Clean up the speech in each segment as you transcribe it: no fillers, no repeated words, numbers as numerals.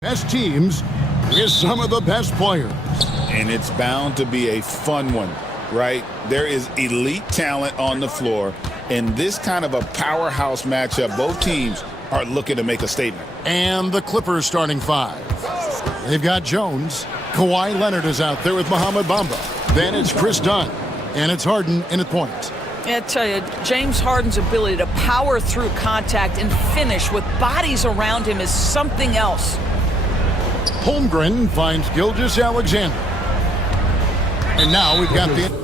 Best teams with some of the best players. And it's bound to be a fun one, right? There is elite talent on the floor. In this kind of a powerhouse matchup, both teams are looking to make a statement. And the Clippers starting five. They've got Jones. Kawhi Leonard is out there with Mohamed Bamba. Then it's Chris Dunn. And it's Harden in at point. I tell you, James Harden's ability to power through contact and finish with bodies around him is something else. Holmgren finds Gilgeous-Alexander. And now we've got the...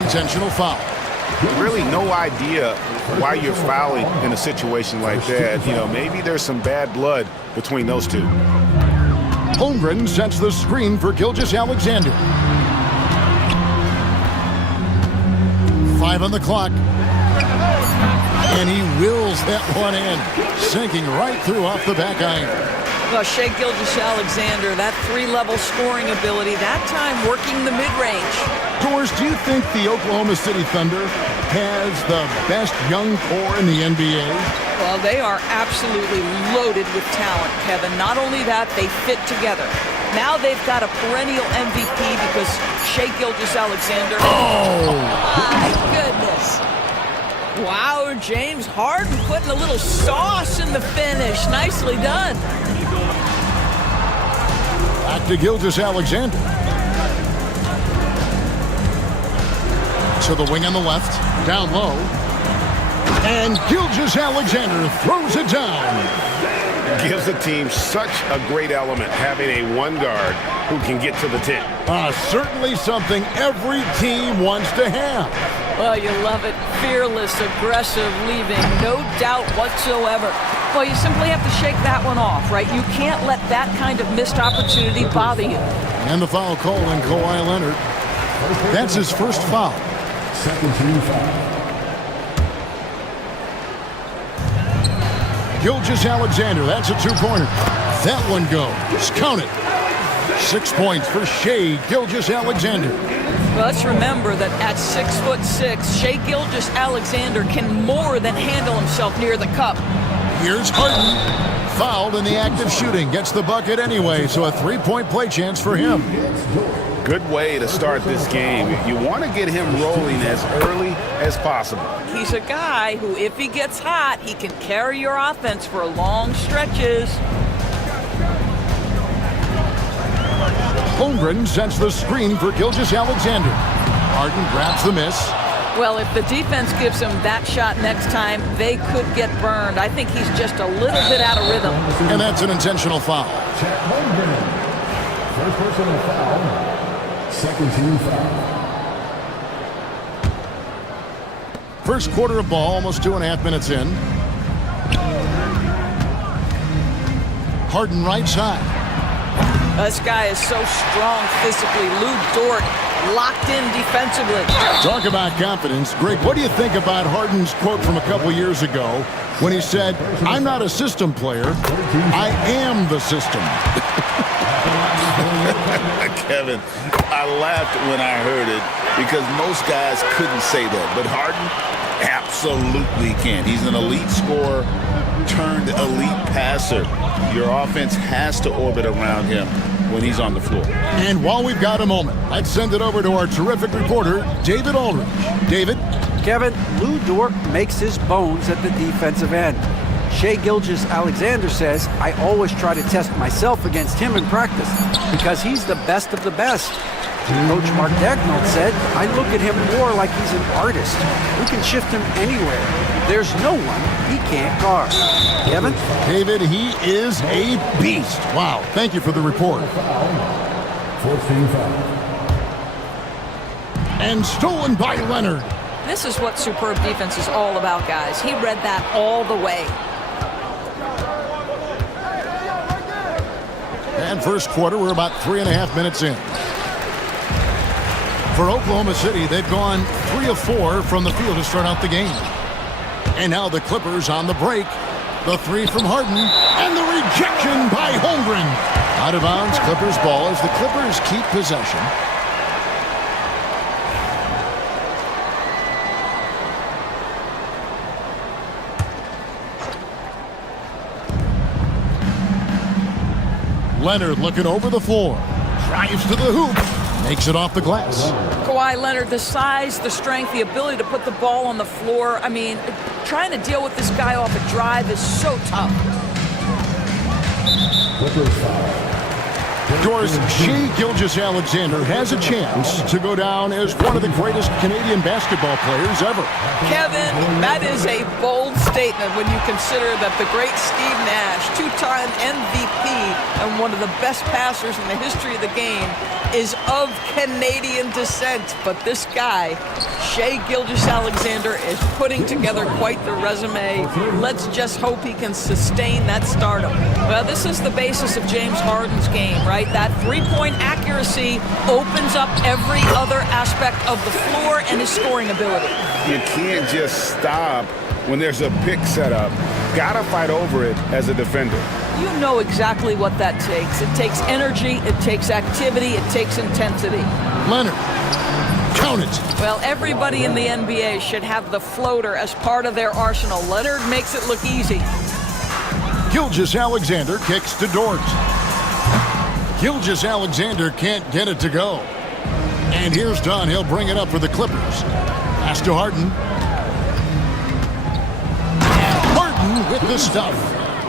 intentional foul. Really no idea why you're fouling in a situation like that. You know, maybe there's some bad blood between those two. Holmgren sets the screen for Gilgeous-Alexander. 5 on the clock. And he wills that one in, sinking right through off the back iron. Well, Shai Gilgeous-Alexander, that three-level scoring ability, that time working the mid-range. Doors, do you think the Oklahoma City Thunder has the best young core in the NBA? Well, they are absolutely loaded with talent, Kevin. Not only that, they fit together. Now they've got a perennial MVP because Shai Gilgeous-Alexander... Oh! My goodness! Wow, James Harden putting a little sauce in the finish. Nicely done. Back to Gilgeous-Alexander. To the wing on the left, down low. And Gilgeous-Alexander throws it down. Gives the team such a great element, having a one guard who can get to the 10. Certainly something every team wants to have. Well, you love it. Fearless, aggressive, leaving, no doubt whatsoever. Well, you simply have to shake that one off, right? You can't let that kind of missed opportunity bother you. And the foul call on Kawhi Leonard. That's his first foul. Second team foul. Gilgeous-Alexander, that's a two-pointer. That one goes. Count it. 6 points for Shai Gilgeous-Alexander. Well, let's remember that at 6'6", Shai Gilgeous-Alexander can more than handle himself near the cup. Here's Harden. Fouled in the act of shooting. Gets the bucket anyway, so a three-point play chance for him. Good way to start this game. You want to get him rolling as early as possible. He's a guy who, if he gets hot, he can carry your offense for long stretches. Holmgren sets the screen for Gilgeous-Alexander. Harden grabs the miss. Well, if the defense gives him that shot next time, they could get burned. I think he's just a little bit out of rhythm. And that's an intentional foul. First personal foul. Second team foul. First quarter of ball, almost 2.5 minutes in. Harden right side. This guy is so strong physically. Lou Dort locked in defensively. Talk about confidence. Greg, what do you think about Harden's quote from a couple years ago when he said, "I'm not a system player, I am the system"? Kevin, I laughed when I heard it because most guys couldn't say that, but Harden absolutely can. He's an elite scorer turned elite passer. Your offense has to orbit around him when he's on the floor. And while we've got a moment, let's send it over to our terrific reporter, David Aldridge. David? Kevin, Lou Dort makes his bones at the defensive end. Shai Gilgeous-Alexander says, "I always try to test myself against him in practice because he's the best of the best." Coach Mark Dagnall said, "I look at him more like he's an artist who can shift him anywhere. There's no one he can't guard." Kevin? David, he is a beast. Wow, thank you for the report. 14 foul. And stolen by Leonard. This is what superb defense is all about, guys. He read that all the way. And first quarter, we're about 3.5 minutes in. For Oklahoma City, they've gone 3 of 4 from the field to start out the game. And now the Clippers on the break. The three from Harden, and the rejection by Holmgren. Out of bounds, Clippers ball as the Clippers keep possession. Leonard looking over the floor. Drives to the hoop. Makes it off the glass. Kawhi Leonard, the size, the strength, the ability to put the ball on the floor. I mean, trying to deal with this guy off a drive is so tough. Clippers foul. Doris, Shai Gilgeous-Alexander has a chance to go down as one of the greatest Canadian basketball players ever. Kevin, that is a bold statement when you consider that the great Steve Nash, two-time MVP and one of the best passers in the history of the game, is of Canadian descent. But this guy, Shai Gilgeous-Alexander, is putting together quite the resume. Let's just hope he can sustain that stardom. Well, this is the basis of James Harden's game, right? That three-point accuracy opens up every other aspect of the floor and his scoring ability. You can't just stop when there's a pick set up. Gotta fight over it as a defender. You know exactly what that takes. It takes energy, it takes activity, it takes intensity. Leonard, count it. Well, everybody in the NBA should have the floater as part of their arsenal. Leonard makes it look easy. Gilgeous-Alexander kicks to Dort. Gilgeous-Alexander can't get it to go. And here's Dunn. He'll bring it up for the Clippers. Pass to Harden. Harden with the stuff.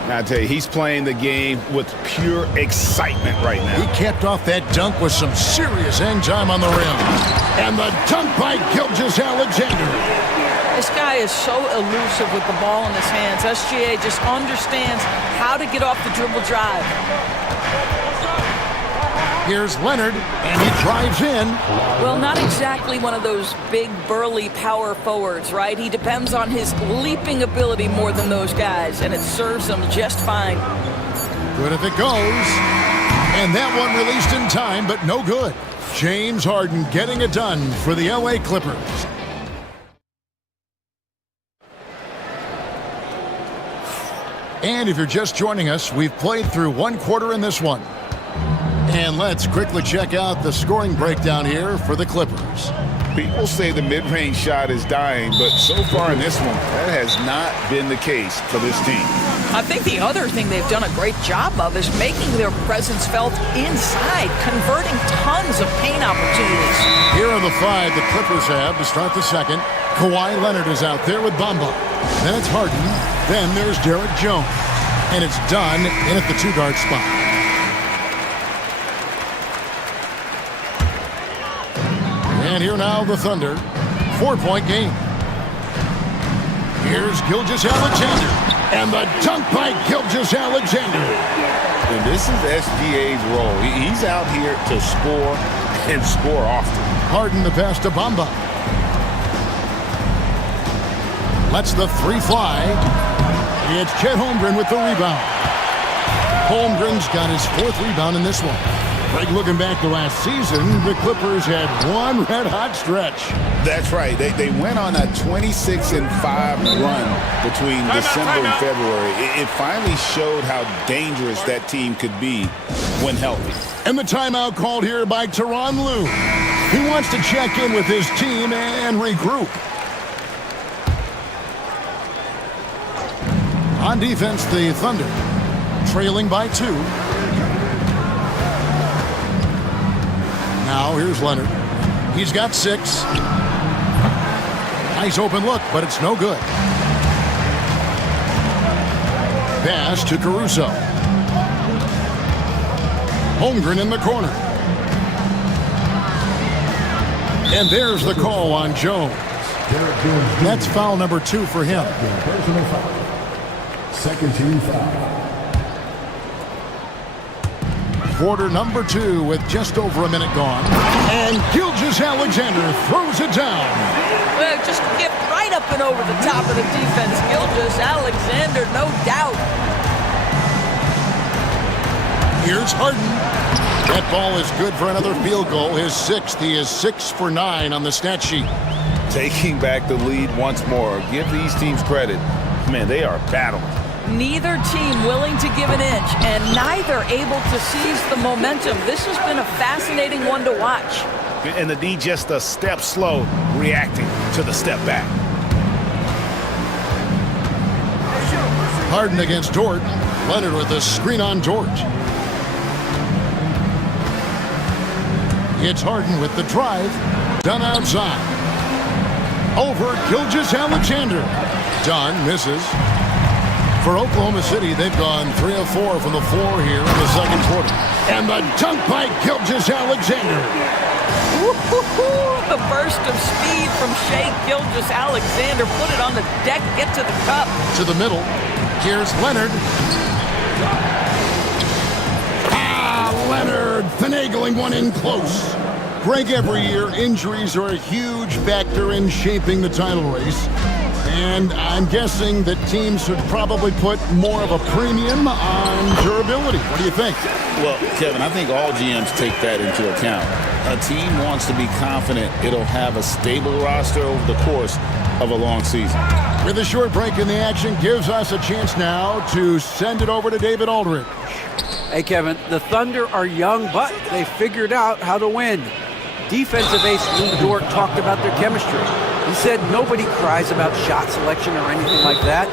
I tell you, he's playing the game with pure excitement right now. He capped off that dunk with some serious hang time on the rim. And the dunk by Gilgeous-Alexander. This guy is so elusive with the ball in his hands. SGA just understands how to get off the dribble drive. Here's Leonard, and he drives in. Well, not exactly one of those big, burly power forwards, right? He depends on his leaping ability more than those guys, and it serves him just fine. Good if it goes. And that one released in time, but no good. James Harden getting it done for the LA Clippers. And if you're just joining us, we've played through one quarter in this one. And let's quickly check out the scoring breakdown here for the Clippers. People say the mid-range shot is dying, but so far in this one, that has not been the case for this team. I think the other thing they've done a great job of is making their presence felt inside, converting tons of paint opportunities. Here are the five the Clippers have to start the second. Kawhi Leonard is out there with Bamba. Then it's Harden. Then there's Derek Jones. And it's Dunn in at the two-guard spot. And here now the Thunder. 4-point game. Here's Gilgeous-Alexander. And the dunk by Gilgeous-Alexander. And this is SGA's role. He's out here to score and score often. Harden the pass to Bamba. Lets the three fly. It's Chet Holmgren with the rebound. Holmgren's got his fourth rebound in this one. Like looking back to last season, the Clippers had one red-hot stretch. That's right. They went on a 26-5 run between December and February. It finally showed how dangerous that team could be when healthy. And the timeout called here by Tyronn Lue. He wants to check in with his team and regroup. On defense, the Thunder trailing by 2. Now here's Leonard. He's got 6. Nice open look, but it's no good. Pass to Caruso. Holmgren in the corner. And there's the call on Jones. That's foul number 2 for him. Personal foul. Second team foul. Quarter number 2 with just over a minute gone. And Gilgeous-Alexander throws it down. Well, just get right up and over the top of the defense. Gilgeous-Alexander, no doubt. Here's Harden. That ball is good for another field goal. His 6th. He is 6 for 9 on the stat sheet. Taking back the lead once more. Give these teams credit. Man, they are battling. Neither team willing to give an inch, and neither able to seize the momentum. This has been a fascinating one to watch. And the D just a step slow, reacting to the step back. Harden against Dort. Leonard with the screen on Dort. It's Harden with the drive. Done outside. Over Gilgeous-Alexander. Dunn misses. For Oklahoma City, they've gone 3 of 4 from the floor here in the second quarter. And the dunk by Gilgeous-Alexander. The burst of speed from Shai Gilgeous-Alexander. Put it on the deck, get to the cup. To the middle. Here's Leonard. Leonard finagling one in close. Greg, every year, injuries are a huge factor in shaping the title race. And I'm guessing that teams should probably put more of a premium on durability. What do you think? Well, Kevin, I think all GMs take that into account. A team wants to be confident it'll have a stable roster over the course of a long season. With a short break in the action, gives us a chance now to send it over to David Aldridge. Hey, Kevin, the Thunder are young, but they figured out how to win. Defensive ace Lou Dort talked about their chemistry. He said nobody cries about shot selection or anything like that.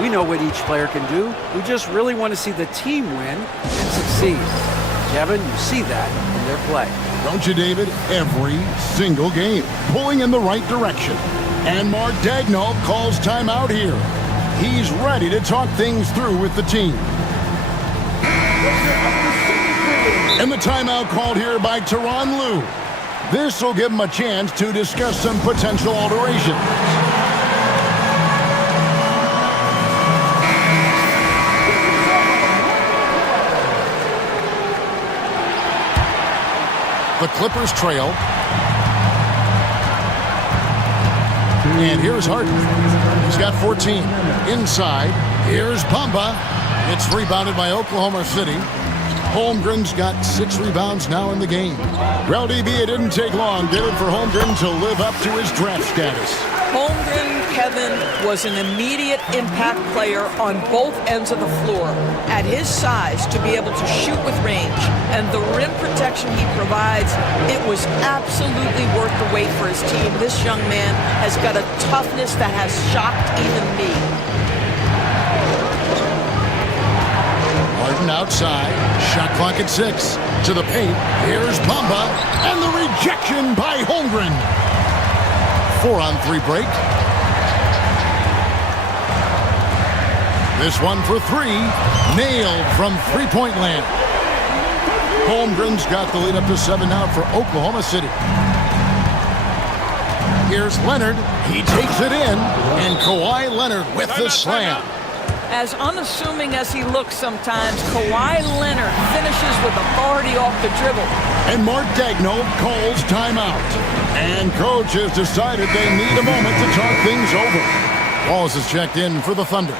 We know what each player can do. We just really want to see the team win and succeed. Kevin, you see that in their play. Don't you, David? Every single game, pulling in the right direction. And Mark Daigneault calls timeout here. He's ready to talk things through with the team. And the timeout called here by Tyronn Lue. This will give him a chance to discuss some potential alterations. The Clippers trail. And here's Harden. He's got 14. Inside, here's Bamba. It's rebounded by Oklahoma City. Holmgren's got 6 rebounds now in the game. Well, DB, it didn't take long, did it, for Holmgren to live up to his draft status? Holmgren, Kevin, was an immediate impact player on both ends of the floor. At his size, to be able to shoot with range and the rim protection he provides, it was absolutely worth the wait for his team. This young man has got a toughness that has shocked even me. Harden outside, shot clock at 6. To the paint, here's Bamba, and the rejection by Holmgren. 4-on-3 break. This one for 3, nailed from three-point land. Holmgren's got the lead up to 7 now for Oklahoma City. Here's Leonard, he takes it in, and Kawhi Leonard with the slam. As unassuming as he looks sometimes, Kawhi Leonard finishes with authority off the dribble. And Mark Daigneault calls timeout. And coach has decided they need a moment to talk things over. Wallace is checked in for the Thunder.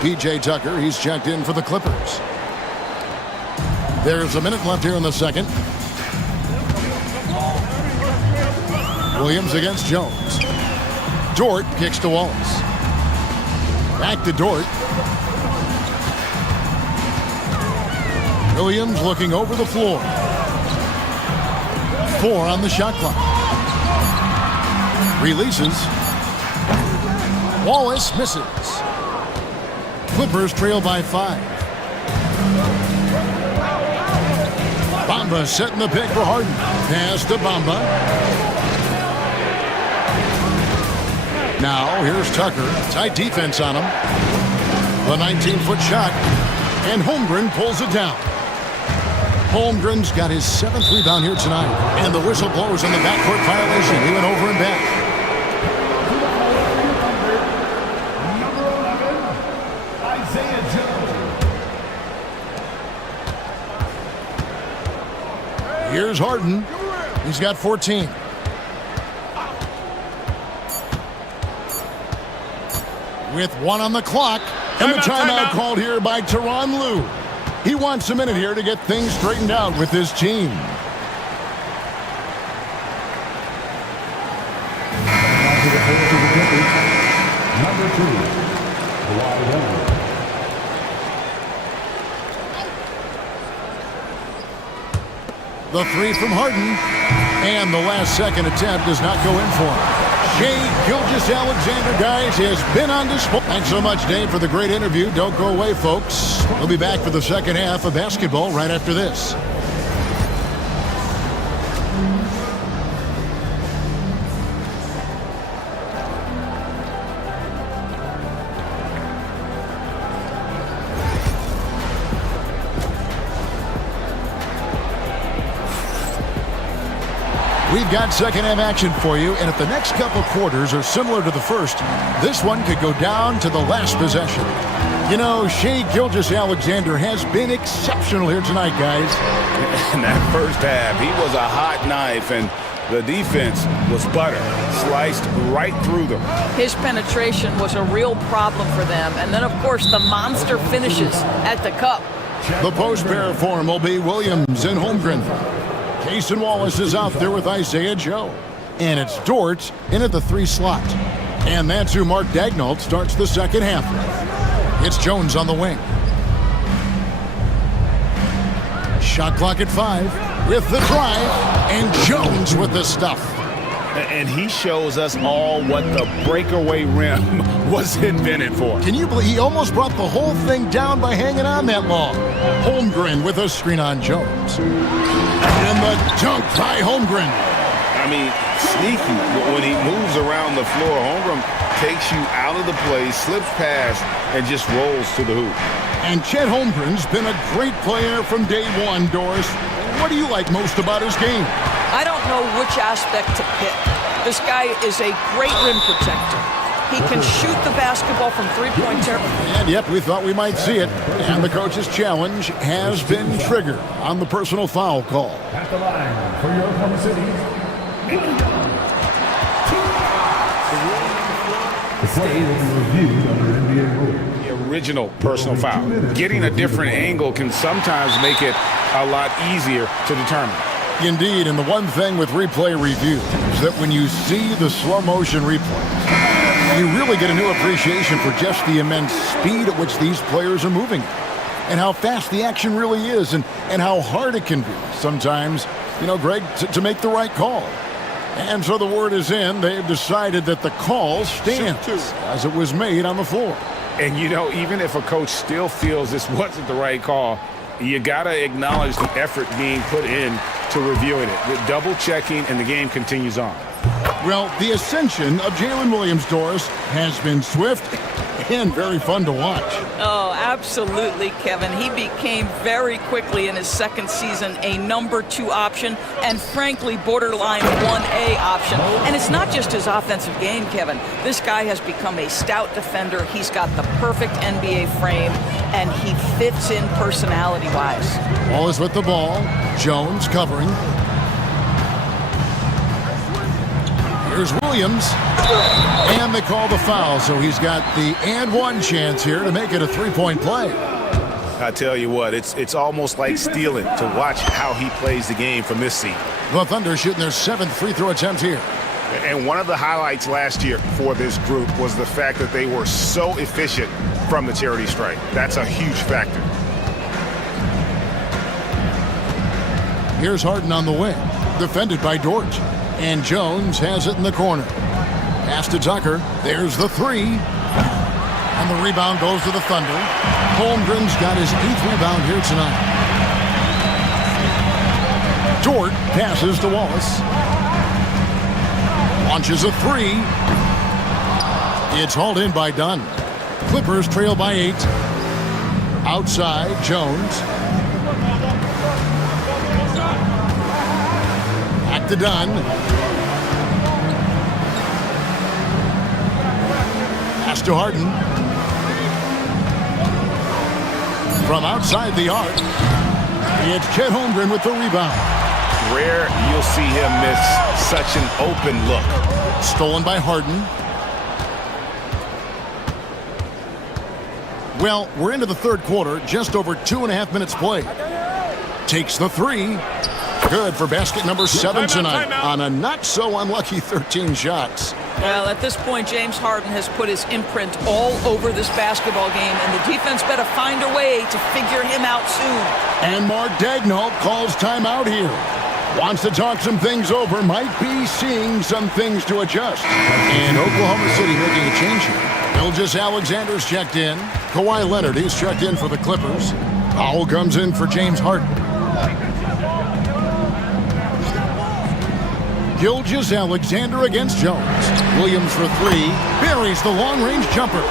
P.J. Tucker, he's checked in for the Clippers. There's a minute left here in the second. Williams against Jones. Dort kicks to Wallace. Back to Dort. Williams looking over the floor. 4 on the shot clock. Releases. Wallace misses. Clippers trail by 5. Bamba setting the pick for Harden. Pass to Bamba. Now here's Tucker. Tight defense on him. The 19-foot shot. And Holmgren pulls it down. Holmgren's got his 7th rebound here tonight. And the whistle blows on the backcourt violation. He went over and back. Here's Harden. He's got 14. With 1 on the clock. And the timeout called here by Tyronn Lue. He wants a minute here to get things straightened out with his team. Number 2, Kawhi Leonard. The three from Harden. And the last second attempt does not go in for him. Shai Gilgeous-Alexander, guys, has been on display. Thanks so much, Dave, for the great interview. Don't go away, folks. We'll be back for the second half of basketball right after this. We've got second half action for you, and if the next couple quarters are similar to the first, this one could go down to the last possession. You know, Shai Gilgeous-Alexander has been exceptional here tonight, guys. In that first half, he was a hot knife, and the defense was butter, sliced right through them. His penetration was a real problem for them. And then, of course, the monster finishes at the cup. The post pair form will be Williams and Holmgren. Cason Wallace is out there with Isaiah Joe. And it's Dort in at the 3 slot. And that's who Mark Daigneault starts the second half with. It's Jones on the wing. Shot clock at 5 with the drive. And Jones with the stuff. And he shows us all what the breakaway rim was invented for. Can you believe he almost brought the whole thing down by hanging on that long? Holmgren with a screen on Jones. And the dunk by Holmgren. I mean, sneaky. When he moves around the floor, Holmgren takes you out of the play, slips past, and just rolls to the hoop. And Chet Holmgren's been a great player from day one, Doris. What do you like most about his game? I don't know which aspect to pick. This guy is a great rim protector. He can shoot the basketball from three-point territory. And yep, we thought we might see it. And the coach's challenge has been triggered on the personal foul call. At the line for your Oklahoma City. The play will be reviewed under NBA rules. The original personal foul. Getting a different angle can sometimes make it a lot easier to determine. Indeed, and the one thing with replay review is that when you see the slow motion replays, you really get a new appreciation for just the immense speed at which these players are moving and how fast the action really is and how hard it can be sometimes, you know, Greg, to make the right call. And so the word is in. They've decided that the call stands as it was made on the floor. And, you know, even if a coach still feels this wasn't the right call, you got to acknowledge the effort being put in to reviewing it. With double checking, and the game continues on. Well, the ascension of Jalen Williams, Doris, has been swift and very fun to watch. Oh, absolutely, Kevin. He became very quickly in his second season a number 2 option and, frankly, borderline 1A option. And it's not just his offensive game, Kevin. This guy has become a stout defender. He's got the perfect NBA frame, and he fits in personality-wise. Ball is with the ball. Jones covering. Here's Williams, and they call the foul, so he's got the and one chance here to make it a 3-point play. I tell you what, it's almost like stealing to watch how he plays the game from this seat. The Thunder shooting their 7th free throw attempt here. And one of the highlights last year for this group was the fact that they were so efficient from the charity stripe. That's a huge factor. Here's Harden on the wing, defended by Dort. And Jones has it in the corner. Pass to Tucker. There's the 3. And the rebound goes to the Thunder. Holmgren's got his 8th rebound here tonight. Dort passes to Wallace. Launches a 3. It's hauled in by Dunn. Clippers trail by 8. Outside, Jones. Back to Dunn. Pass to Harden. From outside the arc, it's Chet Holmgren with the rebound. Rare you'll see him miss such an open look. Stolen by Harden. Well, we're into the third quarter, just over 2.5 minutes played. Takes the 3. Good for basket number 7 tonight on a not-so-unlucky 13 shots. Well, at this point, James Harden has put his imprint all over this basketball game, and the defense better find a way to figure him out soon. And Mark Daigneault calls timeout here. Wants to talk some things over. Might be seeing some things to adjust. And Oklahoma City making a change here. Gilgeous-Alexander's checked in. Kawhi Leonard, he's checked in for the Clippers. Powell comes in for James Harden. Gilgeous-Alexander against Jones. Williams for three. Buries the long-range jumper.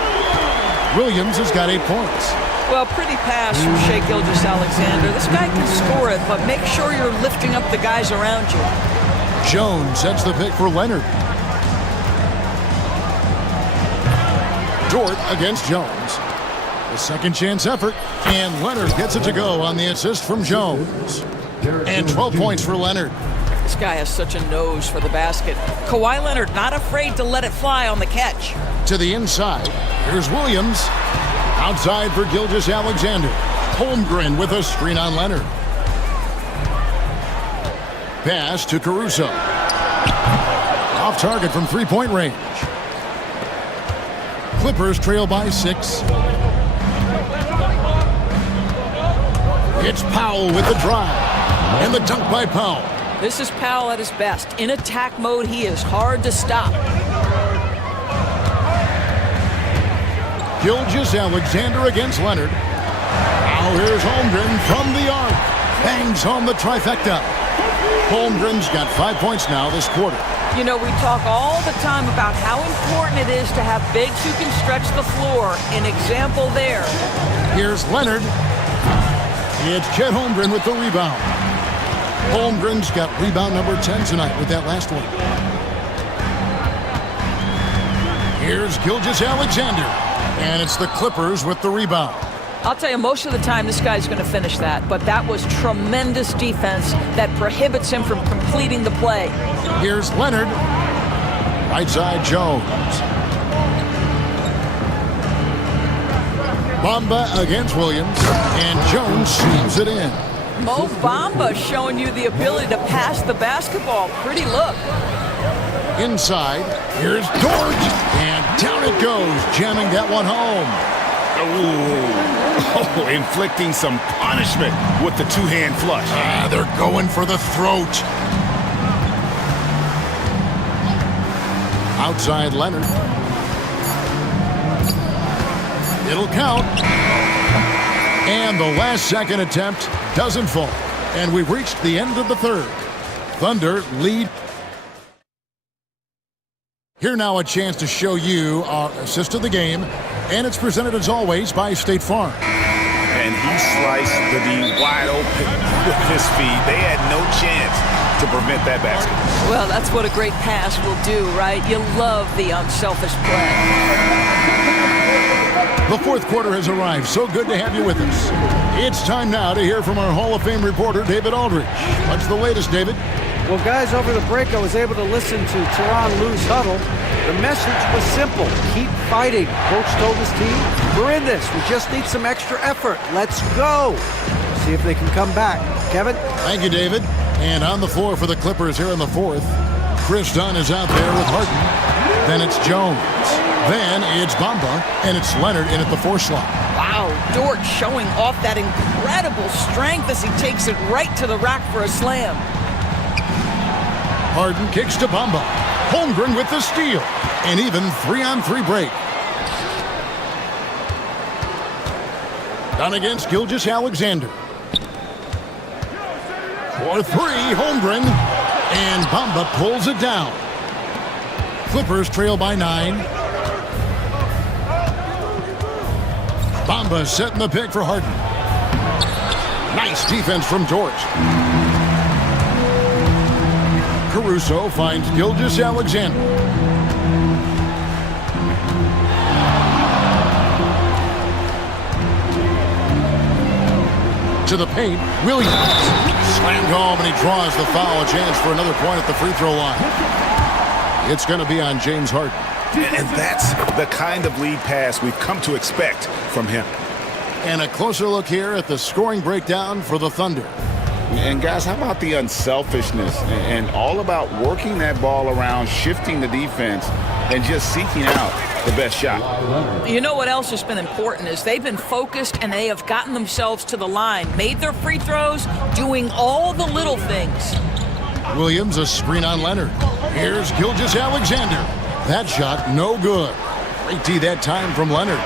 Williams has got 8 points. Well, pretty pass from Shai Gilgeous-Alexander. This guy can score it, but make sure you're lifting up the guys around you. Jones sets the pick for Leonard. Dort against Jones. A second chance effort, and Leonard gets it to go on the assist from Jones. And 12 points for Leonard. This guy has such a nose for the basket. Kawhi Leonard not afraid to let it fly on the catch. To the inside, here's Williams. Outside for Gilgeous-Alexander. Holmgren with a screen on Leonard. Pass to Caruso. Off target from three-point range. Clippers trail by 6. It's Powell with the drive. And the dunk by Powell. This is Powell at his best. In attack mode, he is hard to stop. Gilgeous-Alexander against Leonard. Now here's Holmgren from the arc. Bangs home the trifecta. Holmgren's got 5 points now this quarter. You know, we talk all the time about how important it is to have bigs who can stretch the floor. An example there. Here's Leonard. It's Chet Holmgren with the rebound. Holmgren's got rebound number 10 tonight with that last one. Here's Gilgeous-Alexander. And it's the Clippers with the rebound. I'll tell you, most of the time this guy's going to finish that, but that was tremendous defense that prohibits him from completing the play. Here's Leonard. Right side, Jones. Bamba against Williams, and Jones seams it in. Mo Bamba showing you the ability to pass the basketball. Pretty look. Inside, here's Dort, and down it goes, jamming that one home. Oh, inflicting some punishment with the two-hand flush. They're going for the throat. Outside Leonard. It'll count. And the last second attempt doesn't fall. And we've reached the end of the third. Thunder lead. Here now a chance to show you our assist of the game. And it's presented as always by State Farm. And he sliced the D wide open with his feet. They had no chance to prevent that basket. Well, that's what a great pass will do, right? You love the unselfish play. The fourth quarter has arrived. So good to have you with us. It's time now to hear from our Hall of Fame reporter, David Aldridge. What's the latest, David? Well, guys, over the break, I was able to listen to Teron Lue's huddle. The message was simple. Keep fighting. Coach told his team, we're in this. We just need some extra effort. Let's go. See if they can come back. Kevin? Thank you, David. And on the floor for the Clippers here in the fourth, Chris Dunn is out there with Harden. Then it's Jones. Then it's Bamba, and it's Leonard in at the 4 slot. Wow, Dort showing off that incredible strength as he takes it right to the rack for a slam. Harden kicks to Bamba. Holmgren with the steal. And even 3-on-3 break. Done against Gilgeous-Alexander. For 3, Holmgren. And Bamba pulls it down. Clippers trail by 9. Bamba setting the pick for Harden. Nice defense from Dort. Caruso finds Gilgeous-Alexander. To the paint, Williams. Slammed home, and he draws the foul. A chance for another point at the free throw line. It's going to be on James Harden. And that's the kind of lead pass we've come to expect from him. And a closer look here at the scoring breakdown for the Thunder. And guys, how about the unselfishness and all about working that ball around, shifting the defense, and just seeking out the best shot. You know what else has been important is they've been focused and they have gotten themselves to the line, made their free throws, doing all the little things. Williams, a screen on Leonard. Here's Gilgeous-Alexander. That shot, no good. Great D that time from Leonard.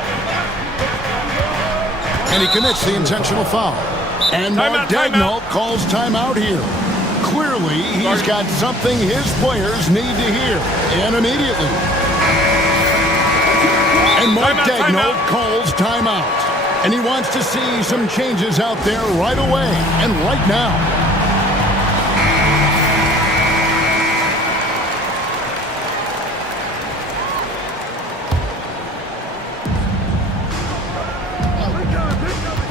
And he commits the intentional foul. And Mark Daigneault calls timeout here. Clearly, he's got something his players need to hear, and immediately. And Mark Daigneault calls timeout. And he wants to see some changes out there right away and right now.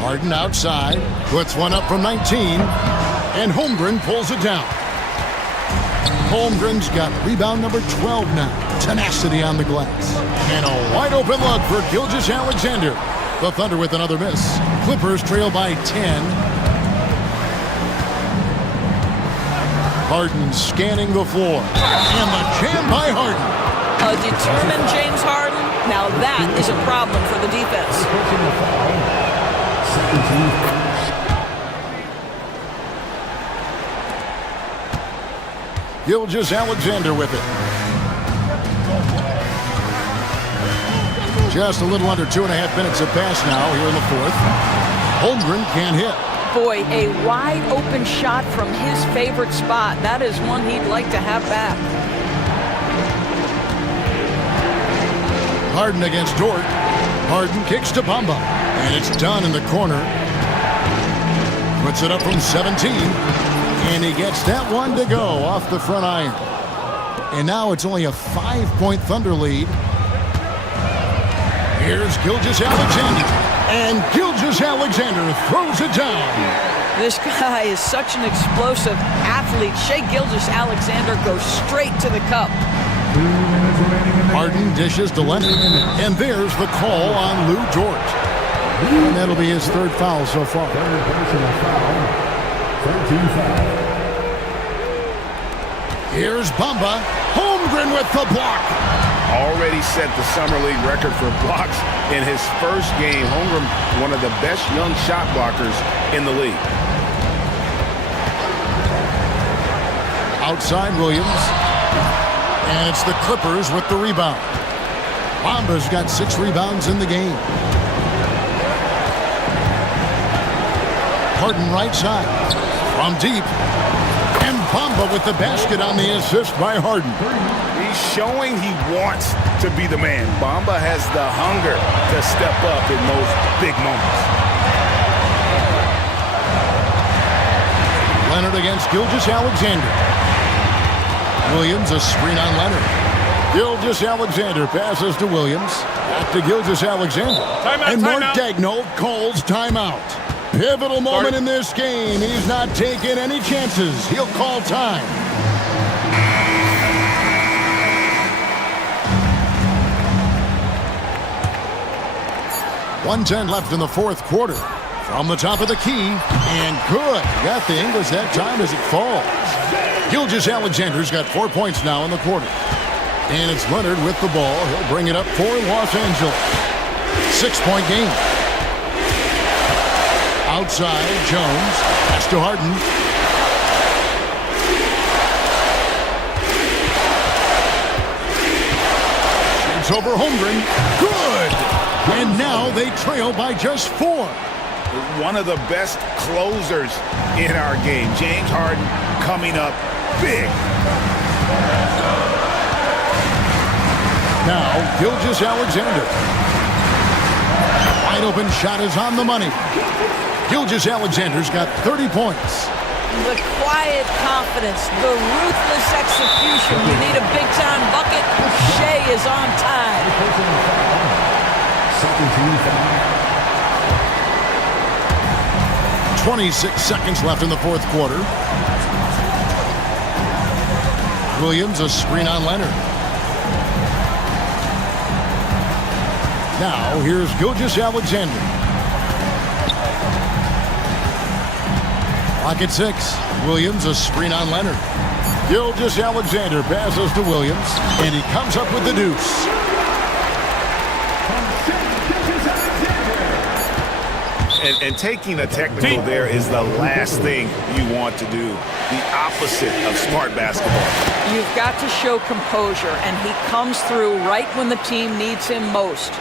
Harden outside, puts one up from 19, and Holmgren pulls it down. Holmgren's got rebound number 12 now. Tenacity on the glass. And a wide open look for Gilgeous-Alexander. The Thunder with another miss. Clippers trail by 10. Harden scanning the floor. And the jam by Harden. A determined James Harden. Now that is a problem for the defense. Gilgeous-Alexander with it. Just a little under 2.5 minutes have passed now here in the fourth. Holmgren can't hit. Boy, a wide open shot from his favorite spot. That is one he'd like to have back. Harden against Dort. Harden kicks to Bamba. And it's done in the corner. Puts it up from 17. And he gets that one to go off the front iron. And now it's only a 5-point Thunder lead. Here's Gilgeous-Alexander. And Gilgeous-Alexander throws it down. This guy is such an explosive athlete. Shai Gilgeous-Alexander goes straight to the cup. Harden dishes to Leonard. And there's the call on Lou Dort. And that'll be his third foul so far. Here's Bamba. Holmgren with the block. Already set the Summer League record for blocks in his first game. Holmgren, one of the best young shot blockers in the league. Outside Williams. And it's the Clippers with the rebound. Bamba's got 6 rebounds in the game. Harden right side. From deep. And Bamba with the basket on the assist by Harden. He's showing he wants to be the man. Bamba has the hunger to step up in those big moments. Leonard against Gilgeous-Alexander. Williams, a screen on Leonard. Gilgeous-Alexander passes to Williams. Back to Gilgeous-Alexander. And Mark Daigneault calls timeout. Pivotal moment in this game. He's not taking any chances. He'll call time. .110 left in the fourth quarter. From the top of the key. And good. Got the English that time as it falls. Gilgeous-Alexander's got 4 points now in the quarter. And it's Leonard with the ball. He'll bring it up for Los Angeles. 6-point game. Outside, Jones. Pass to Harden. Shoots over Holmgren. Good! And now they trail by just 4. One of the best closers in our game. James Harden coming up big. Now, Gilgeous-Alexander. Wide open shot is on the money. Gilgeous-Alexander's got 30 points. The quiet confidence, the ruthless execution. You need a big-time bucket. Shai is on time. 26 seconds left in the fourth quarter. Williams, a screen on Leonard. Now, here's Gilgeous-Alexander. Clock at 6. Williams, a screen on Leonard. Gilgeous-Alexander passes to Williams, and he comes up with the deuce. And taking a technical there is the last thing you want to do. The opposite of smart basketball. You've got to show composure, and he comes through right when the team needs him most.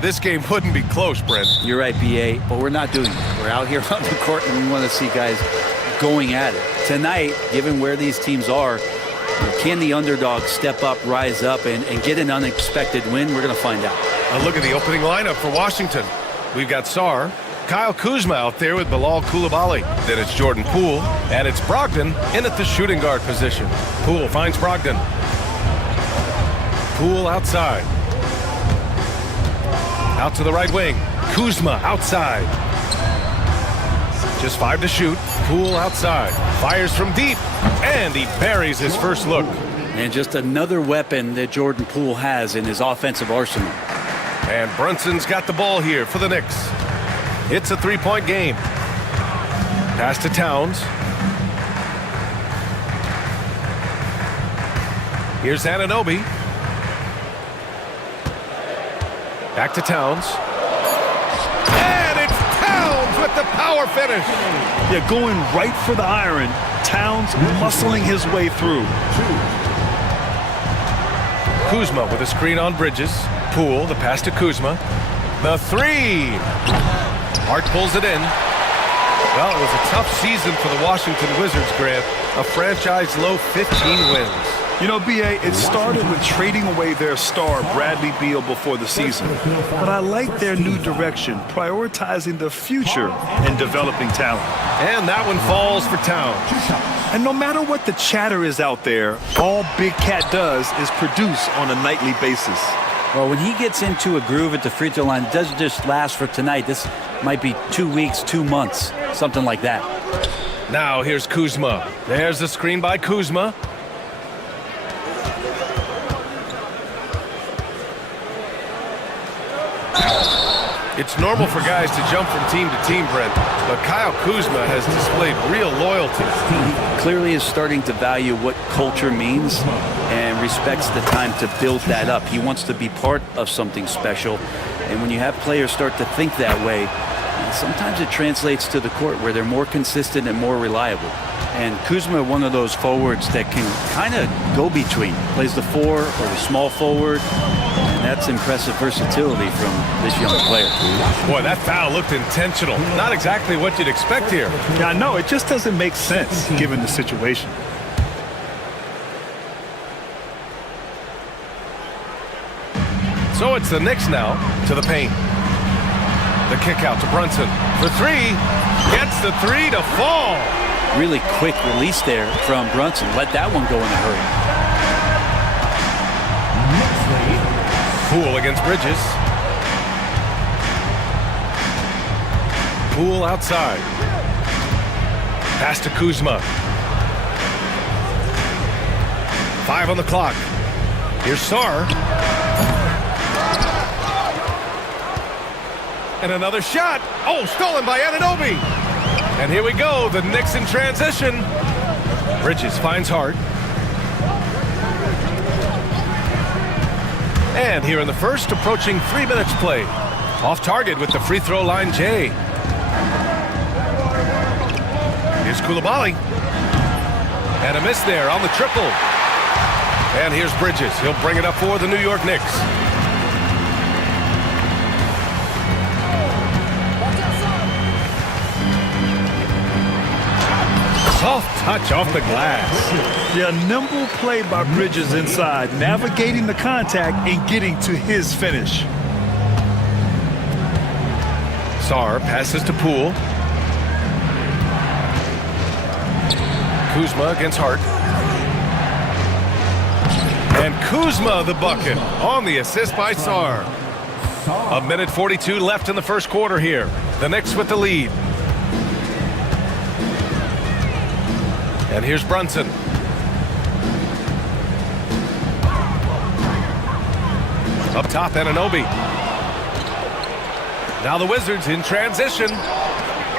This game wouldn't be close, Brent. You're right, BA, but we're not doing that. We're out here on the court, and we want to see guys going at it. Tonight, given where these teams are, can the underdog step up, rise up, and get an unexpected win? We're going to find out. A look at the opening lineup for Washington. We've got Sarr, Kyle Kuzma out there with Bilal Coulibaly. Then it's Jordan Poole, and it's Brogdon in at the shooting guard position. Poole finds Brogdon. Poole outside. Out to the right wing. Kuzma outside. Just 5 to shoot. Poole outside. Fires from deep. And he buries his first look. And just another weapon that Jordan Poole has in his offensive arsenal. And Brunson's got the ball here for the Knicks. It's a 3-point game. Pass to Towns. Here's Anunoby. Back to Towns. And it's Towns with the power finish. Yeah, going right for the iron. Towns muscling his way through. Kuzma with a screen on Bridges. Poole, the pass to Kuzma. The three. Hart pulls it in. Well, it was a tough season for the Washington Wizards, Grant. A franchise low 15 wins. You know, B.A., it started with trading away their star, Bradley Beal, before the season. But I like their new direction, prioritizing the future and developing talent. And that one falls for Towns. And no matter what the chatter is out there, all Big Cat does is produce on a nightly basis. Well, when he gets into a groove at the free throw line, it doesn't just last for tonight. This might be 2 weeks, 2 months, something like that. Now here's Kuzma. There's the screen by Kuzma. It's normal for guys to jump from team to team, Brent, but Kyle Kuzma has displayed real loyalty. He clearly is starting to value what culture means and respects the time to build that up. He wants to be part of something special, and when you have players start to think that way, sometimes it translates to the court where they're more consistent and more reliable. And Kuzma, one of those forwards that can kind of go between, plays the 4 or the small forward. And that's impressive versatility from this young player. Boy, that foul looked intentional. Not exactly what you'd expect here. Yeah, I know. It just doesn't make sense given the situation. So it's the Knicks now to the paint. The kick out to Brunson for 3. Gets the 3 to fall. Really quick release there from Brunson. Let that one go in a hurry. Poole against Bridges. Poole outside. Pass to Kuzma. 5 on the clock. Here's Sarr. And another shot. Oh, stolen by Anunoby. And here we go, the Knicks in transition. Bridges finds Hart. And here in the first, approaching 3 minutes play. Off target with the free throw line, Jay. Here's Coulibaly. And a miss there on the triple. And here's Bridges. He'll bring it up for the New York Knicks. Soft touch off the glass. Yeah, nimble play by Bridges inside, navigating the contact and getting to his finish. Sarr passes to Poole. Kuzma against Hart. And Kuzma the bucket on the assist by Sarr. 1:42 left in the first quarter here. The Knicks with the lead. And here's Brunson. Up top, Anunoby. Now the Wizards in transition.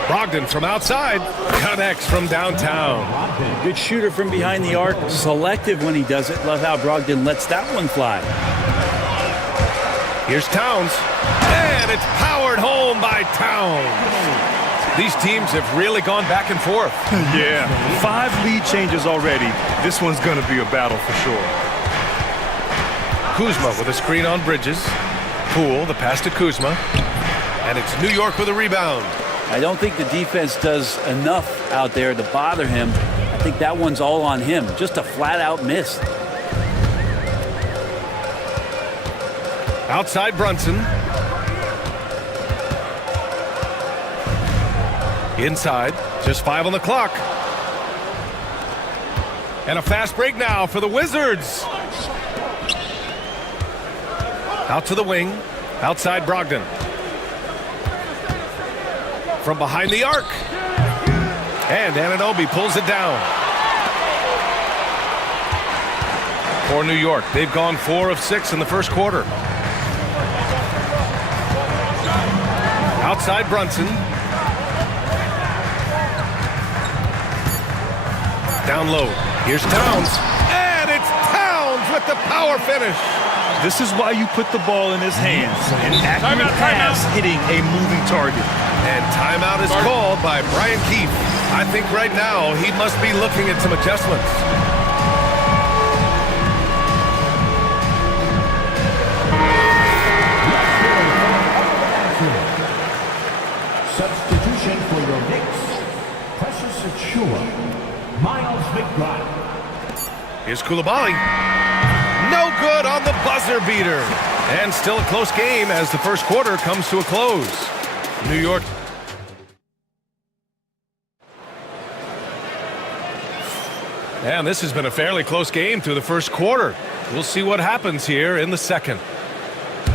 Brogdon from outside. Connects from downtown. Good shooter from behind the arc. Selective when he does it. Love how Brogdon lets that one fly. Here's Towns. And it's powered home by Towns. These teams have really gone back and forth. Yeah, 5 lead changes already. This one's going to be a battle for sure. Kuzma with a screen on Bridges. Poole, the pass to Kuzma. And it's New York with a rebound. I don't think the defense does enough out there to bother him. I think that one's all on him. Just a flat-out miss. Outside Brunson. Inside, just 5 on the clock. And a fast break now for the Wizards. Out to the wing, outside Brogdon. From behind the arc. And Anunoby pulls it down. For New York, they've gone 4 of 6 in the first quarter. Outside Brunson. down low. Here's Towns. And it's Towns with the power finish. This is why you put the ball in his hands. An accurate pass hitting a moving target. And timeout is called by Brian Keefe. I think right now he must be looking at some adjustments. Substitution for your Knicks. Precious Achua. Miles McBride. Here's Koulibaly. No good on the buzzer beater. And still a close game as the first quarter comes to a close. New York. And this has been a fairly close game through the first quarter. We'll see what happens here in the second.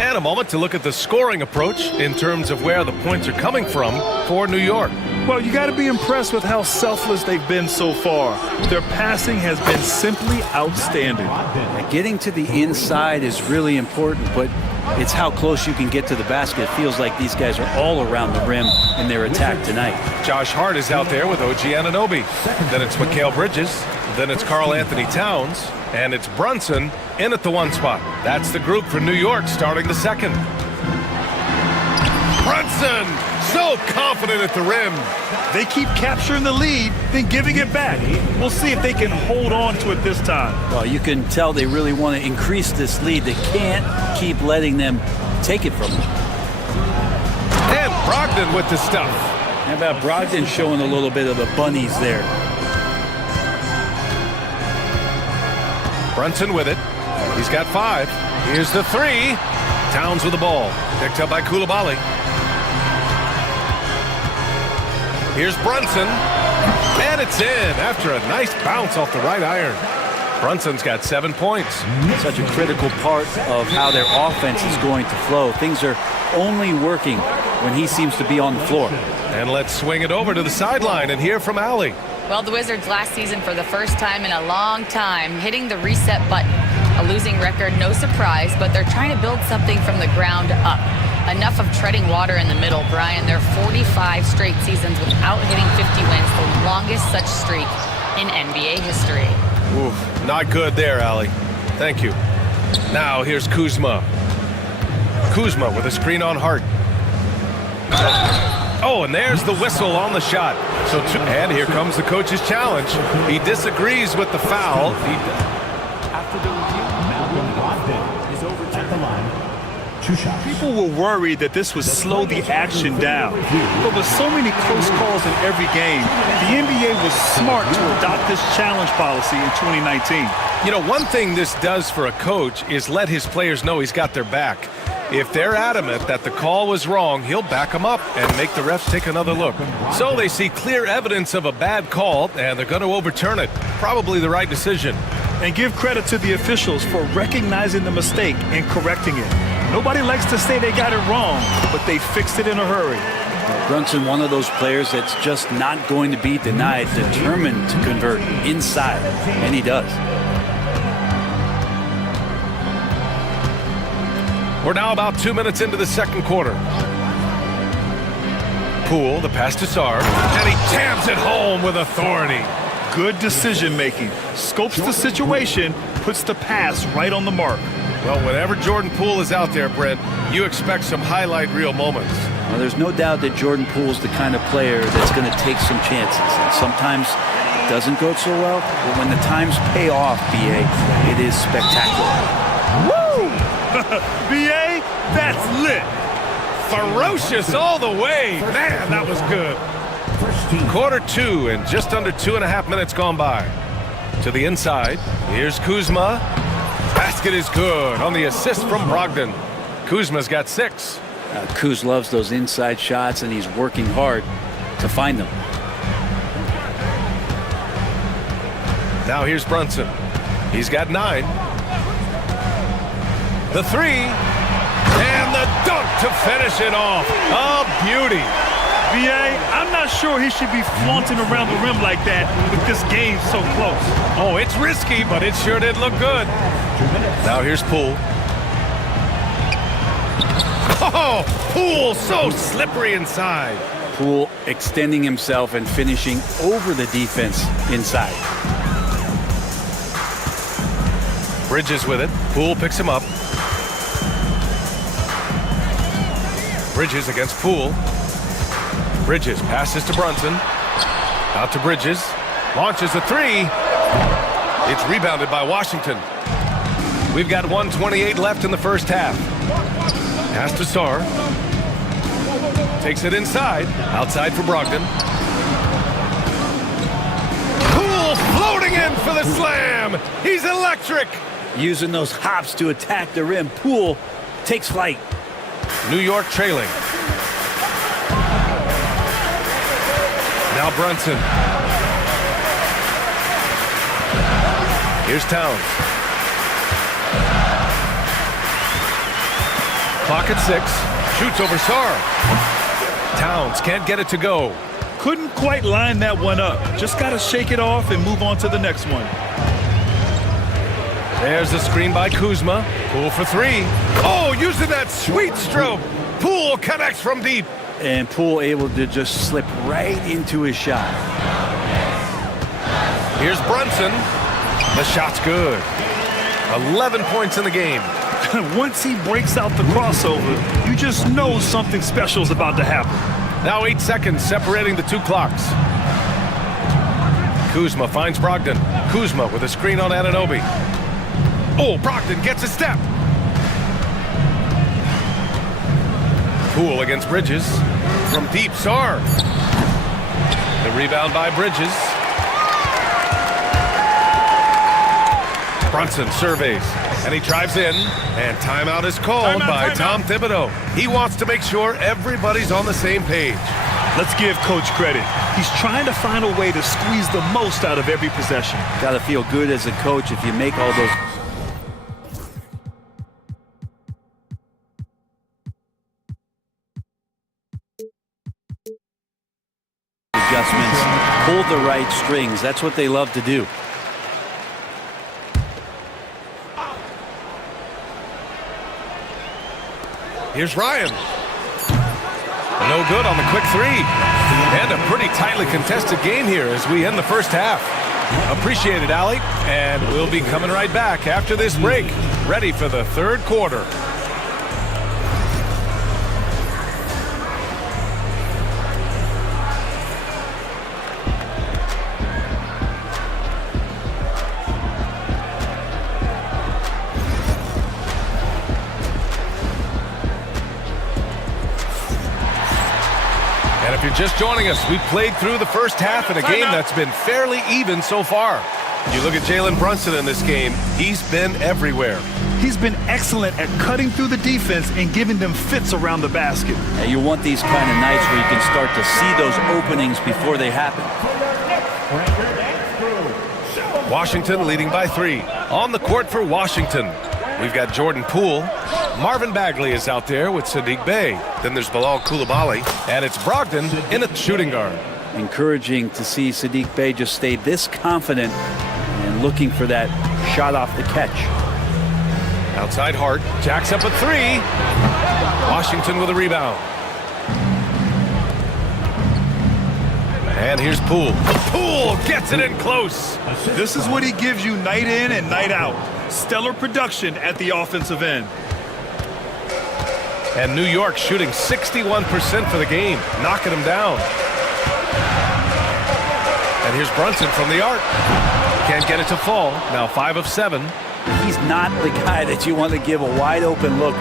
And a moment to look at the scoring approach in terms of where the points are coming from for New York. Well, you got to be impressed with how selfless they've been so far. Their passing has been simply outstanding. Getting to the inside is really important, but it's how close you can get to the basket. It feels like these guys are all around the rim in their attack tonight. Josh Hart is out there with OG Anunoby. Then it's Mikal Bridges. Then it's Karl Anthony Towns. And it's Brunson in at the one spot. That's the group for New York starting the second. Brunson, so confident at the rim. They keep capturing the lead, then giving it back. We'll see if they can hold on to it this time. Well, you can tell they really want to increase this lead. They can't keep letting them take it from them. And Brogdon with the stuff. How about Brogdon showing a little bit of the bunnies there? Brunson with it. He's got 5. Here's the 3. Towns with the ball. Picked up by Koulibaly. Here's Brunson. And it's in after a nice bounce off the right iron. Brunson's got 7 points. Such a critical part of how their offense is going to flow. Things are only working when he seems to be on the floor. And let's swing it over to the sideline and hear from Allie. Well, the Wizards last season for the first time in a long time hitting the reset button. A losing record, no surprise, but they're trying to build something from the ground up. Enough of treading water in the middle, Brian. They're 45 straight seasons without hitting 50 wins, the longest such streak in NBA history. Oof, not good there, Allie. Thank you. Now here's Kuzma. Kuzma with a screen on Hart. Oh, and there's the whistle on the shot. And here comes the coach's challenge. He disagrees with the foul. After the review, Malcolm Brogdon is overturned the line. 2 shots. People were worried that this would slow the action down. But with so many close calls in every game, the NBA was smart to adopt this challenge policy in 2019. You know, one thing this does for a coach is let his players know he's got their back. If they're adamant that the call was wrong, he'll back them up and make the refs take another look. So they see clear evidence of a bad call, and they're going to overturn it. Probably the right decision. And give credit to the officials for recognizing the mistake and correcting it. Nobody likes to say they got it wrong, but they fixed it in a hurry. Brunson, one of those players that's just not going to be denied, determined to convert inside, and he does. We're now about 2 minutes into the second quarter. Poole, the pass to Sarr, and he jams it home with authority. Good decision making. Scopes the situation, puts the pass right on the mark. Well, whenever Jordan Poole is out there, Brent, you expect some highlight reel moments. Well, there's no doubt that Jordan Poole's the kind of player that's going to take some chances. And sometimes it doesn't go so well, but when the times pay off, BA, it is spectacular. Woo! BA, that's lit. Ferocious all the way. Man, that was good. Quarter 2 and just under 2.5 minutes gone by. To the inside, here's Kuzma. Basket is good on the assist from Brogdon. Kuzma's got 6. Kuz loves those inside shots, and he's working hard to find them. Now here's Brunson. He's got 9. The 3. And the dunk to finish it off. A beauty. BA, I'm not sure he should be flaunting around the rim like that with this game so close. Oh, it's risky, but it sure did look good. Now here's Poole. Oh, Poole so slippery inside. Poole extending himself and finishing over the defense inside. Bridges with it. Poole picks him up. Bridges against Poole. Bridges passes to Brunson. Out to Bridges. Launches a three. It's rebounded by Washington. We've got 1:28 left in the first half. Pass to Sarr. Takes it inside. Outside for Brogdon. Poole floating in for the slam. He's electric. Using those hops to attack the rim. Poole takes flight. New York trailing. Now Brunson. Here's Towns. Clock at 6. Shoots over Sarr. Towns can't get it to go. Couldn't quite line that one up. Just got to shake it off and move on to the next one. There's the screen by Kuzma. Poole for three. Oh, using that sweet stroke. Poole connects from deep. And Poole able to just slip right into his shot. Here's Brunson. The shot's good. 11 points in the game. Once he breaks out the crossover, you just know something special is about to happen. Now 8 seconds separating the two clocks. Kuzma finds Brogdon. Kuzma with a screen on Anunoby. Oh, Brogdon gets a step. Poole against Bridges. From deep, Sarr. The rebound by Bridges. Brunson surveys, and he drives in, and timeout is called by Tom Thibodeau. He wants to make sure everybody's on the same page. Let's give Coach credit. He's trying to find a way to squeeze the most out of every possession. Got to feel good as a coach if you make all those adjustments, pull the right strings. That's what they love to do. Here's Ryan. No good on the quick three. And a pretty tightly contested game here as we end the first half. Appreciate it, Allie. And we'll be coming right back after this break, ready for the third quarter. If you're just joining us, we've played through the first half in a game that's been fairly even so far. You look at Jalen Brunson in this game, he's been everywhere. He's been excellent at cutting through the defense and giving them fits around the basket. Now you want these kind of nights where you can start to see those openings before they happen. Washington leading by 3. On the court for Washington, we've got Jordan Poole. Marvin Bagley is out there with Sadiq Bey. Then there's Bilal Coulibaly, and it's Brogdon in a shooting guard. Encouraging to see Sadiq Bey just stay this confident and looking for that shot off the catch. Outside Hart, jacks up a 3. Washington with a rebound. And here's Poole. Poole gets it in close. This is what he gives you night in and night out. Stellar production at the offensive end. And New York shooting 61% for the game, knocking him down. And here's Brunson from the arc. Can't get it to fall. Now 5 of 7. He's not the guy that you want to give a wide open look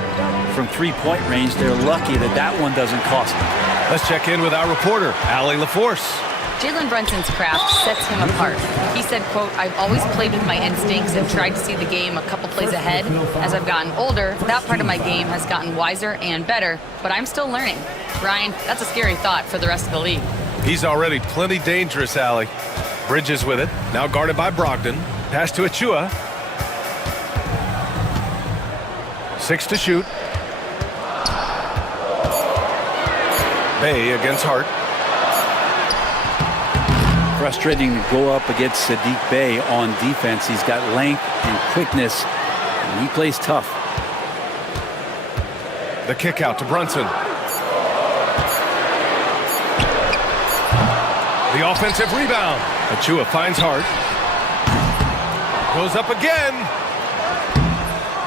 from three-point range. They're lucky that that one doesn't cost them. Let's check in with our reporter, Allie LaForce. Jalen Brunson's craft sets him apart. He said, quote, "I've always played with my instincts and tried to see the game a couple plays ahead. As I've gotten older, that part of my game has gotten wiser and better, but I'm still learning." Ryan, that's a scary thought for the rest of the league. He's already plenty dangerous, Allie. Bridges with it, now guarded by Brogdon. Pass to Achua. 6 to shoot. Bey against Hart. Frustrating to go up against Sadiq Bey on defense. He's got length and quickness, and he plays tough. The kick out to Brunson. The offensive rebound. Achua finds Hart. Goes up again.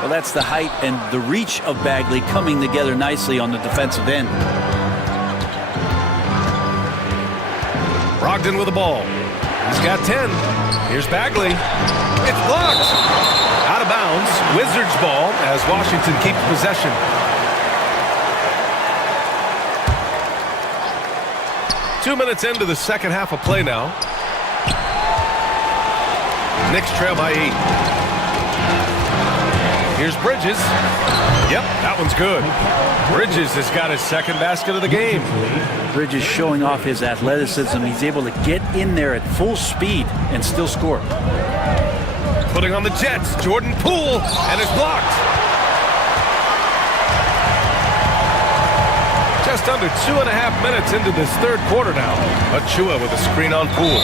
Well, that's the height and the reach of Bagley coming together nicely on the defensive end. Brogdon with the ball. He's got 10. Here's Bagley. It's blocked. Out of bounds. Wizards ball as Washington keeps possession. 2 minutes into the second half of play now. Knicks trail by 8. Here's Bridges. Yep, that one's good. Bridges has got his second basket of the game. Bridges showing off his athleticism. He's able to get in there at full speed and still score. Putting on the Jets, Jordan Poole, and it's blocked. Just under 2.5 minutes into this third quarter now. Achua with a screen on Poole.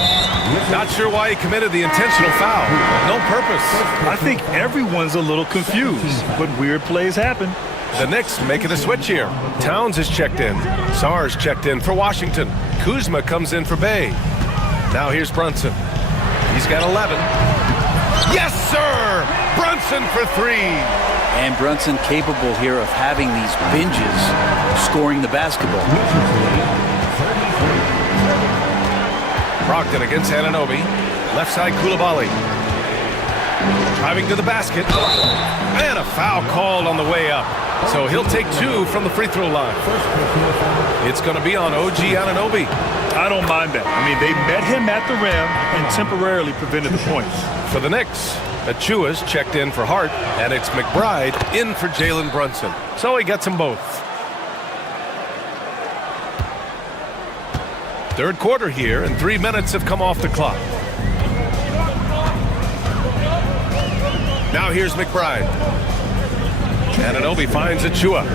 Not sure why he committed the intentional foul. No purpose. I think everyone's a little confused, but weird plays happen. The Knicks making a switch here. Towns is checked in. Sarr's checked in for Washington. Kuzma comes in for Bay. Now here's Brunson. He's got 11. Yes, sir! Brunson for 3. And Brunson capable here of having these binges, scoring the basketball. Brogdon against Anunoby. Left side Coulibaly. Driving to the basket. And a foul called on the way up. So he'll take 2 from the free throw line. It's going to be on OG Anunoby. I don't mind that. I mean, they met him at the rim and temporarily prevented the points. For the Knicks, Achua's checked in for Hart, and it's McBride in for Jalen Brunson. So he gets them both. Third quarter here, and 3 minutes have come off the clock. Now here's McBride. Anunoby finds Achua.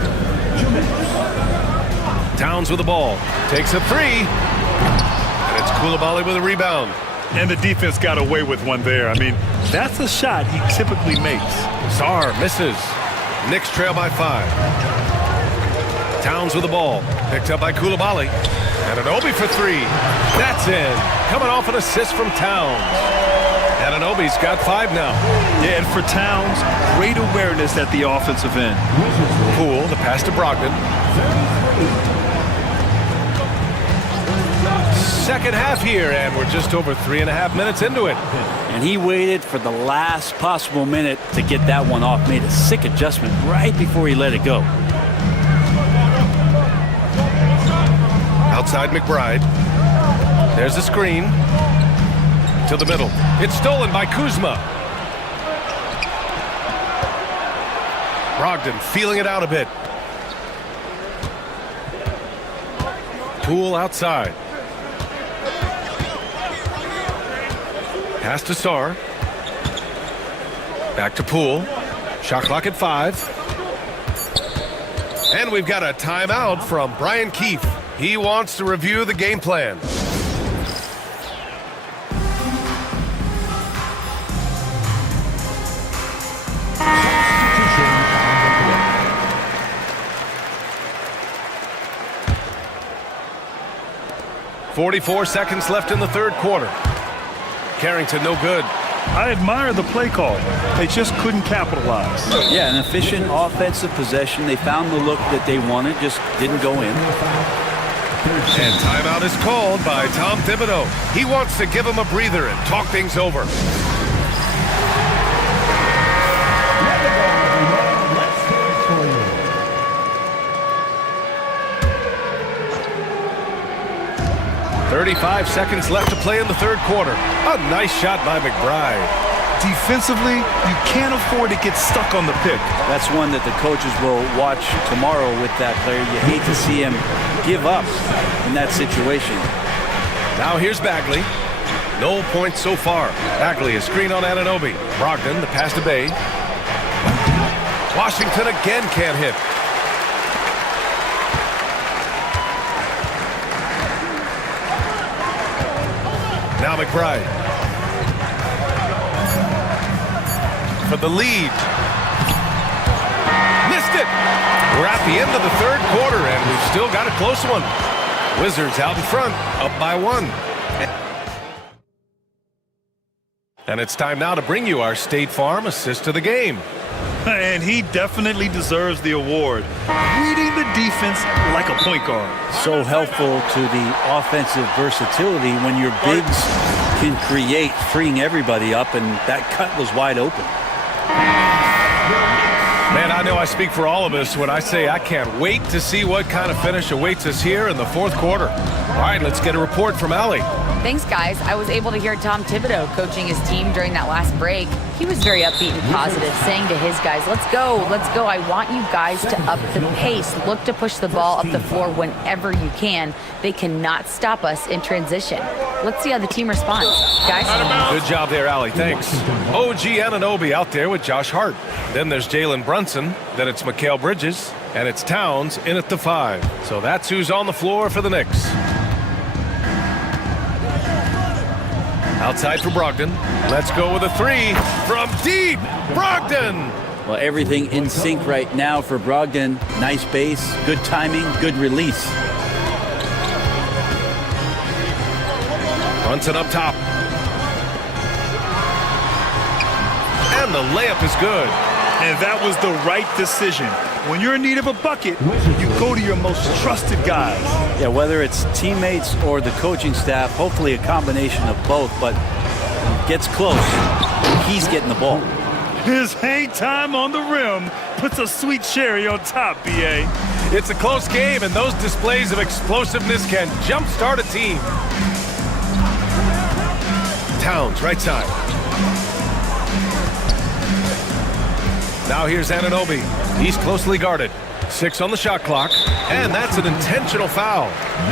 Towns with the ball. Takes a 3. And it's Coulibaly with a rebound. And the defense got away with one there. I mean, that's a shot he typically makes. Sarr misses. Knicks trail by 5. Towns with the ball. Picked up by Coulibaly. Anunoby for 3. That's in. Coming off an assist from Towns. Anunoby's got 5 now. Yeah, and for Towns, great awareness at the offensive end. Poole, the pass to Brogdon. Second half here, and we're just over 3.5 minutes into it. And he waited for the last possible minute to get that one off. Made a sick adjustment right before he let it go. Outside McBride. There's a screen. To the middle. It's stolen by Kuzma. Brogdon feeling it out a bit. Poole outside. Pass to Sarr. Back to Poole. Shot clock at 5. And we've got a timeout from Brian Keefe. He wants to review the game plan. .44 seconds left in the third quarter. Carrington no good. I admire the play call. They just couldn't capitalize. Yeah, an efficient offensive possession. They found the look that they wanted, just didn't go in. And timeout is called by Tom Thibodeau. He wants to give him a breather and talk things over. .35 seconds left to play in the third quarter. A nice shot by McBride. Defensively, you can't afford to get stuck on the pick. That's one that the coaches will watch tomorrow with that player. You hate to see him give up in that situation. Now here's Bagley. No points so far. Bagley, a screen on Anunoby. Brogdon, the pass to Bay. Washington again can't hit. Now McBride. For the lead. Missed it. We're at the end of the third quarter, and we've still got a close one. Wizards out in front, up by 1. And it's time now to bring you our State Farm assist to the game. And he definitely deserves the award. Reading the defense like a point guard. So helpful to the offensive versatility when your bigs can create, freeing everybody up, and that cut was wide open. Man, I know I speak for all of us when I say I can't wait to see what kind of finish awaits us here in the fourth quarter. All right, let's get a report from Allie. Thanks, guys. I was able to hear Tom Thibodeau coaching his team during that last break. He was very upbeat and positive, saying to his guys, let's go. I want you guys to up the pace. Look to push the ball up the floor whenever you can. They cannot stop us in transition. Let's see how the team responds. Guys? Good job there, Allie. Thanks. OG Anunoby out there with Josh Hart. Then there's Jalen Brunson. Then it's Mikal Bridges. And it's Towns in at the 5. So that's who's on the floor for the Knicks. Outside for Brogdon. Let's go with a 3 from deep. Brogdon! Well, everything in sync right now for Brogdon. Nice base, good timing, good release. Brunson up top. And the layup is good. And that was the right decision. When you're in need of a bucket, you go to your most trusted guys. Yeah, whether it's teammates or the coaching staff, hopefully a combination of both, but gets close. He's getting the ball. His hang time on the rim puts a sweet cherry on top, B.A. It's a close game, and those displays of explosiveness can jumpstart a team. Towns, right side. Now here's Anunoby. He's closely guarded. 6 on the shot clock, and that's an intentional foul.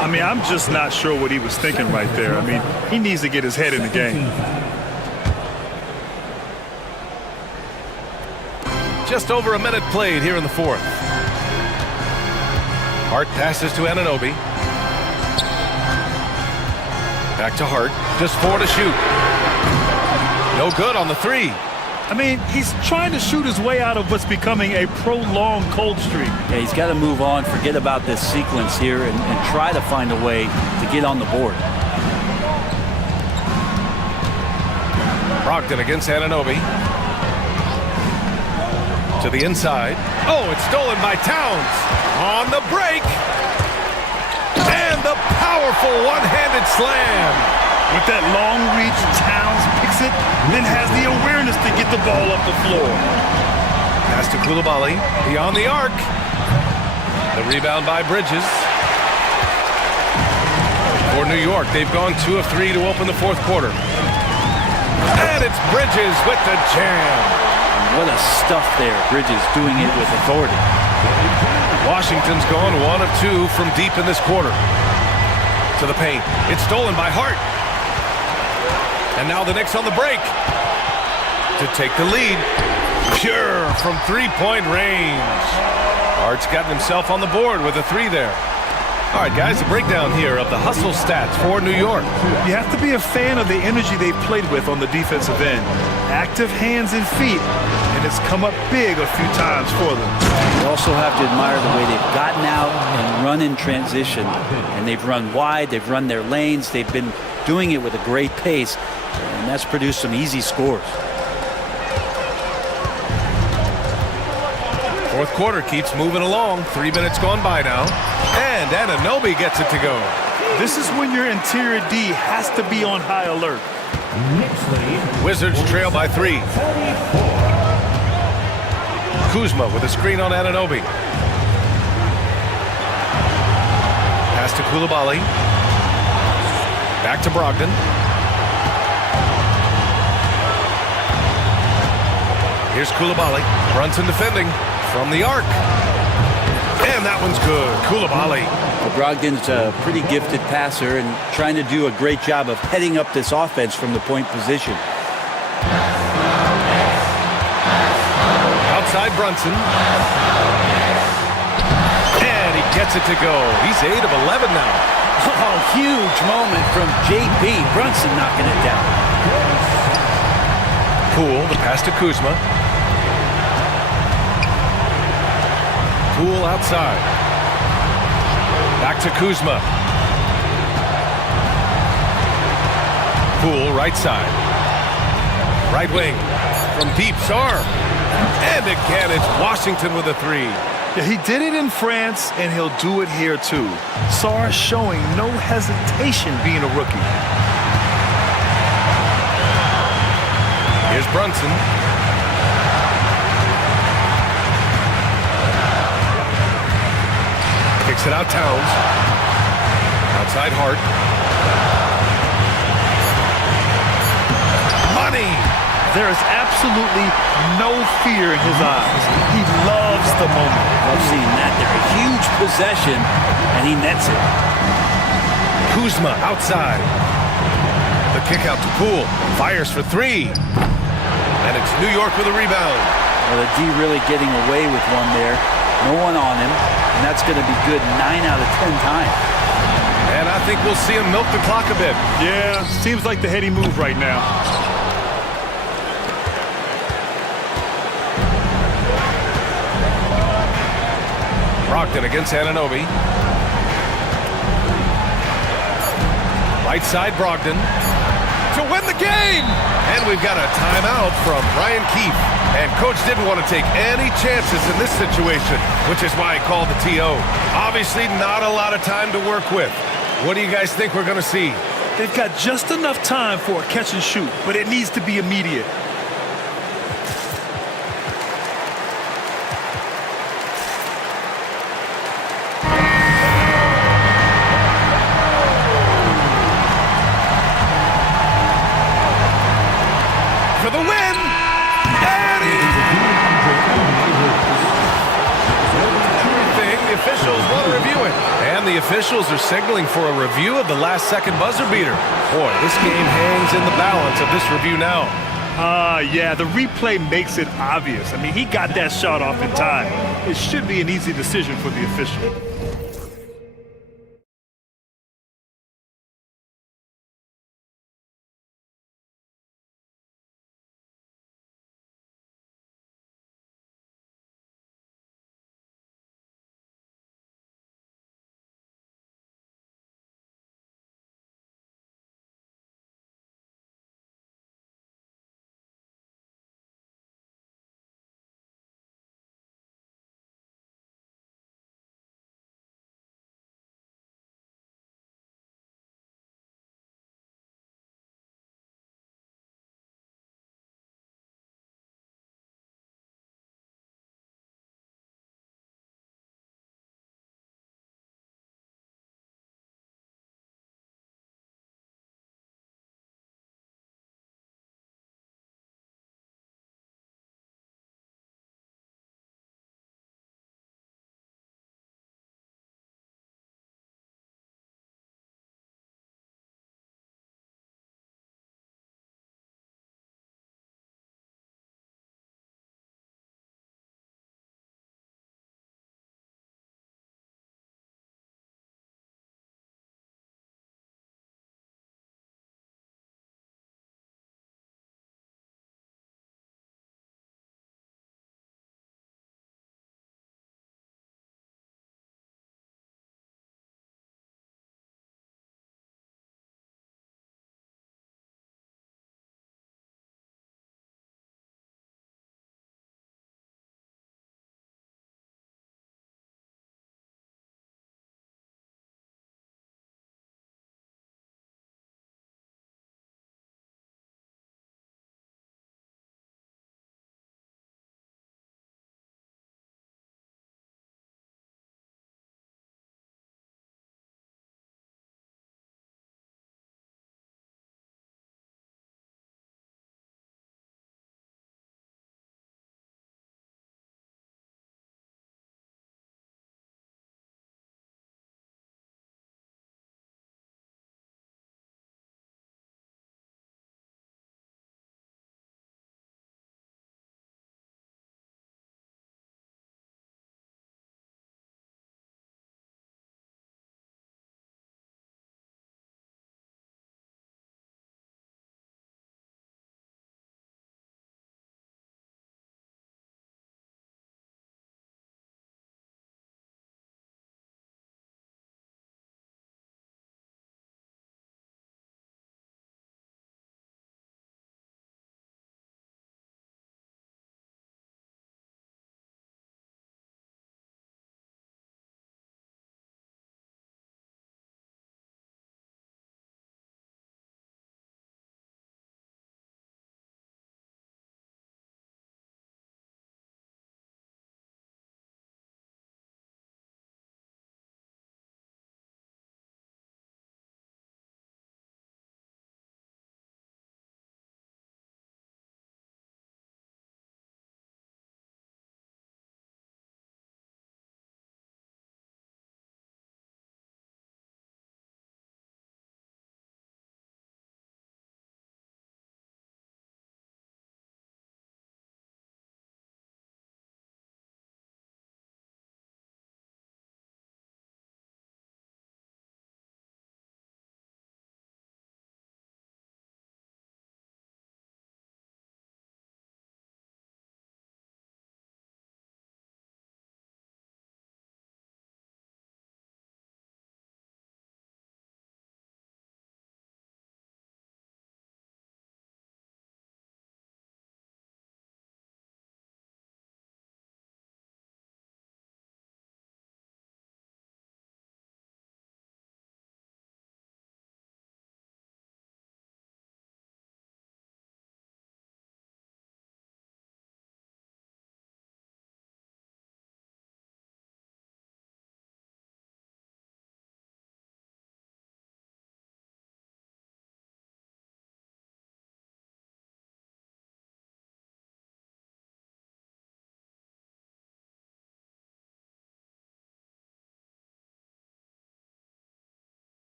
I mean, I'm just not sure what he was thinking right there. I mean, he needs to get his head in the game. Just over a minute played here in the fourth. Hart passes to Anunoby. Back to Hart. Just 4 to shoot. No good on the 3. I mean, he's trying to shoot his way out of what's becoming a prolonged cold streak. Yeah, he's got to move on, forget about this sequence here, and try to find a way to get on the board. Brogdon against Anunoby. To the inside. Oh, it's stolen by Towns. On the break. And the powerful one-handed slam. With that long reach, Towns picks it, then has the awareness to get the ball up the floor. Pass to Coulibaly, beyond the arc. The rebound by Bridges. For New York, they've gone 2 of 3 to open the fourth quarter. And it's Bridges with the jam. What a stuff there. Bridges doing it with authority. Washington's gone 1 of 2 from deep in this quarter. To the paint. It's stolen by Hart. And now the Knicks on the break to take the lead. Pure from three-point range. Hart's gotten himself on the board with a 3 there. All right, guys, a breakdown here of the hustle stats for New York. You have to be a fan of the energy they've played with on the defensive end. Active hands and feet, and it's come up big a few times for them. You also have to admire the way they've gotten out and run in transition. And they've run wide, they've run their lanes, they've been doing it with a great pace, and that's produced some easy scores. Fourth quarter keeps moving along. 3 minutes gone by now. And Anunoby gets it to go. This is when your interior D has to be on high alert. Wizards trail by 3. Kuzma with a screen on Anunoby. Pass to Coulibaly. Back to Brogdon. Here's Coulibaly. Brunson defending from the arc. And that one's good. Coulibaly. Well, Brogdon's a pretty gifted passer and trying to do a great job of heading up this offense from the point position. Outside Brunson. And he gets it to go. He's 8 of 11 now. Oh, huge moment from JP. Brunson knocking it down. Poole, the pass to Kuzma. Poole outside. Back to Kuzma. Poole right side. Right wing. From deep, Sarr. And again, it's Washington with a three. Yeah, he did it in France, and he'll do it here too. Sarr showing no hesitation being a rookie. Here's Brunson. Kicks it out Towns. Outside Hart. Money! There is absolutely no fear in his eyes. He loves the moment. Love seeing that there. A huge possession, and he nets it. Kuzma outside. The kick out to Poole. Fires for three. And it's New York with a rebound. Well, the D really getting away with one there. No one on him, and that's going to be good 9 out of 10 times. And I think we'll see him milk the clock a bit. Yeah, seems like the heady move right now. Brogdon against Anunoby. Right side Brogdon to win the game. And we've got a timeout from Brian Keefe. And coach didn't want to take any chances in this situation, which is why he called the TO. Obviously not a lot of time to work with. What do you guys think we're going to see? They've got just enough time for a catch and shoot, but it needs to be immediate. For the win! Everything, the officials want to review it. And the officials are signaling for a review of the last-second buzzer beater. Boy, this game hangs in the balance of this review now. Yeah, the replay makes it obvious. I mean, he got that shot off in time. It should be an easy decision for the official.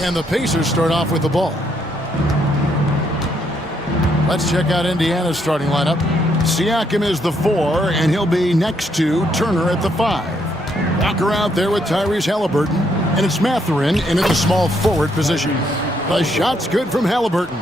And the Pacers start off with the ball. Let's check out Indiana's starting lineup. Siakam is the 4, and he'll be next to Turner at the 5. Walker out there with Tyrese Halliburton, and it's Mathurin in at the small forward position. The shot's good from Halliburton.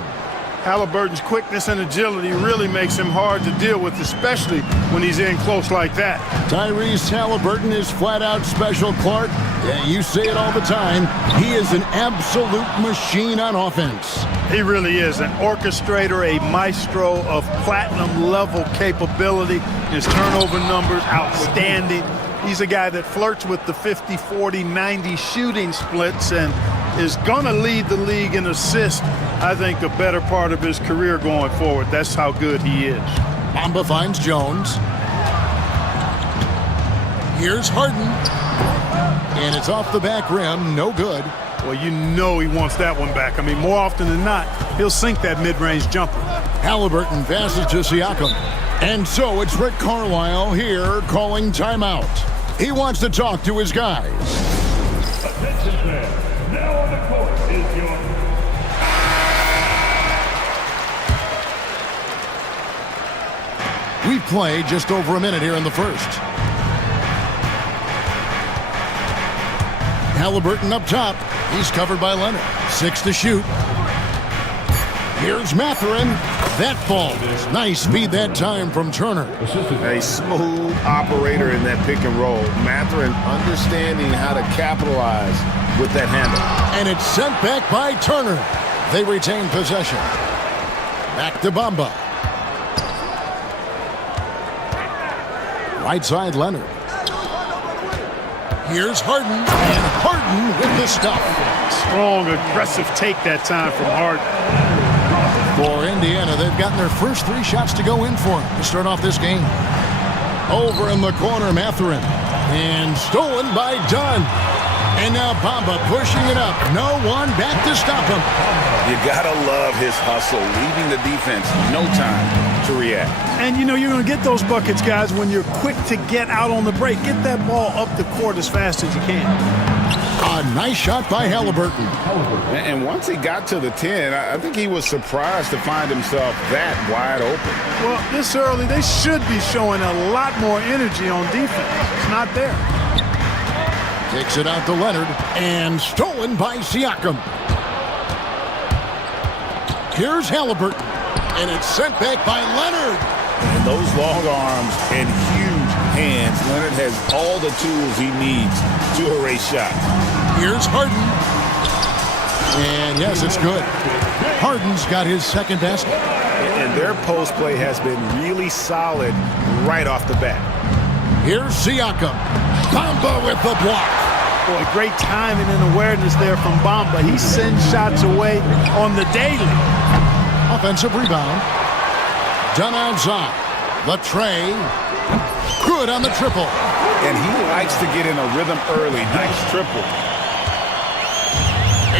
Halliburton's quickness and agility really makes him hard to deal with, especially when he's in close like that. Tyrese Halliburton is flat-out special, Clark. Yeah, you say it all the time. He is an absolute machine on offense. He really is an orchestrator, a maestro of platinum-level capability. His turnover numbers, outstanding. He's a guy that flirts with the 50, 40, 90 shooting splits and is going to lead the league in assists, I think, a better part of his career going forward. That's how good he is. Bamba finds Jones. Here's Harden. And it's off the back rim, no good. Well, you know he wants that one back. I mean, more often than not, he'll sink that mid-range jumper. Halliburton passes to Siakam. And so it's Rick Carlisle here calling timeout. He wants to talk to his guys. Attention fans. Now on the court is your... We've played just over a minute here in the first. Halliburton up top. He's covered by Leonard. 6 to shoot. Here's Mathurin. That falls. Nice feed that time from Turner. A smooth operator in that pick and roll. Mathurin understanding how to capitalize with that handle. And it's sent back by Turner. They retain possession. Back to Bamba. Right side Leonard. Here's Harden. And Harden with the stuff. Strong, aggressive take that time from Harden. For Indiana, they've gotten their first 3 shots to go in for him to start off this game. Over in the corner, Mathurin. And stolen by Dunn. And now Bamba pushing it up. No one back to stop him. You gotta love his hustle, leaving the defense no time to react. And you know you're going to get those buckets, guys, when you're quick to get out on the break. Get that ball up the court as fast as you can. A nice shot by Halliburton. And once he got to the 10, I think he was surprised to find himself that wide open. Well, this early, they should be showing a lot more energy on defense. It's not there. Takes it out to Leonard, and stolen by Siakam. Here's Halliburton, and it's sent back by Leonard. And those long arms and huge hands, Leonard has all the tools he needs to erase shots. Here's Harden. And yes, it's good. Harden's got his second basket. And their post play has been really solid right off the bat. Here's Siakam. Bamba with the block. Boy, great timing and awareness there from Bamba. He sends shots away on the daily. Offensive rebound. Done outside. The tray. Good on the triple. And he likes to get in a rhythm early. Nice triple.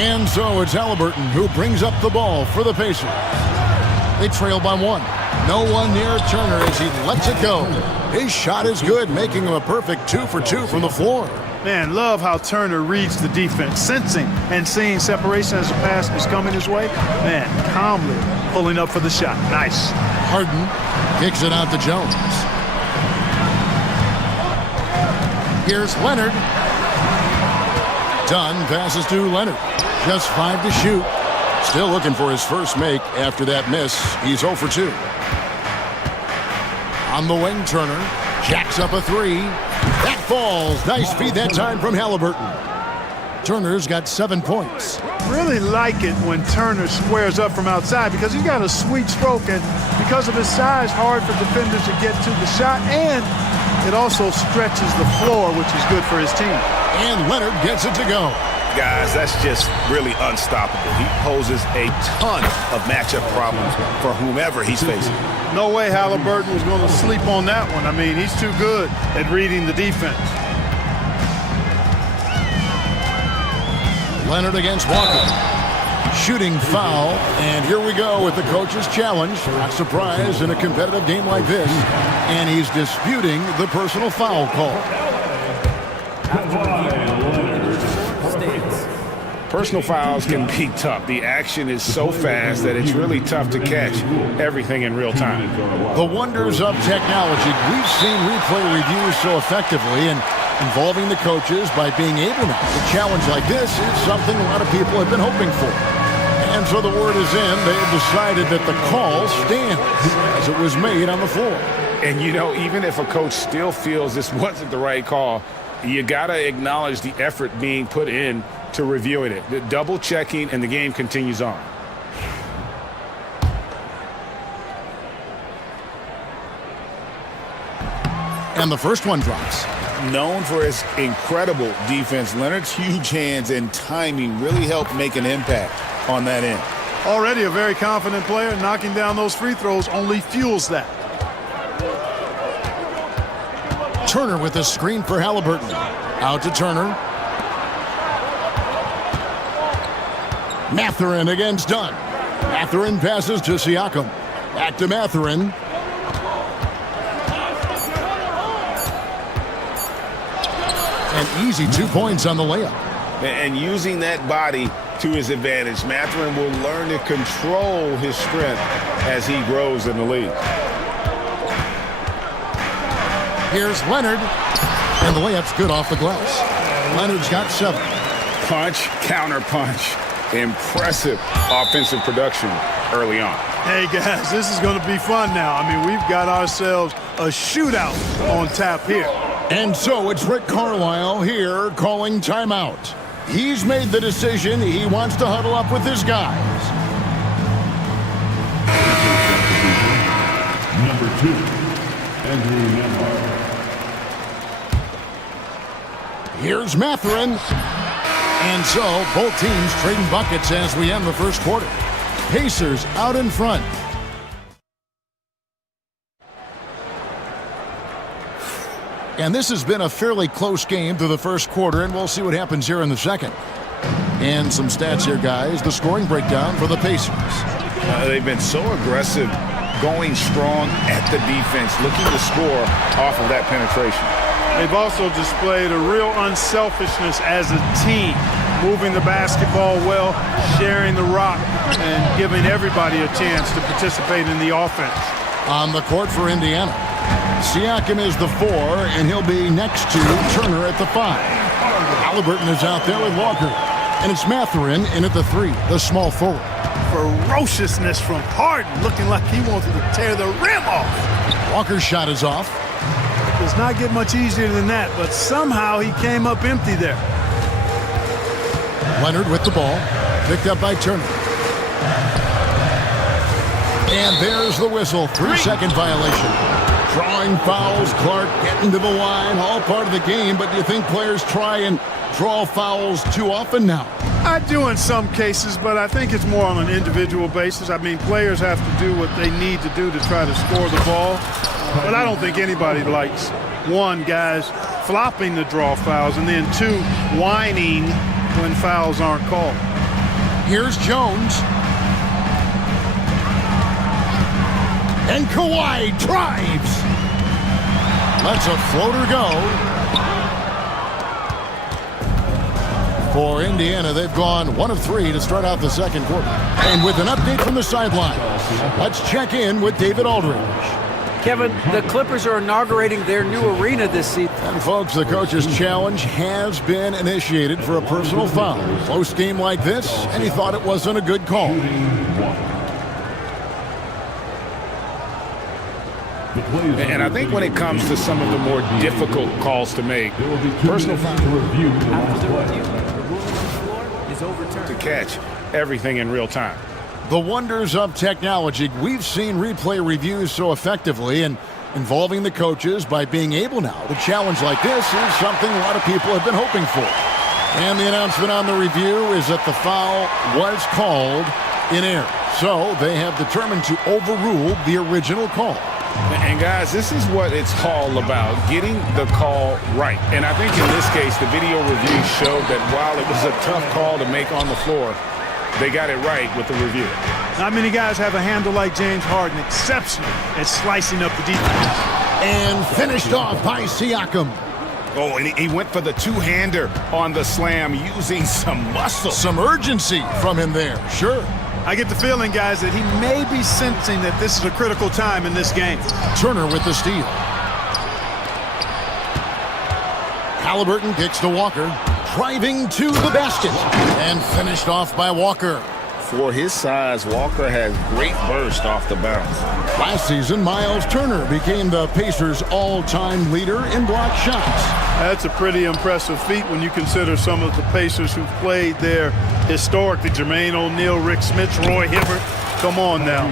And so it's Halliburton who brings up the ball for the Pacers. They trail by 1. No one near Turner as he lets it go. His shot is good, making him a perfect 2 for 2 from the floor. Man, love how Turner reads the defense, sensing and seeing separation as the pass is coming his way. Man, calmly pulling up for the shot. Nice. Harden kicks it out to Jones. Here's Leonard. Dunn passes to Leonard. Just 5 to shoot. Still looking for his first make after that miss. He's 0 for 2. On the wing, Turner jacks up a 3. That falls. Nice feed that time from Halliburton. Turner's got 7 points. Really like it when Turner squares up from outside because he's got a sweet stroke, and because of his size, hard for defenders to get to the shot, and it also stretches the floor, which is good for his team. And Leonard gets it to go. Guys, that's just really unstoppable. He poses a ton of matchup problems for whomever he's facing. No way Halliburton was going to sleep on that one. I mean, he's too good at reading the defense. Leonard against Walker. Shooting foul, and here we go with the coach's challenge. Not surprised in a competitive game like this. And he's disputing the personal foul call. Personal fouls can be tough. The action is so fast that it's really tough to catch everything in real time. The wonders of technology. We've seen replay reviews so effectively and involving the coaches by being able now. A challenge like this is something a lot of people have been hoping for. And so the word is in. They have decided that the call stands as it was made on the floor. And, you know, even if a coach still feels this wasn't the right call, you got to acknowledge the effort being put in to reviewing it. The double checking, and the game continues on. And the first one drops. Known for his incredible defense, Leonard's huge hands and timing really helped make an impact on that end. Already a very confident player. Knocking down those free throws only fuels that. Turner with a screen for Halliburton. Out to Turner. Mathurin against Dunn. Mathurin passes to Siakam. Back to Mathurin. An easy 2 points on the layup. And using that body to his advantage, Mathurin will learn to control his strength as he grows in the league. Here's Leonard. And the layup's good off the glass. Leonard's got 7. Punch, counter punch. Impressive offensive production early on. Hey, guys, this is going to be fun now. I mean, we've got ourselves a shootout on tap here. And so it's Rick Carlisle here calling timeout. He's made the decision. He wants to huddle up with his guys. Number 2, Andrew Nembhard. Here's Mathurin. And so both teams trading buckets as we end the first quarter. Pacers out in front. And this has been a fairly close game through the first quarter, and we'll see what happens here in the second. And some stats here, guys. The scoring breakdown for the Pacers. They've been so aggressive, going strong at the defense, looking to score off of that penetration. They've also displayed a real unselfishness as a team, moving the basketball well, sharing the rock, and giving everybody a chance to participate in the offense. On the court for Indiana, Siakam is the 4, and he'll be next to Turner at the 5. Halliburton is out there with Walker, and it's Mathurin in at the 3, the small forward. Ferociousness from Harden, looking like he wanted to tear the rim off. Walker's shot is off. Does not get much easier than that, but somehow he came up empty there. Leonard with the ball, picked up by Turner. And there's the whistle, 3-second violation. Drawing fouls, Clark getting to the line, all part of the game, but do you think players try and draw fouls too often now? I do in some cases, but I think it's more on an individual basis. I mean, players have to do what they need to do to try to score the ball. But I don't think anybody likes, 1, guys flopping the draw fouls, and then 2, whining when fouls aren't called. Here's Jones. And Kawhi drives. Lets a floater go. For Indiana, they've gone 1 of 3 to start out the second quarter. And with an update from the sideline, let's check in with David Aldridge. Kevin, the Clippers are inaugurating their new arena this season. And folks, the coach's challenge has been initiated for a personal foul. Close game like this, and he thought it wasn't a good call. And I think when it comes to some of the more difficult calls to make, personal foul is overturned. to catch everything in real time. The wonders of technology. We've seen replay reviews so effectively and involving the coaches by being able now to challenge like this is something a lot of people have been hoping for. And the announcement on the review is that the foul was called in error. So they have determined to overrule the original call. And guys, this is what it's all about, getting the call right. And I think in this case, the video review showed that while it was a tough call to make on the floor, they got it right with the review. Not many guys have a handle like James Harden, exceptional at slicing up the defense. And finished off by Siakam. Oh, and he went for the two-hander on the slam using some muscle. Some urgency from him there, sure. I get the feeling, guys, that he may be sensing that this is a critical time in this game. Turner with the steal. Halliburton kicks to Walker, driving to the basket, and finished off by Walker. For his size, Walker has great burst off the bounce. Last season, Miles Turner became the Pacers' all-time leader in block shots. That's a pretty impressive feat when you consider some of the Pacers who've played there historically. Jermaine O'Neal, Rick Smith, Roy Hibbert. Come on now.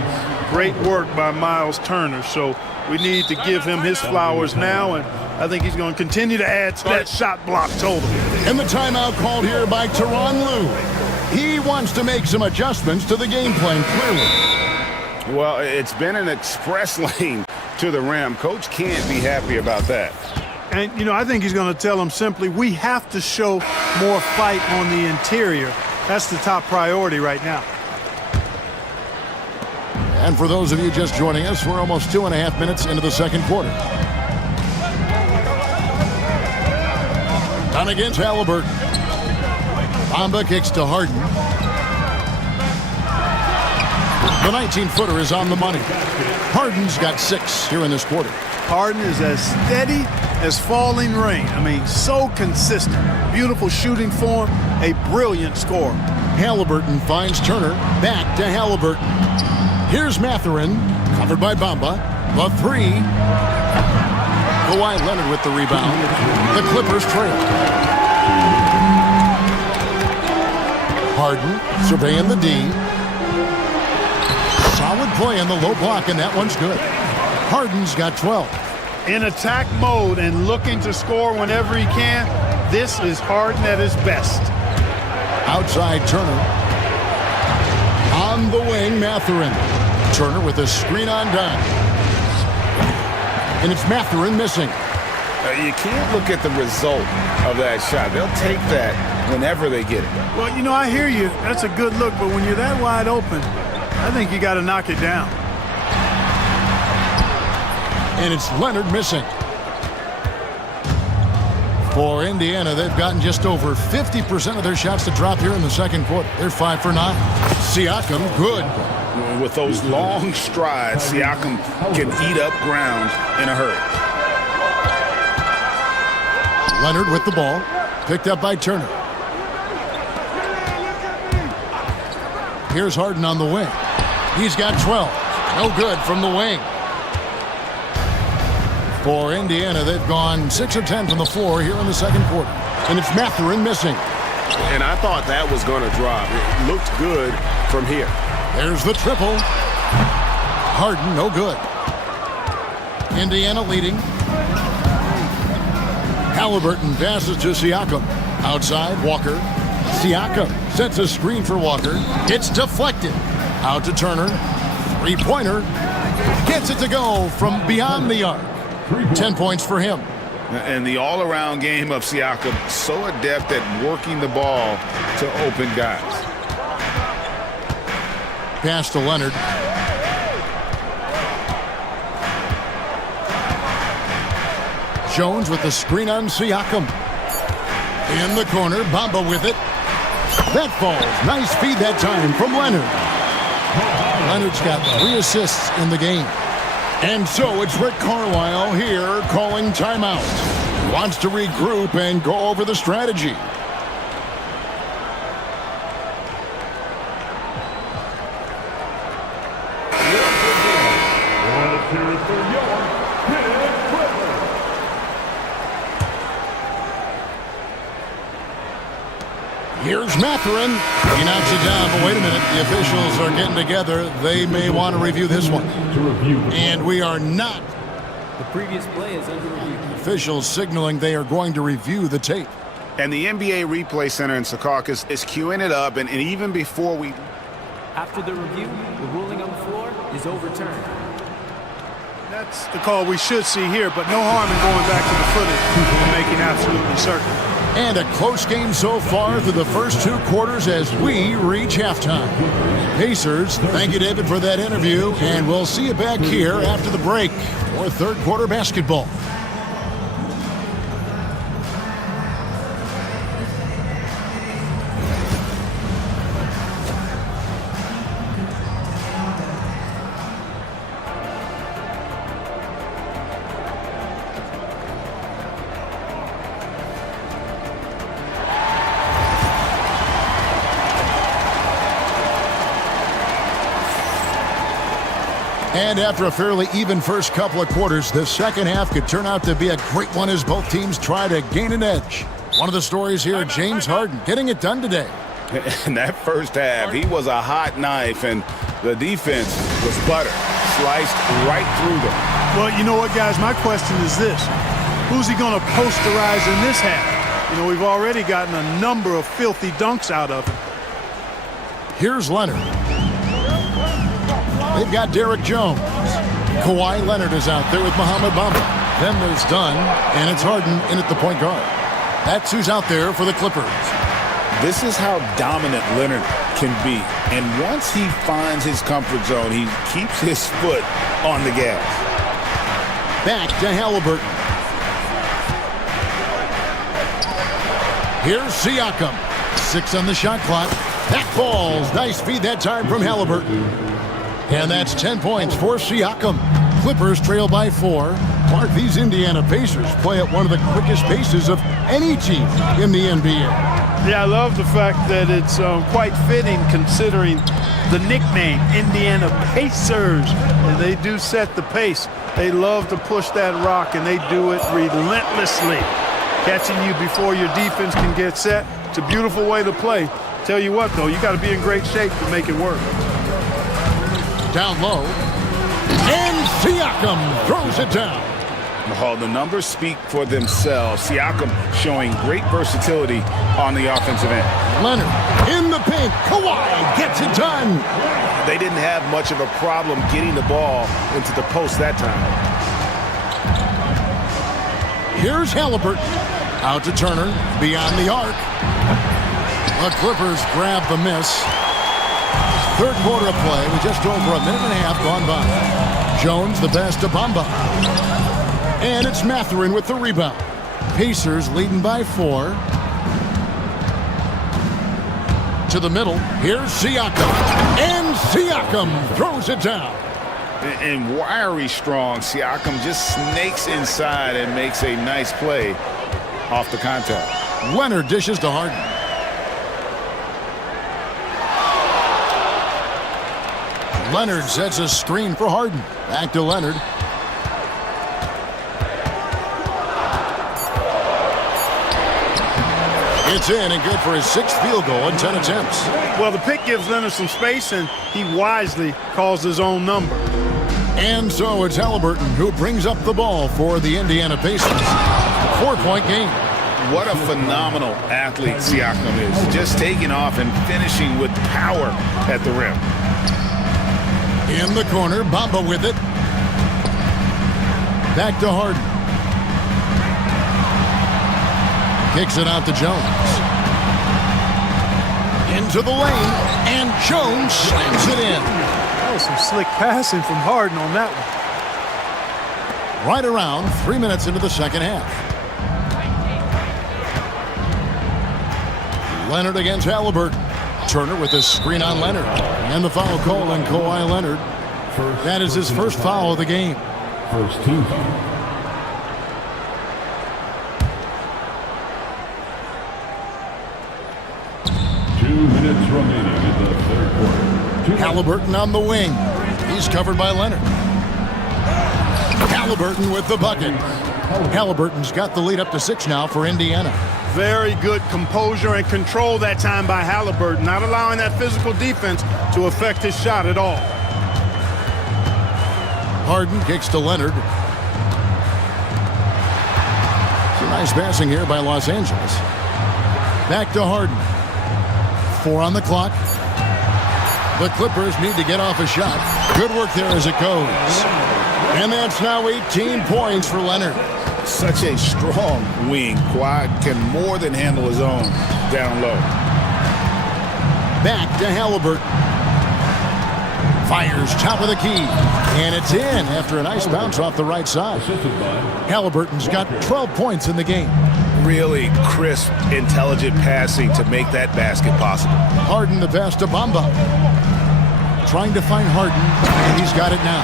Great work by Miles Turner. So we need to give him his flowers now, and I think he's going to continue to add to that shot block total. And the timeout called here by Tyronn Lue. He wants to make some adjustments to the game plan, clearly. Well, it's been an express lane to the rim. Coach can't be happy about that. And, you know, I think he's going to tell him simply, we have to show more fight on the interior. That's the top priority right now. And for those of you just joining us, we're almost 2.5 minutes into the second quarter. Down against Halliburton. Bamba kicks to Harden. The 19-footer is on the money. Harden's got 6 here in this quarter. Harden is as steady as falling rain. I mean, so consistent. Beautiful shooting form, a brilliant scorer. Halliburton finds Turner. Back to Halliburton. Here's Mathurin, covered by Bamba. The 3. Kawhi Leonard with the rebound. The Clippers trail. Harden surveying the D. Solid play in the low block, and that one's good. Harden's got 12. In attack mode and looking to score whenever he can, this is Harden at his best. Outside Turner. On the wing, Mathurin. Turner with a screen on dime. And it's Mathurin missing. You can't look at the result of that shot. They'll take that whenever they get it. Well, you know, I hear you. That's a good look, but when you're that wide open, I think you got to knock it down. And it's Leonard missing. For Indiana, they've gotten just over 50% of their shots to drop here in the second quarter. They're 5 for 9. Siakam, good. With those long strides, Siakam can eat up ground in a hurry. Leonard with the ball. Picked up by Turner. Here's Harden on the wing. He's got 12. No good from the wing. For Indiana, they've gone 6 of 10 from the floor here in the second quarter. And it's Mathurin missing. And I thought that was going to drop. It looked good from here. There's the triple. Harden, no good. Indiana leading. Halliburton passes to Siakam. Outside, Walker. Siakam sets a screen for Walker. It's deflected. Out to Turner. Three-pointer. Gets it to go from beyond the arc. 10 points for him. And the all-around game of Siakam, so adept at working the ball to open guys. Pass to Leonard. Jones with the screen on Siakam. In the corner, Bamba with it. That falls. Nice feed that time from Leonard. Leonard's got 3 assists in the game. And so it's Rick Carlisle here calling timeout. He wants to regroup and go over the strategy. Here's Mathurin. He knocks it down, but wait a minute. The officials are getting together. They may want to review this one. And we are not. The previous play is under review. Officials signaling they are going to review the tape. And the NBA Replay Center in Secaucus is queuing it up, and even before we... After the review, the ruling on the floor is overturned. That's the call we should see here, but no harm in going back to the footage and making absolutely certain. And a close game so far through the first 2 quarters as we reach halftime. Pacers, thank you, David, for that interview, and we'll see you back here after the break for third quarter basketball. And after a fairly even first couple of quarters, the second half could turn out to be a great one as both teams try to gain an edge. One of the stories here, James Harden getting it done today. In that first half, he was a hot knife, and the defense was butter, sliced right through them. Well, you know what, guys? My question is this. Who's he going to posterize in this half? You know, we've already gotten a number of filthy dunks out of him. Here's Leonard. They've got Derrick Jones. Kawhi Leonard is out there with Mohamed Bamba. Then it's done, and it's Harden in at the point guard. That's who's out there for the Clippers. This is how dominant Leonard can be. And once he finds his comfort zone, he keeps his foot on the gas. Back to Halliburton. Here's Siakam. 6 on the shot clock. That falls. Nice feed that time from Halliburton. And that's 10 points for Siakam. Clippers trail by 4. Mark, these Indiana Pacers play at one of the quickest paces of any team in the NBA. Yeah, I love the fact that it's quite fitting considering the nickname, Indiana Pacers. And they do set the pace. They love to push that rock, and they do it relentlessly. Catching you before your defense can get set. It's a beautiful way to play. Tell you what, though, you got to be in great shape to make it work. Down low. And Siakam throws it down. Oh, the numbers speak for themselves. Siakam showing great versatility on the offensive end. Leonard in the paint. Kawhi gets it done. They didn't have much of a problem getting the ball into the post that time. Here's Halliburton. Out to Turner. Beyond the arc. The Clippers grab the miss. Third quarter of play with just over a minute and a half gone by. Jones the best to Bamba. And it's Mathurin with the rebound. Pacers leading by 4. To the middle. Here's Siakam. And Siakam throws it down. And wiry strong. Siakam just snakes inside and makes a nice play off the contact. Leonard dishes to Harden. Leonard sets a screen for Harden. Back to Leonard. It's in and good for his 6th field goal in 10 attempts. Well, the pick gives Leonard some space, and he wisely calls his own number. And so it's Halliburton who brings up the ball for the Indiana Pacers. 4-point game. What a phenomenal athlete Siakam is. Just taking off and finishing with power at the rim. In the corner, Bamba with it. Back to Harden. Kicks it out to Jones. Into the lane, and Jones slams it in. That was some slick passing from Harden on that one. Right around 3 minutes into the second half. Leonard against Halliburton. Turner with a screen on Leonard. And the foul call on Kawhi Leonard. That is his first foul of the game. First team. Minutes remaining in the third quarter. Halliburton on the wing. He's covered by Leonard. Halliburton with the bucket. Halliburton's got the lead up to 6 now for Indiana. Very good composure and control that time by Halliburton, not allowing that physical defense to affect his shot at all. Harden kicks to Leonard. Some nice passing here by Los Angeles. Back to Harden. 4 on the clock. The Clippers need to get off a shot. Good work there as it goes. And that's now 18 points for Leonard. Such a strong wing. Kawhi can more than handle his own down low. Back to Halliburton. Fires top of the key. And it's in after a nice bounce off the right side. Halliburton's got 12 points in the game. Really crisp, intelligent passing to make that basket possible. Harden the pass to Bamba. Trying to find Harden, and he's got it now.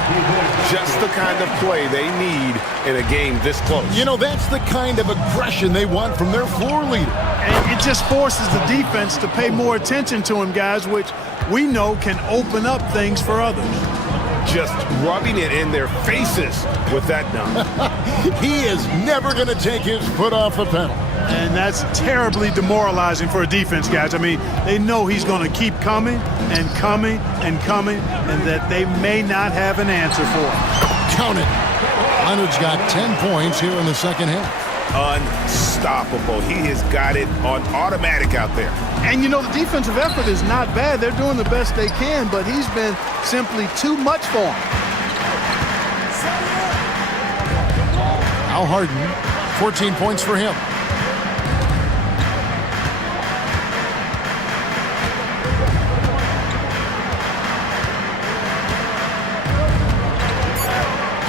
Just the kind of play they need in a game this close. You know, that's the kind of aggression they want from their floor leader. And it just forces the defense to pay more attention to him, guys, which we know can open up things for others. just rubbing it in their faces with that dunk. He is never going to take his foot off the pedal. And that's terribly demoralizing for a defense, guys. I mean, they know he's going to keep coming and coming and coming, and that they may not have an answer for him. Count it. Leonard's got 10 points here in the second half. Unstoppable. He has got it on automatic out there. And, you know, the defensive effort is not bad. They're doing the best they can, but he's been simply too much for him. Now Harden, 14 points for him.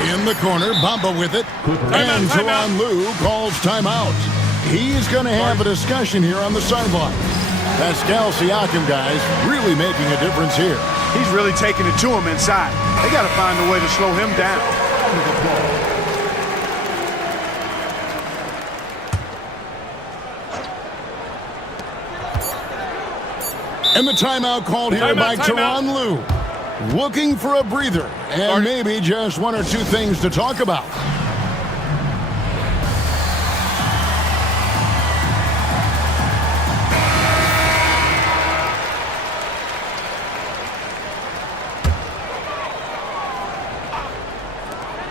In the corner, Bamba with it. And Tyronn Lue calls timeout. He's going to have a discussion here on the sideline. Pascal Siakam, guys, really making a difference here. He's really taking it to him inside. They got to find a way to slow him down. And the timeout called here by Tyronn Lue. Looking for a breather and maybe just one or two things to talk about.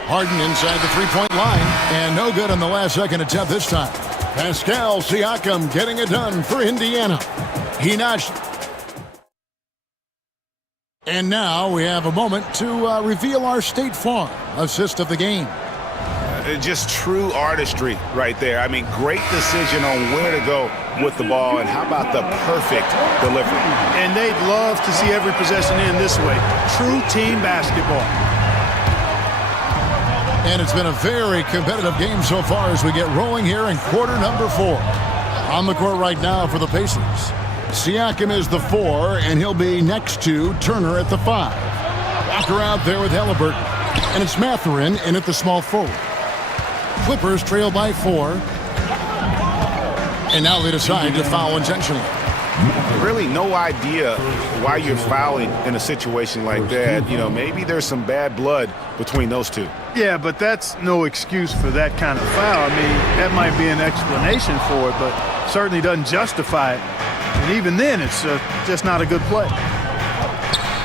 Harden inside the three-point line, and no good on the last-second attempt this time. Pascal Siakam getting it done for Indiana. He notched. And now we have a moment to reveal our State Farm assist of the game. Just true artistry right there. I mean, great decision on where to go with the ball, and how about the perfect delivery. And they'd love to see every possession in this way. True team basketball. And it's been a very competitive game so far as we get rolling here in quarter number 4. On the court right now for the Pacers. Siakam is the 4, and he'll be next to Turner at the 5. Walker out there with Halliburton. And it's Mathurin in at the small forward. Clippers trail by 4. And now they decide to foul intentionally. Really no idea why you're fouling in a situation like that. You know, maybe there's some bad blood between those two. Yeah, but that's no excuse for that kind of foul. I mean, that might be an explanation for it, but certainly doesn't justify it. And even then, it's just not a good play.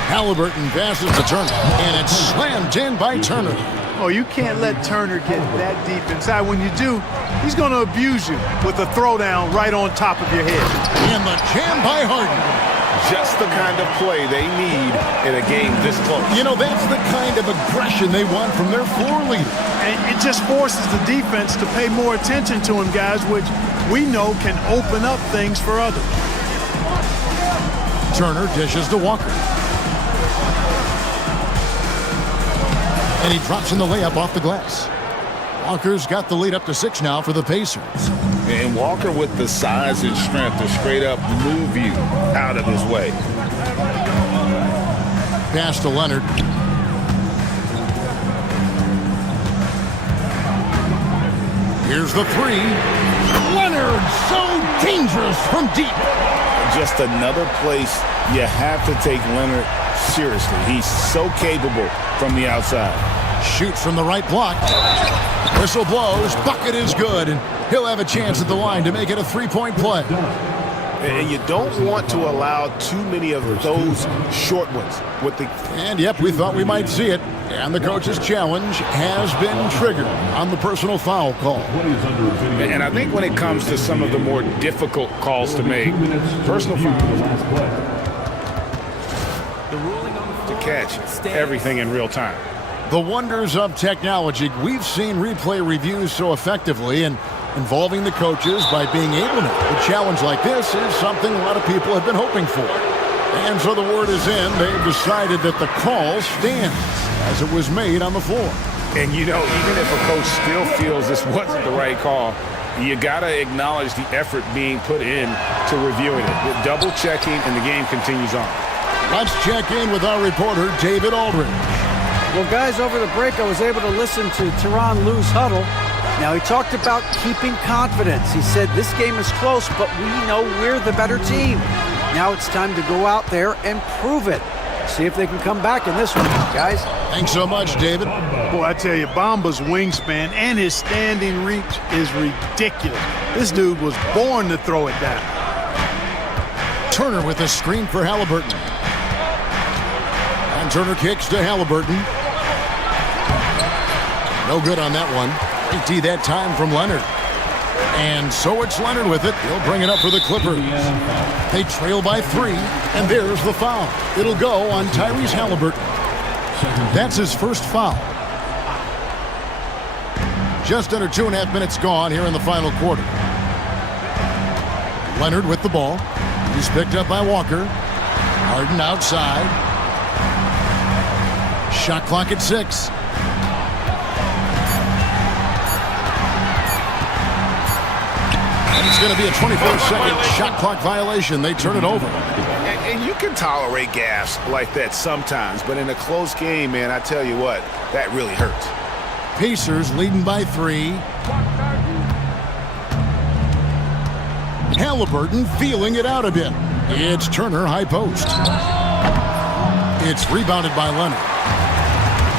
Halliburton passes to Turner, and it's slammed in by Turner. Oh, you can't let Turner get that deep inside. When you do, he's going to abuse you with a throwdown right on top of your head. And the jam by Harden. Just the kind of play they need in a game this close. You know, that's the kind of aggression they want from their floor leader. And it just forces the defense to pay more attention to him, guys, which we know can open up things for others. Turner dishes to Walker. And he drops in the layup off the glass. Walker's got the lead up to 6 now for the Pacers. And Walker with the size and strength to straight up move you out of his way. Pass to Leonard. Here's the 3. Leonard, so dangerous from deep. Just another place you have to take Leonard seriously. He's so capable from the outside. Shoots from the right block. Whistle blows. Bucket is good. And he'll have a chance at the line to make it a 3-point play. And you don't want to allow too many of those short ones. And yep, we thought we might see it. And the coach's challenge has been triggered on the personal foul call. And I think when it comes to some of the more difficult calls to make, personal foul to catch everything in real time. The wonders of technology. We've seen replay reviews so effectively, and involving the coaches by being able to. A challenge like this is something a lot of people have been hoping for. And so the word is in. They've decided that the call stands as it was made on the floor. And, you know, even if a coach still feels this wasn't the right call, you got to acknowledge the effort being put in to reviewing it. With double checking, and the game continues on. Let's check in with our reporter, David Aldridge. Well, guys, over the break, I was able to listen to Tyronn Lue's huddle. Now, he talked about keeping confidence. He said this game is close, but we know we're the better team. Now it's time to go out there and prove it. See if they can come back in this one, guys. Thanks so much, David. Boy, I tell you, Bamba's wingspan and his standing reach is ridiculous. This dude was born to throw it down. Turner with a screen for Halliburton. And Turner kicks to Halliburton. No good on that one. Great D that time from Leonard. And so it's Leonard with it. He'll bring it up for the Clippers. They trail by 3, and there's the foul. It'll go on Tyrese Halliburton. That's his first foul. Just under 2.5 minutes gone here in the final quarter. Leonard with the ball. He's picked up by Walker. Harden outside. Shot clock at 6. And it's going to be a 24-second shot clock violation. They turn it over. And you can tolerate gas like that sometimes, but in a close game, man, I tell you what, that really hurts. Pacers leading by 3. Halliburton feeling it out a bit. It's Turner high post. It's rebounded by Leonard.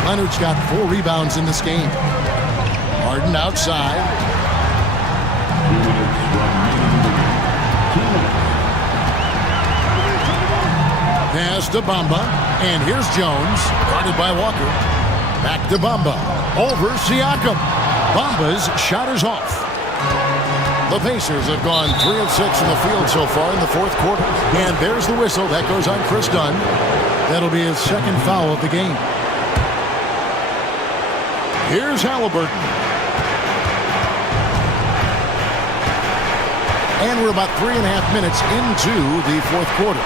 Leonard's got 4 rebounds in this game. Harden outside. Pass to Bamba, and here's Jones, guarded by Walker. Back to Bamba, over Siakam. Bamba's shot is off. The Pacers have gone 3 of 6 in the field so far in the fourth quarter. And there's the whistle. That goes on Chris Dunn. That'll be his second foul of the game. Here's Halliburton. And we're about 3.5 minutes into the fourth quarter.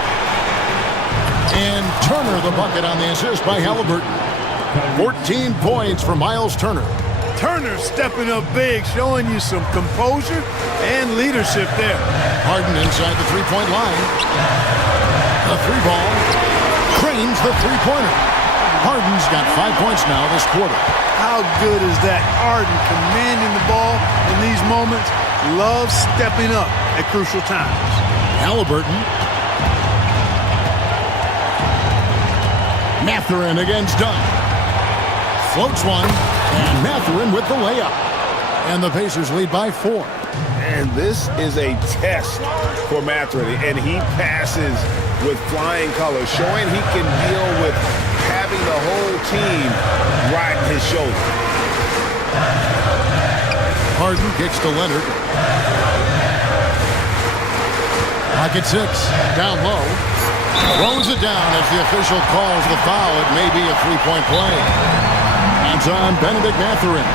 And Turner the bucket on the assist by Halliburton. 14 points for Miles Turner. Turner stepping up big, showing you some composure and leadership there. Harden inside the three-point line. The 3-ball. Cranes the three-pointer. Harden's got 5 points now this quarter. How good is that? Harden commanding the ball in these moments. Loves stepping up at crucial times. Halliburton. Mathurin against Dunn. Floats one, and Mathurin with the layup. And the Pacers lead by 4. And this is a test for Mathurin, and he passes with flying colors, showing he can deal with having the whole team riding his shoulder. Harden kicks to Leonard. Pocket 6, down low. Throws it down as the official calls the foul. It may be a 3-point play. Hands on Benedict Mathurin.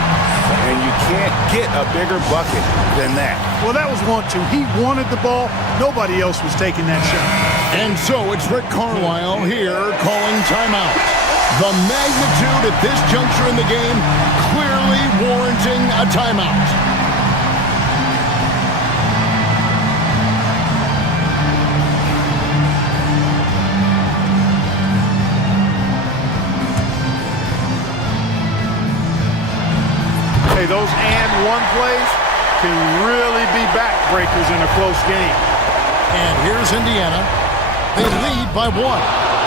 And you can't get a bigger bucket than that. Well, that was 1-2. He wanted the ball. Nobody else was taking that shot. And so it's Rick Carlisle here calling timeout. The magnitude at this juncture in the game clearly warranting a timeout. Hey, those and one plays can really be backbreakers in a close game. And here's Indiana. They lead by 1.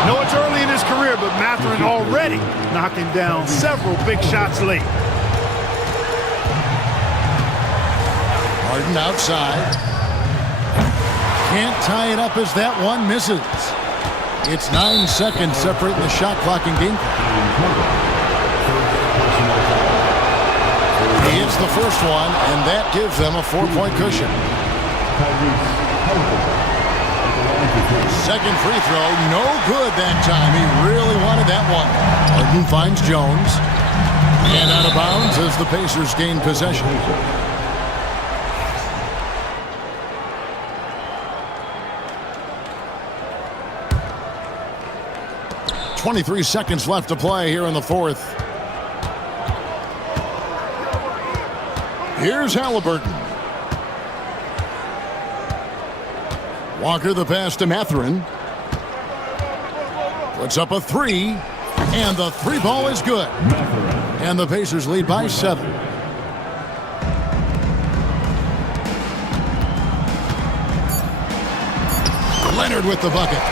No, it's early in his career, but Mathurin already knocking down several big shots late. Harden outside. Can't tie it up as that one misses. It's 9 seconds separating the shot clock and game clock. He hits the first one, and that gives them a 4-point cushion. Second free throw, no good that time. He really wanted that one. Harden finds Jones. And out of bounds as the Pacers gain possession. .23 seconds left to play here in the fourth. Here's Halliburton. Walker the pass to Mathurin. Puts up a 3, and the 3-ball is good. And the Pacers lead by 7. Leonard with the bucket.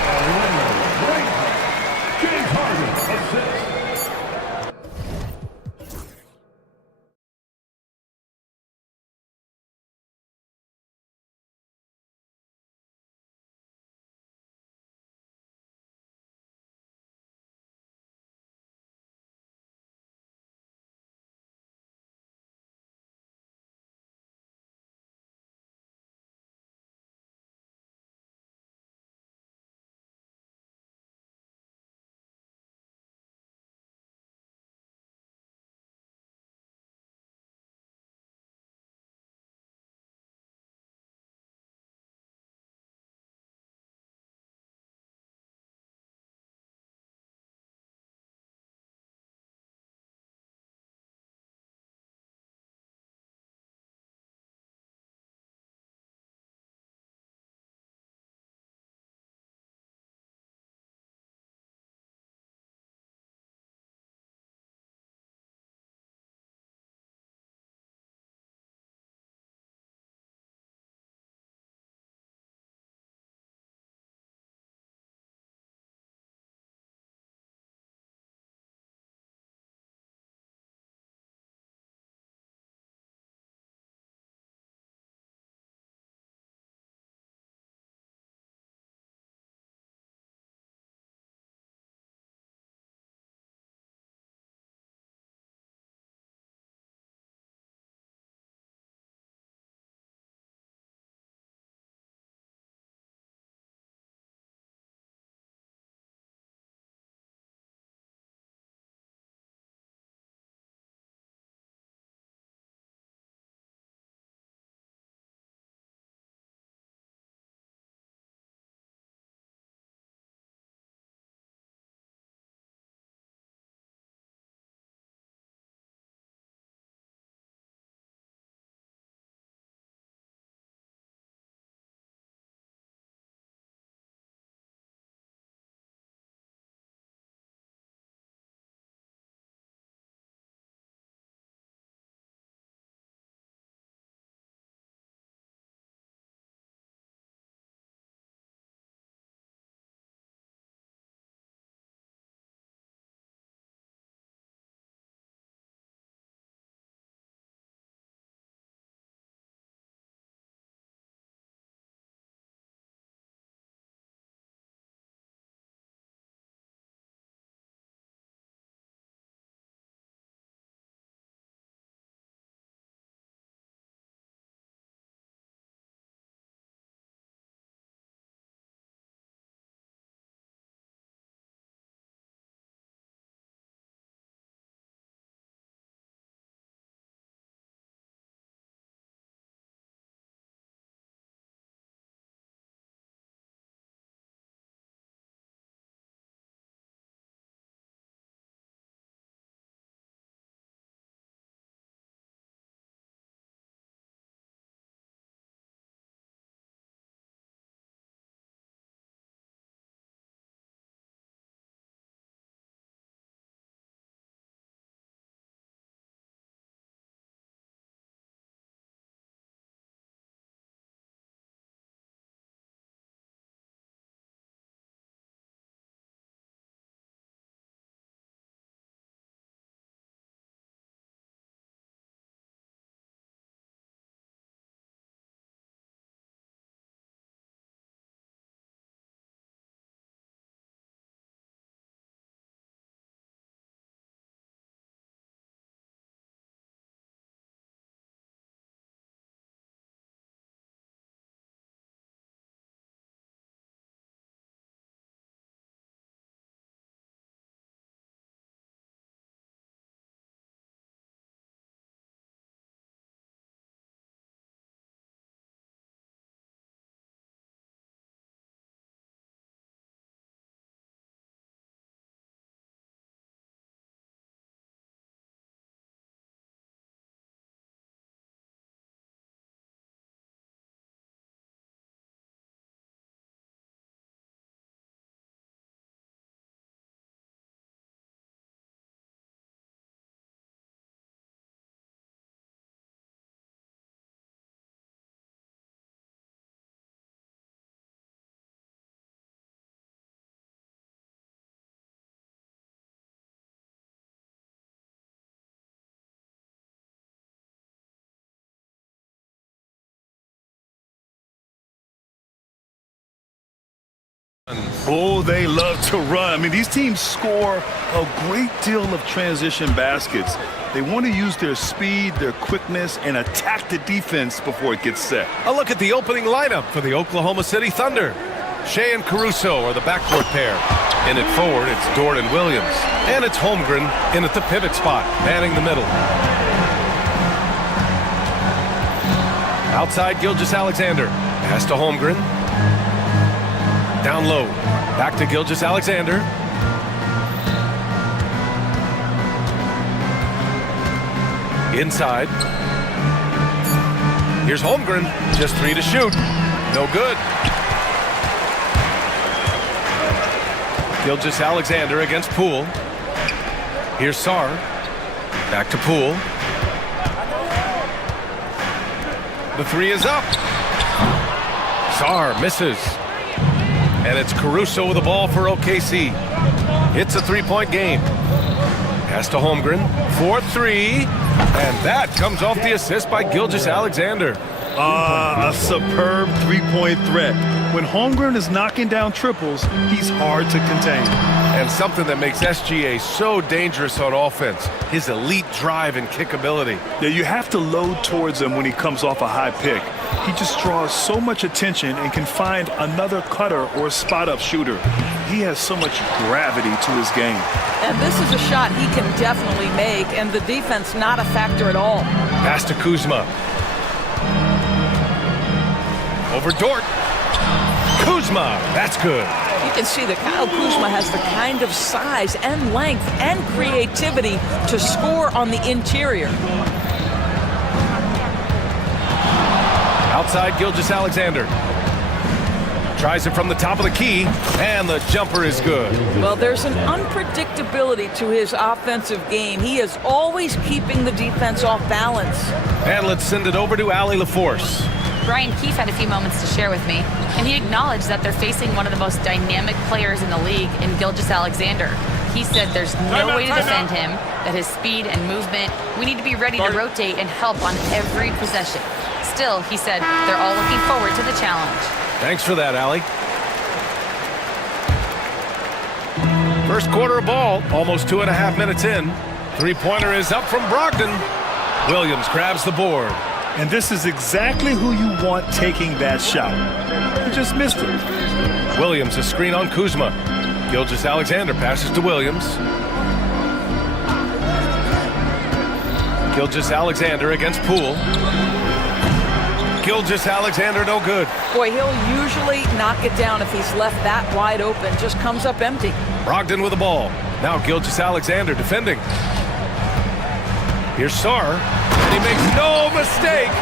Oh, they love to run. I mean, these teams score a great deal of transition baskets. They want to use their speed, their quickness, and attack the defense before it gets set. A look at the opening lineup for the Oklahoma City Thunder. Shea and Caruso are the backcourt pair. In it forward, it's Dort and Williams. And it's Holmgren in at the pivot spot, manning the middle. Outside, Gilgeous-Alexander. Pass to Holmgren. Down low. Back to Gilgeous-Alexander. Inside. Here's Holmgren. Just 3 to shoot. No good. Gilgeous-Alexander against Poole. Here's Sarr. Back to Poole. The 3 is up. Sarr misses. And it's Caruso with the ball for OKC. It's a 3-point game. Pass to Holmgren. 4-3. And that comes off the assist by Gilgeous-Alexander. A superb three-point threat. When Holmgren is knocking down triples, he's hard to contain. And something that makes SGA so dangerous on offense, his elite drive and kickability. Yeah, you have to load towards him when he comes off a high pick. He just draws so much attention and can find another cutter or spot-up shooter. He has so much gravity to his game. And this is a shot he can definitely make, and the defense not a factor at all. Pass to Kuzma. Over Dort. Kuzma, that's good. You can see that Kyle Kuzma has the kind of size and length and creativity to score on the interior. Outside, Gilgeous-Alexander. Tries it from the top of the key, and the jumper is good. Well, there's an unpredictability to his offensive game. He is always keeping the defense off balance. And let's send it over to Allie LaForce. Brian Keefe had a few moments to share with me, and he acknowledged that they're facing one of the most dynamic players in the league in Gilgeous-Alexander. He said there's no way to defend him, that his speed and movement, we need to be ready to rotate and help on every possession. Still, he said, they're all looking forward to the challenge. Thanks for that, Allie. First quarter of ball, almost 2.5 minutes in. Three-pointer is up from Brogdon. Williams grabs the board. And this is exactly who you want taking that shot. He just missed it. Williams, a screen on Kuzma. Gilgeous-Alexander passes to Williams. Gilgeous-Alexander against Poole. Gilgeous-Alexander, no good. Boy, he'll usually knock it down if he's left that wide open. Just comes up empty. Brogdon with the ball. Now Gilgeous-Alexander defending. Here's Sarr, and he makes no mistake.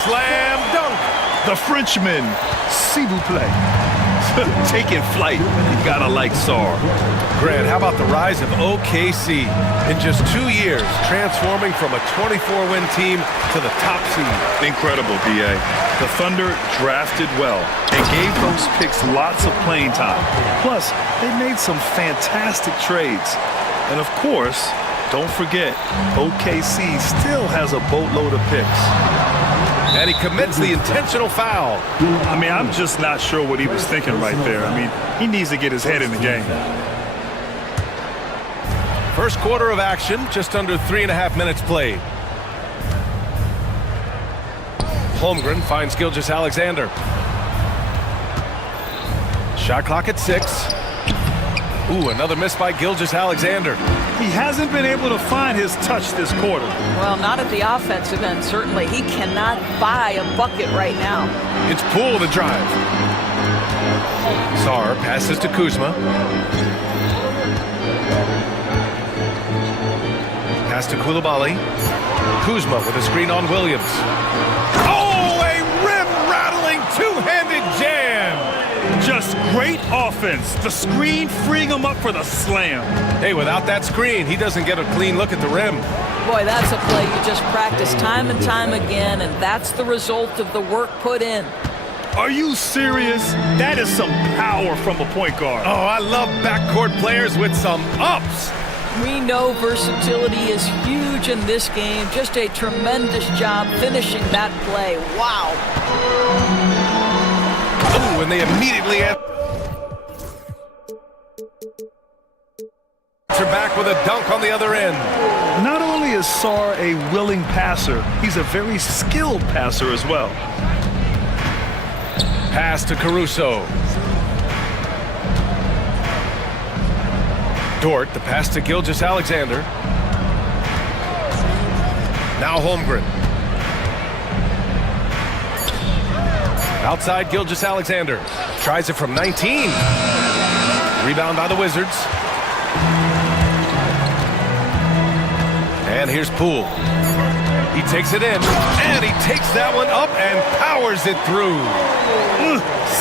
Slam dunk. The Frenchman, s'il vous plaît. Taking flight. You gotta like Sarr. Grant, how about the rise of OKC? In just 2 years, transforming from a 24-win team to the top seed. Incredible, D.A. The Thunder drafted well and gave those picks lots of playing time. Plus, they made some fantastic trades. And of course, don't forget, OKC still has a boatload of picks. And he commits the intentional foul. I mean, I'm just not sure what he was thinking right there. I mean, he needs to get his head in the game. First quarter of action, just under 3.5 minutes played. Holmgren finds Gilgeous-Alexander. Shot clock at 6. Ooh, another miss by Gilgeous-Alexander. He hasn't been able to find his touch this quarter. Well, not at the offensive end, certainly. He cannot buy a bucket right now. It's Poole to drive. Sarr passes to Kuzma. Pass to Coulibaly. Kuzma with a screen on Williams. Oh, a rim-rattling two-handed jam! Just great offense. The screen freeing him up for the slam. Hey, without that screen, he doesn't get a clean look at the rim. Boy, that's a play you just practice time and time again, and that's the result of the work put in. Are you serious? That is some power from a point guard. Oh, I love backcourt players with some ups. We know versatility is huge in this game. Just a tremendous job finishing that play. Wow. Ooh, and they immediately answer back with a dunk on the other end. Not only is Sarr a willing passer, he's a very skilled passer as well. Pass to Caruso. Dort, the pass to Gilgeous-Alexander. Now Holmgren. Outside Gilgeous-Alexander. Tries it from 19. Rebound by the Wizards. And here's Poole. He takes it in, and he takes that one up and powers it through.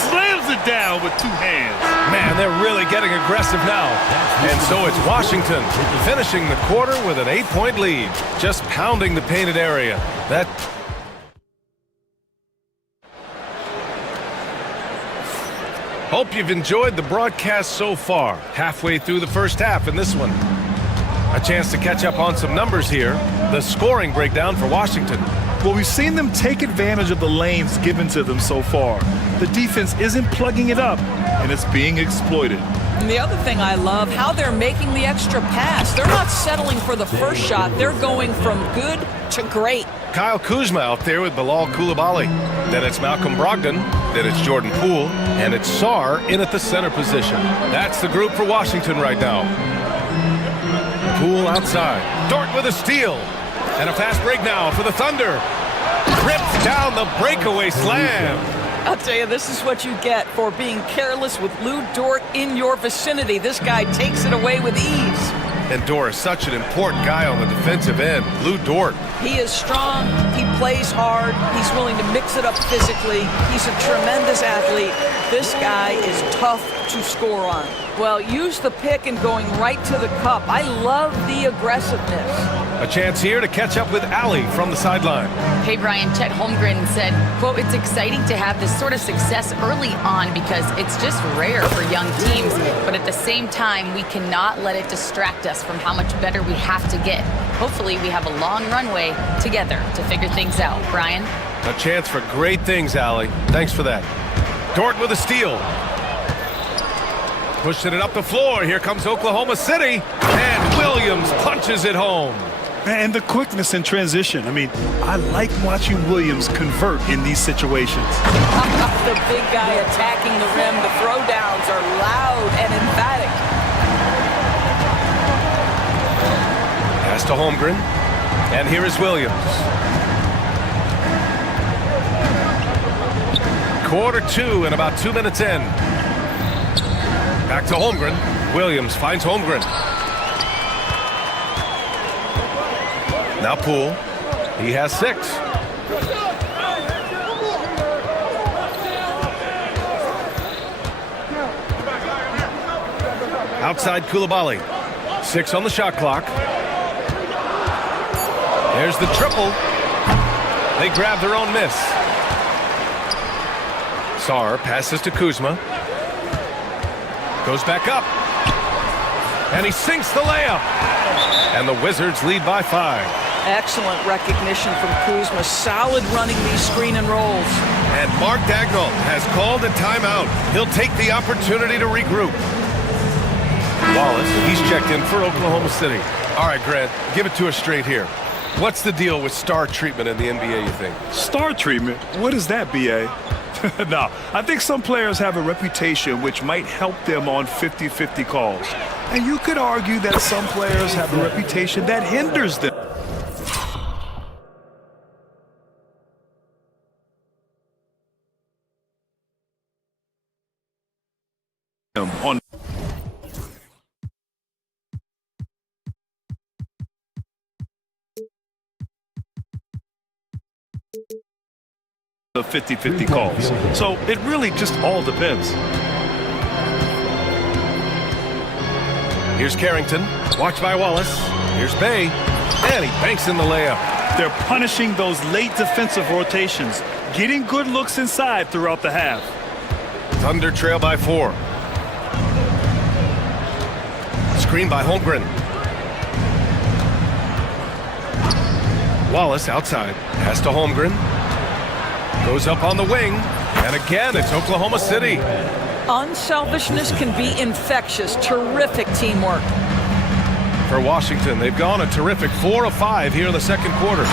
Slams it down with two hands. Man, they're really getting aggressive now. And so it's Washington finishing the quarter with an 8-point lead, just pounding the painted area. Hope you've enjoyed the broadcast so far. Halfway through the first half in this one. A chance to catch up on some numbers here. The scoring breakdown for Washington. Well, we've seen them take advantage of the lanes given to them so far. The defense isn't plugging it up, and it's being exploited. And the other thing I love, how they're making the extra pass. They're not settling for the first shot. They're going from good to great. Kyle Kuzma out there with Bilal Coulibaly. Then it's Malcolm Brogdon. Then it's Jordan Poole. And it's Sarr in at the center position. That's the group for Washington right now. Poole outside. Dort with a steal. And a fast break now for the Thunder. Rips down the breakaway slam. I'll tell you, this is what you get for being careless with Lou Dort in your vicinity. This guy takes it away with ease. And Dort is such an important guy on the defensive end. Lou Dort. He is strong. He plays hard. He's willing to mix it up physically. He's a tremendous athlete. This guy is tough to score on. Well, use the pick and going right to the cup. I love the aggressiveness. A chance here to catch up with Allie from the sideline. Hey, Brian, Chet Holmgren said, quote, it's exciting to have this sort of success early on because it's just rare for young teams. But at the same time, we cannot let it distract us from how much better we have to get. Hopefully, we have a long runway together to figure things out. Brian? A chance for great things, Allie. Thanks for that. Dort with a steal. Pushing it up the floor. Here comes Oklahoma City. And Williams punches it home. And the quickness in transition. I mean, I like watching Williams convert in these situations. The big guy attacking the rim. The throwdowns are loud and emphatic. Pass to Holmgren. And here is Williams. Quarter two and about 2 minutes in. Back to Holmgren. Williams finds Holmgren. Now Poole. He has 6. Outside Coulibaly. 6 on the shot clock. There's the triple. They grab their own miss. Sarr passes to Kuzma. Goes back up. And he sinks the layup. And the Wizards lead by 5. Excellent recognition from Kuzma. Solid running these screen and rolls. And Mark Dagnall has called a timeout. He'll take the opportunity to regroup. Wallace, he's checked in for Oklahoma City. All right, Grant, give it to us straight here. What's the deal with star treatment in the NBA, you think? Star treatment? What is that, B.A.? No, I think some players have a reputation which might help them on 50-50 calls. And you could argue that some players have a reputation that hinders them. On the 50-50 calls. So it really just all depends. Here's Carrington, watched by Wallace. Here's Bay, and he banks in the layup. They're punishing those late defensive rotations, getting good looks inside throughout the half. Thunder trail by 4. Screen by Holmgren. Wallace outside. Pass to Holmgren. Goes up on the wing. And again, it's Oklahoma City. Unselfishness can be infectious. Terrific teamwork. For Washington, they've gone a terrific 4 of 5 here in the second quarter.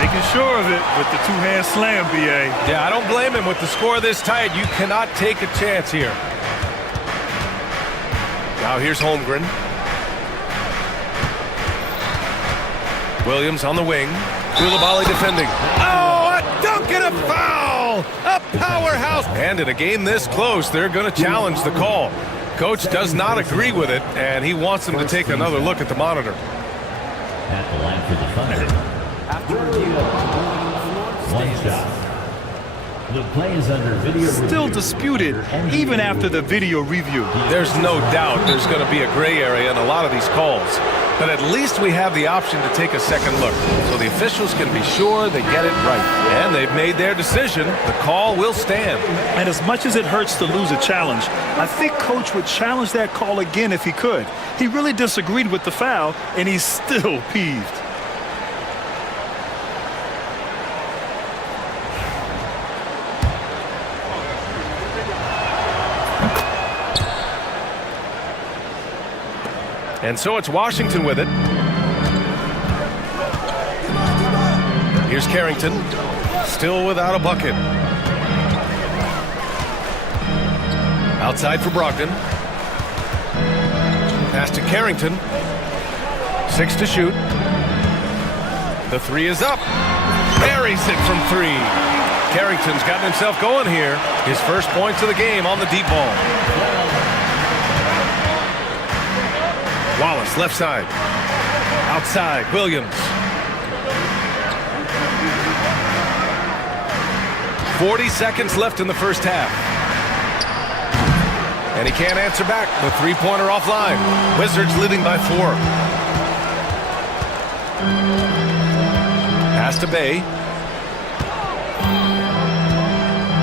Making sure of it with the two-hand slam, B.A. Yeah, I don't blame him. With the score this tight, you cannot take a chance here. Now here's Holmgren. Williams on the wing. Koulibaly defending. Oh, a dunk and a foul! A powerhouse! And in a game this close, they're going to challenge the call. Coach does not agree with it, and he wants them to take another look at the monitor. At the line for the Thunder. After review, One shot. The play is under video Still review. disputed even after the video review. There's no doubt there's going to be a gray area in a lot of these calls. But at least we have the option to take a second look, so the officials can be sure they get it right. And they've made their decision. The call will stand. And as much as it hurts to lose a challenge, I think Coach would challenge that call again if he could. He really disagreed with the foul, and he's still peeved. And so it's Washington with it. Here's Carrington, still without a bucket. Outside for Brogdon. Pass to Carrington. 6 to shoot. The 3 is up. Buries it from 3. Carrington's gotten himself going here. His first points of the game on the deep ball. Wallace, left side. Outside, Williams. 40 seconds left in the first half. And he can't answer back. The three-pointer offline. Wizards leading by 4. Pass to Bay.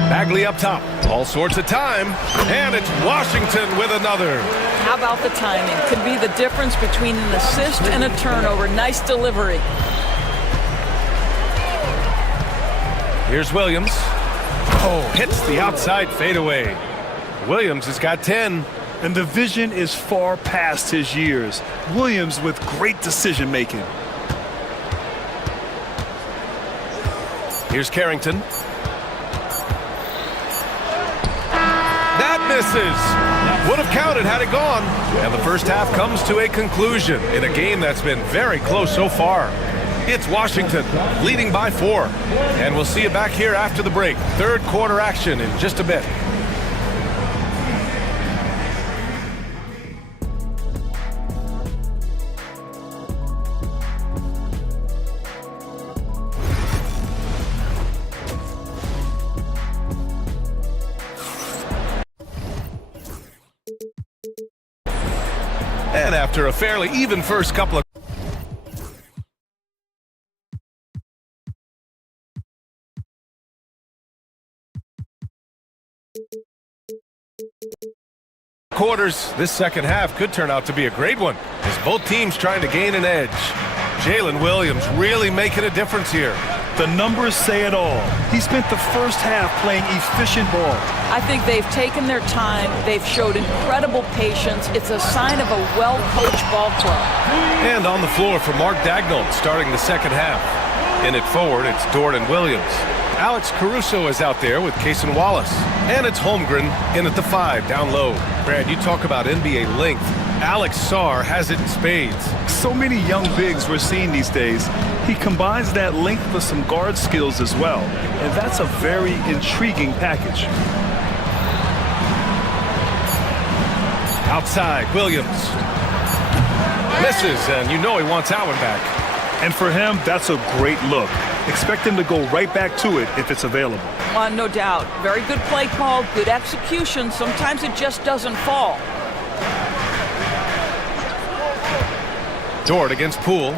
Bagley up top. All sorts of time. And it's Washington with another. How about the timing? Could be the difference between an assist and a turnover. Nice delivery. Here's Williams. Oh, hits the outside fadeaway. Williams has got 10. And the vision is far past his years. Williams with great decision-making. Here's Carrington. That misses. Would have counted had it gone. And the first half comes to a conclusion in a game that's been very close so far. It's Washington leading by 4. And we'll see you back here after the break. Third quarter action in just a bit. And after a fairly even first couple of quarters, this second half could turn out to be a great one as both teams trying to gain an edge. Jalen Williams really making a difference here. The numbers say it all. He spent the first half playing efficient ball. I think they've taken their time. They've showed incredible patience. It's a sign of a well-coached ball club. And on the floor for Mark Daigneault starting the second half. In it forward, it's Jordan Williams. Alex Caruso is out there with Cason Wallace. And it's Holmgren in at the 5 down low. Brad, you talk about NBA length. Alex Sarr has it in spades. So many young bigs we're seeing these days. He combines that length with some guard skills as well. And that's a very intriguing package. Outside, Williams. Misses, and you know he wants that one back. And for him, that's a great look. Expect him to go right back to it if it's available. No doubt. Very good play call, good execution. Sometimes it just doesn't fall. Dort against Poole.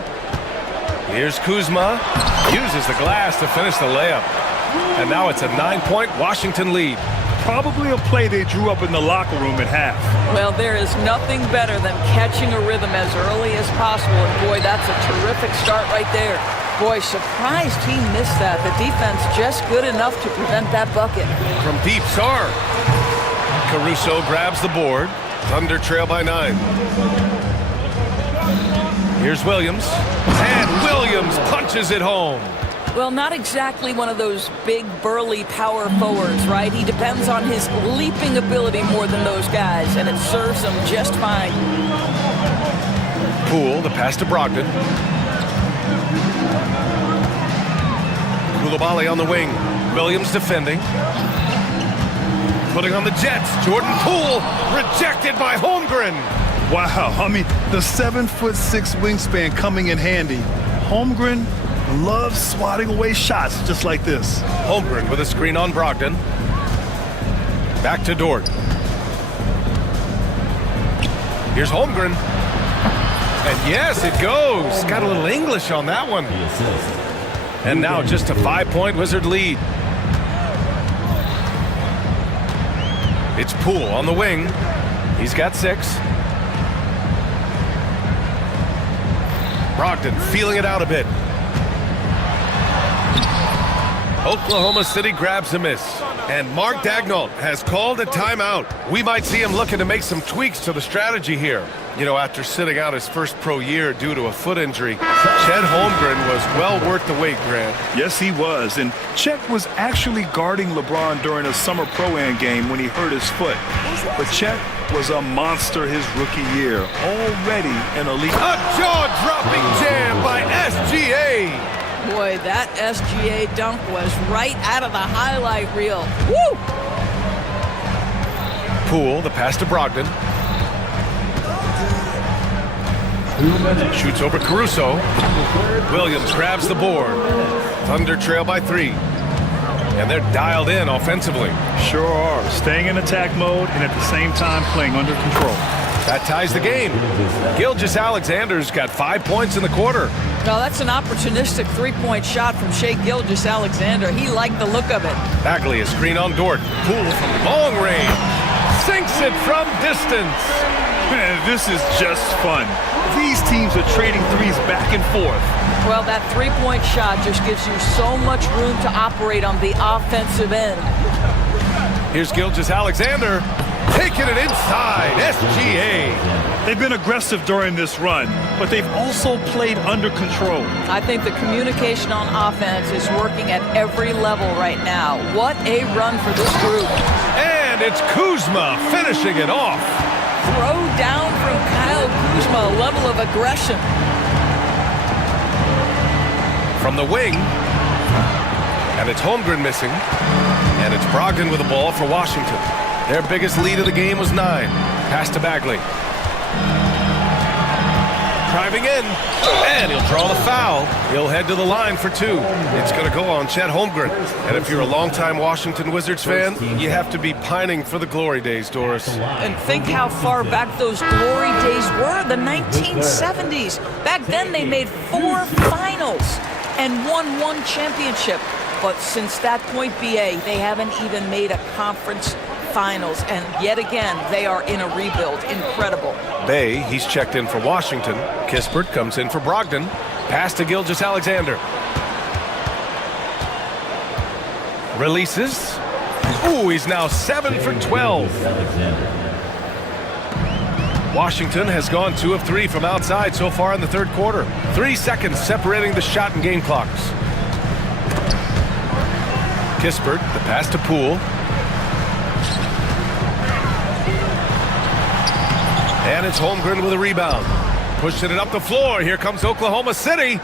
Here's Kuzma. Uses the glass to finish the layup. And now it's a 9-point Washington lead. Probably a play they drew up in the locker room at half. Well, there is nothing better than catching a rhythm as early as possible. And boy, that's a terrific start right there. Boy, surprised he missed that. The defense just good enough to prevent that bucket. From deep, Sarr. Caruso grabs the board. Thunder trail by 9. Here's Williams. And Williams punches it home. Well, not exactly one of those big, burly power forwards, right? He depends on his leaping ability more than those guys, and it serves him just fine. Poole, the pass to Brogdon. Koulibaly on the wing. Williams defending. Putting on the Jets. Jordan Poole rejected by Holmgren. Wow, I mean, the 7'6" wingspan coming in handy. Holmgren loves swatting away shots just like this. Holmgren with a screen on Brogdon. Back to Dort. Here's Holmgren. And yes, it goes. Got a little English on that one. And now just a 5-point Wizard lead. It's Poole on the wing. He's got 6. Brogdon feeling it out a bit. Oklahoma City grabs a miss. And Mark Daigneault has called a timeout. We might see him looking to make some tweaks to the strategy here. You know, after sitting out his first pro year due to a foot injury, Chet Holmgren was well worth the wait, Grant. Yes, he was. And Chet was actually guarding LeBron during a summer Pro-Am game when he hurt his foot. But Chet was a monster his rookie year. Already an elite. A jaw-dropping jam by SGA. Boy, that SGA dunk was right out of the highlight reel. Woo! Poole, the pass to Brogdon. Shoots over Caruso. Williams grabs the board. Thunder trail by 3. And they're dialed in offensively. Sure are. Staying in attack mode and at the same time playing under control. That ties the game. Gilgeous-Alexander's got 5 points in the quarter. Now that's an opportunistic three-point shot from Shai Gilgeous-Alexander. He liked the look of it. Bagley, a screen on Dort. Poole from long range. Sinks it from distance. Man, this is just fun. These teams are trading threes back and forth. Well, that three-point shot just gives you so much room to operate on the offensive end. Here's Gilgeous-Alexander. Taking it inside, SGA. They've been aggressive during this run, but they've also played under control. I think the communication on offense is working at every level right now. What a run for this group. And it's Kuzma finishing it off. Throw down from Kyle Kuzma, a level of aggression. From the wing. And it's Holmgren missing. And it's Brogdon with the ball for Washington. Their biggest lead of the game was 9. Pass to Bagley. Driving in. And he'll draw the foul. He'll head to the line for 2. It's going to go on Chet Holmgren. And if you're a longtime Washington Wizards fan, you have to be pining for the glory days, Doris. And think how far back those glory days were, the 1970s. Back then they made 4 finals and won 1 championship. But since that point, BA, they haven't even made a conference finals, and yet again they are in a rebuild. Incredible. Bay, he's checked in for Washington. Kispert comes in for Brogdon. Pass to Gilgeous-Alexander. Releases. Ooh, he's now 7 for 12. Washington has gone 2 of 3 from outside so far in the third quarter. 3 seconds separating the shot and game clocks. Kispert, the pass to Poole. And it's Holmgren with a rebound. Pushing it up the floor. Here comes Oklahoma City.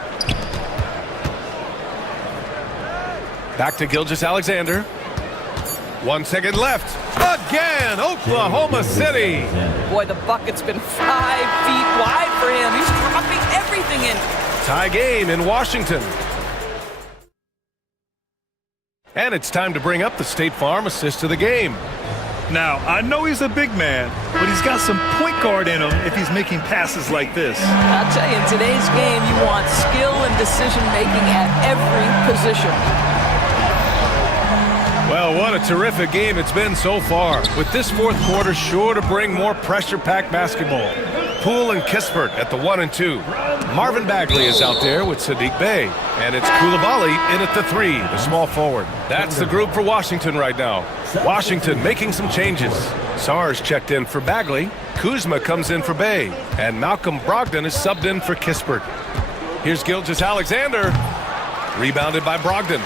Back to Gilgeous-Alexander. 1 second left. Again, Oklahoma City. Boy, the bucket's been 5 feet wide for him. He's dropping everything in. Tie game in Washington. And it's time to bring up the State Farm assist of the game. Now, I know he's a big man, but he's got some point guard in him if he's making passes like this. I'll tell you, in today's game, you want skill and decision-making at every position. Well, what a terrific game it's been so far, with this fourth quarter sure to bring more pressure-packed basketball. Poole and Kispert at the 1 and 2. Marvin Bagley is out there with Sadiq Bey. And it's Coulibaly in at the 3, the small forward. That's the group for Washington right now. Washington making some changes. Sars checked in for Bagley. Kuzma comes in for Bey. And Malcolm Brogdon is subbed in for Kispert. Here's Gilgeous-Alexander. Rebounded by Brogdon.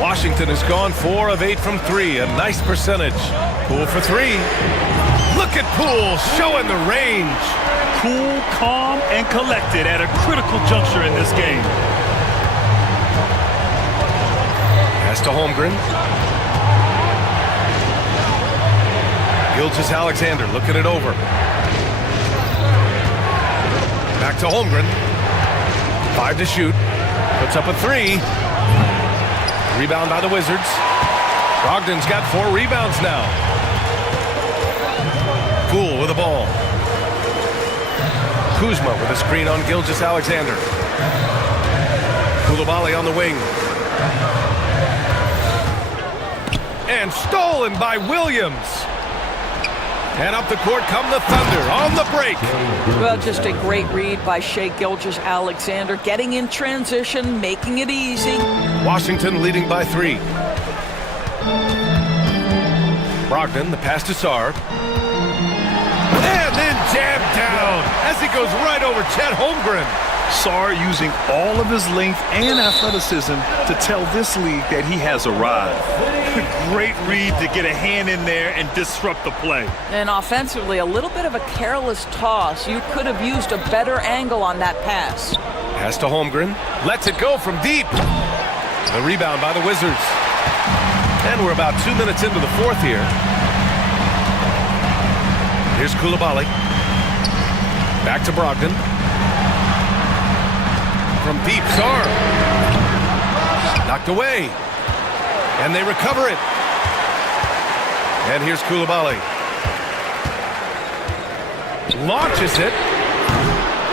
Washington has gone 4 of 8 from 3, a nice percentage. Poole for 3. Look at Poole showing the range. Cool, calm, and collected at a critical juncture in this game. Pass to Holmgren. Gilgeous-Alexander looking it over. Back to Holmgren. 5 to shoot. Puts up a 3. Rebound by the Wizards. Brogdon's got 4 rebounds now. Poole with the ball. Kuzma with a screen on Gilgeous-Alexander. Coulibaly on the wing. And stolen by Williams. And up the court come the Thunder on the break. Well, just a great read by Shai Gilgeous-Alexander, getting in transition, making it easy. Washington leading by 3. Brogdon, the pass to Sarr. And then jabbed down as he goes right over Chet Holmgren. Sarr using all of his length and athleticism to tell this league that he has arrived. Great read to get a hand in there and disrupt the play. And offensively, a little bit of a careless toss. You could have used a better angle on that pass. Pass to Holmgren. Lets it go from deep. The rebound by the Wizards. And we're about 2 minutes into the 4th here. Here's Coulibaly. Back to Brogdon. From deep, Sarr. Knocked away. And they recover it. And here's Coulibaly. Launches it.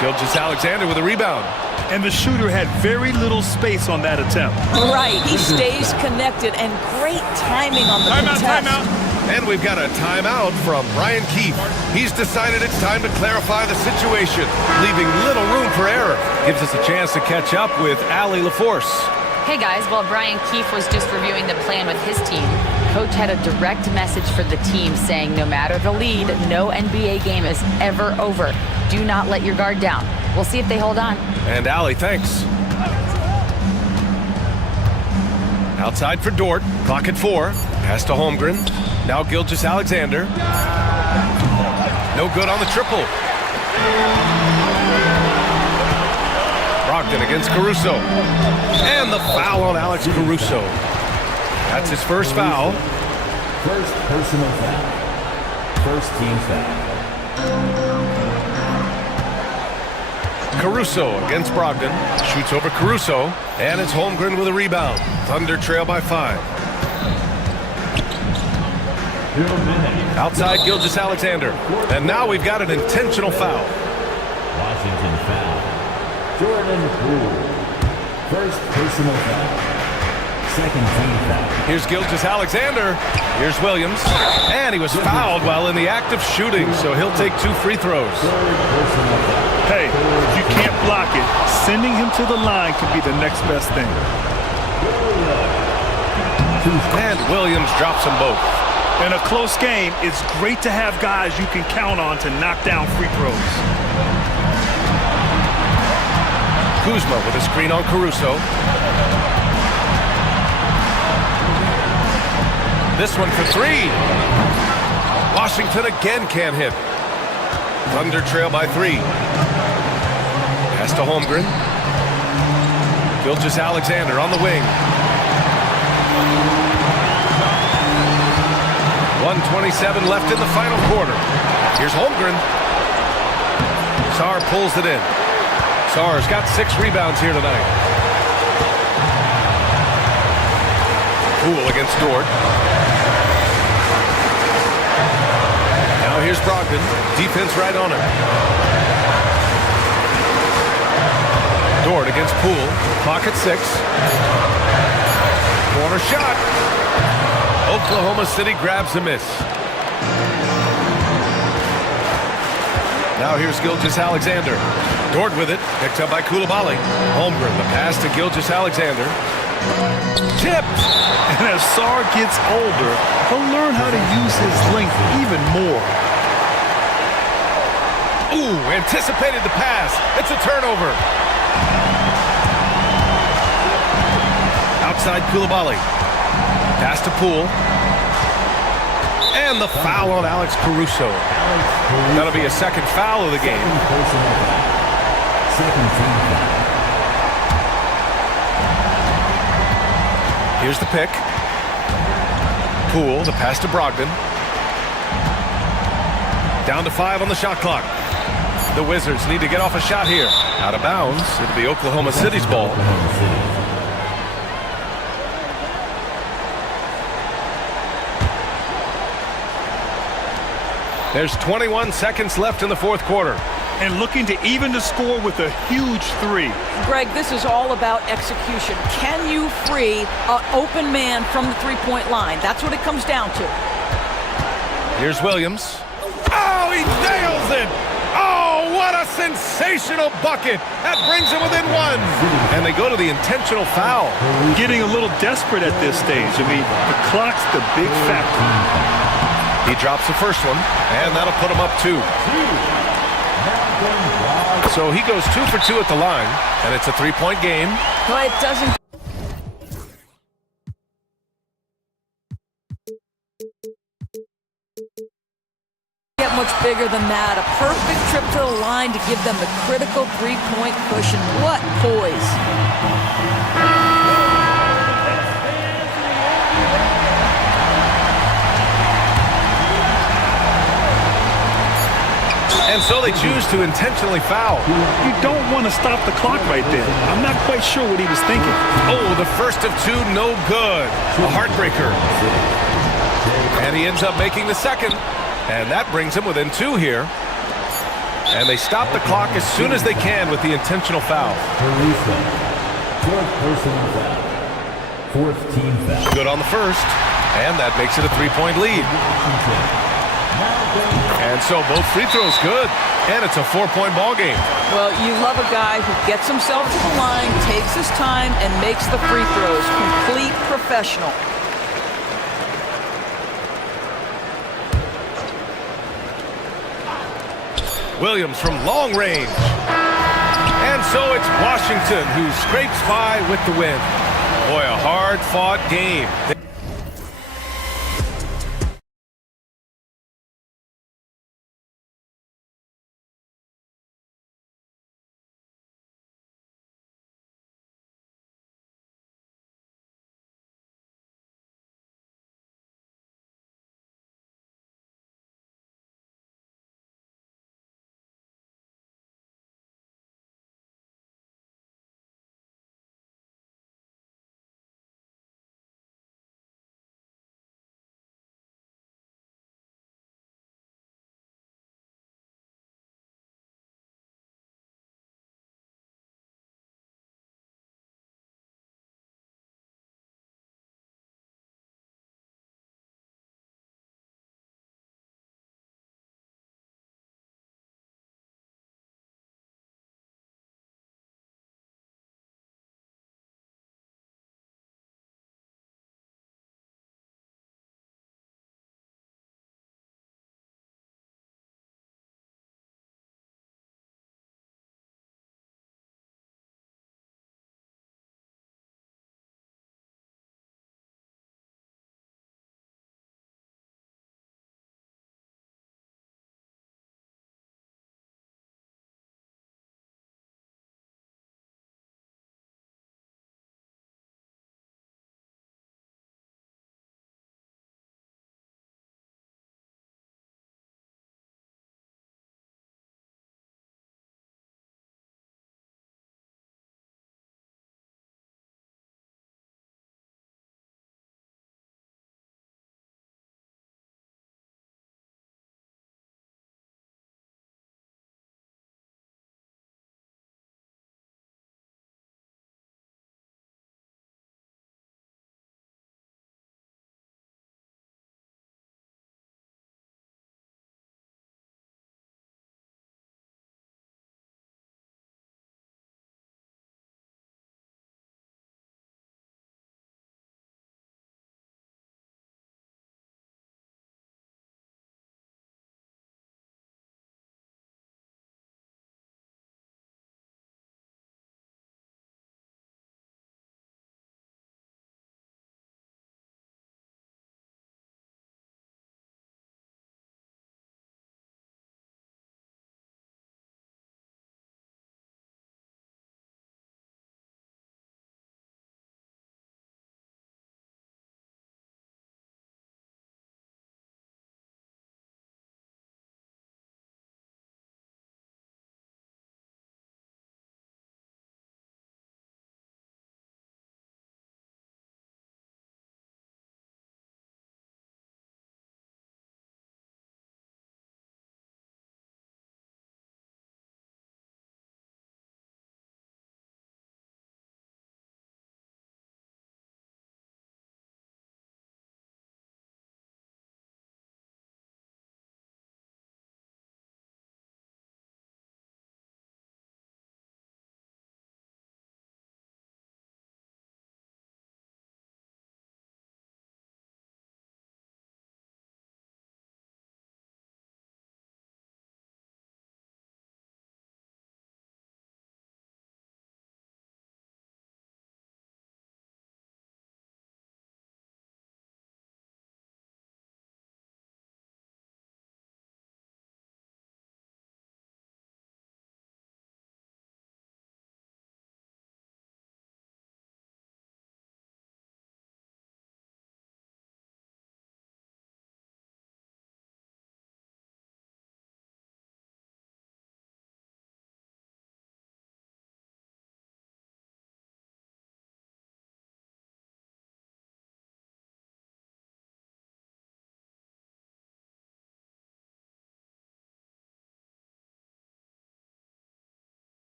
Gilgeous-Alexander with a rebound. And the shooter had very little space on that attempt. Right, he stays connected, and great timing on the contest. Timeout. And we've got a timeout from Brian Keefe. He's decided it's time to clarify the situation, leaving little room for error. Gives us a chance to catch up with Allie LaForce. Hey guys, while Brian Keefe was just reviewing the plan with his team, Coach had a direct message for the team saying no matter the lead, no NBA game is ever over. Do not let your guard down. We'll see if they hold on. And Allie, thanks. Outside for Dort. Clock at 4. Pass to Holmgren. Now Gilgeous-Alexander. No good on the triple. Brogdon against Caruso. And the foul on Alex Caruso. That's his first foul. First personal foul. First team foul. Caruso against Brogdon. Shoots over Caruso. And it's Holmgren with a rebound. Thunder trail by 5. Outside Gilgeous-Alexander. And now we've got an intentional foul. Washington foul. Jordan Poole. First personal foul. Second team foul. Here's Gilgeous-Alexander. Here's Williams. And he was fouled while in the act of shooting, so he'll take 2 free throws. Hey, if you can't block it, sending him to the line can be the next best thing. And Williams drops them both. In a close game, it's great to have guys you can count on to knock down free throws. Kuzma with a screen on Caruso. This one for 3. Washington again can't hit. Thunder trail by 3. Pass to Holmgren. Gilgeous-Alexander on the wing. 1:27 left in the final quarter. Here's Holmgren. Sarr pulls it in. Sarr's got 6 rebounds here tonight. Poole against Dort. Now here's Brogdon. Defense right on him. Dort against Poole. Clock at 6. Corner shot. Oklahoma City grabs a miss. Now here's Gilgeous-Alexander. Dort with it, picked up by Koulibaly. Holmgren, the pass to Gilgeous-Alexander. Tipped! And as Sarr gets older, he'll learn how to use his length even more. Ooh, anticipated the pass. It's a turnover. Outside Koulibaly. Pass to Poole. And the foul on Alex Caruso. That'll be a second foul of the game. Second team foul. Here's the pick. Poole, the pass to Brogdon. Down to 5 on the shot clock. The Wizards need to get off a shot here. Out of bounds. It'll be Oklahoma City's ball. There's 21 seconds left in the fourth quarter. And looking to even the score with a huge three. Greg, this is all about execution. Can you free an open man from the three-point line? That's what it comes down to. Here's Williams. Oh, he nails it! Oh, what a sensational bucket! That brings him within 1. And they go to the intentional foul. Getting a little desperate at this stage. I mean, the clock's the big factor. He drops the first one, and that'll put him up 2. So he goes 2 for 2 at the line, and it's a 3-point game. Well, it doesn't get much bigger than that. A perfect trip to the line to give them the critical 3-point cushion. What poise. And so they choose to intentionally foul. You don't want to stop the clock right there. I'm not quite sure what he was thinking. Oh, the first of 2, no good. A heartbreaker. And he ends up making the second. And that brings him within 2 here. And they stop the clock as soon as they can with the intentional foul. Fourth personal foul. Fourth team foul. Good on the first. And that makes it a 3-point lead. And so both free throws good. And it's a 4-point ball game. Well, you love a guy who gets himself to the line, takes his time, and makes the free throws. Complete professional. Williams from long range. And so it's Washington who scrapes by with the win. Boy, a hard-fought game.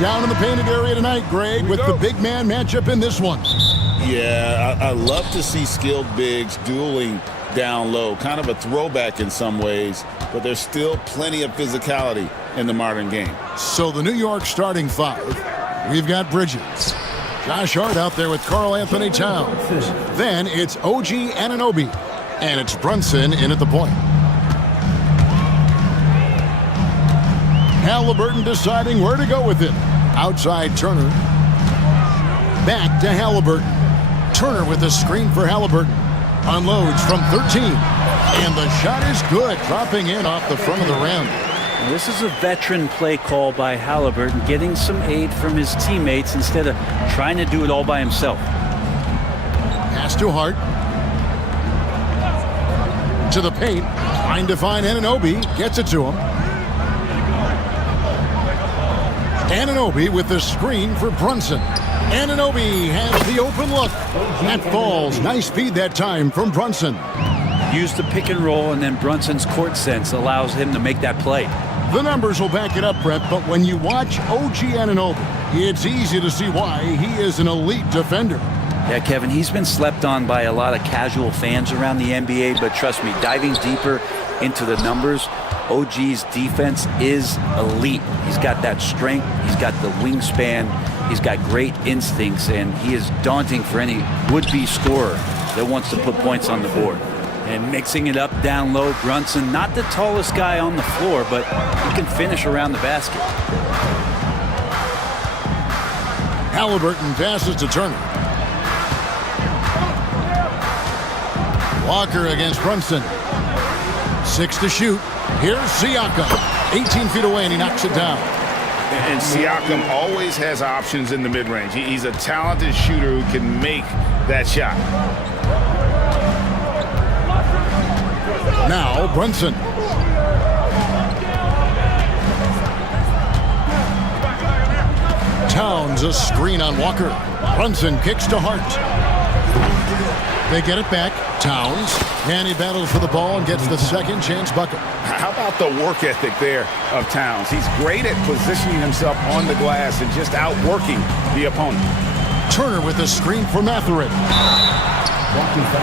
Down in the painted area tonight, Greg, with the big man matchup in this one. Yeah, I love to see skilled bigs dueling down low. Kind of a throwback in some ways, but there's still plenty of physicality in the modern game. So the New York starting five, we've got Bridges. Josh Hart out there with Karl Anthony Towns. Then it's OG Anunoby. And it's Brunson in at the point. Halliburton deciding where to go with it. Outside Turner. Back to Halliburton. Turner with a screen for Halliburton. Unloads from 13. And the shot is good, dropping in off the front of the rim. Now, this is a veteran play call by Halliburton, getting some aid from his teammates instead of trying to do it all by himself. Pass to Hart. To the paint. Trying to find Anunoby. Gets it to him. Anunoby with the screen for Brunson. Anunoby has the open look. That falls. Nice speed that time from Brunson. Use the pick and roll, and then Brunson's court sense allows him to make that play. The numbers will back it up, Brett, but when you watch OG Anunoby, it's easy to see why he is an elite defender. Yeah, Kevin, he's been slept on by a lot of casual fans around the NBA, but trust me, diving deeper into the numbers, OG's defense is elite. He's got that strength, he's got the wingspan, he's got great instincts, and he is daunting for any would-be scorer that wants to put points on the board. And mixing it up down low, Brunson, not the tallest guy on the floor, but he can finish around the basket. Halliburton passes to Turner. Walker against Brunson. 6 to shoot. Here's Siakam. 18 feet away, and he knocks it down. And Siakam always has options in the mid-range. He's a talented shooter who can make that shot. Now Brunson. Towns a screen on Walker. Brunson kicks to Hart. They get it back. Towns. And he battles for the ball and gets the second chance bucket. How about the work ethic there of Towns? He's great at positioning himself on the glass and just outworking the opponent. Turner with the screen for Matherin.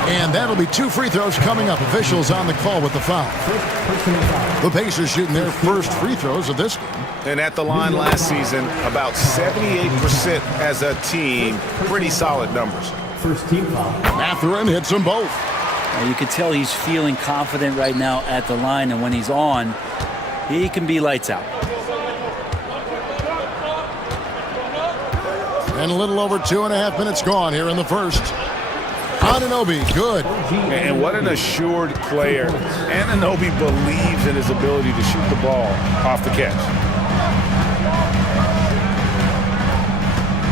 And that'll be 2 free throws coming up. Officials on the call with the foul. The Pacers shooting their first free throws of this game. And at the line last season, about 78% as a team. Pretty solid numbers. First team foul. Matherin hits them both. You can tell he's feeling confident right now at the line, and when he's on, he can be lights out. And a little over 2.5 minutes gone here in the first. Anunoby, good. And what an assured player. Anunoby believes in his ability to shoot the ball off the catch.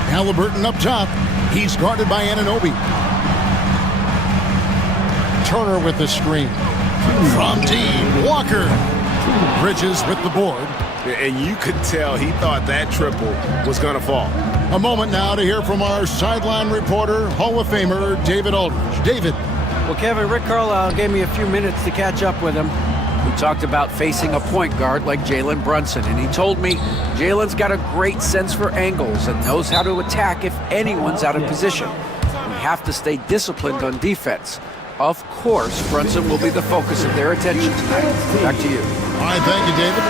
Halliburton up top. He's guarded by Anunoby. Turner with the screen. From deep, Walker. Bridges with the board. And you could tell he thought that triple was going to fall. A moment now to hear from our sideline reporter, Hall of Famer David Aldridge. David. Well, Kevin, Rick Carlisle gave me a few minutes to catch up with him. We talked about facing a point guard like Jalen Brunson, and he told me Jalen's got a great sense for angles and knows how to attack if anyone's out of position. We have to stay disciplined on defense. Of course, Brunson will be the focus of their attention tonight. Back to you. All right, thank you, David.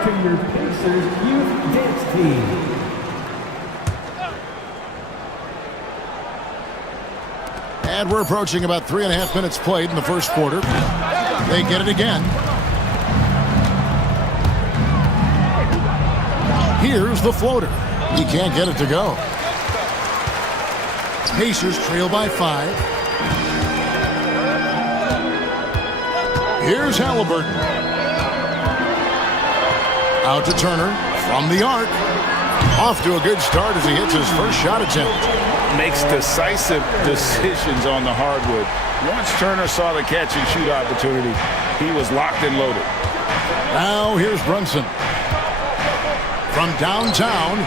To your Pacers youth dance team. And we're approaching about 3.5 minutes played in the first quarter. They get it again. Here's the floater. He can't get it to go. Pacers trail by 5. Here's Halliburton. Out to Turner from the arc. Off to a good start as he hits his first shot attempt. Makes decisive decisions on the hardwood. Once Turner saw the catch and shoot opportunity, he was locked and loaded. Now here's Brunson. From downtown.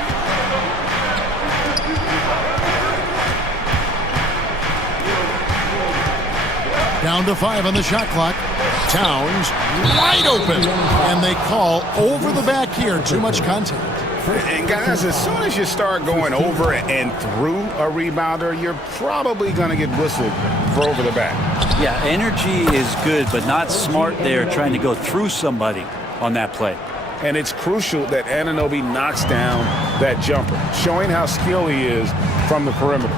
Down to 5 on the shot clock. Towns wide open. And they call over the back here. Too much contact. And guys, as soon as you start going over and through a rebounder, you're probably going to get whistled for over the back. Yeah, energy is good, but not smart there trying to go through somebody on that play. And it's crucial that Anunoby knocks down that jumper, showing how skilled he is from the perimeter.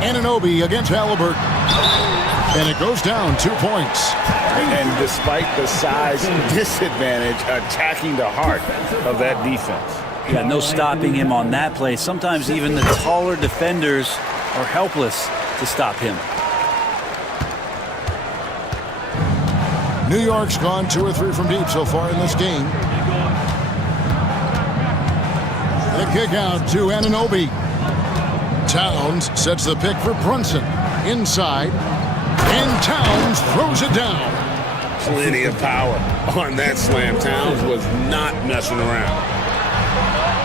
Anunoby against Halliburton. And it goes down 2 points. And despite the size disadvantage, attacking the heart of that defense. Yeah, no stopping him on that play. Sometimes even the taller defenders are helpless to stop him. New York's gone 2 or 3 from deep so far in this game. The kick out to Anunoby. Towns sets the pick for Brunson. Inside. And Towns throws it down. Plenty of power on that slam. Towns was not messing around.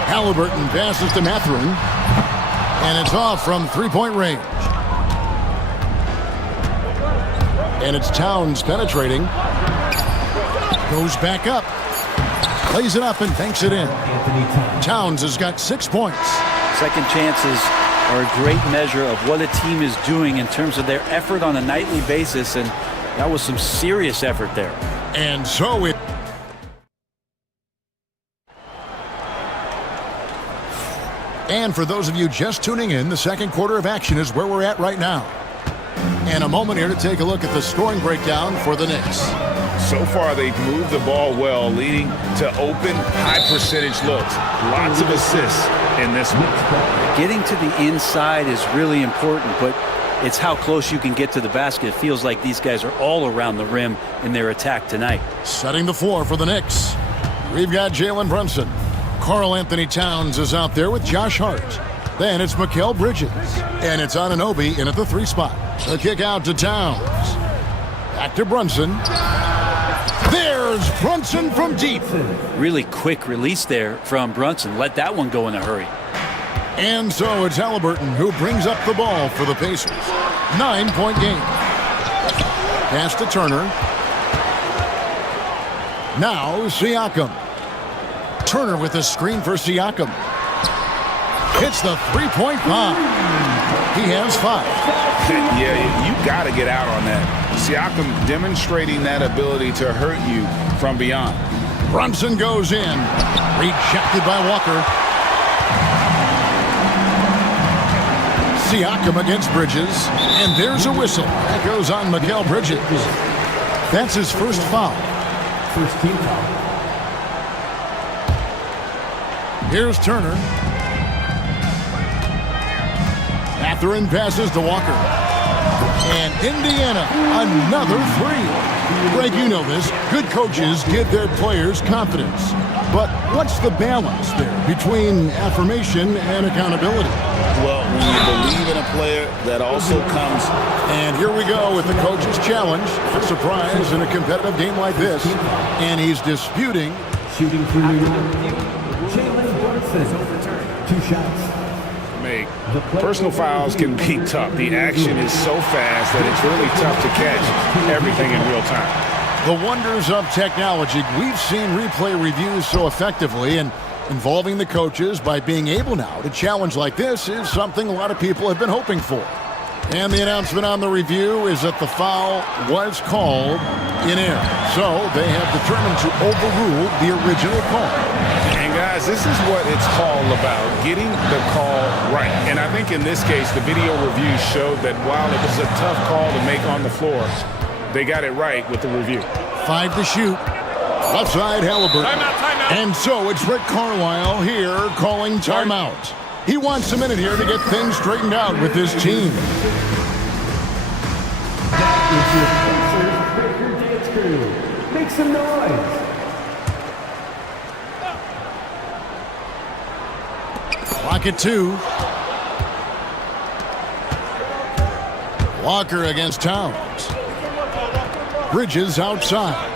Halliburton passes to Mathurin. And it's off from three-point range. And it's Towns penetrating. Goes back up. Plays it up and banks it in. Towns has got 6 points. Second chances are a great measure of what a team is doing in terms of their effort on a nightly basis, and that was some serious effort there. And so it... And for those of you just tuning in, the second quarter of action is where we're at right now. And a moment here to take a look at the scoring breakdown for the Knicks. So far, they've moved the ball well, leading to open, high-percentage looks. Lots of assists in this one. Getting to the inside is really important, but it's how close you can get to the basket. It feels like these guys are all around the rim in their attack tonight. Setting the floor for the Knicks. We've got Jalen Brunson. Karl Anthony Towns is out there with Josh Hart. Then it's Mikal Bridges. And it's Anunoby in at the 3 spot. The kick out to Towns. Back to Brunson. There's Brunson from deep. Really quick release there from Brunson. Let that one go in a hurry. And so it's Halliburton who brings up the ball for the Pacers. 9-point game. Pass to Turner. Now Siakam. Turner with a screen for Siakam. Hits the 3-point bomb. He has 5. Yeah, you got to get out on that. Siakam demonstrating that ability to hurt you from beyond. Brunson goes in. Rejected by Walker. Siakam against Bridges. And there's a whistle. That goes on Mikal Bridges. That's his first foul. First team foul. Here's Turner. Mathurin passes to Walker. And Indiana, another 3. Greg, you know this. Good coaches give their players confidence. But what's the balance there between affirmation and accountability? Well, when you believe in a player, that also comes. And here we go with the coach's challenge. A surprise in a competitive game like this. And he's disputing. Shooting through Jalen Brunson. 2 shots. Personal fouls can be tough. The action is so fast that it's really tough to catch everything in real time. The wonders of technology. We've seen replay reviews so effectively, and involving the coaches by being able now to challenge like this is something a lot of people have been hoping for. And the announcement on the review is that the foul was called in error. So they have determined to overrule the original call. And guys, this is what it's all about, getting the call right. And I think in this case, the video review showed that while it was a tough call to make on the floor, they got it right with the review. 5 to shoot. Left side, Halliburton. Timeout. And so it's Rick Carlisle here calling timeout. He wants a minute here to get things straightened out with his team. That is your Breaker Dance Crew. Make some noise. Clock at 2. Walker against Towns. Bridges outside.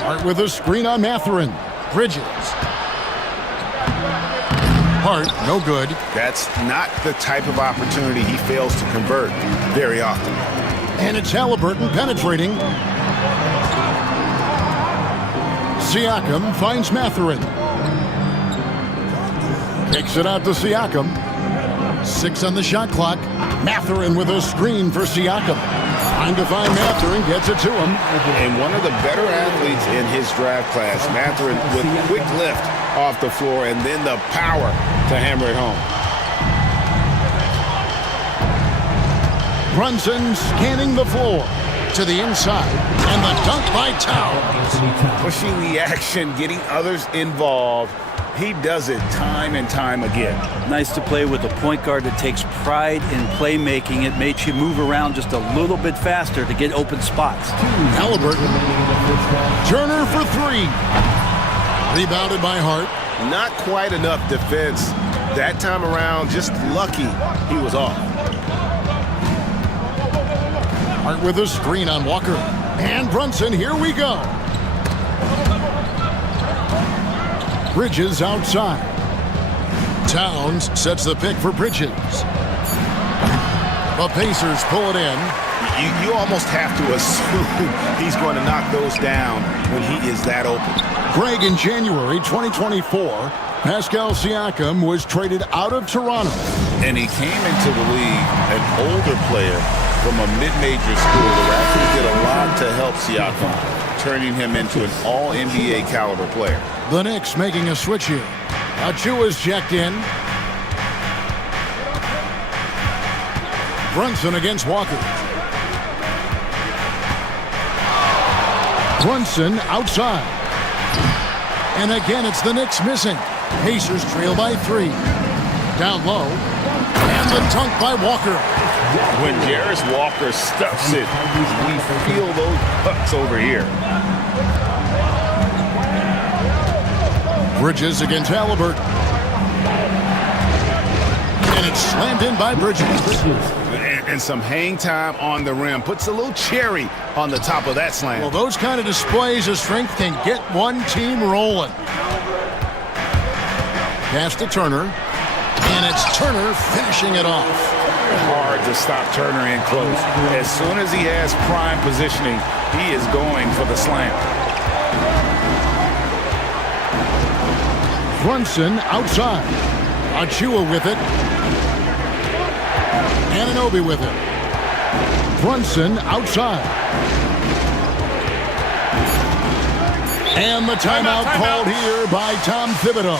Hart with a screen on Mathurin. Bridges. Hart, no good. That's not the type of opportunity he fails to convert very often. And it's Halliburton penetrating. Siakam finds Mathurin. Kicks it out to Siakam. 6 on the shot clock. Mathurin with a screen for Siakam. Time to find Mathurin, gets it to him. And one of the better athletes in his draft class, Mathurin, with quick lift off the floor and then the power to hammer it home. Brunson scanning the floor to the inside, and the dunk by Towns. Pushing the action, getting others involved. He does it time and time again. Nice to play with a point guard that takes pride in playmaking. It makes you move around just a little bit faster to get open spots. Halliburton. Turner for 3. Rebounded by Hart. Not quite enough defense that time around. Just lucky he was off. Hart with a screen on Walker. And Brunson, here we go. Bridges outside. Towns sets the pick for Bridges. The Pacers pull it in. You almost have to assume he's going to knock those down when he is that open. Greg, in January 2024, Pascal Siakam was traded out of Toronto. And he came into the league an older player from a mid-major school. The Raptors did a lot to help Siakam, turning him into an all-NBA caliber player. The Knicks making a switch here. Achua's checked in. Brunson against Walker. Brunson outside. And again, it's the Knicks missing. Pacers trail by 3. Down low. And the dunk by Walker. When Jarris Walker stuffs it, we feel those pucks over here. Bridges against Halliburton. And it's slammed in by Bridges. And some hang time on the rim. Puts a little cherry on the top of that slam. Well, those kind of displays of strength can get one team rolling. Pass to Turner. And it's Turner finishing it off. Hard to stop Turner in close. As soon as he has prime positioning, he is going for the slam. Brunson outside. Achua with it. Anunoby with it. Brunson outside. And the timeout called here by Tom Thibodeau.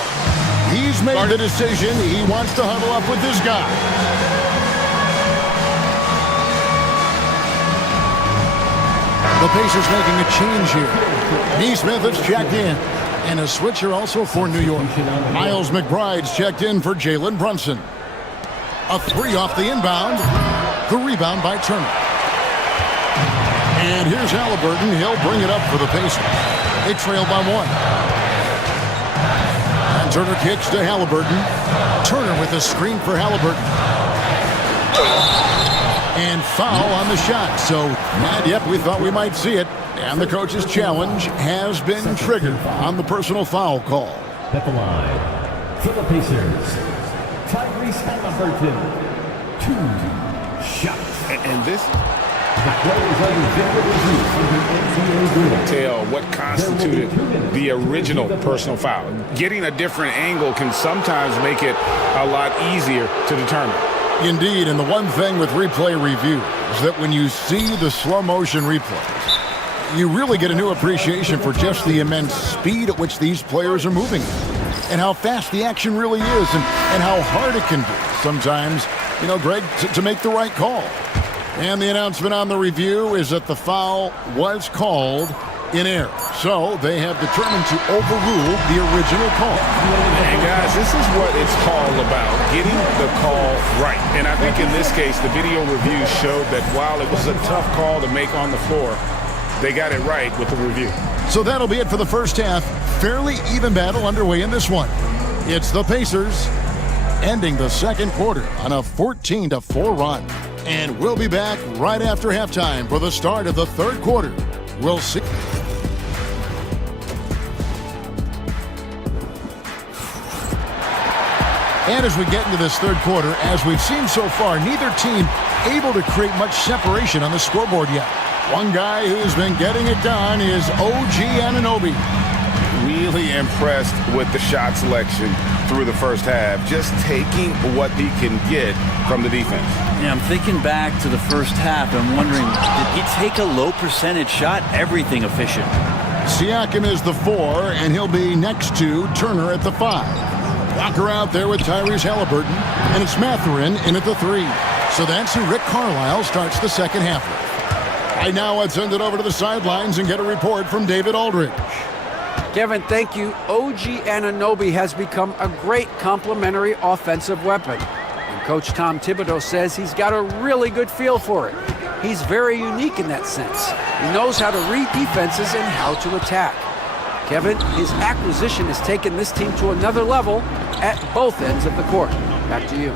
He's made the decision. He wants to huddle up with this guy. The Pacers making a change here. Neesmith has checked in. And a switcher also for New York. Miles McBride's checked in for Jalen Brunson. A 3 off the inbound. The rebound by Turner. And here's Halliburton. He'll bring it up for the Pacers. They trail by 1. And Turner kicks to Halliburton. Turner with a screen for Halliburton. And foul on the shot. So, yep, we thought we might see it. And the coach's challenge has been triggered on the personal foul call. At the line, for the Pacers, Tyrese Halliburton, 2 shots. And this The play is under general review from the NBA grid. tell what constituted the original personal foul. Getting a different angle can sometimes make it a lot easier to determine. Indeed, and the one thing with replay review is that when you see the slow motion replays, you really get a new appreciation for just the immense speed at which these players are moving and how fast the action really is and how hard it can be sometimes, you know, Greg, to make the right call. And the announcement on the review is that the foul was called in error. So they have determined to overrule the original call. And guys, this is what it's all about, getting the call right. And I think in this case, the video review showed that while it was a tough call to make on the floor, they got it right with the review. So that'll be it for the first half. Fairly even battle underway in this one. It's the Pacers ending the second quarter on a 14-4 run. And we'll be back right after halftime for the start of the third quarter. We'll see. And as we get into this third quarter, as we've seen so far, neither team able to create much separation on the scoreboard yet. One guy who's been getting it done is OG Anunoby. really impressed with the shot selection through the first half, just taking what he can get from the defense. Yeah, I'm thinking back to the first half. I'm wondering, did he take a low percentage shot? Everything efficient. Siakam is the 4, and he'll be next to Turner at the 5. Walker out there with Tyrese Halliburton, and it's Mathurin in at the 3. So that's who Rick Carlisle starts the second half with. Right now, let's send it over to the sidelines and get a report from David Aldridge. Kevin, thank you. OG Anunoby has become a great complementary offensive weapon. And Coach Tom Thibodeau says he's got a really good feel for it. He's very unique in that sense. He knows how to read defenses and how to attack. Kevin, his acquisition has taken this team to another level at both ends of the court. Back to you.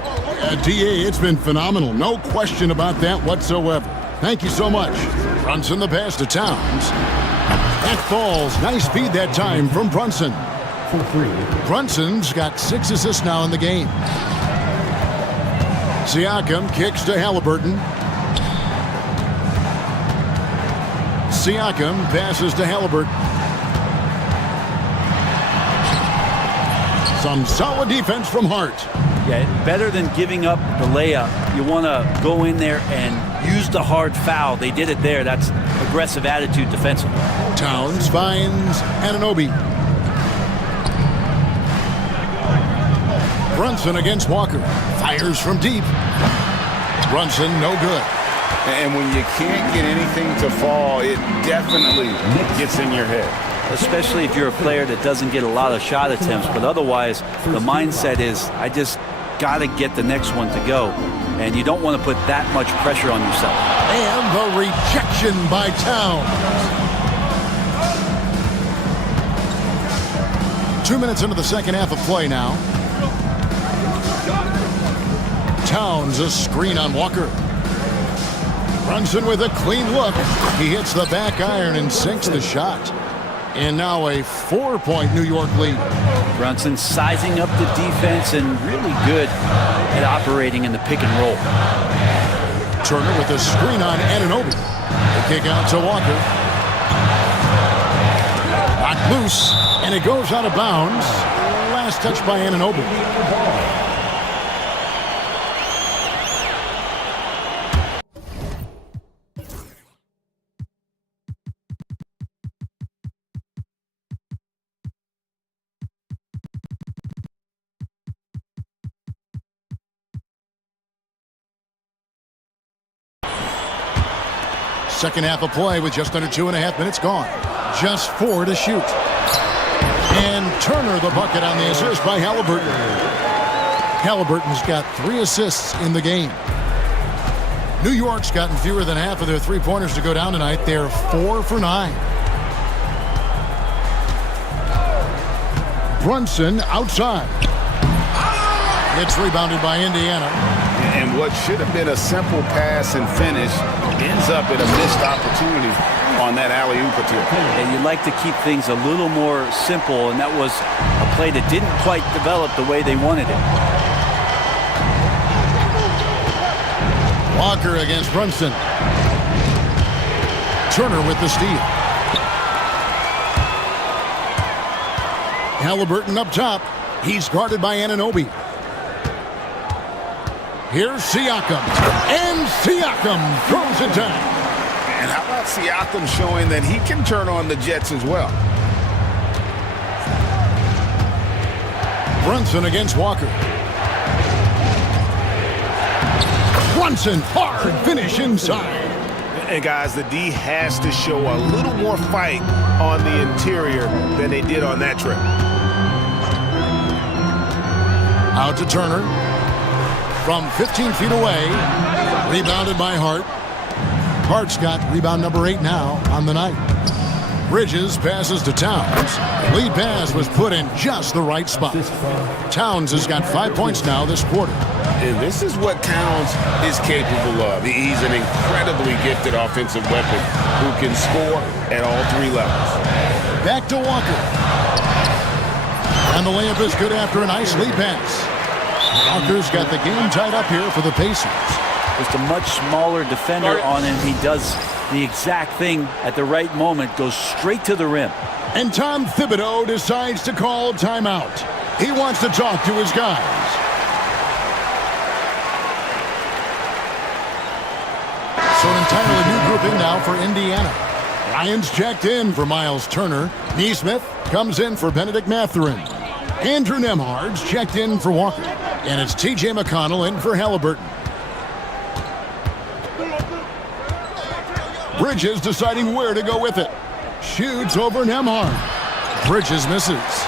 DA, it's been phenomenal. No question about that whatsoever. Thank you so much. Brunson the pass to Towns. That falls. Nice feed that time from Brunson. For 3. Brunson's got 6 assists now in the game. Siakam kicks to Halliburton. Siakam passes to Halliburton. Some solid defense from Hart. Yeah, better than giving up the layup. You want to go in there and use the hard foul. They did it there. That's aggressive attitude defensively. Towns finds Anunoby. Brunson against Walker. Fires from deep. Brunson, no good. And when you can't get anything to fall, it definitely gets in your head. Especially if you're a player that doesn't get a lot of shot attempts. But otherwise, the mindset is, I just got to get the next one to go. And you don't want to put that much pressure on yourself. And the rejection by Towns. 2 minutes into the second half of play now. Towns, a screen on Walker. Brunson with a clean look. He hits the back iron and sinks the shot. And now a 4-point New York lead. Brunson sizing up the defense and really good at operating in the pick and roll. Turner with a screen on Anunoby. The kick out to Walker. Knocked loose, and it goes out of bounds. Last touch by Anunoby. Second half of play with just under 2.5 minutes gone. Just 4 to shoot. And Turner the bucket on the assist by Halliburton. Halliburton's got 3 assists in the game. New York's gotten fewer than half of their three-pointers to go down tonight. They're 4 for 9. Brunson outside. It's rebounded by Indiana. And what should have been a simple pass and finish ends up in a missed opportunity on that alley-oop attempt. And you like to keep things a little more simple, and that was a play that didn't quite develop the way they wanted it. Walker against Brunson. Turner with the steal. Halliburton up top. He's guarded by Anunoby. Here's Siakam. And Siakam throws it down. And how about Siakam showing that he can turn on the Jets as well? Brunson against Walker. Brunson, hard finish inside. And guys, the D has to show a little more fight on the interior than they did on that trip. Out to Turner. From 15 feet away. Rebounded by Hart. Hart's got rebound number 8 now on the night. Bridges passes to Towns. Lead pass was put in just the right spot. Towns has got 5 points now this quarter. And this is what Towns is capable of. He's an incredibly gifted offensive weapon who can score at all 3 levels. Back to Walker. And the layup is good after a nice lead pass. Walker's got the game tied up here for the Pacers. Just a much smaller defender on him. He does the exact thing at the right moment, goes straight to the rim. And Tom Thibodeau decides to call timeout. He wants to talk to his guys. So an entirely new group in now for Indiana. Ryan's checked in for Miles Turner. Neesmith comes in for Benedict Mathurin. Andrew Nembhard's checked in for Walker. And it's T.J. McConnell in for Halliburton. Bridges deciding where to go with it. Shoots over Nembhard. Bridges misses.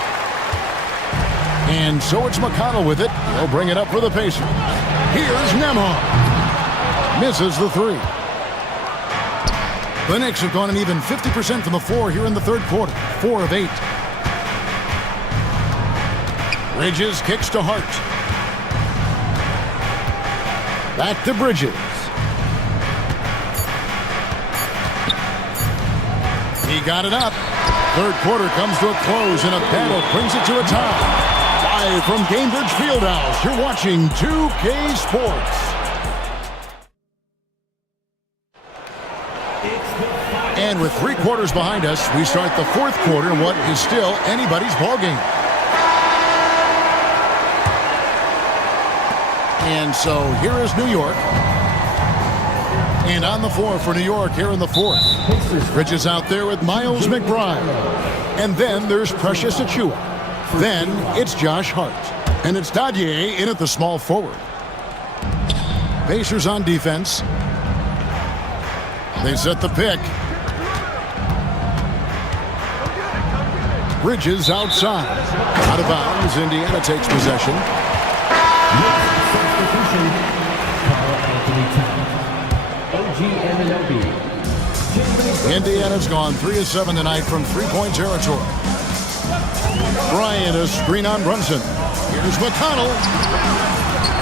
And so it's McConnell with it. He'll bring it up for the Pacers. Here's Nembhard. Misses the three. The Knicks have gone an even 50% from the floor here in the third quarter. 4 of 8. Bridges kicks to Hart. Back to Bridges. He got it up. Third quarter comes to a close, and a battle brings it to a tie. Live from Cambridge Fieldhouse, you're watching 2K Sports. And with 3 quarters behind us, we start the fourth quarter in what is still anybody's ballgame. And so here is New York. And on the floor for New York here in the fourth. Bridges out there with Miles McBride. And then there's Precious Achiuwa. Then it's Josh Hart. And it's Dadier in at the small forward. Pacers on defense. They set the pick. Bridges outside. Out of bounds. Indiana takes possession. Indiana's gone 3 of 7 tonight from three-point territory. Bryant, a screen on Brunson. Here's McConnell.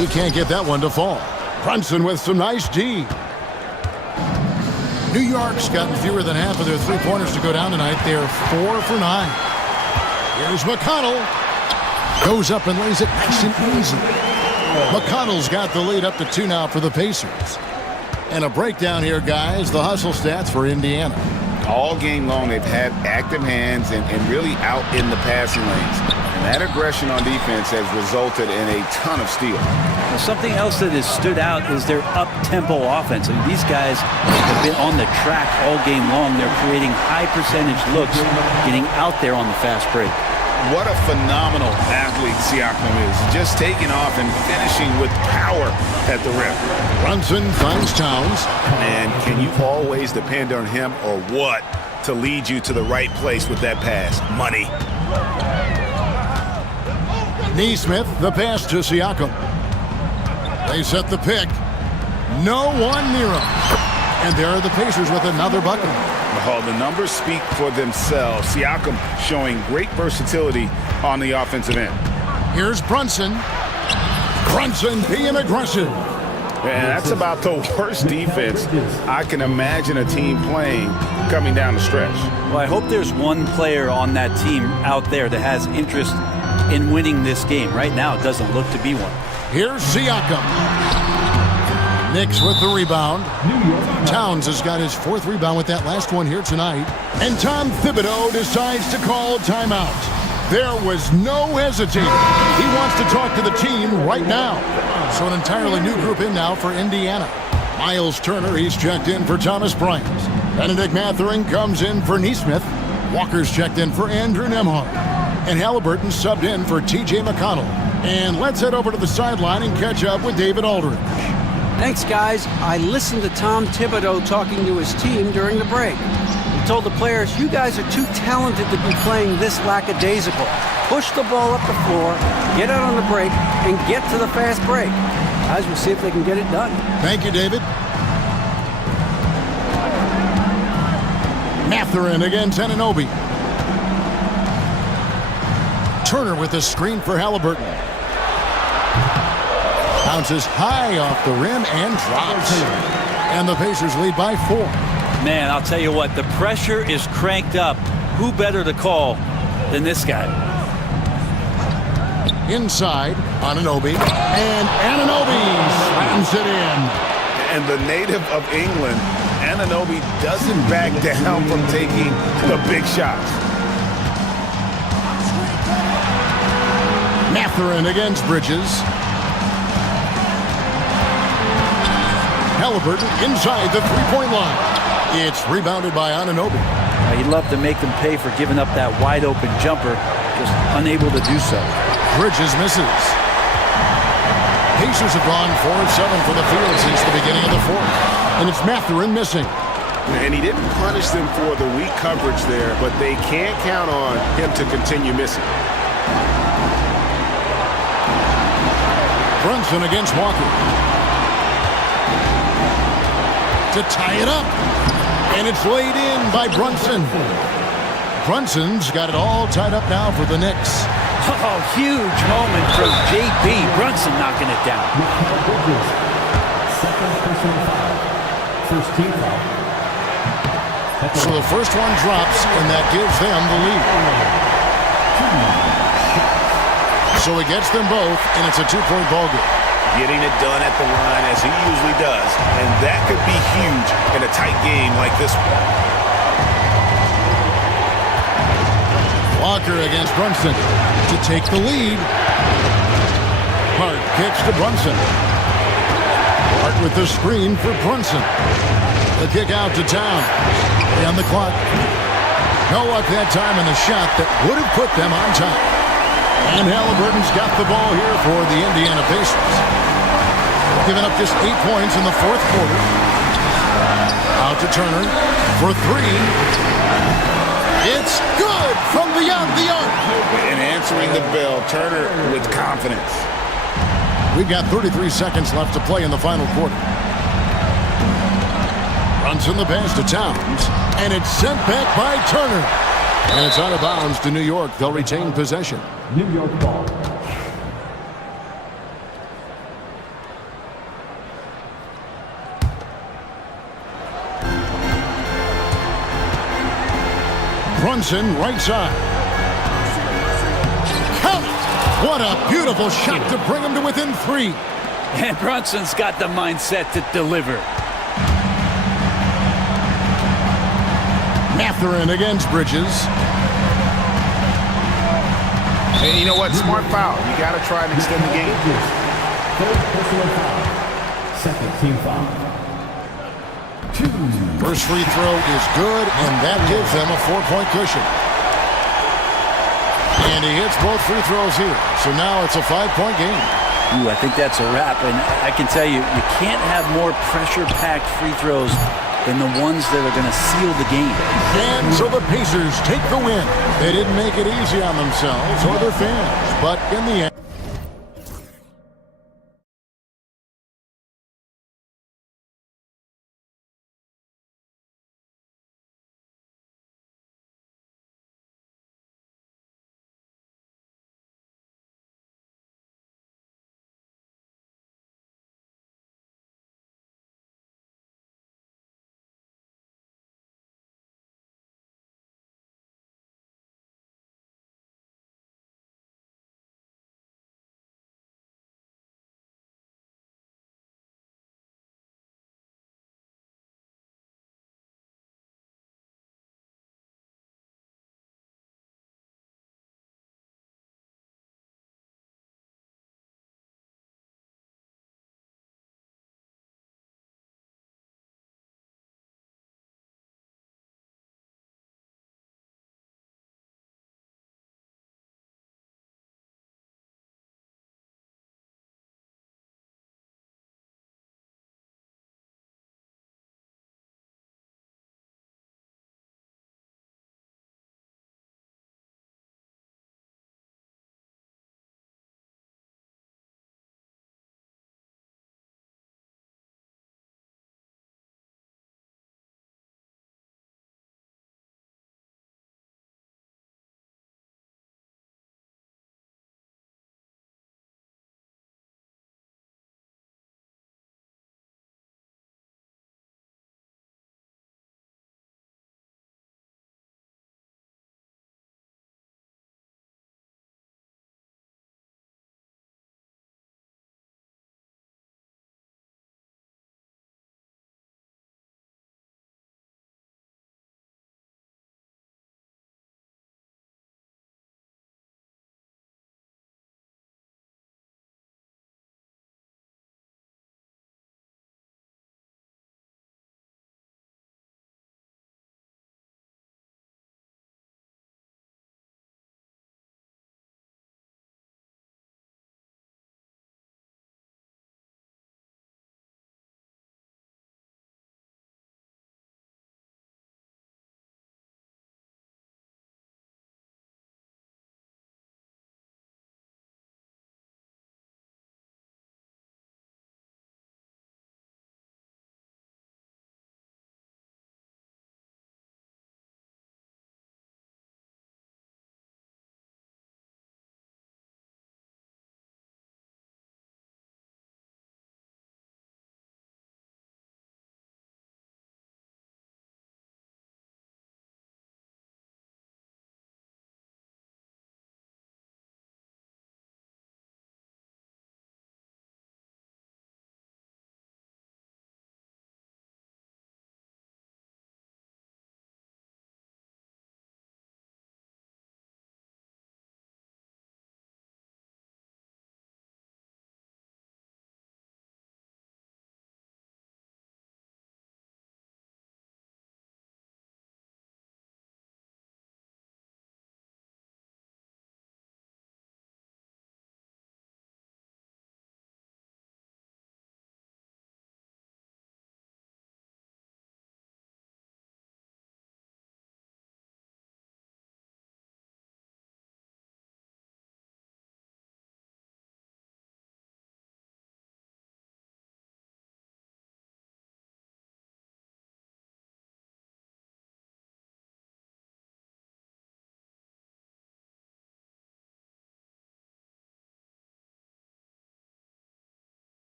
He can't get that one to fall. Brunson with some nice D. New York's gotten fewer than half of their three-pointers to go down tonight. They're 4 for 9. Here's McConnell. Goes up and lays it nice and easy. McConnell's got the lead up to 2 now for the Pacers. And a breakdown here, guys. The hustle stats for Indiana. All game long, they've had active hands and really out in the passing lanes. And that aggression on defense has resulted in a ton of steals. Well, something else that has stood out is their up-tempo offense. I mean, these guys have been on the track all game long. They're creating high-percentage looks, getting out there on the fast break. What a phenomenal athlete Siakam is. Just taking off and finishing with power at the rim. Brunson finds Towns. And can you always depend on him or what to lead you to the right place with that pass? Money. Neesmith, the pass to Siakam. They set the pick. No one near him. And there are the Pacers with another bucket. Oh, the numbers speak for themselves. Siakam showing great versatility on the offensive end. Here's Brunson. Brunson being aggressive. And that's about the worst defense I can imagine a team playing coming down the stretch. Well, I hope there's one player on that team out there that has interest in winning this game. Right now, it doesn't look to be one. Here's Siakam. Knicks with the rebound. Towns has got his 4th rebound with that last one here tonight. And Tom Thibodeau decides to call timeout. There was no hesitating. He wants to talk to the team right now. So an entirely new group in now for Indiana. Miles Turner, he's checked in for Thomas Bryant. Benedict Mathurin comes in for Neesmith. Walker's checked in for Andrew Nembhard. And Halliburton subbed in for T.J. McConnell. And let's head over to the sideline and catch up with David Aldridge. Thanks, guys. I listened to Tom Thibodeau talking to his team during the break. He told the players, you guys are too talented to be playing this lackadaisical. Push the ball up the floor, get out on the break, and get to the fast break. Guys, we'll see if they can get it done. Thank you, David. Mathurin against Anunoby. Turner with a screen for Halliburton. Bounces high off the rim and drops. And the Pacers lead by 4. Man, I'll tell you what, the pressure is cranked up. Who better to call than this guy? Inside, Anunoby. And Anunoby slams it in. And the native of England Anunoby doesn't back down from taking the big shots. Mathurin against Bridges. Halliburton inside the three-point line. It's rebounded by Anunoby. He'd love to make them pay for giving up that wide-open jumper, just unable to do so. Bridges misses. Pacers have gone 4 of 7 for the field since the beginning of the fourth. And it's Mathurin missing. And he didn't punish them for the weak coverage there, but they can't count on him to continue missing. Brunson against Walker. To tie it up. And it's laid in by Brunson. Brunson's got it all tied up now for the Knicks. Oh, huge moment from JB. Brunson knocking it down. Second personal foul. First team foul. So the first one drops, and that gives them the lead. So he gets them both, and it's a two-point ball game. Getting it done at the line as he usually does, and that could be huge in a tight game like this one. Walker against Brunson to take the lead. Hart kicks to Brunson. Hart with the screen for Brunson. The kick out to Town. And the clock. No luck that time in the shot that would have put them on top. And Halliburton's got the ball here for the Indiana Pacers. Giving up just 8 points in the fourth quarter. Out to Turner for three. It's good from beyond the arc. And answering the bell, Turner with confidence. We've got 33 seconds left to play in the final quarter. Brunson the pass to Towns, and it's sent back by Turner. And it's out of bounds to New York. They'll retain possession. New York ball. Brunson right side. Count it! What a beautiful shot to bring him to within 3. And Brunson's got the mindset to deliver. Mathurin against Bridges. And you know what? Smart foul. You got to try and extend the game. Third personal foul. Second team foul. First free throw is good, and that gives them a 4-point cushion. And he hits both free throws here. So now it's a 5-point game. Ooh, I think that's a wrap. And I can tell you, you can't have more pressure-packed free throws than the ones that are going to seal the game. And so the Pacers take the win. They didn't make it easy on themselves or their fans, but in the end,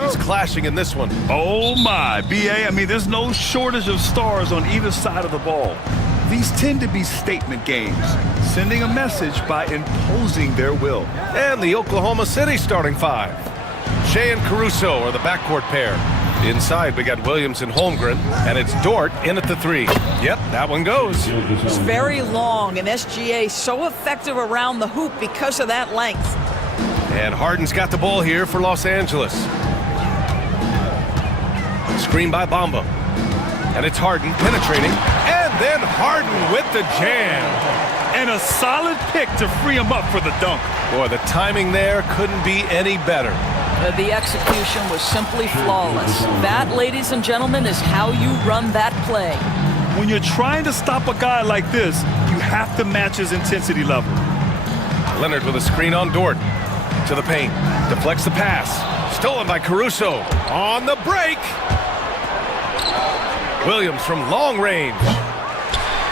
He's clashing in this one. Oh my, BA, I mean, there's no shortage of stars on either side of the ball. These tend to be statement games, sending a message by imposing their will. And the Oklahoma City starting five. Shea and Caruso are the backcourt pair. Inside, we got Williams and Holmgren, and it's Dort in at the three. Yep, that one goes. It's very long, and SGA so effective around the hoop because of that length. And Harden's got the ball here for Los Angeles. Screen by Bamba. And it's Harden penetrating. And then Harden with the jam. And a solid pick to free him up for the dunk. Boy, the timing there couldn't be any better. The execution was simply flawless. That, ladies and gentlemen, is how you run that play. When you're trying to stop a guy like this, you have to match his intensity level. Leonard with a screen on Dort. To the paint. Deflects the pass. Stolen by Caruso. On the break. Williams from long range.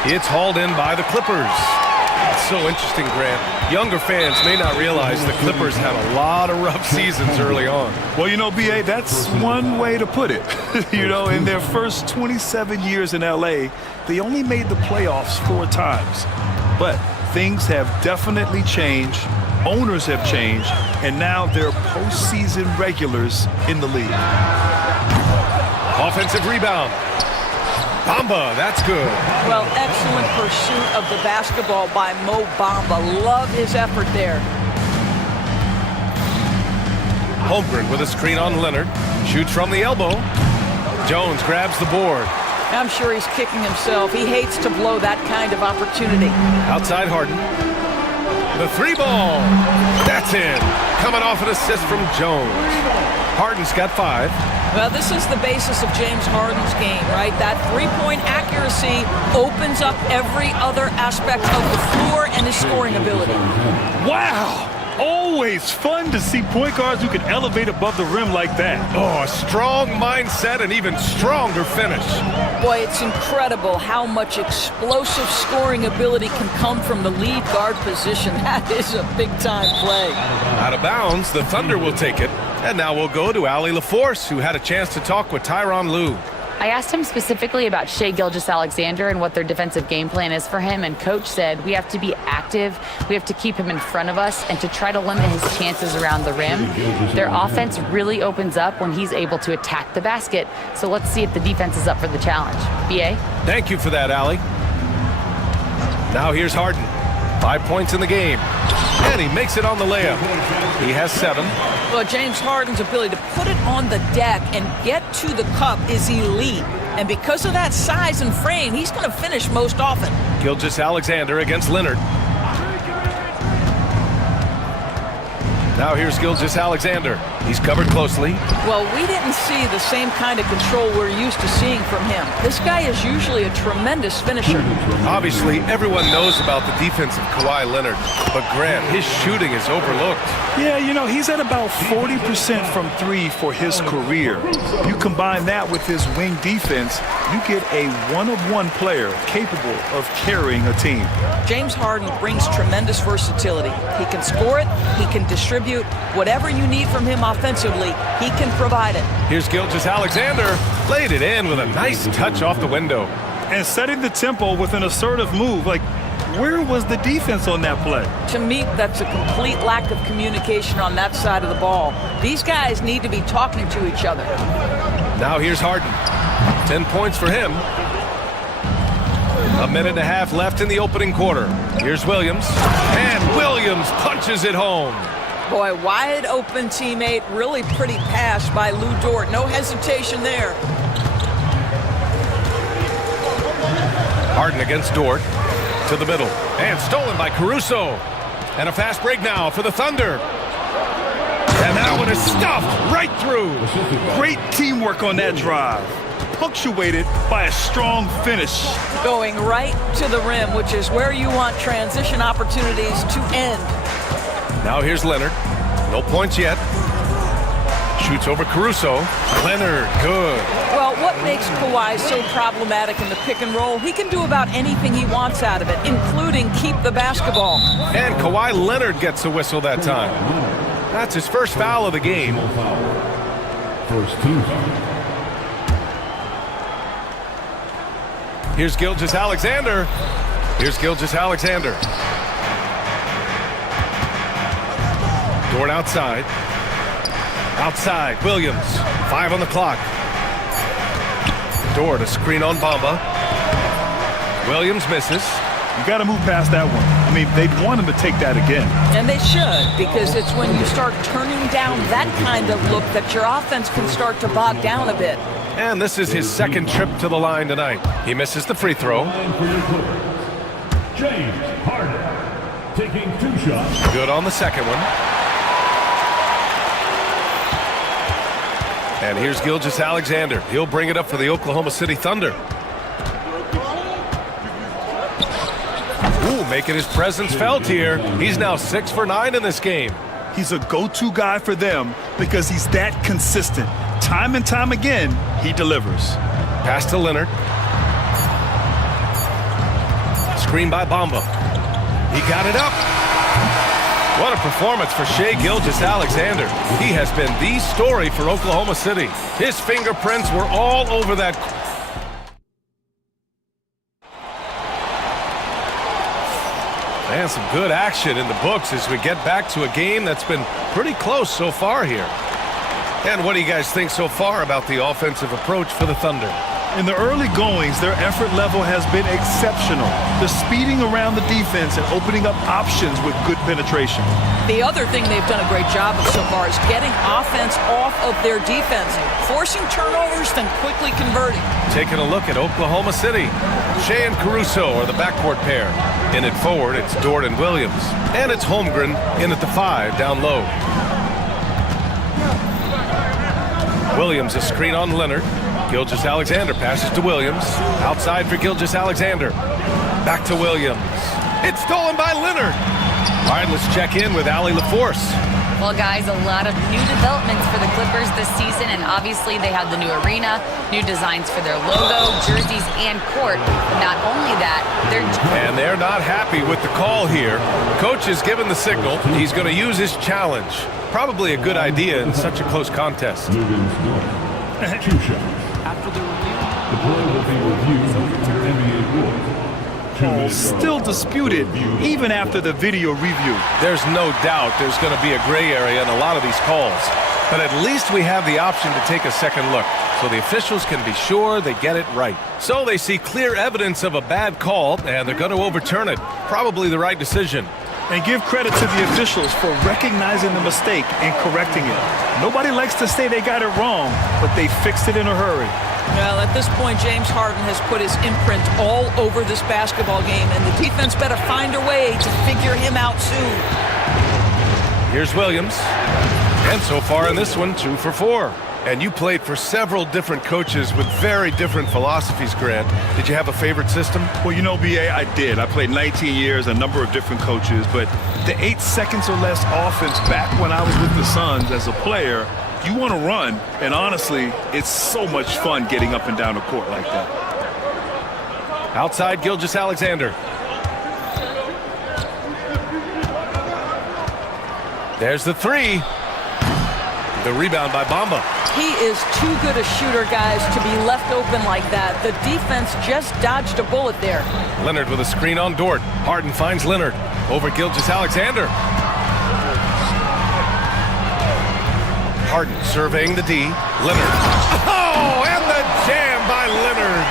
It's hauled in by the Clippers. It's so interesting, Grant. Younger fans may not realize the Clippers had a lot of rough seasons early on. Well, you know, BA, that's one way to put it. You know, in their first 27 years in LA, they only made the playoffs 4 times. But things have definitely changed. Owners have changed, and now they're postseason regulars in the league. Offensive rebound. Bamba, that's good. Well, excellent pursuit of the basketball by Mo Bamba. Love his effort there. Holmgren with a screen on Leonard. Shoots from the elbow. Jones grabs the board. I'm sure he's kicking himself. He hates to blow that kind of opportunity. Outside Harden. The three ball. That's in. Coming off an assist from Jones. Harden's got 5. Well, this is the basis of James Harden's game, right? That three-point accuracy opens up every other aspect of the floor and his scoring ability. Wow! Always fun to see point guards who can elevate above the rim like that. Oh, a strong mindset and even stronger finish. Boy, it's incredible how much explosive scoring ability can come from the lead guard position. That is a big-time play. Out of bounds, the Thunder will take it. And now we'll go to Allie LaForce, who had a chance to talk with Tyronn Lue. I asked him specifically about Shai Gilgeous-Alexander and what their defensive game plan is for him, and Coach said we have to be active, we have to keep him in front of us, and to try to limit his chances around the rim. Their offense really opens up when he's able to attack the basket, so let's see if the defense is up for the challenge. B.A.? Thank you for that, Allie. Now here's Harden. 5 points in the game. And he makes it on the layup. He has 7. Well, James Harden's ability to put it on the deck and get to the cup is elite. And because of that size and frame, he's going to finish most often. Gilgeous-Alexander against Leonard. Now here's Gilgeous-Alexander. He's covered closely. Well, we didn't see the same kind of control we're used to seeing from him. This guy is usually a tremendous finisher. Obviously, everyone knows about the defense of Kawhi Leonard, but Grant, his shooting is overlooked. Yeah, you know, he's at about 40% from 3 for his career. You combine that with his wing defense, you get a one-of-one player capable of carrying a team. James Harden brings tremendous versatility. He can score it, he can distribute. Whatever you need from him offensively, he can provide it. Here's Gilgeous-Alexander. Laid it in with a nice touch off the window. And setting the tempo with an assertive move. Like, where was the defense on that play? To me, that's a complete lack of communication on that side of the ball. These guys need to be talking to each other. Now here's Harden. 10 points for him. A minute and a half left in the opening quarter. Here's Williams. And Williams punches it home. Boy, wide open teammate. Really pretty pass by Lou Dort. No hesitation there. Harden against Dort. To the middle. And stolen by Caruso. And a fast break now for the Thunder. And that one is stuffed right through. Great teamwork on that drive. Punctuated by a strong finish. Going right to the rim, which is where you want transition opportunities to end. Now here's Leonard. No points yet. Shoots over Caruso. Leonard, good. Well, what makes Kawhi so problematic in the pick and roll? He can do about anything he wants out of it, including keep the basketball. And Kawhi Leonard gets a whistle that time. That's his first foul of the game. First team. Here's Gilgeous-Alexander. Here's Gilgeous-Alexander. Dort outside. Outside, Williams. 5 on the clock. Dort, a screen on Bamba. Williams misses. You got to move past that one. I mean, they'd want him to take that again. And they should, because it's when you start turning down that kind of look that your offense can start to bog down a bit. And this is his second trip to the line tonight. He misses the free throw. James Harden taking 2 shots. Good on the second one. And here's Gilgeous-Alexander. He'll bring it up for the Oklahoma City Thunder. Ooh, making his presence felt here. He's now 6 for 9 in this game. He's a go-to guy for them because he's that consistent. Time and time again, he delivers. Pass to Leonard. Screen by Bamba. He got it up. What a performance for Shai Gilgeous-Alexander. He has been the story for Oklahoma City. His fingerprints were all over that. And some good action in the books as we get back to a game that's been pretty close so far here. And what do you guys think so far about the offensive approach for the Thunder? In the early goings, their effort level has been exceptional. They're speeding around the defense and opening up options with good penetration. The other thing they've done a great job of so far is getting offense off of their defense, forcing turnovers, then quickly converting. Taking a look at Oklahoma City. Shai and Caruso are the backcourt pair. In it forward, it's Dort and Williams. And it's Holmgren in at the 5 down low. Williams, a screen on Leonard. Gilgeous-Alexander passes to Williams. Outside for Gilgeous-Alexander. Back to Williams. It's stolen by Leonard. All right, let's check in with Allie LaForce. Well, guys, a lot of new developments for the Clippers this season, and obviously they have the new arena, new designs for their logo, jerseys, and court. But not only that, they're not happy with the call here. Coach has given the signal. He's going to use his challenge. Probably a good idea in such a close contest. 2 shots. After the review, The play will be reviewed under NBA rules. Still disputed even after the video review. There's no doubt there's going to be a gray area in a lot of these calls. But at least we have the option to take a second look, so the officials can be sure they get it right. So they see clear evidence of a bad call, and they're going to overturn it. Probably the right decision. And give credit to the officials for recognizing the mistake and correcting it. Nobody likes to say they got it wrong, but they fixed it in a hurry. Well, at this point, James Harden has put his imprint all over this basketball game, and the defense better find a way to figure him out soon. Here's Williams. And so far in this one, 2 for 4. And you played for several different coaches with very different philosophies, Grant. Did you have a favorite system? Well, you know, B.A., I did. I played 19 years, a number of different coaches, but the 8 seconds or less offense back when I was with the Suns as a player, you want to run, and honestly, it's so much fun getting up and down the court like that. Outside, Gilgeous-Alexander. There's the 3. The rebound by Bamba. He is too good a shooter, guys, to be left open like that. The defense just dodged a bullet there. Leonard with a screen on Dort. Harden finds Leonard. Over Gilgeous-Alexander. Harden surveying the D. Leonard. Oh, and the jam by Leonard.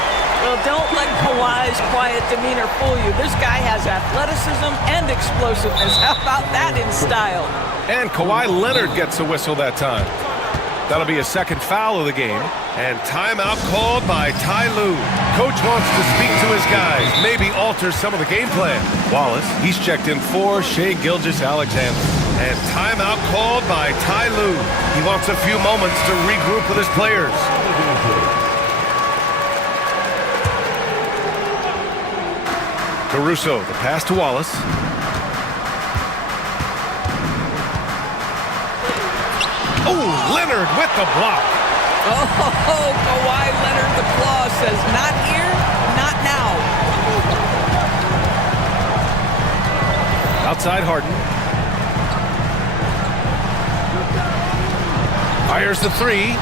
Well, don't let Kawhi's quiet demeanor fool you. This guy has athleticism and explosiveness. How about that in style? And Kawhi Leonard gets a whistle that time. That'll be a second foul of the game. And timeout called by Ty Lue. Coach wants to speak to his guys, maybe alter some of the game plan. Wallace, he's checked in for Shai Gilgeous-Alexander. And timeout called by Ty Lue. He wants a few moments to regroup with his players. Caruso, the pass to Wallace. Oh, Leonard with the block. Oh, Kawhi Leonard, the claw says, not here, not now. Outside Harden. Fires the 3.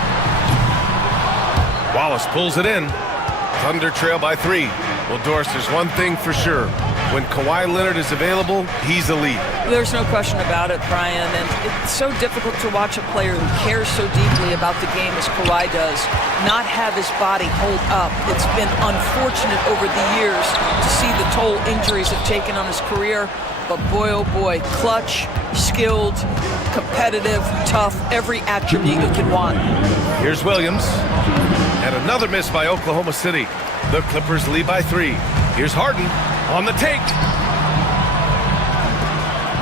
Wallace pulls it in. Thunder trail by 3. Well, Doris, there's one thing for sure. When Kawhi Leonard is available, he's elite. There's no question about it, Brian. And it's so difficult to watch a player who cares so deeply about the game as Kawhi does not have his body hold up. It's been unfortunate over the years to see the toll injuries have taken on his career. But boy, oh boy, clutch, skilled, competitive, tough, every attribute you can want. Here's Williams. And another miss by Oklahoma City. The Clippers lead by 3. Here's Harden on the take.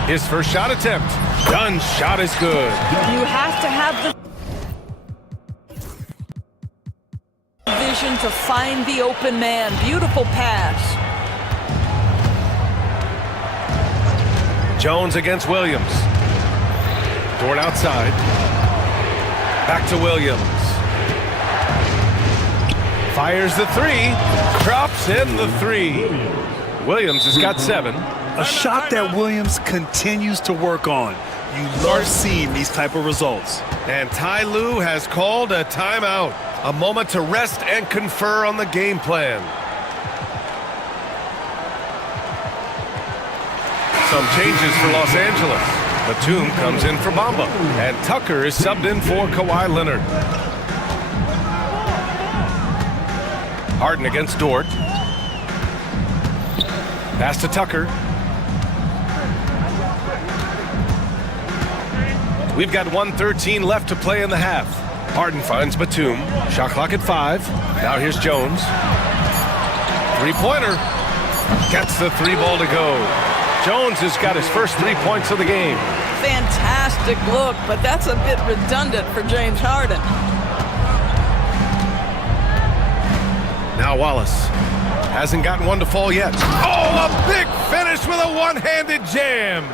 His first shot attempt. Dunn's shot is good. You have to have the vision to find the open man. Beautiful pass. Jones against Williams. Dort outside. Back to Williams. Fires the 3. Drops in the 3. Williams has got 7. A shot that Williams continues to work on. You love seeing these type of results. And Ty Lue has called a timeout. A moment to rest and confer on the game plan. Some changes for Los Angeles. Batum comes in for Bamba. And Tucker is subbed in for Kawhi Leonard. Harden against Dort. Pass to Tucker. We've got 1:13 left to play in the half. Harden finds Batum. Shot clock at 5. Now here's Jones. Three-pointer. Gets the 3 ball to go. Jones has got his first 3 points of the game. Fantastic look, but that's a bit redundant for James Harden. Now Wallace hasn't gotten one to fall yet. Oh, a big finish with a one-handed jam.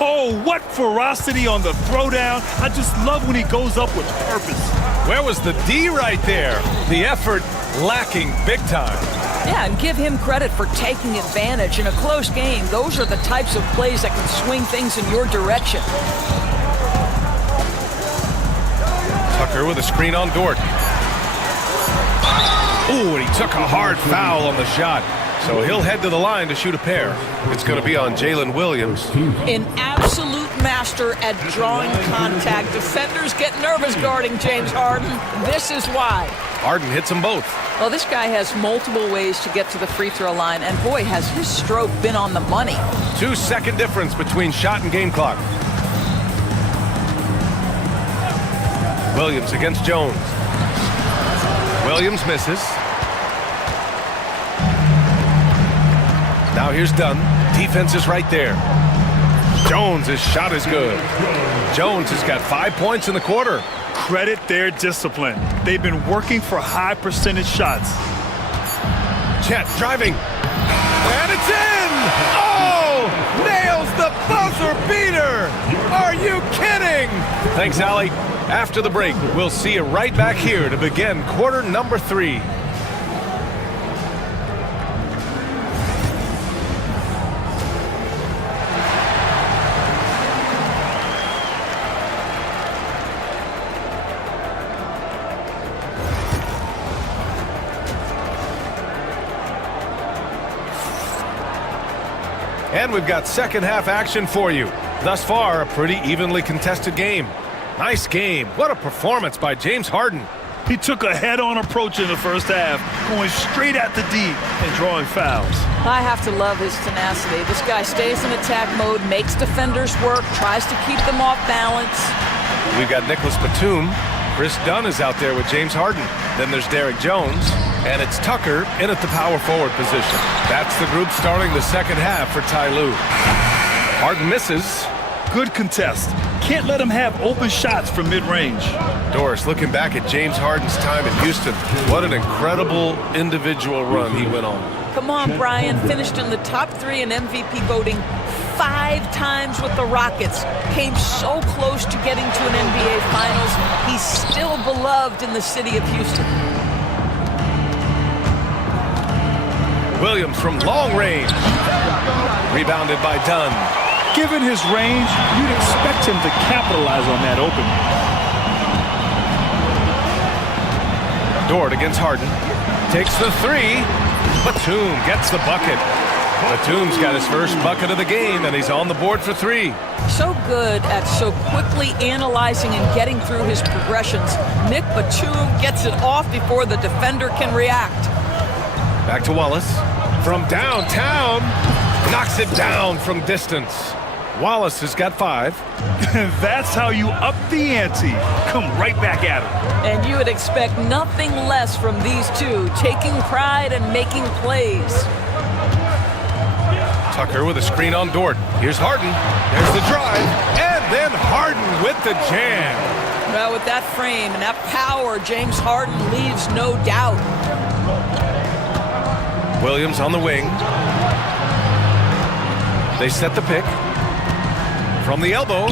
Oh, what ferocity on the throwdown. I just love when he goes up with purpose. Where was the D right there? The effort lacking big time. Yeah, and give him credit for taking advantage in a close game. Those are the types of plays that can swing things in your direction. Tucker with a screen on Dort. Ooh, and he took a hard foul on the shot. So he'll head to the line to shoot a pair. It's going to be on Jalen Williams. An absolute master at drawing contact. Defenders get nervous guarding James Harden. This is why. Harden hits them both. Well, this guy has multiple ways to get to the free throw line, and boy, has his stroke been on the money. 2-second difference between shot and game clock. Williams against Jones. Williams misses. Now here's Dunn. Defense is right there. Jones' shot is good. Jones has got 5 points in the quarter. Credit their discipline. They've been working for high percentage shots. Chet driving. And it's in! Oh! Nails the buzzer beater! Are you kidding? Thanks, Allie. After the break, we'll see you right back here to begin quarter number 3. And we've got second half action for you. Thus far, a pretty evenly contested game. Nice game. What a performance by James Harden. He took a head-on approach in the first half, going straight at the D and drawing fouls. I have to love his tenacity. This guy stays in attack mode, makes defenders work, tries to keep them off balance. We've got Nicholas Batum. Chris Dunn is out there with James Harden. Then there's Derek Jones. And it's Tucker in at the power forward position. That's the group starting the second half for Ty Lue. Harden misses. Good contest. Can't let him have open shots from mid-range. Doris, looking back at James Harden's time in Houston, what an incredible individual run he went on. Come on, Brian. Finished in the top 3 in MVP voting 5 times with the Rockets. Came so close to getting to an NBA Finals. He's still beloved in the city of Houston. Williams from long range. Rebounded by Dunn. Given his range, you'd expect him to capitalize on that opening. Dort against Harden. Takes the three. Batum gets the bucket. Batum's got his first bucket of the game, and he's on the board for three. So good at so quickly analyzing and getting through his progressions. Nick Batum gets it off before the defender can react. Back to Wallace. From downtown. Knocks it down from distance. Wallace has got 5. That's how you up the ante. Come right back at him. And you would expect nothing less from these two, taking pride and making plays. Tucker with a screen on Dort. Here's Harden. There's the drive. And then Harden with the jam. Well, with that frame and that power, James Harden leaves no doubt. Williams on the wing. They set the pick. From the elbow.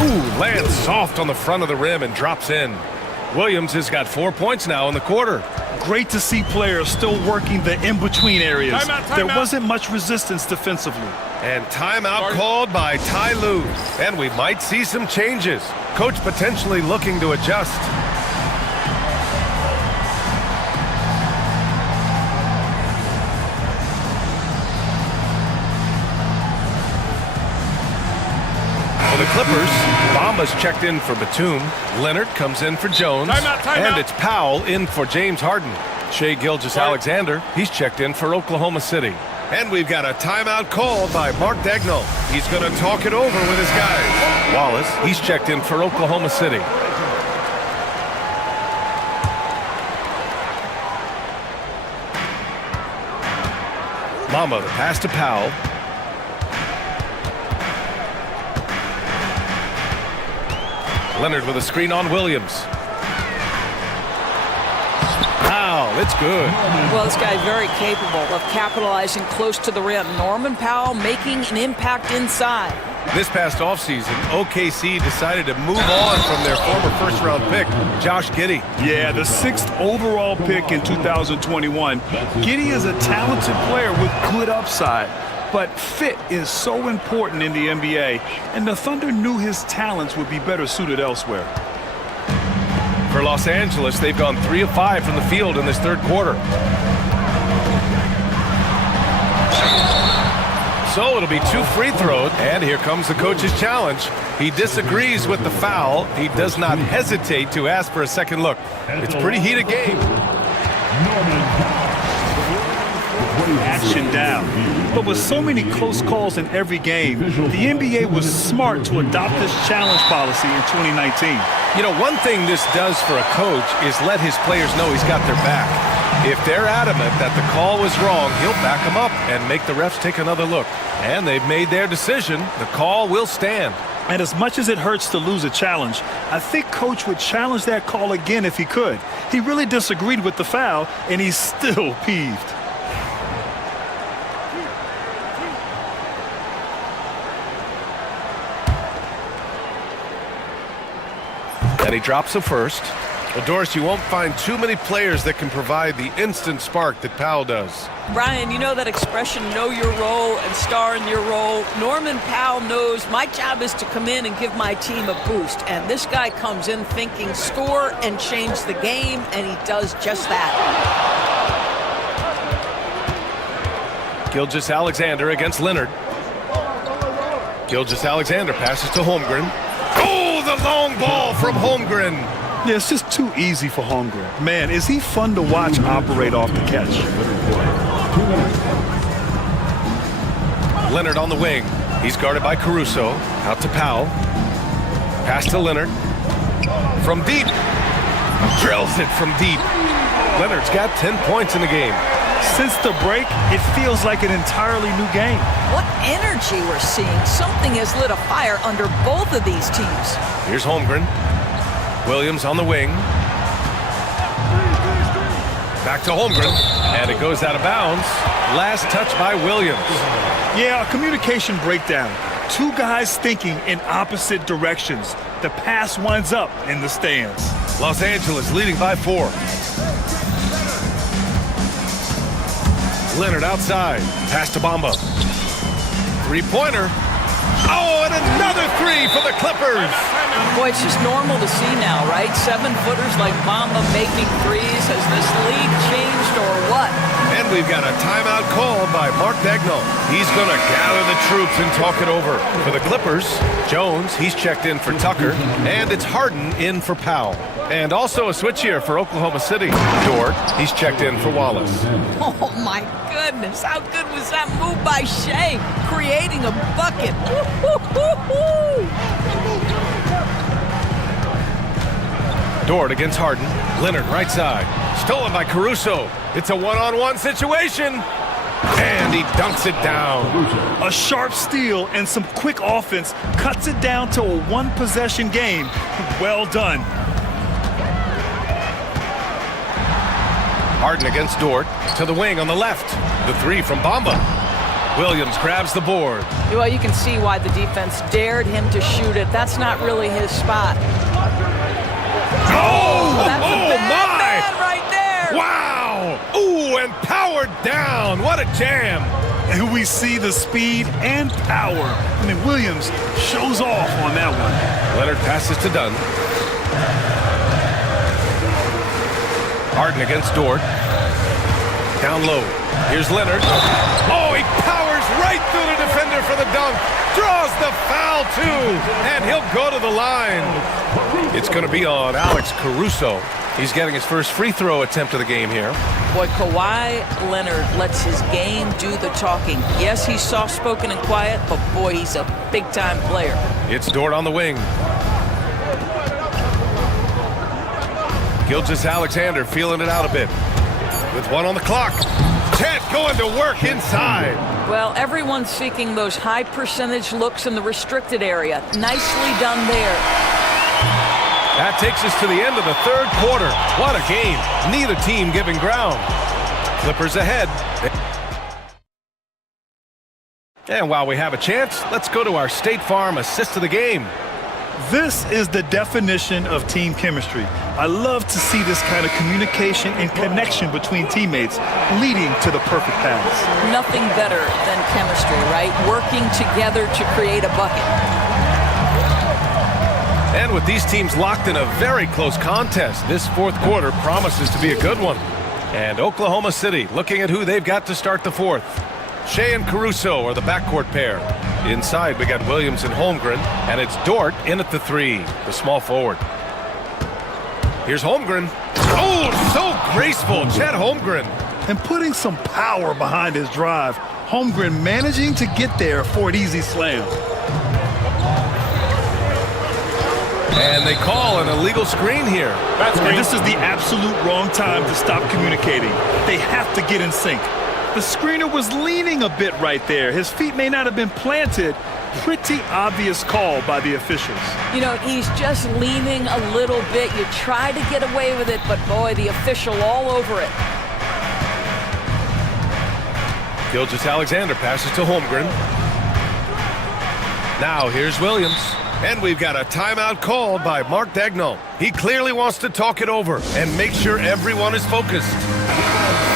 Ooh, lands soft on the front of the rim and drops in. Williams has got 4 points now in the quarter. Great to see players still working the in-between areas. Timeout. There wasn't much resistance defensively. And timeout called by Ty Lue. And we might see some changes. Coach potentially looking to adjust. For the Clippers, Bamba's checked in for Batum. Leonard comes in for Jones. Timeout. And it's Powell in for James Harden. Shai Gilgeous-Alexander, he's checked in for Oklahoma City. And we've got a timeout called by Mark Daigneault. He's going to talk it over with his guys. Wallace, he's checked in for Oklahoma City. Bamba, the pass to Powell. Leonard with a screen on Williams. Powell, it's good. Well, this guy's very capable of capitalizing close to the rim. Norman Powell making an impact inside. This past offseason, OKC decided to move on from their former first-round pick, Josh Giddey. Yeah, the 6th overall pick in 2021. Giddey is a talented player with good upside. But fit is so important in the NBA, and the Thunder knew his talents would be better suited elsewhere. For Los Angeles, they've gone 3 of 5 from the field in this third quarter. So it'll be 2 free throws, and here comes the coach's challenge. He disagrees with the foul. He does not hesitate to ask for a second look. It's a pretty heated game. Action down. But with so many close calls in every game, the NBA was smart to adopt this challenge policy in 2019. You know, one thing this does for a coach is let his players know he's got their back. If they're adamant that the call was wrong, he'll back them up and make the refs take another look. And they've made their decision. The call will stand. And as much as it hurts to lose a challenge, I think Coach would challenge that call again if he could. He really disagreed with the foul, and he's still peeved. And he drops the first. Well, Doris, you won't find too many players that can provide the instant spark that Powell does. Brian, you know that expression, know your role and star in your role? Norman Powell knows my job is to come in and give my team a boost. And this guy comes in thinking score and change the game, and he does just that. Gilgeous-Alexander against Leonard. Gilgeous-Alexander passes to Holmgren. Oh, the long ball from Holmgren. Yeah, it's just too easy for Holmgren. Man, is he fun to watch operate off the catch. Leonard on the wing. He's guarded by Caruso. Out to Powell. Pass to Leonard. From deep. Drills it from deep. Leonard's got 10 points in the game. Since the break, it feels like an entirely new game. What energy we're seeing. Something has lit a fire under both of these teams. Here's Holmgren. Williams on the wing. Back to Holmgren. And it goes out of bounds. Last touch by Williams. Yeah, a communication breakdown. Two guys thinking in opposite directions. The pass winds up in the stands. Los Angeles leading by 4. Leonard outside. Pass to Bamba. Three-pointer. Oh, and another three for the Clippers. Boy, it's just normal to see now, right? 7-footers like Bamba making threes. Has this league changed or what? And we've got a timeout called by Mark Daigneault. He's going to gather the troops and talk it over. For the Clippers, Jones, he's checked in for Tucker. And it's Harden in for Powell. And also a switch here for Oklahoma City. Dort, he's checked in for Wallace. Oh, my goodness. How good was that move by Shea? Creating a bucket. Dort against Harden. Leonard right side. Stolen by Caruso. It's a one-on-one situation. And he dunks it down. A sharp steal and some quick offense cuts it down to a one-possession game. Well done. Harden against Dort. To the wing on the left. The three from Bamba. Williams grabs the board. Well, you can see why the defense dared him to shoot it. That's not really his spot. Oh, that's a bad man right there. Wow. Ooh, and powered down. What a jam. And we see the speed and power. I mean, Williams shows off on that one. Leonard passes to Dunn. Harden against Dort. Down low. Here's Leonard. Oh, he powers right through the defender for the dunk. Draws the foul, too. And he'll go to the line. It's going to be on Alex Caruso. He's getting his first free throw attempt of the game here. Boy, Kawhi Leonard lets his game do the talking. Yes, he's soft-spoken and quiet, but boy, he's a big-time player. It's Dort on the wing. Gilgeous-Alexander feeling it out a bit. With one on the clock. Chet going to work inside. Well, everyone's seeking those high-percentage looks in the restricted area. Nicely done there. That takes us to the end of the third quarter. What a game. Neither team giving ground. Clippers ahead. And while we have a chance, let's go to our State Farm assist of the game. This is the definition of team chemistry. I love to see this kind of communication and connection between teammates leading to the perfect pass. Nothing better than chemistry, right? Working together to create a bucket. And with these teams locked in a very close contest, this fourth quarter promises to be a good one. And Oklahoma City looking at who they've got to start the fourth. Shea and Caruso are the backcourt pair. Inside, we got Williams and Holmgren, and it's Dort in at the three, the small forward. Here's Holmgren. Oh, so graceful, Chet Holmgren. And putting some power behind his drive. Holmgren managing to get there for an easy slam. And they call an illegal screen here. And this is the absolute wrong time to stop communicating. They have to get in sync. The screener was leaning a bit right there. His feet may not have been planted. Pretty obvious call by the officials. You know, he's just leaning a little bit. You try to get away with it, but boy, the official all over it. Gilgeous-Alexander passes to Holmgren. Now here's Williams. And we've got a timeout called by Mark Daigneault. He clearly wants to talk it over and make sure everyone is focused.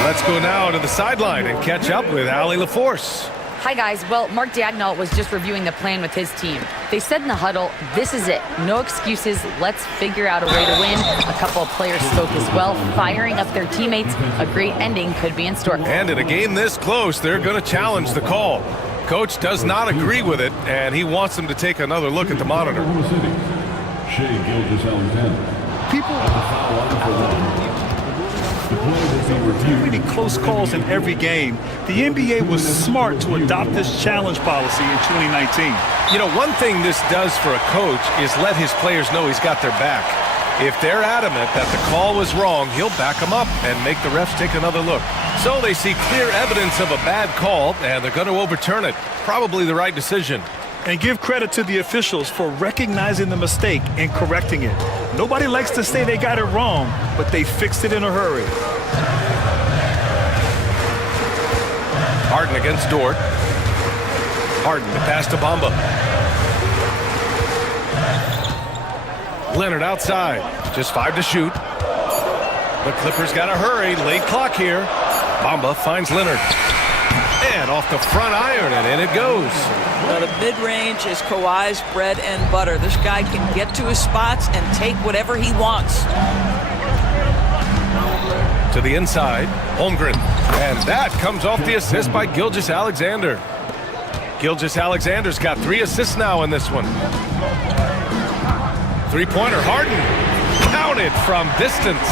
Let's go now to the sideline and catch up with Allie LaForce. Hi, guys. Well, Mark Daigneault was just reviewing the plan with his team. They said in the huddle, this is it. No excuses. Let's figure out a way to win. A couple of players spoke as well, firing up their teammates. A great ending could be in store. And in a game this close, they're going to challenge the call. Coach does not agree with it, and he wants them to take another look at the monitor. Too many close calls in every game. The NBA was smart to adopt this challenge policy in 2019. You know, one thing this does for a coach is let his players know he's got their back. If they're adamant that the call was wrong, he'll back them up and make the refs take another look. So they see clear evidence of a bad call, and they're going to overturn it. Probably the right decision. And give credit to the officials for recognizing the mistake and correcting it. Nobody likes to say they got it wrong, but they fixed it in a hurry. Harden against Dort. Harden, the pass to Bamba. Leonard outside. Just 5 to shoot. The Clippers got to hurry. Late clock here. Bamba finds Leonard. And off the front iron, and in it goes. Well, the mid-range is Kawhi's bread and butter. This guy can get to his spots and take whatever he wants. To the inside, Holmgren. And that comes off the assist by Gilgeous-Alexander. Gilgeous-Alexander's got 3 assists now in this one. Three-pointer, Harden. Counted from distance.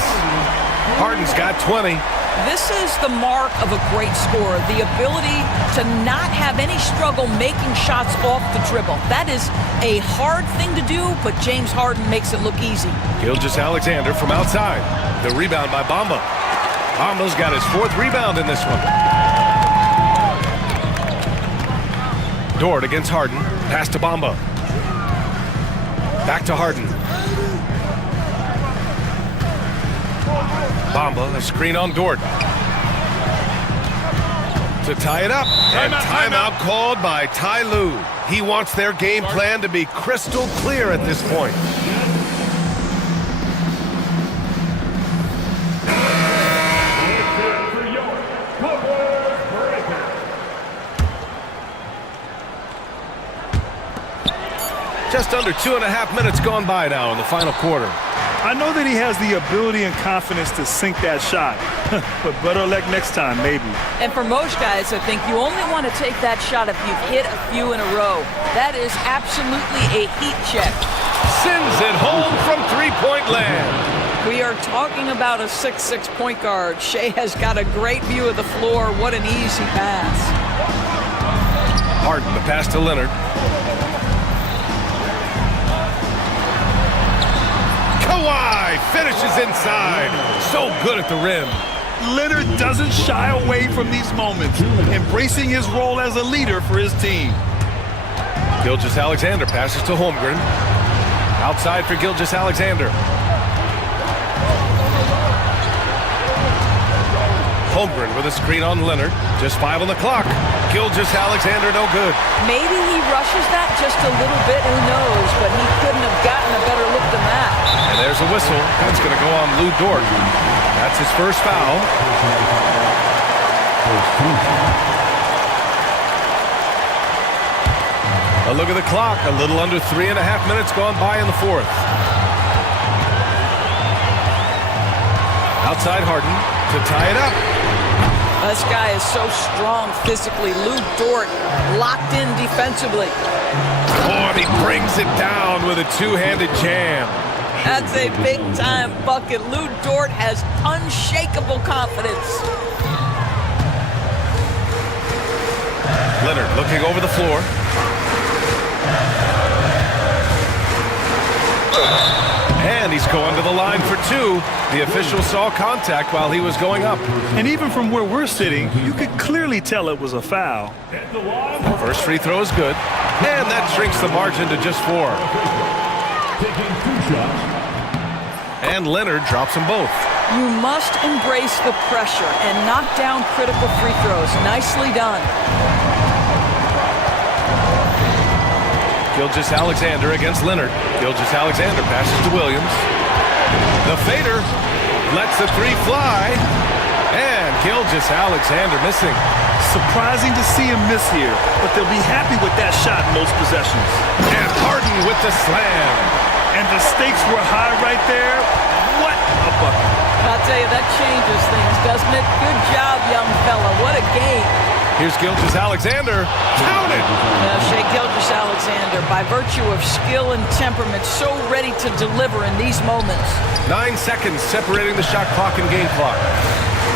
Harden's got 20. This is the mark of a great scorer, the ability to not have any struggle making shots off the dribble. That is a hard thing to do, but James Harden makes it look easy. Gilgeous-Alexander from outside. The rebound by Bamba. Bamba's got his 4th rebound in this one. Dort against Harden. Pass to Bamba. Back to Harden. Bamba, a screen on Dort. To tie it up. And timeout called by Ty Lue. He wants their game plan to be crystal clear at this point. Just under 2.5 minutes gone by now in the final quarter. I know that he has the ability and confidence to sink that shot, but better luck next time, maybe. And for most guys, I think you only want to take that shot if you've hit a few in a row. That is absolutely a heat check. Sends it home from three-point land. We are talking about a 6'6" point guard. Shea has got a great view of the floor. What an easy pass. Harden, the pass to Leonard. Kawhi finishes inside. So good at the rim. Leonard doesn't shy away from these moments, embracing his role as a leader for his team. Gilgeous-Alexander passes to Holmgren. Outside for Gilgeous-Alexander. Holmgren with a screen on Leonard. Just 5 on the clock. Gilgeous-Alexander no good. Maybe he rushes that just a little bit, who knows, but he couldn't have gotten a better look than that. And there's a whistle. That's going to go on Lou Dort. That's his first foul. A look at the clock. A little under 3.5 minutes gone by in the 4th. Outside Harden to tie it up. This guy is so strong physically. Lou Dort locked in defensively. Oh, and he brings it down with a two-handed jam. That's a big-time bucket. Lou Dort has unshakable confidence. Leonard looking over the floor. And he's going to the line for 2. The official saw contact while he was going up. And even from where we're sitting, you could clearly tell it was a foul. First free throw is good. And that shrinks the margin to just 4. Taking 2 shots. And Leonard drops them both. You must embrace the pressure and knock down critical free throws. Nicely done. Gilgeous-Alexander against Leonard. Gilgeous-Alexander passes to Williams. The fader lets the 3 fly. And Gilgeous-Alexander missing. Surprising to see him miss here, but they'll be happy with that shot most possessions. And Harden with the slam. And the stakes were high right there. What a bucket. I'll tell you, that changes things, doesn't it? Good job, young fella. What a game. Here's Gilgeous-Alexander. Counted. Shea Gilgeous-Alexander, by virtue of skill and temperament, so ready to deliver in these moments. 9 seconds separating the shot clock and game clock.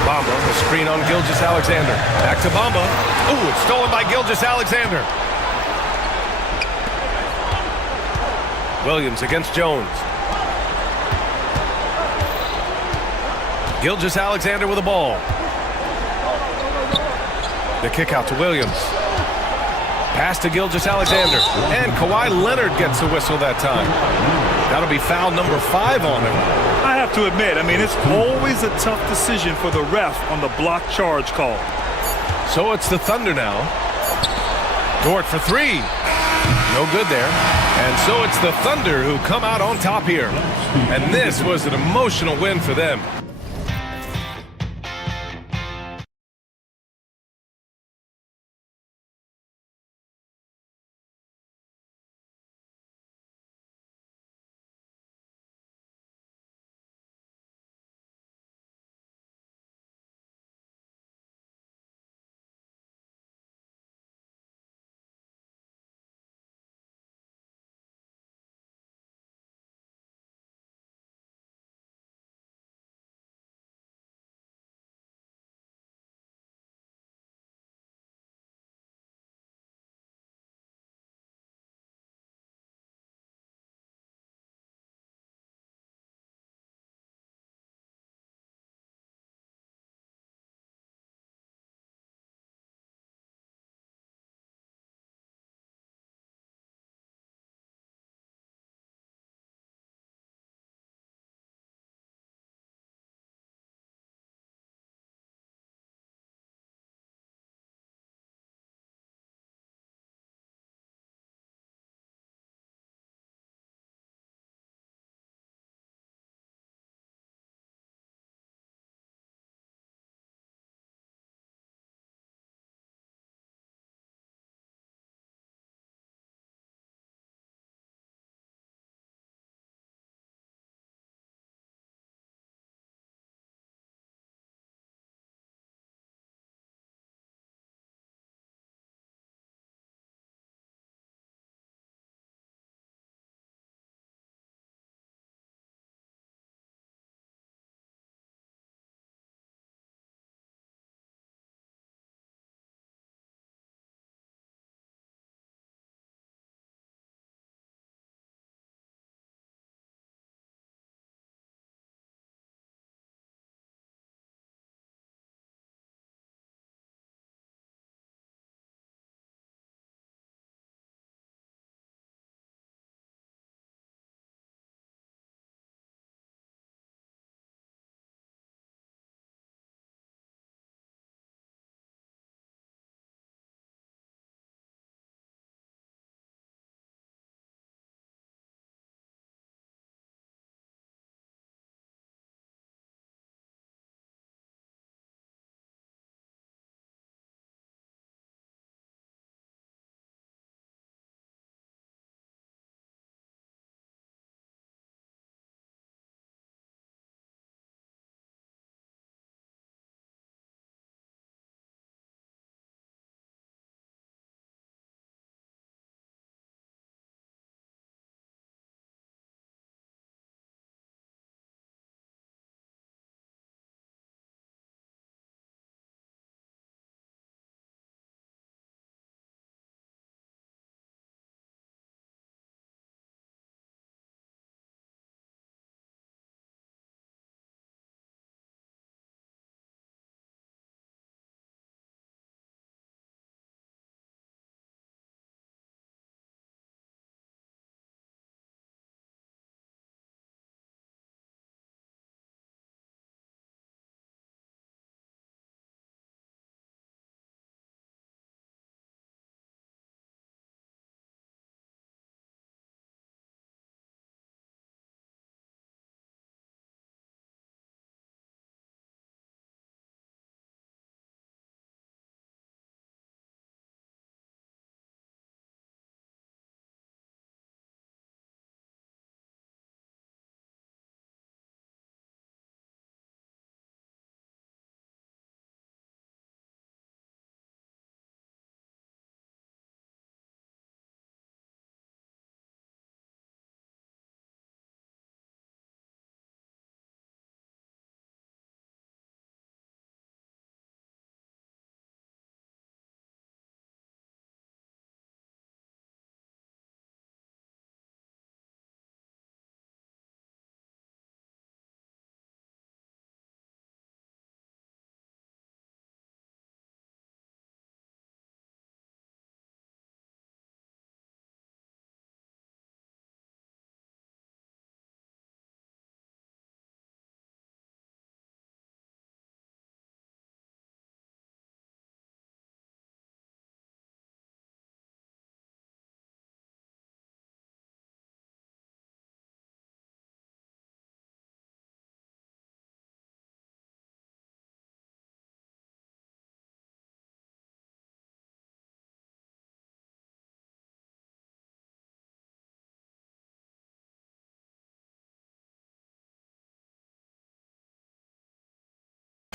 Bamba, a screen on Gilgeous-Alexander. Back to Bamba. Ooh, it's stolen by Gilgeous-Alexander. Williams against Jones. Gilgeous-Alexander with the ball. The kick out to Williams. Pass to Gilgeous-Alexander. And Kawhi Leonard gets a whistle that time. That'll be foul number 5 on him. I have to admit, it's always a tough decision for the ref on the block charge call. So it's the Thunder now. Dort for 3. No good there. And so it's the Thunder who come out on top here. And this was an emotional win for them.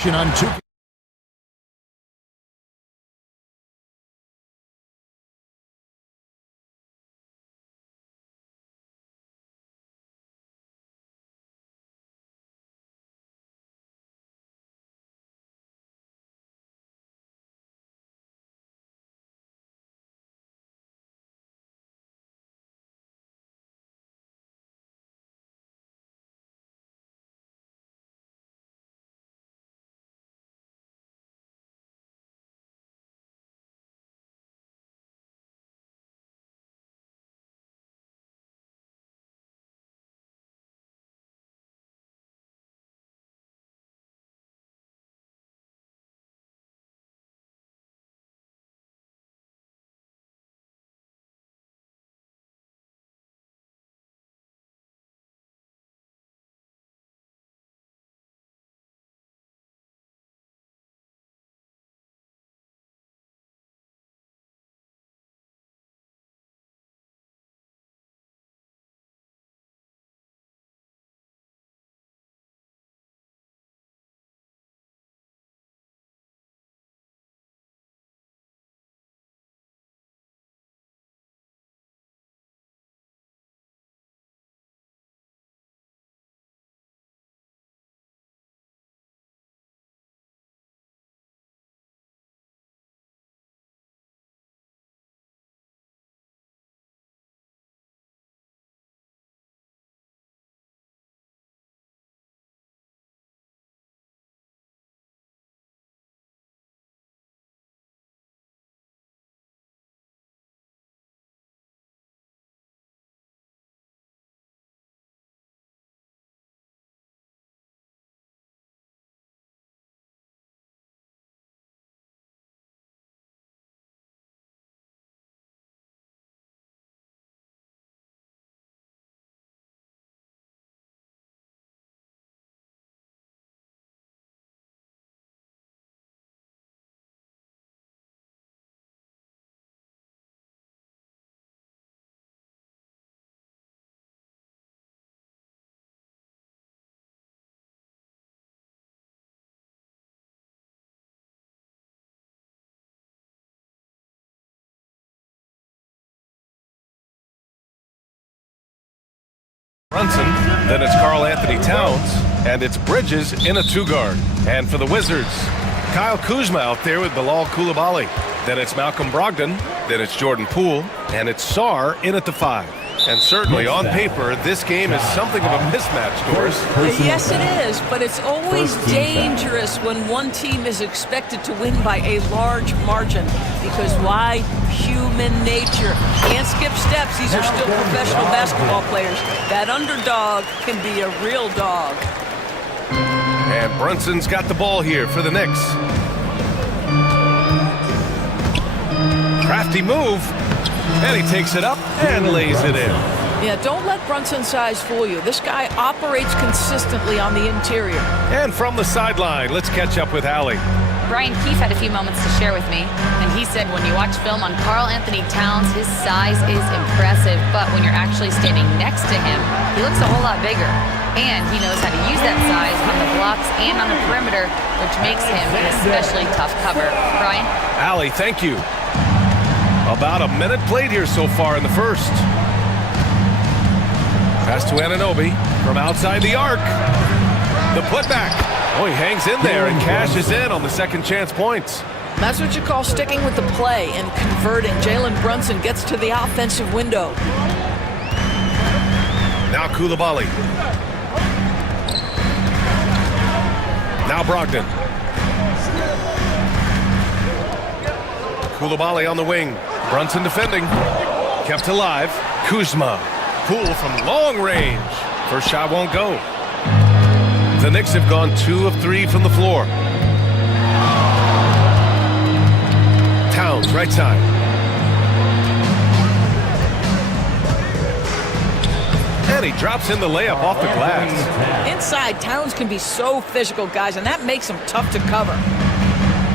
On two. Brunson, then it's Karl Anthony Towns, and it's Bridges in a two-guard. And for the Wizards, Kyle Kuzma out there with Bilal Coulibaly. Then it's Malcolm Brogdon, then it's Jordan Poole, and it's Sarr in at the 5. And certainly on paper, this game is something of a mismatch, Doris. Yes, it is, but it's always dangerous when one team is expected to win by a large margin. Because why? Human nature. Can't skip steps. These are still professional basketball players. That underdog can be a real dog. And Brunson's got the ball here for the Knicks. Crafty move. And he takes it up and lays it in. Yeah, don't let Brunson's size fool you. This guy operates consistently on the interior. And from the sideline, let's catch up with Allie. Brian Keefe had a few moments to share with me, and he said when you watch film on Karl Anthony Towns, his size is impressive, but when you're actually standing next to him, he looks a whole lot bigger. And he knows how to use that size on the blocks and on the perimeter, which makes him an especially tough cover. Brian? Allie, thank you. About a minute played here so far in the first. Pass to Anunoby from outside the arc. The putback. Oh, he hangs in there and cashes in on the second chance points. That's what you call sticking with the play and converting. Jalen Brunson gets to the offensive window. Now Coulibaly. Now Brogdon. Coulibaly on the wing. Brunson defending. Kept alive. Kuzma. Poole from long range. First shot won't go. The Knicks have gone 2 of 3 from the floor. Towns, right side. And he drops in the layup off the glass. Inside, Towns can be so physical, guys, and that makes him tough to cover.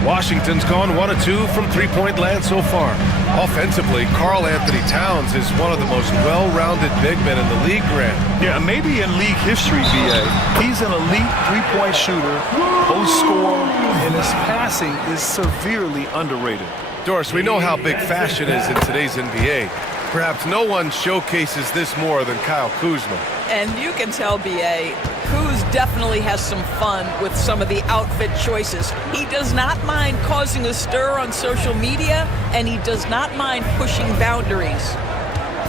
Washington's gone 1 of 2 from three-point land so far. Offensively, Karl Anthony Towns is one of the most well-rounded big men in the league, Grant. Yeah, maybe in league history, BA. He's He's an elite three-point shooter, post scorer, and his passing is severely underrated. Doris, we know how big fashion is in today's NBA. Perhaps no one showcases this more than Kyle Kuzma. And you can tell, B.A., Kuz definitely has some fun with some of the outfit choices. He does not mind causing a stir on social media, and he does not mind pushing boundaries.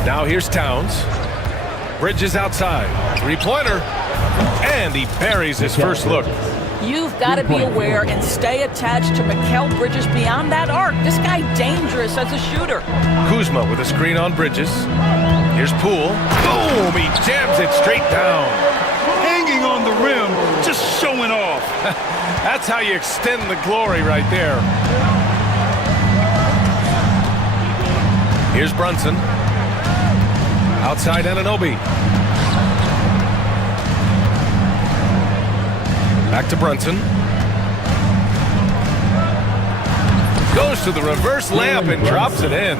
Now here's Towns. Bridges outside. Three-pointer. And he buries his first look. You've got to be aware and stay attached to Mikal Bridges beyond that arc. This guy dangerous as a shooter. Kuzma with a screen on Bridges. Here's Poole. Boom! He jams it straight down. Hanging on the rim, just showing off. That's how you extend the glory right there. Here's Brunson. Outside Anunoby. Back to Brunson. Goes to the reverse layup and drops it in.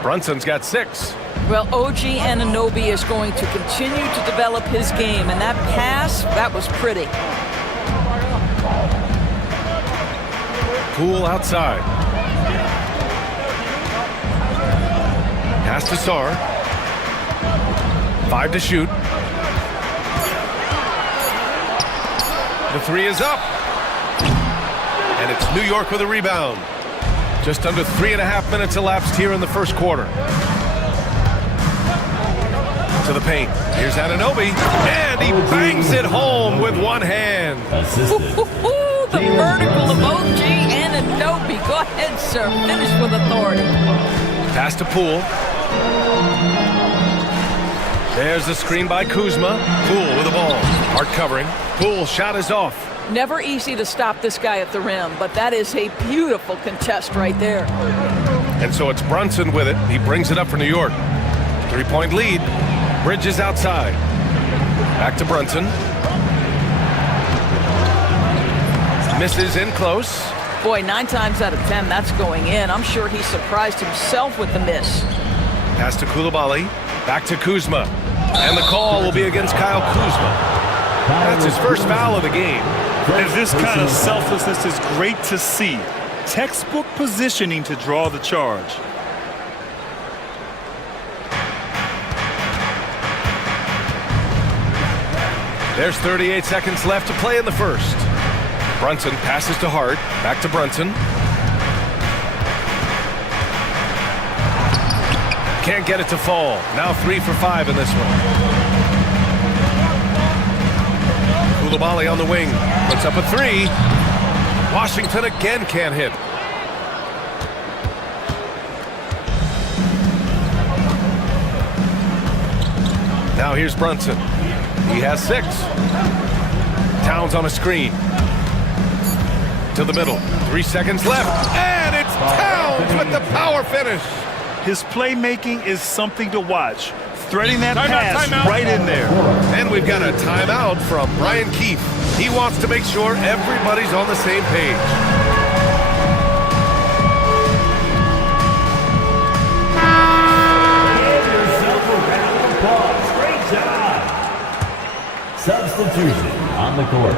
Brunson's got 6. Well, OG Anunoby is going to continue to develop his game, and that pass, that was pretty. Poole outside. Pass to Sarr. 5 to shoot. The 3 is up. And it's New York with a rebound. Just under 3.5 minutes elapsed here in the first quarter. To the paint. Here's Anunoby. And he bangs it home with one hand. The vertical of OG Anunoby. Go ahead, sir. Finish with authority. Pass to Poole. There's the screen by Kuzma. Poole with the ball. Hard covering. Poole shot is off. Never easy to stop this guy at the rim, but that is a beautiful contest right there. And so it's Brunson with it. He brings it up for New York. 3-point lead. Bridges outside. Back to Brunson. Misses in close. Boy, 9 times out of 10, that's going in. I'm sure he surprised himself with the miss. Pass to Coulibaly. Back to Kuzma. And the call will be against Kyle Kuzma. That's his first foul of the game. And this kind of selflessness is great to see. Textbook positioning to draw the charge. There's 38 seconds left to play in the first. Brunson passes to Hart. Back to Brunson. Can't get it to fall. Now 3 for 5 in this one. Coulibaly on the wing. Puts up a 3. Washington again can't hit. Now here's Brunson. He has 6. Towns on a screen. To the middle. 3 seconds left. And it's Towns with the power finish. His playmaking is something to watch. Threading that pass right in there. And we've got a timeout from Brian Keefe. He wants to make sure everybody's on the same page. Give yourself a round of applause. Great job. Substitution on the court.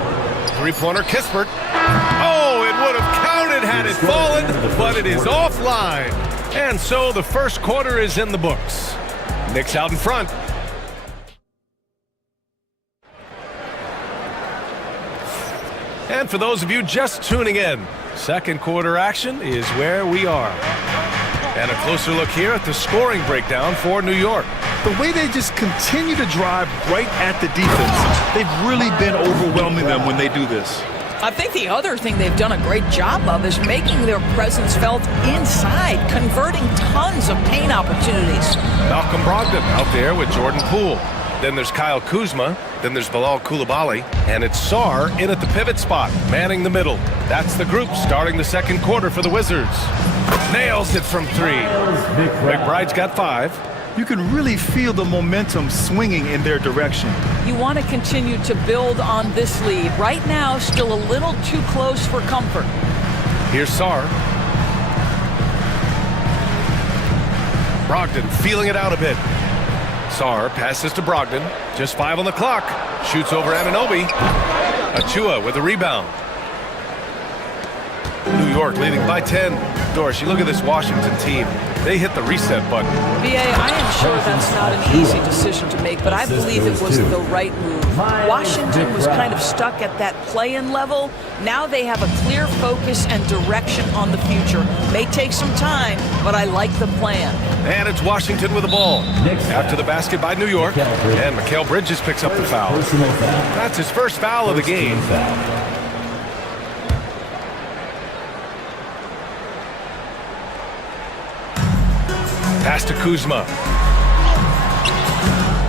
3-pointer Kispert. Oh, it would have counted had it fallen, but it is offline. And so the first quarter is in the books. Knicks out in front. And for those of you just tuning in, second quarter action is where we are. And a closer look here at the scoring breakdown for New York. The way they just continue to drive right at the defense, they've really been overwhelming them when they do this. I think the other thing they've done a great job of is making their presence felt inside, converting tons of paint opportunities. Malcolm Brogdon out there with Jordan Poole. Then there's Kyle Kuzma. Then there's Bilal Coulibaly. And it's Sarr in at the pivot spot, manning the middle. That's the group starting the second quarter for the Wizards. Nails it from 3. McBride's got 5. You can really feel the momentum swinging in their direction. You want to continue to build on this lead. Right now, still a little too close for comfort. Here's Sarr. Brogdon feeling it out a bit. Sarr passes to Brogdon. Just 5 on the clock. Shoots over Anunoby. Achua with the rebound. New York leading by 10. Doris, you look at this Washington team. They hit the reset button. BA, I am sure that's not an easy decision to make, but I believe it was the right move. Washington was kind of stuck at that play-in level. Now they have a clear focus and direction on the future. May take some time, but I like the plan. And it's Washington with the ball. After the basket by New York. And Mikal Bridges picks up the foul. That's his first foul of the game. Pass to Kuzma.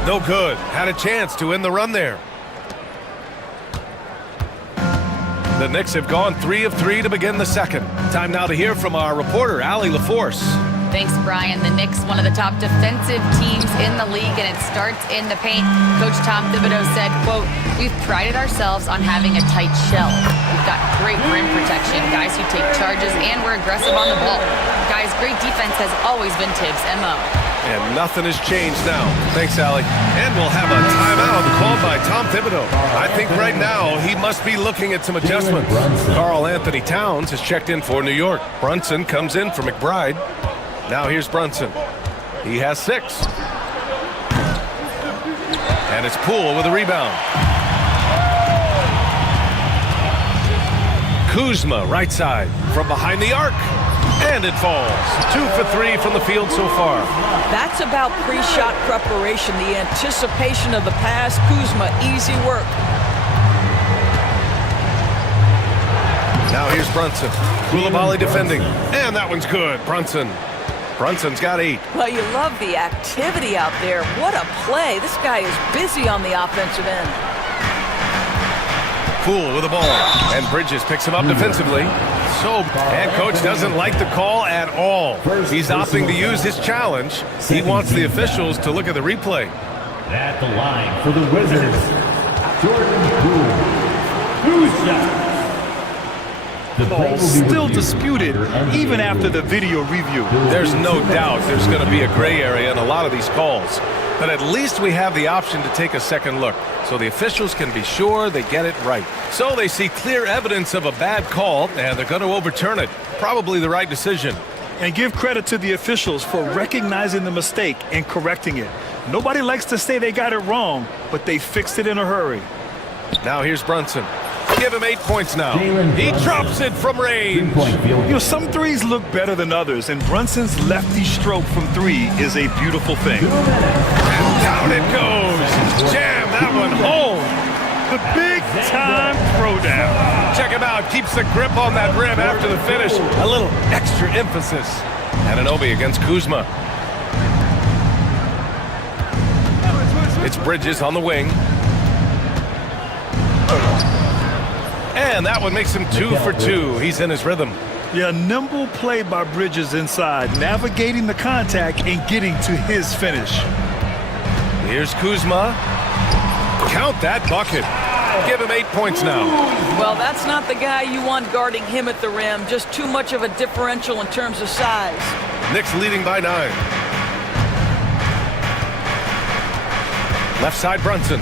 No good. Had a chance to end the run there. The Knicks have gone 3 of 3 to begin the second. Time now to hear from our reporter, Allie LaForce. Thanks, Brian. The Knicks, one of the top defensive teams in the league, and it starts in the paint. Coach Tom Thibodeau said, quote, "We've prided ourselves on having a tight shell. We've got great rim protection, guys who take charges, and we're aggressive on the ball. Guys, great defense has always been Tibbs' MO." And nothing has changed now. Thanks, Allie. And we'll have a timeout called by Tom Thibodeau. I think right now he must be looking at some adjustments. Karl Anthony Towns has checked in for New York. Brunson comes in for McBride. Now here's Brunson. He has 6. And it's Poole with a rebound. Kuzma, right side, from behind the arc. And it falls. 2 for 3 from the field so far. That's about pre-shot preparation, the anticipation of the pass. Kuzma, easy work. Now here's Brunson. Koulibaly defending. And that one's good. Brunson's got 8. Well, you love the activity out there. What a play. This guy is busy on the offensive end. Poole with the ball. And Bridges picks him up defensively. And coach doesn't like the call at all. He's opting to use his challenge. He wants the officials to look at the replay. At the line for the Wizards, Jordan Poole. Who's shot? Still disputed even after the video review. There's no doubt there's going to be a gray area in a lot of these calls. But at least we have the option to take a second look, so the officials can be sure they get it right. So they see clear evidence of a bad call, and they're going to overturn it. Probably the right decision. And give credit to the officials for recognizing the mistake and correcting it. Nobody likes to say they got it wrong, but they fixed it in a hurry. Now here's Brunson. Give him 8 points now. He drops it from range. Some threes look better than others, and Brunson's lefty stroke from 3 is a beautiful thing. And down it goes. Jam that one home. The big-time throwdown. Check him out. Keeps the grip on that rim after the finish. A little extra emphasis. Anunoby against Kuzma. It's Bridges on the wing. And that one makes him 2 for 2. He's in his rhythm. Yeah, nimble play by Bridges inside, navigating the contact and getting to his finish. Here's Kuzma. Count that bucket. Give him 8 points now. Well, that's not the guy you want guarding him at the rim. Just too much of a differential in terms of size. Knicks leading by 9. Left side Brunson.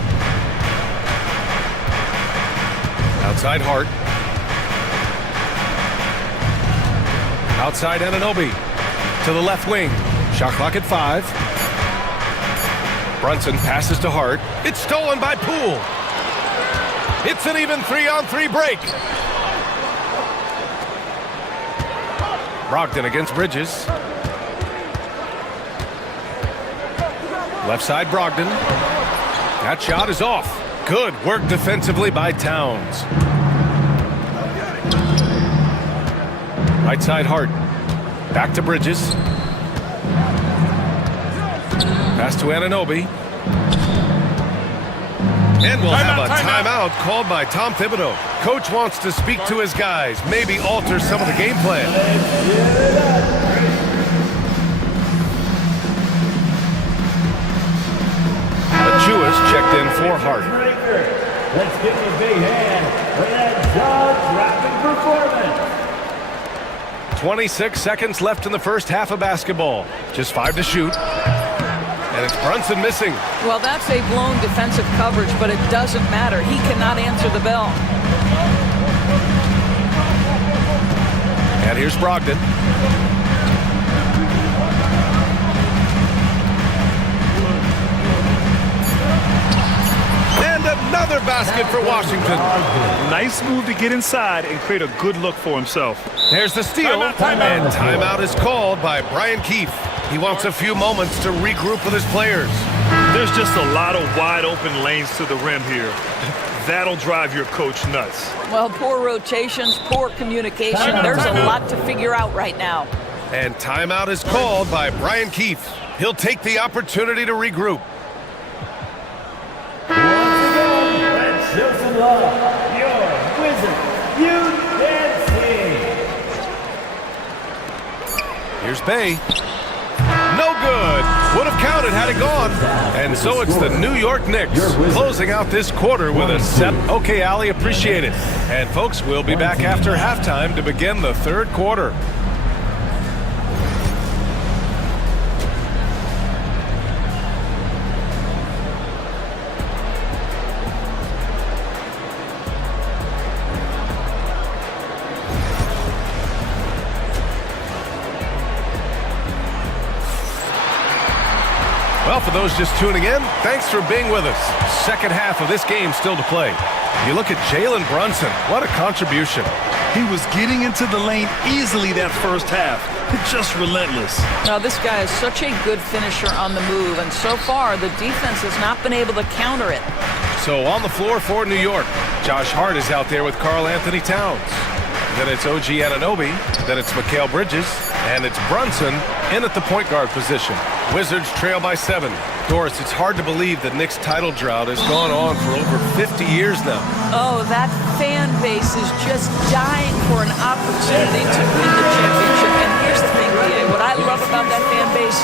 Outside Hart. Outside Anunoby. To the left wing. Shot clock at 5. Brunson passes to Hart. It's stolen by Poole. It's an even 3-on-3 break. Brogdon against Bridges. Left side Brogdon. That shot is off. Good work defensively by Towns. Right side Hart. Back to Bridges. Pass to Anunoby. And we'll have a timeout called by Tom Thibodeau. Coach wants to speak to his guys, maybe alter some of the game plan. Achua's checked in for Hart. Let's give him a big hand for that jaw-dropping performance. 26 seconds left in the first half of basketball. Just 5 to shoot. And it's Brunson missing. Well, that's a blown defensive coverage, but it doesn't matter. He cannot answer the bell. And here's Brogdon. And another basket for Washington. Nice move to get inside and create a good look for himself. There's the steal. And timeout is called by Brian Keefe. He wants a few moments to regroup with his players. There's just a lot of wide open lanes to the rim here. That'll drive your coach nuts. Well, poor rotations, poor communication. There's a lot to figure out right now. And timeout is called by Brian Keefe. He'll take the opportunity to regroup. Let's show some love. Your wizard, you dancing. Here's Bay. No good. Would have counted had it gone. And so it's the New York Knicks closing out this quarter with a 7. Okay, Ali, appreciate it. And folks, we'll be back after halftime to begin the third quarter. Well, for those just tuning in, thanks for being with us. Second half of this game still to play. You look at Jalen Brunson. What a contribution. He was getting into the lane easily that first half. Just relentless. Now, this guy is such a good finisher on the move, and so far, the defense has not been able to counter it. So on the floor for New York, Josh Hart is out there with Karl Anthony Towns. Then it's OG Anunoby. Then it's Mikal Bridges. And it's Brunson in at the point guard position. Wizards trail by 7. Doris, it's hard to believe the Knicks title drought has gone on for over 50 years now. Oh, that fan base is just dying for an opportunity to win the championship. And here's the thing, BA, what I love about that fan base,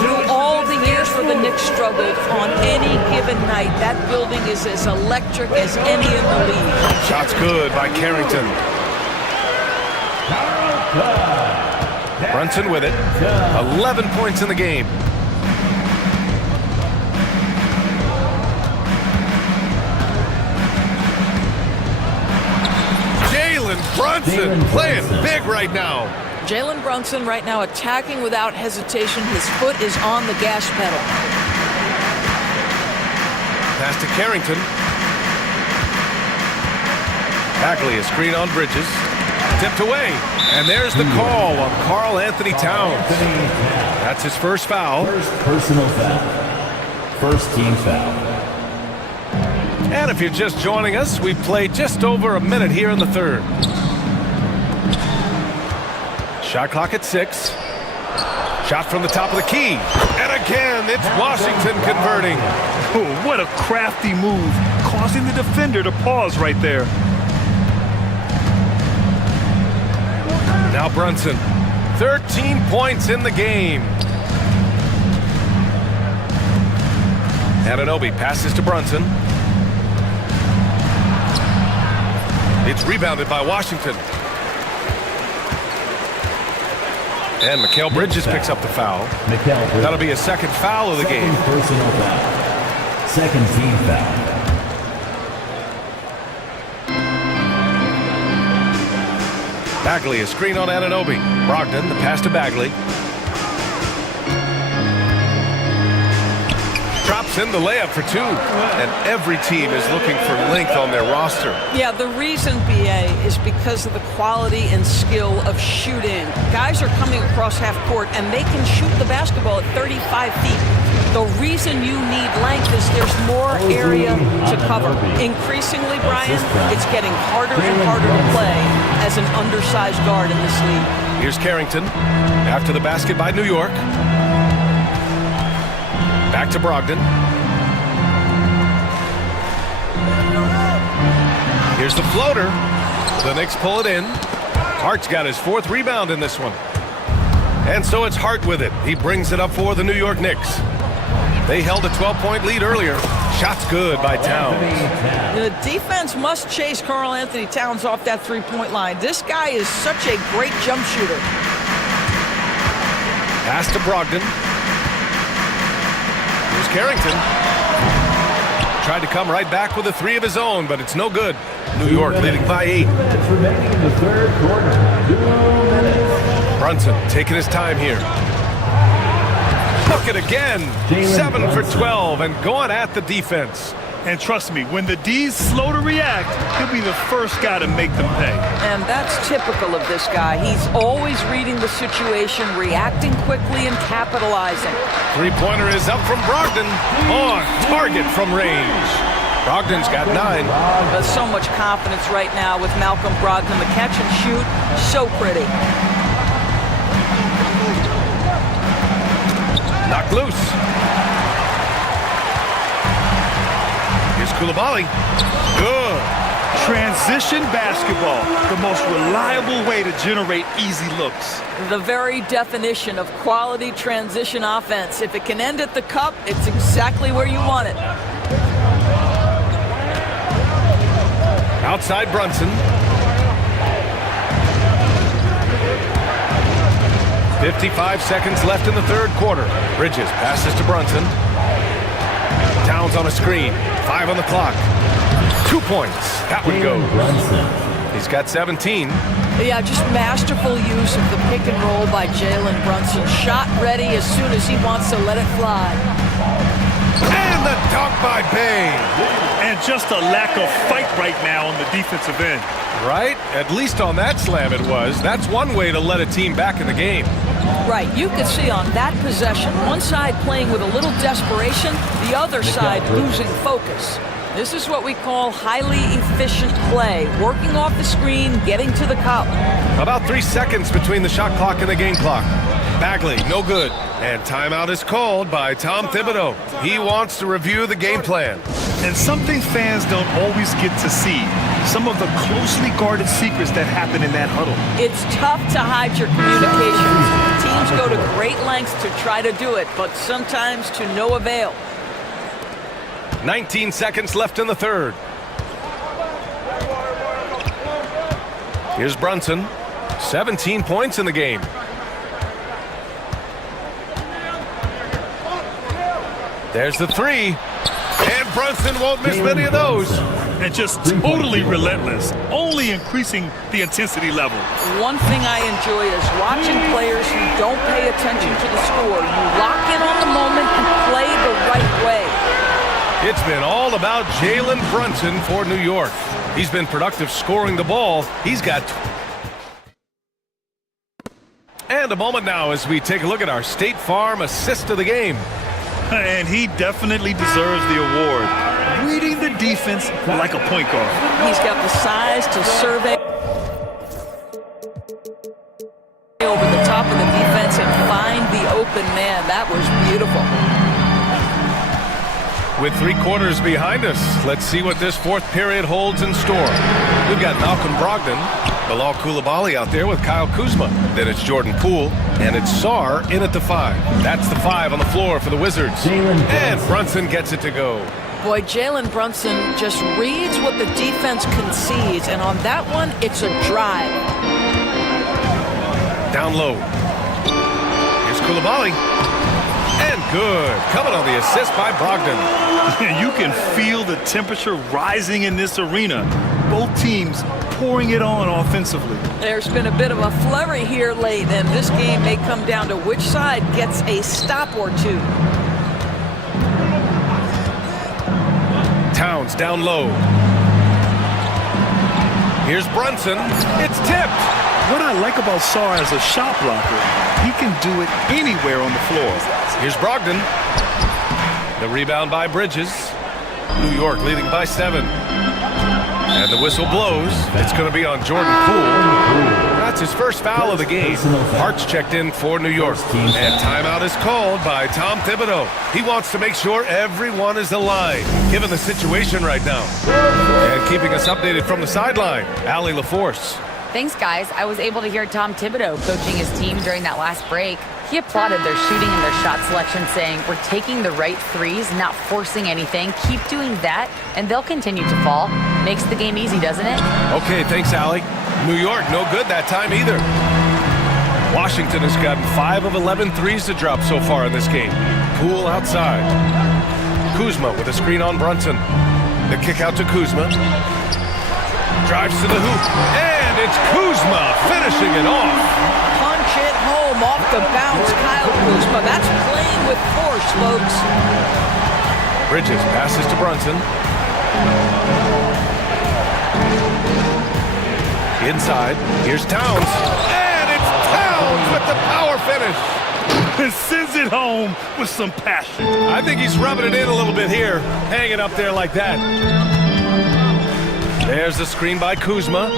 through all the years where the Knicks struggled, on any given night, that building is as electric as any in the league. Shots good by Carrington. Brunson with it. 11 points in the game. Jalen Brunson playing big right now. Jalen Brunson right now attacking without hesitation. His foot is on the gas pedal. Pass to Carrington. Bagley, a screen on Bridges. Tipped away. And there's the call on Karl Anthony Towns. That's his first foul. First personal foul. First team foul. And if you're just joining us, we've played just over a minute here in the third. Shot clock at 6. Shot from the top of the key. And again, it's Washington converting. Oh, what a crafty move, causing the defender to pause right there. Now Brunson, 13 points in the game. Anunoby passes to Brunson. It's rebounded by Washington. And Mikal Bridges picks up the foul. That'll be a second foul of the game. Personal foul. Second team foul. Bagley, a screen on Anunoby. Brogdon, the pass to Bagley. Drops in the layup for 2. And every team is looking for length on their roster. Yeah, the reason, BA, is because of the quality and skill of shooting. Guys are coming across half court, and they can shoot the basketball at 35 feet. The reason you need length is there's more area to cover. Increasingly, Brian, it's getting harder and harder to play as an undersized guard in this league. Here's Carrington after the basket by New York. Back to Brogdon. Here's the floater. The Knicks pull it in. Hart's got his 4th rebound in this one. And so it's Hart with it. He brings it up for the New York Knicks. They held a 12-point lead earlier. Shots good by Towns. The defense must chase Karl Anthony Towns off that three-point line. This guy is such a great jump shooter. Pass to Brogdon. Carrington. Tried to come right back with a three of his own, but it's no good. New York leading by 8. Minutes remaining in the third quarter. 2 minutes. Brunson taking his time here. Look it again. 7 for 12 and going at the defense. And trust me, when the D's slow to react, he'll be the first guy to make them pay. And that's typical of this guy. He's always reading the situation, reacting quickly, and capitalizing. Three-pointer is up from Brogdon. On target from range. Brogdon's got 9. There's so much confidence right now with Malcolm Brogdon. The catch and shoot, so pretty. Knocked loose. Here's Koulibaly. Good. Transition basketball, the most reliable way to generate easy looks. The very definition of quality transition offense. If it can end at the cup, it's exactly where you want it. Outside Brunson. 55 seconds left in the third quarter. Bridges passes to Brunson. Towns on a screen. 5 on the clock. 2 points. That one goes. He's got 17. Yeah, just masterful use of the pick and roll by Jalen Brunson. Shot ready as soon as he wants to let it fly. And the dunk by Bay. And just a lack of fight right now on the defensive end. Right? At least on that slam it was. That's one way to let a team back in the game. Right, you could see on that possession, one side playing with a little desperation, the other side losing focus. This is what we call highly efficient play, working off the screen, getting to the cup. About 3 seconds between the shot clock and the game clock. Bagley, no good. And timeout is called by Tom Thibodeau. He wants to review the game plan. And something fans don't always get to see. Some of the closely guarded secrets that happen in that huddle. It's tough to hide your communications. Teams go to great lengths to try to do it, but sometimes to no avail. 19 seconds left in the third. Here's Brunson. 17 points in the game. There's the three. And Brunson won't miss many of those. And just totally relentless, only increasing the intensity level. One thing I enjoy is watching players who don't pay attention to the score. You lock in on the moment and play the right way. It's been all about Jalen Brunson for New York. He's been productive scoring the ball. He's got... And a moment now as we take a look at our State Farm assist of the game. And he definitely deserves the award. Reading the defense like a point guard. He's got the size to survey over the top of the defense and find the open man. That was beautiful. With 3 quarters behind us, let's see what this fourth period holds in store. We've got Malcolm Brogdon, Bilal Koulibaly out there with Kyle Kuzma. Then it's Jordan Poole, and it's Sarr in at the 5. That's the 5 on the floor for the Wizards. And Brunson gets it to go. Boy, Jalen Brunson just reads what the defense concedes, and on that one, it's a drive. Down low. Here's Koulibaly. And good. Coming on the assist by Brogdon. You can feel the temperature rising in this arena. Both teams pouring it on offensively. There's been a bit of a flurry here late, and this game may come down to which side gets a stop or two. Towns down low. Here's Brunson. It's tipped. What I like about Sarr as a shot blocker, he can do it anywhere on the floor. Here's Brogdon. The rebound by Bridges. New York leading by 7. And the whistle blows. It's going to be on Jordan Poole. That's his first foul of the game. Hart's checked in for New York. And timeout is called by Tom Thibodeau. He wants to make sure everyone is aligned, given the situation right now. And keeping us updated from the sideline, Allie LaForce. Thanks, guys. I was able to hear Tom Thibodeau coaching his team during that last break. He applauded their shooting and their shot selection, saying, "We're taking the right threes, not forcing anything. Keep doing that, and they'll continue to fall." Makes the game easy, doesn't it? Okay, thanks, Allie. New York, no good that time either. Washington has gotten 5 of 11 threes to drop so far in this game. Poole outside. Kuzma with a screen on Brunson. The kick out to Kuzma. Drives to the hoop. And it's Kuzma finishing it off. Punch it home off the bounce, Kyle Kuzma. That's playing with force, folks. Bridges passes to Brunson. Inside, here's Towns. And it's Towns with the power finish. And sends it home with some passion. I think he's rubbing it in a little bit here, hanging up there like that. There's the screen by Kuzma.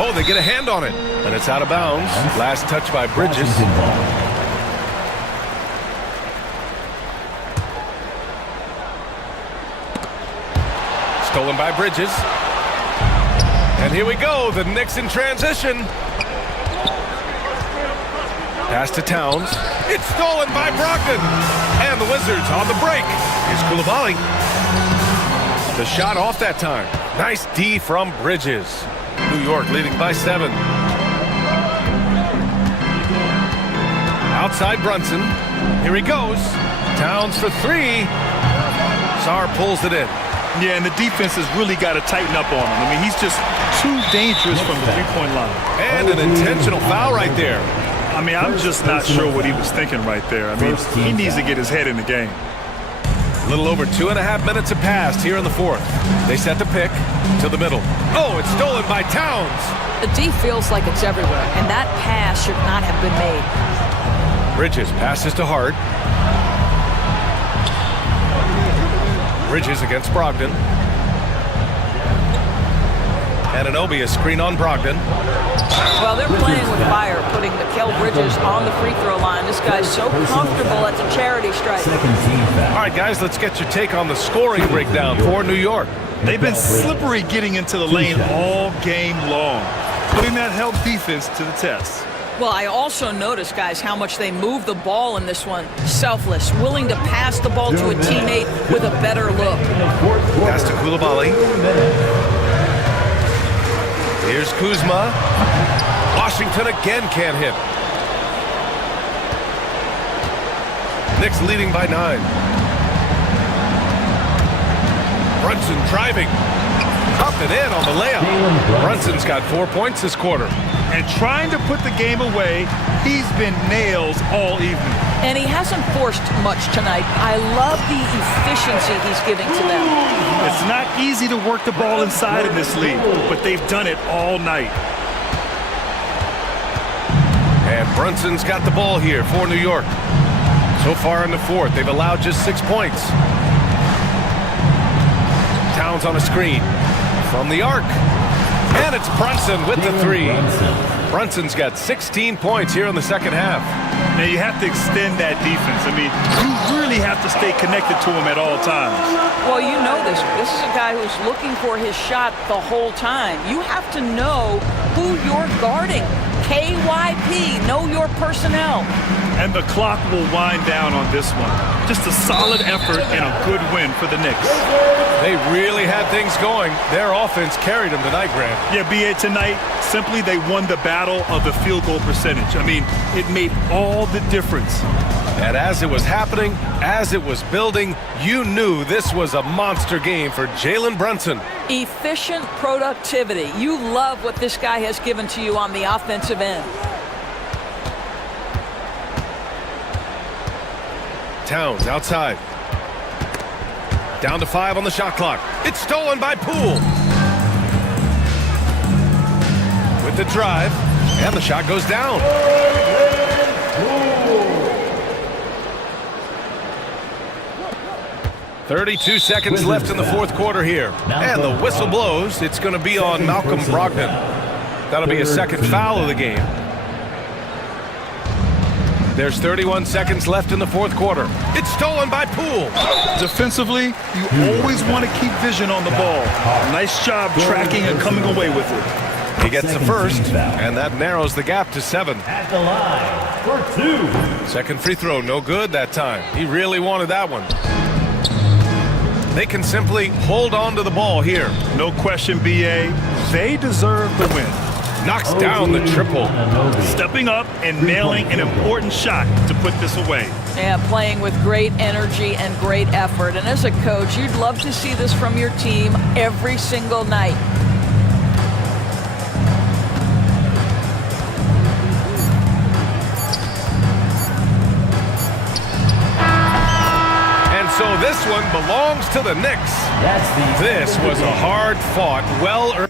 Oh, they get a hand on it, and it's out of bounds. Last touch by Bridges. Stolen by Bridges. And here we go, the Knicks in transition. Pass to Towns. It's stolen by Brogdon. And the Wizards on the break. Here's Koulibaly. The shot off that time. Nice D from Bridges. New York leading by 7. Outside Brunson. Here he goes. Towns for 3. Sarr pulls it in. Yeah, and the defense has really got to tighten up on him. I mean, he's just too dangerous from the three-point line. And an intentional foul right there. I mean, I'm just not sure what he was thinking right there. I mean, he needs to get his head in the game. A little over 2.5 minutes have passed here in the fourth. They set the pick to the middle. Oh, it's stolen by Towns. The D feels like it's everywhere, and that pass should not have been made. Bridges passes to Hart. Bridges against Brogdon. Anunoby, a screen on Brogdon. Well, they're playing with fire, putting Mikal Bridges on the free throw line. This guy's so comfortable at the charity stripe. All right, guys, let's get your take on the scoring breakdown for New York. They've been slippery getting into the lane all game long, putting that help defense to the test. Well, I also noticed, guys, how much they move the ball in this one. Selfless, willing to pass the ball to a teammate with a better look. Pass to Koulibaly. Here's Kuzma. Washington again can't hit. Knicks leading by 9. Brunson driving. Up and in on the layup. Brunson's got 4 points this quarter. And trying to put the game away, he's been nails all evening. And he hasn't forced much tonight. I love the efficiency he's giving to them. It's not easy to work the ball inside in this league, but they've done it all night. And Brunson's got the ball here for New York. So far in the fourth, they've allowed just 6 points. Towns on a screen from the arc. And it's Brunson with the 3. Brunson's got 16 points here in the second half. Now you have to extend that defense. I mean, you really have to stay connected to him at all times. Well, you know this. This is a guy who's looking for his shot the whole time. You have to know who you're guarding. KYP, know your personnel. And the clock will wind down on this one. Just a solid effort and a good win for the Knicks. They really had things going. Their offense carried them tonight, Grant. Yeah, B.A., tonight, simply they won the battle of the field goal percentage. I mean, it made all the difference. And as it was happening, as it was building, you knew this was a monster game for Jalen Brunson. Efficient productivity. You love what this guy has given to you on the offensive end. Towns outside. Down to 5 on the shot clock. It's stolen by Poole. With the drive, and the shot goes down. .32 seconds left in the fourth quarter here. And the whistle blows. It's going to be on Malcolm Brogdon. That'll be a second foul of the game. There's 31 seconds left in the fourth quarter. It's stolen by Poole. Defensively, you always want to keep vision on the ball. Nice job tracking and coming away with it. He gets the first, and that narrows the gap to 7. At the line for 2. Second free throw, no good that time. He really wanted that one. They can simply hold on to the ball here. No question, B.A. They deserve the win. Knocks down the triple. Stepping up and nailing an important shot to put this away. Yeah, playing with great energy and great effort. And as a coach, you'd love to see this from your team every single night. And so this one belongs to the Knicks. This was a hard-fought, well-earned...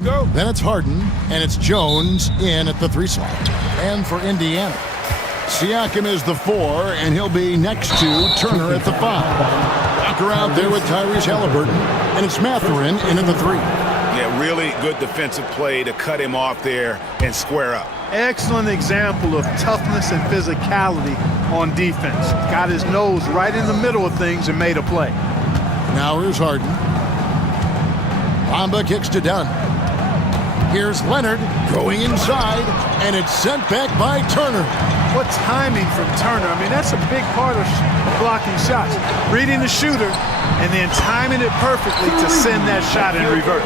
Then it's Harden, and it's Jones in at the 3 slot. And for Indiana, Siakam is the 4, and he'll be next to Turner at the 5. Walker out there with Tyrese Halliburton, and it's Mathurin in at the 3. Yeah, really good defensive play to cut him off there and square up. Excellent example of toughness and physicality on defense. Got his nose right in the middle of things and made a play. Now here's Harden. Bamba kicks to Dunn. Here's Leonard going inside, and it's sent back by Turner. What timing from Turner. I mean, that's a big part of blocking shots. Reading the shooter and then timing it perfectly to send that shot in reverse.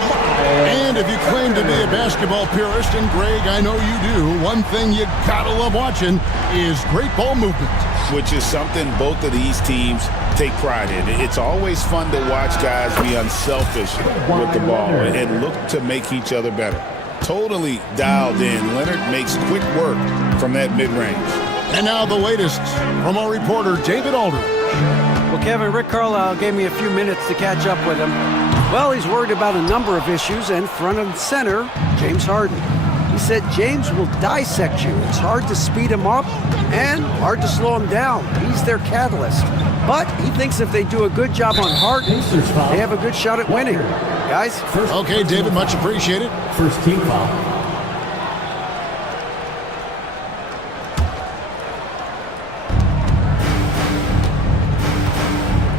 And if you claim to be a basketball purist, and Greg, I know you do, one thing you gotta love watching is great ball movement. Which is something both of these teams take pride in. It's always fun to watch guys be unselfish with the ball and look to make each other better. Totally dialed in. Leonard makes quick work from that mid-range. And now the latest from our reporter, David Aldridge. Well, Kevin, Rick Carlisle gave me a few minutes to catch up with him. Well, he's worried about a number of issues, and front and center, James Harden. He said James will dissect you. It's hard to speed him up and hard to slow him down. He's their catalyst. But he thinks if they do a good job on Harden, they have a good shot at winning. Guys? Okay, David, much appreciated. First team foul.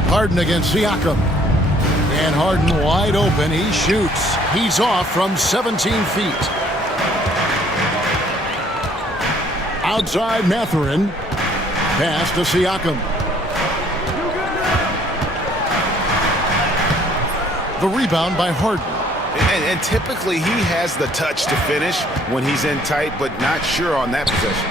Harden against Siakam. And Harden wide open. He shoots. He's off from 17 feet. Outside Mathurin. Pass to Siakam. The rebound by Harden. And typically he has the touch to finish when he's in tight, but not sure on that possession.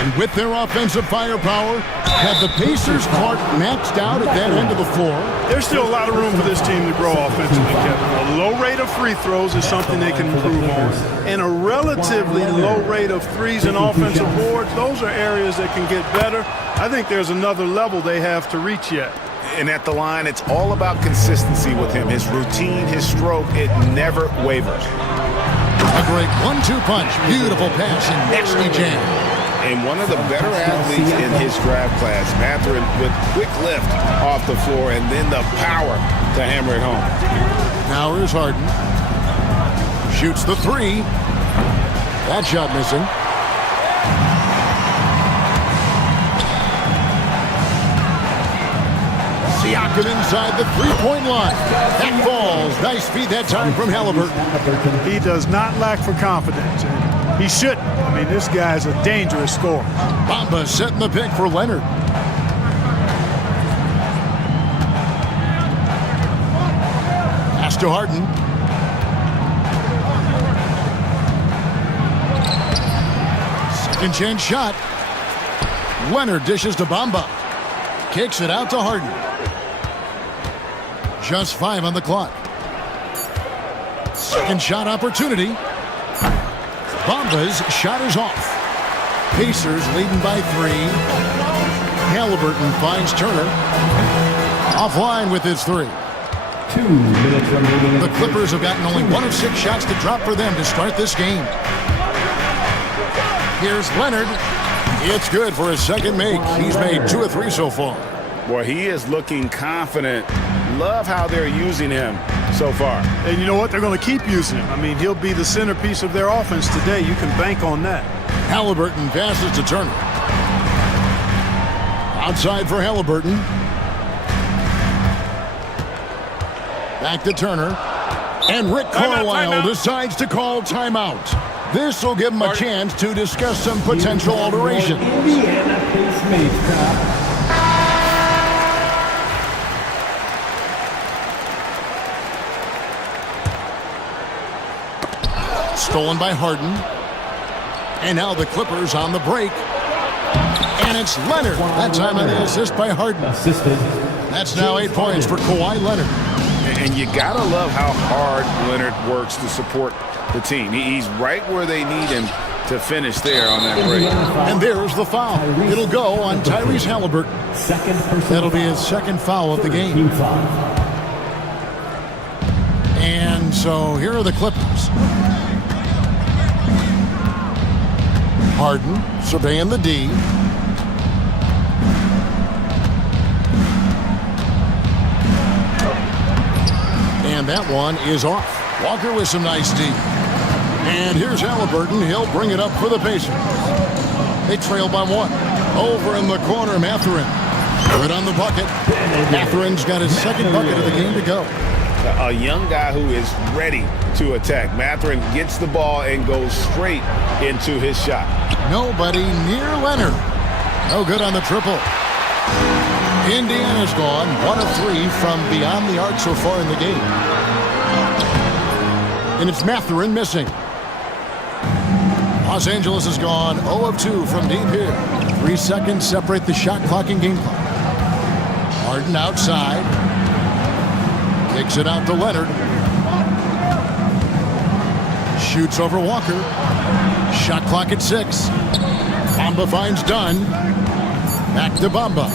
And with their offensive firepower, have the Pacers clock maxed out at that end of the floor? There's still a lot of room for this team to grow offensively, Kevin. A low rate of free throws is something they can improve on. And a relatively low rate of threes and offensive boards, those are areas that can get better. I think there's another level they have to reach yet. And at the line, it's all about consistency with him. His routine, his stroke, it never wavers. A great 1-2 punch. Beautiful pass and nasty jam. And one of the better athletes in his draft class, Mathurin, with quick lift off the floor and then the power to hammer it home. Now here's Harden. Shoots the 3. That shot missing. Siakam inside the 3-point line. That falls. Nice feed that time from Halliburton. He does not lack for confidence. And he shouldn't. I mean, this guy's a dangerous scorer. Bamba setting the pick for Leonard. Pass to Harden. Second chance shot. Leonard dishes to Bamba. Kicks it out to Harden. Just 5 on the clock. Second shot opportunity. Bamba's shot is off. Pacers leading by 3. Halliburton finds Turner. Offline with his 3. 2 minutes remaining. The Clippers have gotten only 1 of 6 shots to drop for them to start this game. Here's Leonard. It's good for his second make. He's made 2 of 3 so far. Boy, he is looking confident. Love how they're using him so far. And you know what? They're going to keep using him. I mean, he'll be the centerpiece of their offense today. You can bank on that. Halliburton passes to Turner. Outside for Halliburton. Back to Turner. And Rick Carlisle decides to call timeout. This will give him a chance to discuss some potential alterations. Indiana pace minutes. Stolen by Harden. And now the Clippers on the break. And it's Leonard. That time on the assist by Harden. Assisted. That's now 8 points for Kawhi Leonard. And you gotta love how hard Leonard works to support the team. He's right where they need him to finish there on that break. And there's the foul. It'll go on Tyrese Halliburton. That'll be his second foul of the game. And so here are the Clippers. Harden surveying the D. And that one is off. Walker with some nice D. And here's Halliburton. He'll bring it up for the Pacers. They trail by one. Over in the corner, Mathurin. Good on the bucket. Mathurin's got his second bucket of the game to go. A young guy who is ready to attack. Mathurin gets the ball and goes straight into his shot. Nobody near Leonard. No good on the triple. Indiana's gone 1 of 3 from beyond the arc so far in the game. And it's Mathurin missing. Los Angeles has gone 0 of 2 from deep here. 3 seconds separate the shot clock and game clock. Harden outside. Kicks it out to Leonard. Shoots over Walker. Shot clock at 6. Bamba finds Dunn. Back to Bamba.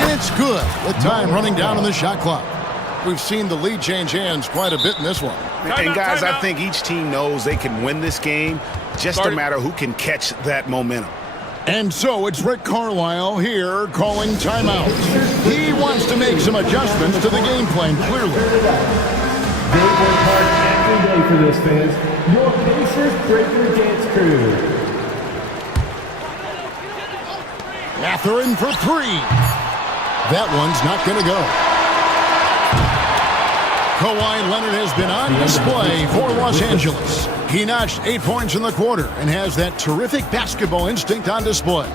And it's good with time running down on the shot clock. We've seen the lead change hands quite a bit in this one. And guys, I think each team knows they can win this game. Just a matter who can catch that momentum. And so it's Rick Carlisle here calling timeout. He wants to make some adjustments to the game plan, clearly. They work hard every day for this, fans. Your Pacers Breaker Dance Crew. Mathurin for 3. That one's not going to go. Kawhi Leonard has been on display for Los Angeles. He notched 8 points in the quarter and has that terrific basketball instinct on display.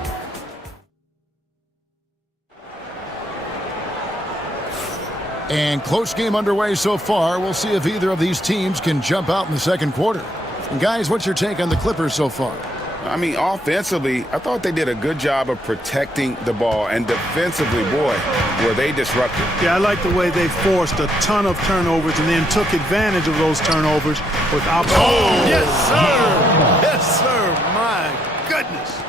And close game underway so far. We'll see if either of these teams can jump out in the second quarter. And guys, what's your take on the Clippers so far? I mean, offensively, I thought they did a good job of protecting the ball. And defensively, boy, were they disruptive. Yeah, I like the way they forced a ton of turnovers and then took advantage of those turnovers with yes, sir! Yes, sir! My goodness!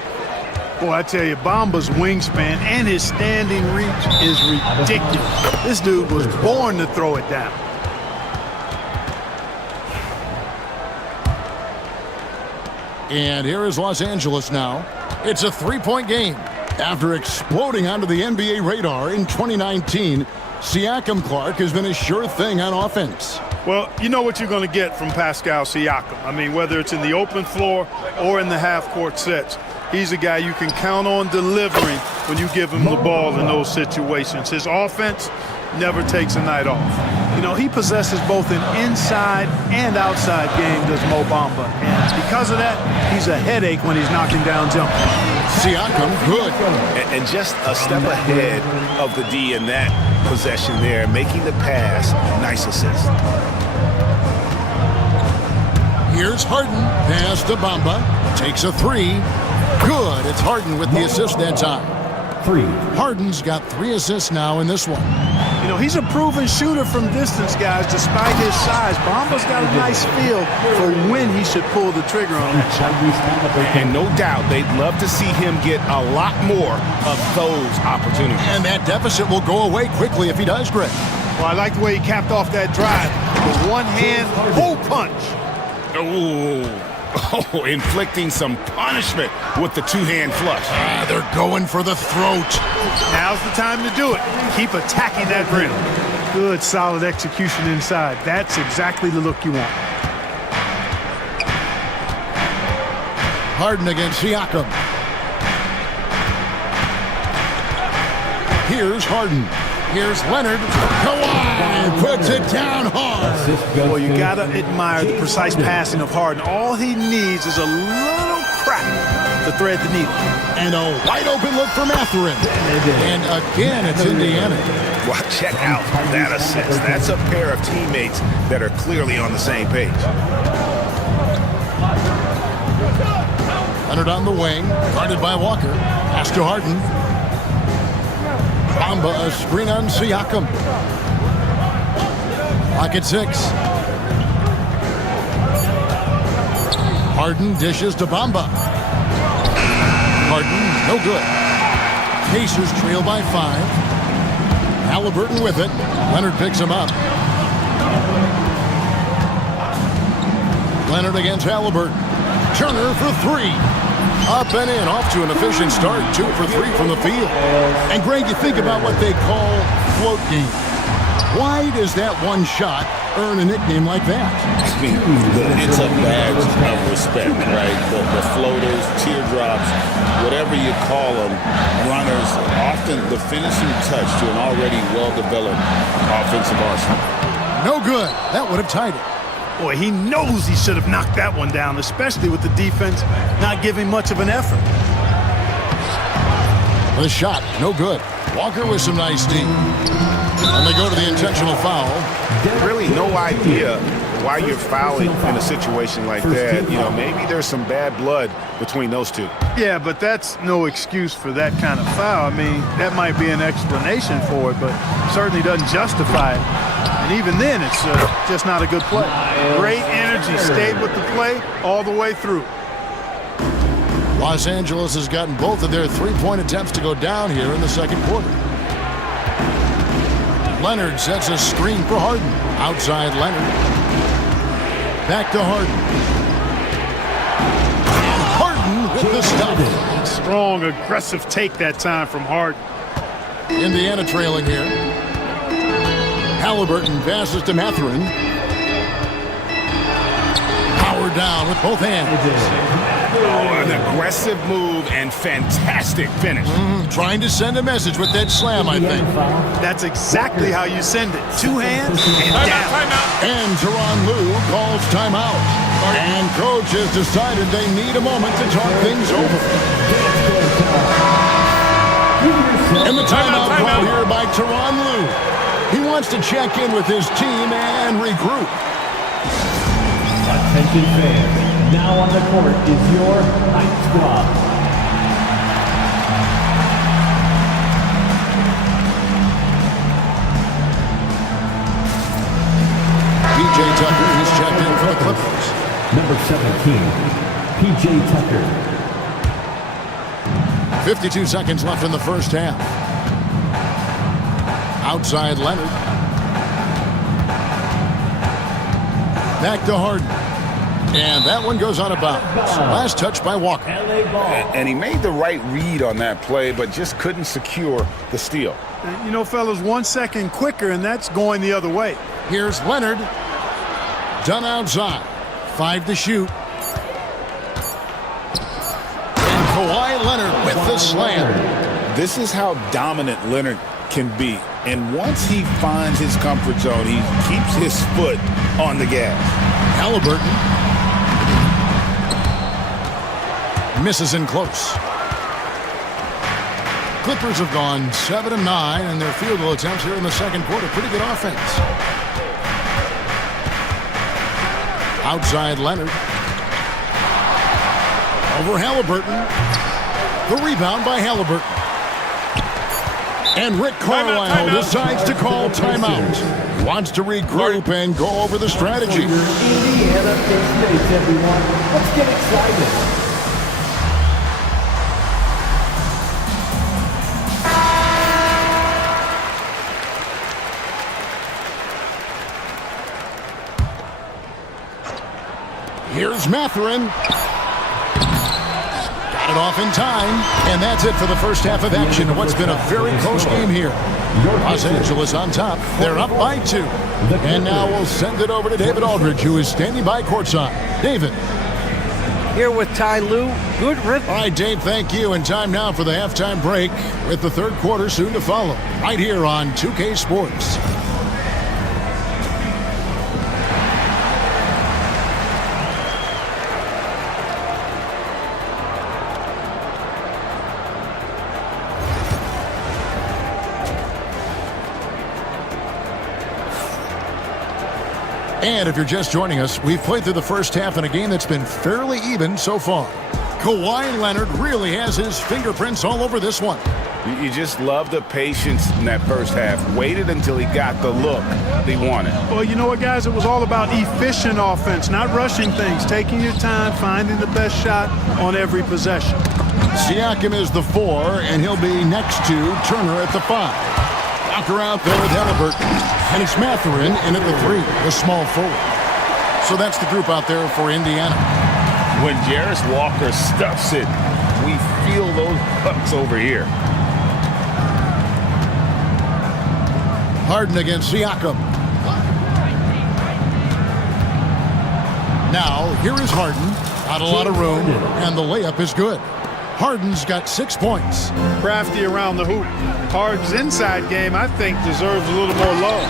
Boy, I tell you, Bamba's wingspan and his standing reach is ridiculous. This dude was born to throw it down. And here is Los Angeles now. It's a 3-point game. After exploding onto the NBA radar in 2019, Siakam Clark has been a sure thing on offense. Well, you know what you're going to get from Pascal Siakam. I mean, whether it's in the open floor or in the half-court sets, he's a guy you can count on delivering when you give him the ball in those situations. His offense never takes a night off. You know, he possesses both an inside and outside game, does Mo Bamba. And because of that, he's a headache when he's knocking down jumpers. Siakam, good. And just a step ahead of the D in that possession there, making the pass. Nice assist. Here's Harden. Pass to Bamba. Takes a 3. Good. It's Harden with the assist that time. 3. Harden's got 3 assists now in this one. You know, he's a proven shooter from distance, guys, despite his size. Bamba's got a nice feel for when he should pull the trigger on it. And no doubt they'd love to see him get a lot more of those opportunities. And that deficit will go away quickly if he does, Greg. Well, I like the way he capped off that drive. With one hand, hole punch. Oh, inflicting some punishment with the two-hand flush. They're going for the throat. Now's the time to do it. Keep attacking that rim. Good, solid execution inside. That's exactly the look you want. Harden against Siakam. Here's Harden. Here's Leonard. Kawhi puts it down hard. Well, you got to admire the precise passing of Harden. All he needs is a little crack to thread the needle. And a wide open look for Mathurin. And again, it's Indiana. Well, check out that assist. That's a pair of teammates that are clearly on the same page. Leonard on the wing, guarded by Walker. Pass to Harden. Bamba, a screen on Siakam. Clock at 6. Harden dishes to Bamba. Harden, no good. Pacers trail by 5. Halliburton with it. Leonard picks him up. Leonard against Halliburton. Turner for three. Up and in, off to an efficient start. 2 for 3 from the field. And Greg, you think about what they call float game. Why does that one shot earn a nickname like that? I mean, it's a badge of respect, right? The floaters, teardrops, whatever you call them, runners, often the finishing touch to an already well-developed offensive arsenal. No good. That would have tied it. Boy, he knows he should have knocked that one down, especially with the defense not giving much of an effort. The shot, no good. Walker with some nice D. And they go to the intentional foul. Really no idea why you're fouling in a situation like that. You know, maybe there's some bad blood between those two. Yeah, but that's no excuse for that kind of foul. I mean, that might be an explanation for it, but certainly doesn't justify it. And even then, it's just not a good play. Great energy, stayed with the play all the way through. Los Angeles has gotten both of their three-point attempts to go down here in the second quarter. Leonard sets a screen for Harden. Outside Leonard. Back to Harden. And Harden with the stop. Strong, aggressive take that time from Harden. Indiana trailing here. Halliburton passes to Mathurin. Power down with both hands. Oh, an aggressive move and fantastic finish. Trying to send a message with that slam, I think. That's exactly how you send it. 2 hands and down. And Tyronn Lue calls timeout. And coach has decided they need a moment to talk things over. And the timeout called here by Tyronn Lue. He wants to check in with his team and regroup. Attention fans. Now on the court is your hype squad. P.J. Tucker is checked in for the Clippers. Number 17, P.J. Tucker. 52 seconds left in the first half. Outside Leonard. Back to Harden. And that one goes out of bounds. Last touch by Walker. And he made the right read on that play, but just couldn't secure the steal. You know, fellas, 1 second quicker, and that's going the other way. Here's Leonard. Done outside. 5 to shoot. And Kawhi Leonard with the slam. This is how dominant Leonard can be. And once he finds his comfort zone, he keeps his foot on the gas. Halliburton. Misses in close. Clippers have gone 7 of 9 in their field goal attempts here in the second quarter. Pretty good offense. Outside Leonard. Over Halliburton. The rebound by Halliburton. And Rick Carlisle decides to call timeout. He wants to regroup and go over the strategy. Indiana States, everyone. Let's get excited. Here's Mathurin. Got it off in time. And that's it for the first half of action. What's been a very close game here. Los Angeles on top. They're up by 2. And now we'll send it over to David Aldridge, who is standing by courtside. David. Here with Ty Lue. Good rhythm. All right, Dave, thank you. And time now for the halftime break with the third quarter soon to follow. Right here on 2K Sports. And if you're just joining us, we've played through the first half in a game that's been fairly even so far. Kawhi Leonard really has his fingerprints all over this one. You just love the patience in that first half. Waited until he got the look he wanted. Well, you know what, guys? It was all about efficient offense, not rushing things, taking your time, finding the best shot on every possession. Siakam is the 4, and he'll be next to Turner at the 5. Walker out there with Halliburton. And it's Mathurin in at the 3, the small forward. So that's the group out there for Indiana. When Jarris Walker stuffs it, we feel those bucks over here. Harden against Siakam. Now, here is Harden. Not a lot of room, and the layup is good. Harden's got 6 points. Crafty around the hoop. Harden's inside game, I think, deserves a little more love.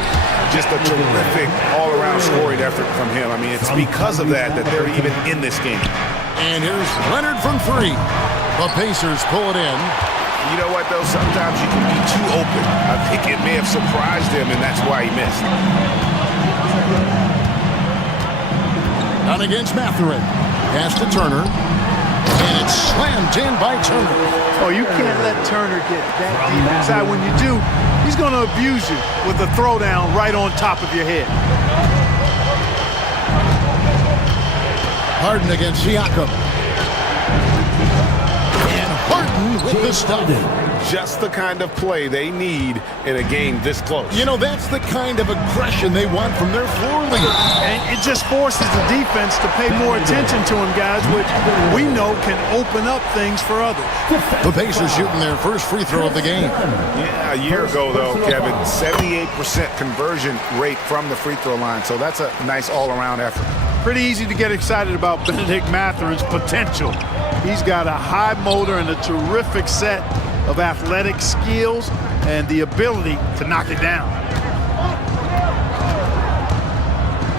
Just a terrific all-around scoring effort from him. I mean, it's because of that they're even in this game. And here's Leonard from 3. The Pacers pull it in. You know what, though? Sometimes you can be too open. I think it may have surprised him, and that's why he missed. On against Mathurin. Pass to Turner. And it's slammed in by Turner. Oh, you can't let Turner get that deep inside. When you do, he's going to abuse you with a throwdown right on top of your head. Harden against Siakam. And Harden with the stuff. Just the kind of play they need in a game this close. You know, that's the kind of aggression they want from their floor leader. And it just forces the defense to pay more attention to him, guys, which we know can open up things for others. The Pacers shooting their first free throw of the game. Yeah, a year ago, though, Kevin, 78% conversion rate from the free throw line. So that's a nice all-around effort. Pretty easy to get excited about Benedict Mathurin's potential. He's got a high motor and a terrific set of athletic skills and the ability to knock it down.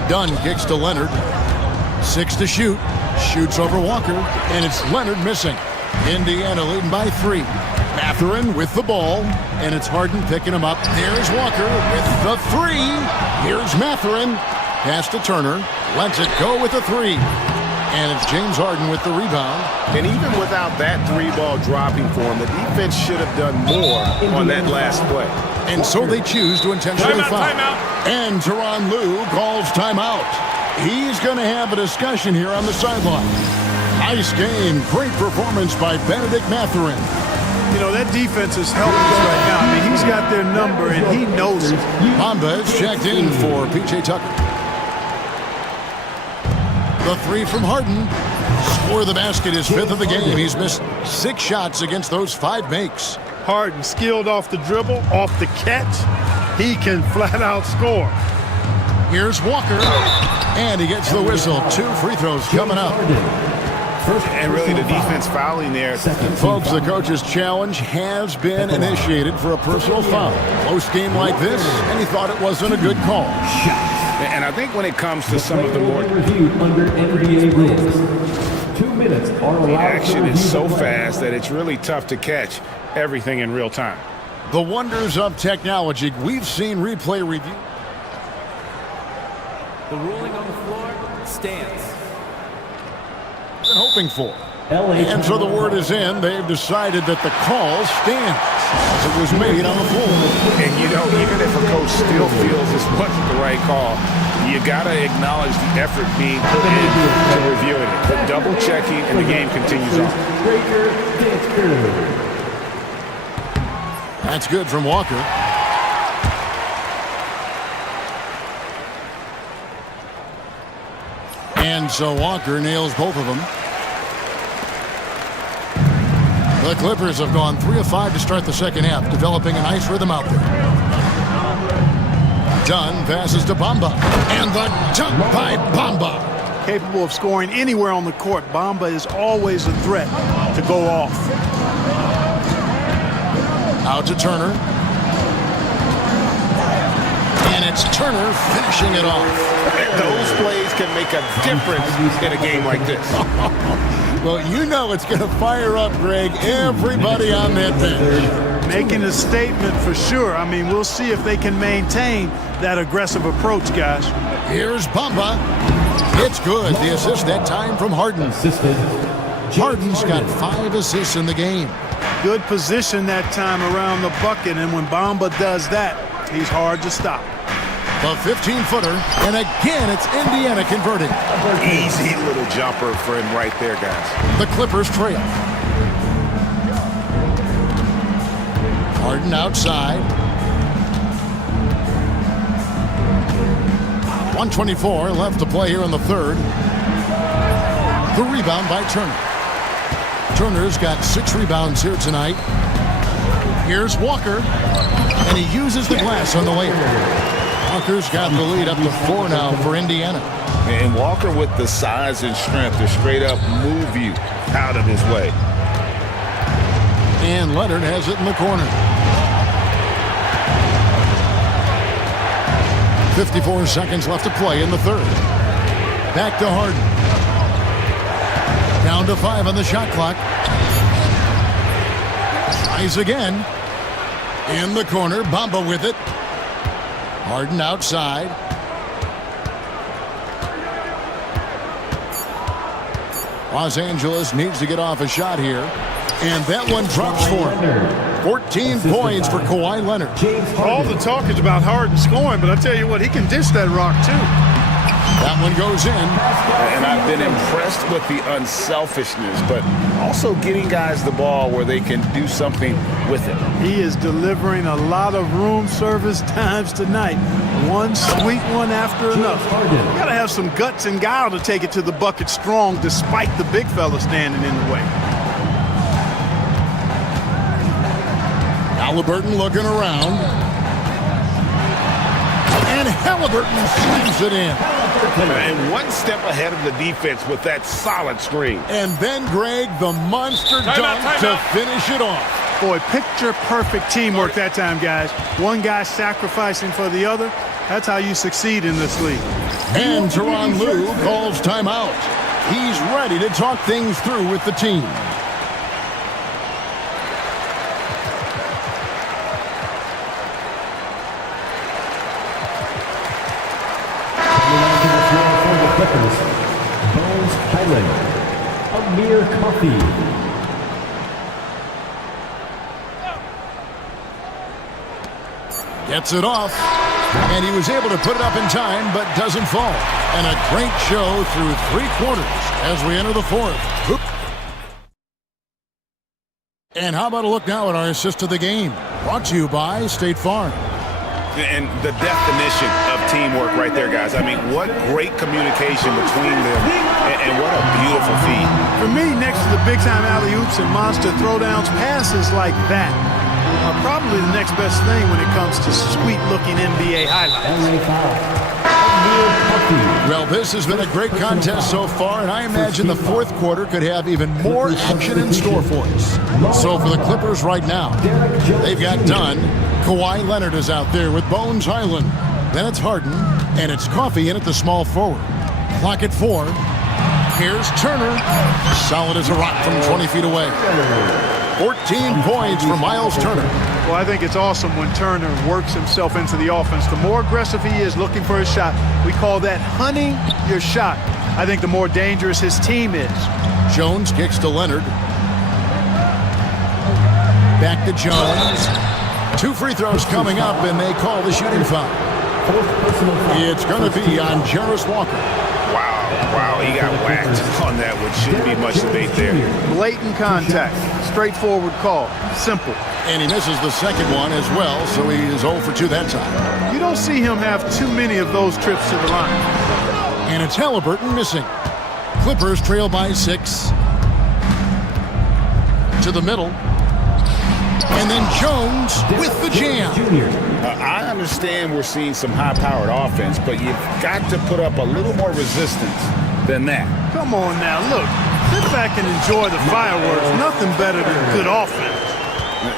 Dunn kicks to Leonard. 6 to shoot. Shoots over Walker, and it's Leonard missing. Indiana leading by 3. Mathurin with the ball, and it's Harden picking him up. There's Walker with the 3. Here's Mathurin. Pass to Turner. Lets it go with the 3. And it's James Harden with the rebound. And even without that 3-ball dropping for him, the defense should have done more on that last play. And so they choose to intentionally foul. Timeout. And Tyronn Lue calls timeout. He's going to have a discussion here on the sideline. Nice game. Great performance by Benedict Mathurin. You know, that defense is helping us right now. I mean, he's got their number, and he knows it. Bamba is checked in for P.J. Tucker. The 3 from Harden. Score the basket, his 5th of the game. He's missed 6 shots against those 5 makes. Harden skilled off the dribble, off the catch. He can flat out score. Here's Walker. And he gets the whistle. 2 free throws coming up. And really the defense fouling there. Folks, the coach's challenge has been initiated for a personal foul. Close game like this, and he thought it wasn't a good call. And I think when it comes to some of the more under NBA rules, 2 minutes are allowed. The action is so fast that it's really tough to catch everything in real time. The wonders of technology. We've seen replay review. The ruling on the floor stands. Been hoping for. And so the word is in. They've decided that the call stands as it was made on the floor. And you know, even if a coach still feels this wasn't the right call, you got to acknowledge the effort being put into reviewing it. The double checking, and the game continues on. That's good from Walker. And so Walker nails both of them. The Clippers have gone 3 of 5 to start the second half, developing a nice rhythm out there. Dunn passes to Bamba. And the dunk by Bamba. Capable of scoring anywhere on the court. Bamba is always a threat to go off. Out to Turner. And it's Turner finishing it off. Those plays can make a difference in a game like this. Well, you know it's going to fire up, Greg, everybody on that bench. Making a statement for sure. I mean, we'll see if they can maintain that aggressive approach, guys. Here's Bamba. It's good. The assist that time from Harden. Harden's got 5 assists in the game. Good position that time around the bucket, and when Bamba does that, he's hard to stop. The 15-footer, and again, it's Indiana converting. Easy little jumper for him right there, guys. The Clippers trail. Harden outside. 1:24 left to play here in the third. The rebound by Turner. Turner's got 6 rebounds here tonight. Here's Walker, and he uses the glass on the way. Walker's got the lead up to 4 now for Indiana. And Walker with the size and strength to straight up move you out of his way. And Leonard has it in the corner. 54 seconds left to play in the third. Back to Harden. Down to 5 on the shot clock. Tries again. In the corner, Bamba with it. Harden outside. Los Angeles needs to get off a shot here. And that one drops for him. 14 points for Kawhi Leonard. All the talk is about Harden scoring, but I tell you what, he can dish that rock too. That one goes in. And I've been impressed with the unselfishness, but also getting guys the ball where they can do something with it. He is delivering a lot of room service times tonight. One sweet one after another. You gotta have some guts and guile to take it to the bucket strong despite the big fella standing in the way. Halliburton looking around. And Halliburton slams it in. And one step ahead of the defense with that solid screen. And then Greg, the monster dunk to finish it off. Boy, picture-perfect teamwork that time, guys. One guy sacrificing for the other. That's how you succeed in this league. And Tyronn Lue calls timeout. He's ready to talk things through with the team. Bones Highland, Amir Coffey. Gets it off, and he was able to put it up in time, but doesn't fall. And a great show through 3 quarters as we enter the fourth. And how about a look now at our assist of the game? Brought to you by State Farm. And the definition of teamwork right there, guys. I mean, what great communication between them, and what a beautiful feed. For me, next to the big-time alley-oops and monster throwdowns, passes like that are probably the next best thing when it comes to sweet-looking NBA highlights. Well, this has been a great contest so far, and I imagine the fourth quarter could have even more action in store for us. So for the Clippers right now, they've got Dunn. Kawhi Leonard is out there with Bones Highland. Then it's Harden, and it's Coffey in at the small forward. Clock at 4. Here's Turner. Solid as a rock from 20 feet away. 14 points for Miles Turner. Well, I think it's awesome when Turner works himself into the offense. The more aggressive he is looking for his shot, we call that hunting your shot. I think the more dangerous his team is. Jones kicks to Leonard. Back to Jones. 2 free throws coming up, and they call the shooting foul. It's going to be on Jarris Walker. Wow, he got whacked on that, which shouldn't be much debate there. Blatant contact, straightforward call, simple. And he misses the second one as well, so he is 0 for 2 that time. You don't see him have too many of those trips to the line. And it's Halliburton missing. Clippers trail by 6. To the middle. And then Jones with the jam. I understand we're seeing some high-powered offense, but you've got to put up a little more resistance than that. Come on now, look. Sit back and enjoy the fireworks. Nothing better than good offense.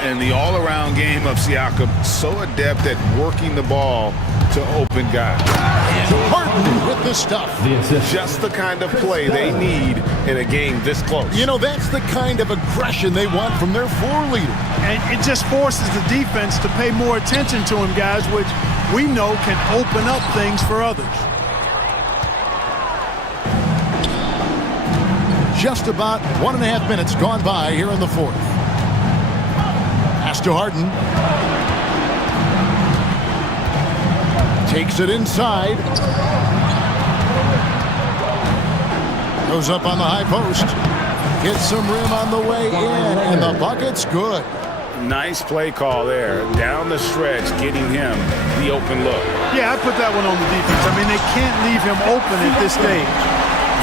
And the all-around game of Siakam, so adept at working the ball to open guys. And Harden with the stuff. Just the kind of play they need in a game this close. You know, that's the kind of aggression they want from their floor leader. And it just forces the defense to pay more attention to him, guys, which we know can open up things for others. Just about 1.5 minutes gone by here in the fourth. Pass to Harden. Takes it inside. Goes up on the high post. Gets some rim on the way in, and the bucket's good. Nice play call there. Down the stretch, getting him the open look. Yeah, I put that one on the defense. I mean, they can't leave him open at this stage.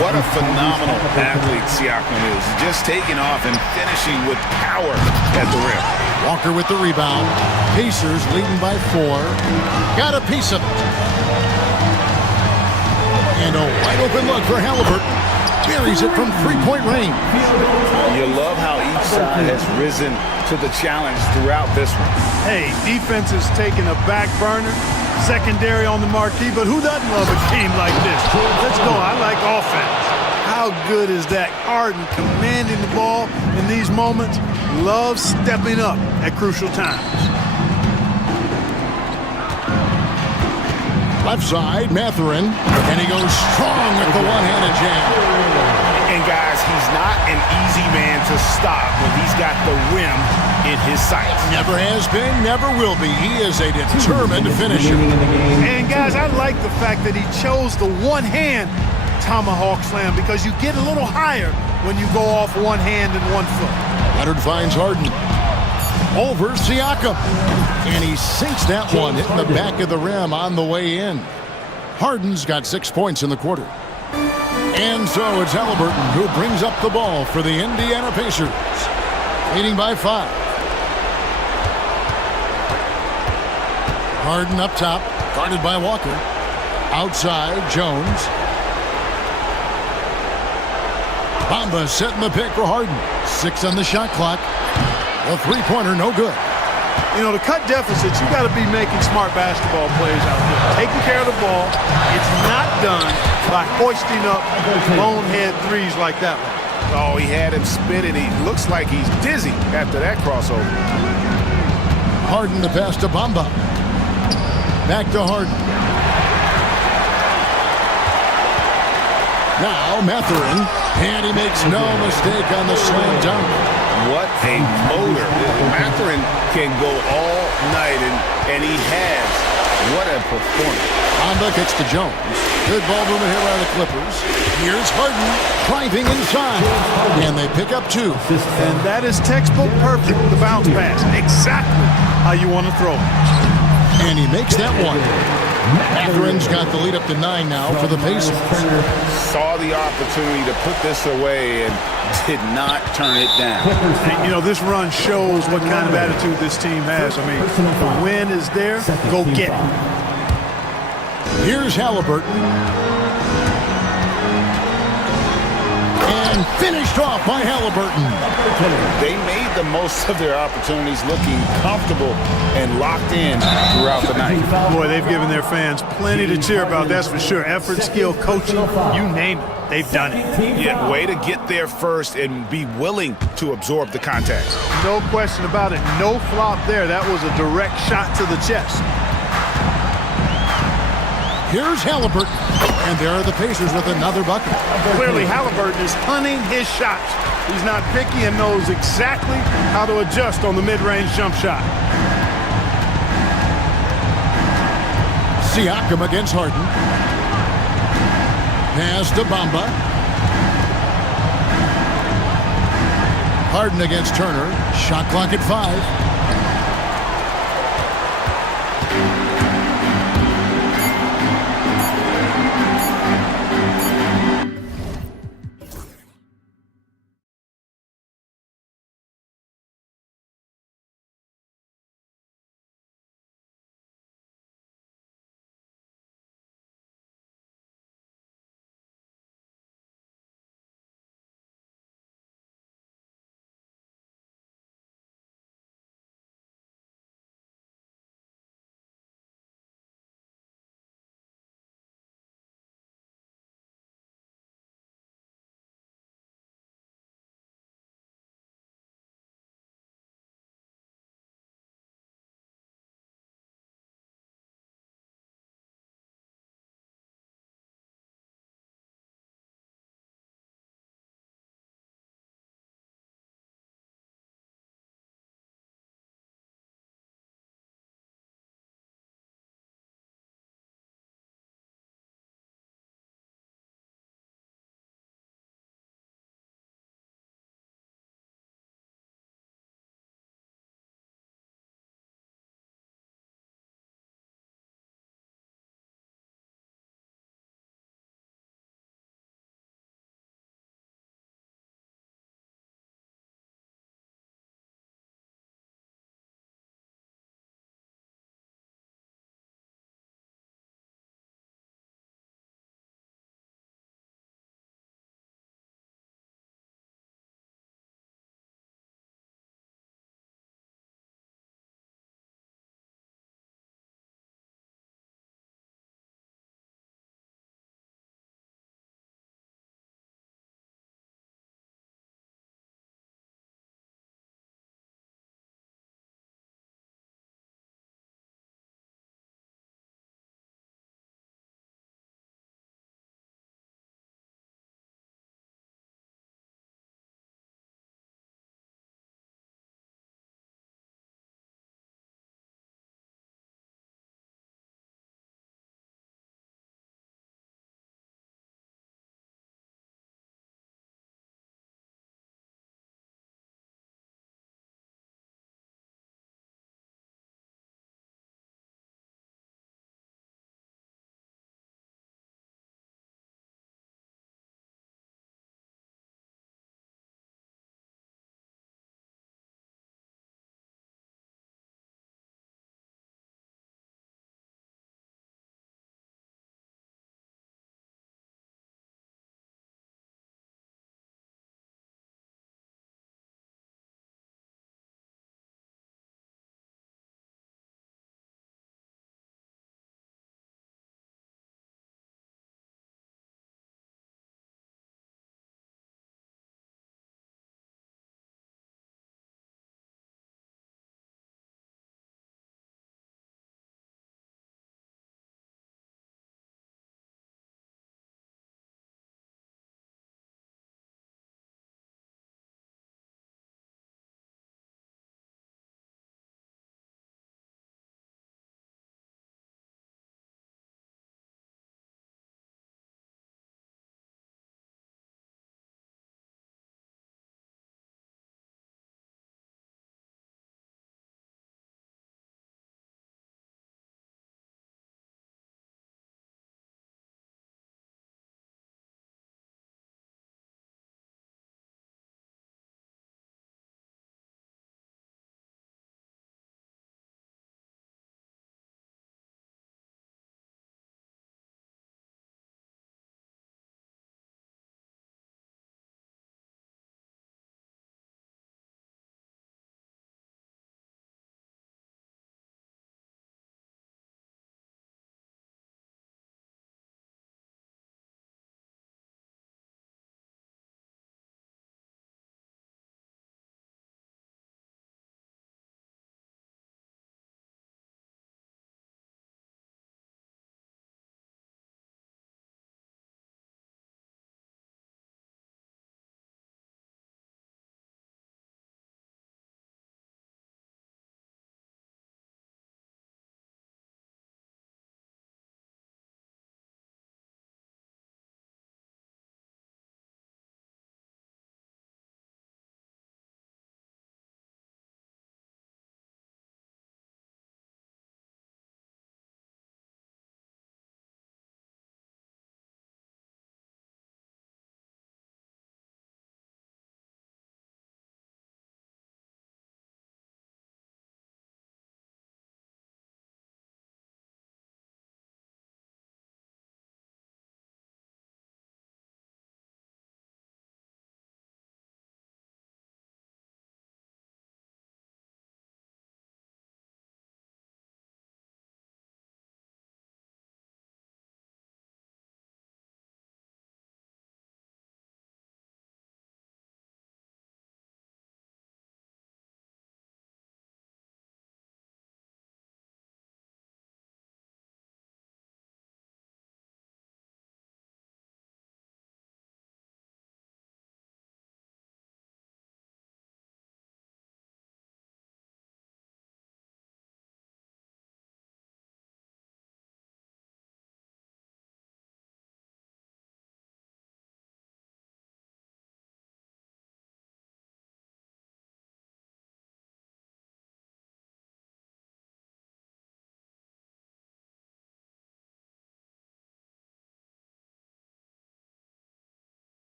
What a phenomenal athlete Siakam is. Just taking off and finishing with power at the rim. Walker with the rebound. Pacers leading by 4. Got a piece of it. And a wide open look for Halliburton. Buries it from three-point range. You love how each side has risen to the challenge throughout this one. Hey, defense is taking a back burner, secondary on the marquee, but who doesn't love a game like this? Let's go. I like offense. How good is that? Harden commanding the ball in these moments. Loves stepping up at crucial times. Left side, Mathurin, and he goes strong with the one-handed jam. And guys, he's not an easy man to stop when he's got the rim in his sights. Never has been, never will be. He is a determined finisher. And guys, I like the fact that he chose the one-hand tomahawk slam because you get a little higher when you go off one hand and one foot. Leonard finds Harden. Over Siakam. And he sinks that one, hitting the back of the rim on the way in. Harden's got 6 points in the quarter. And so it's Halliburton who brings up the ball for the Indiana Pacers. Leading by 5. Harden up top, guarded by Walker. Outside, Jones. Bamba setting the pick for Harden. 6 on the shot clock. The three-pointer, no good. You know, to cut deficits, you got to be making smart basketball plays out there. Taking care of the ball. It's not done by hoisting up bonehead threes like that one. Oh, he had him spinning. He looks like he's dizzy after that crossover. Harden the pass to Bamba. Back to Harden. Now Mathurin, and he makes no mistake on the slam dunk. What a motor. Mathurin can go all night, and he has. What a performance. Bamba kicks to Jones. Good ball movement here by the Clippers. Here's Harden driving inside. And they pick up 2. And that is textbook perfect, the bounce pass. Exactly how you want to throw it. And he makes that one. Mathurin's got the lead up to 9 now for the Pacers. Saw the opportunity to put this away and did not turn it down. And, you know, this run shows what kind of attitude this team has. I mean, the win is there, go get it. Here's Halliburton. And finished off by Halliburton. They made the most of their opportunities, looking comfortable and locked in throughout the night. Boy, they've given their fans plenty to cheer about, that's for sure. Effort, skill, coaching, you name it, they've done it. Yeah, way to get there first and be willing to absorb the contact. No question about it. No flop there. That was a direct shot to the chest. Here's Halliburton. And there are the Pacers with another bucket. Clearly, Halliburton is hunting his shots. He's not picky and knows exactly how to adjust on the mid-range jump shot. Siakam against Harden. Pass to Bamba. Harden against Turner. Shot clock at 5.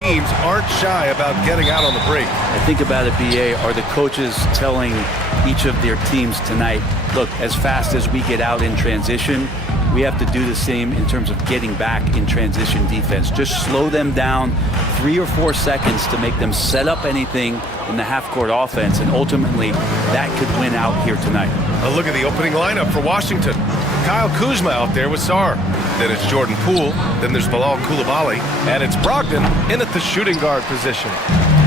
Teams aren't shy about getting out on the break. I think about it, BA, are the coaches telling each of their teams tonight, look, as fast as we get out in transition, we have to do the same in terms of getting back in transition defense. Just slow them down 3 or 4 seconds to make them set up anything in the half-court offense, and ultimately that could win out here tonight. A look at the opening lineup for Washington. Kyle Kuzma out there with Sarr. Then it's Jordan Poole. Then there's Bilal Coulibaly. And it's Brogdon in at the shooting guard position.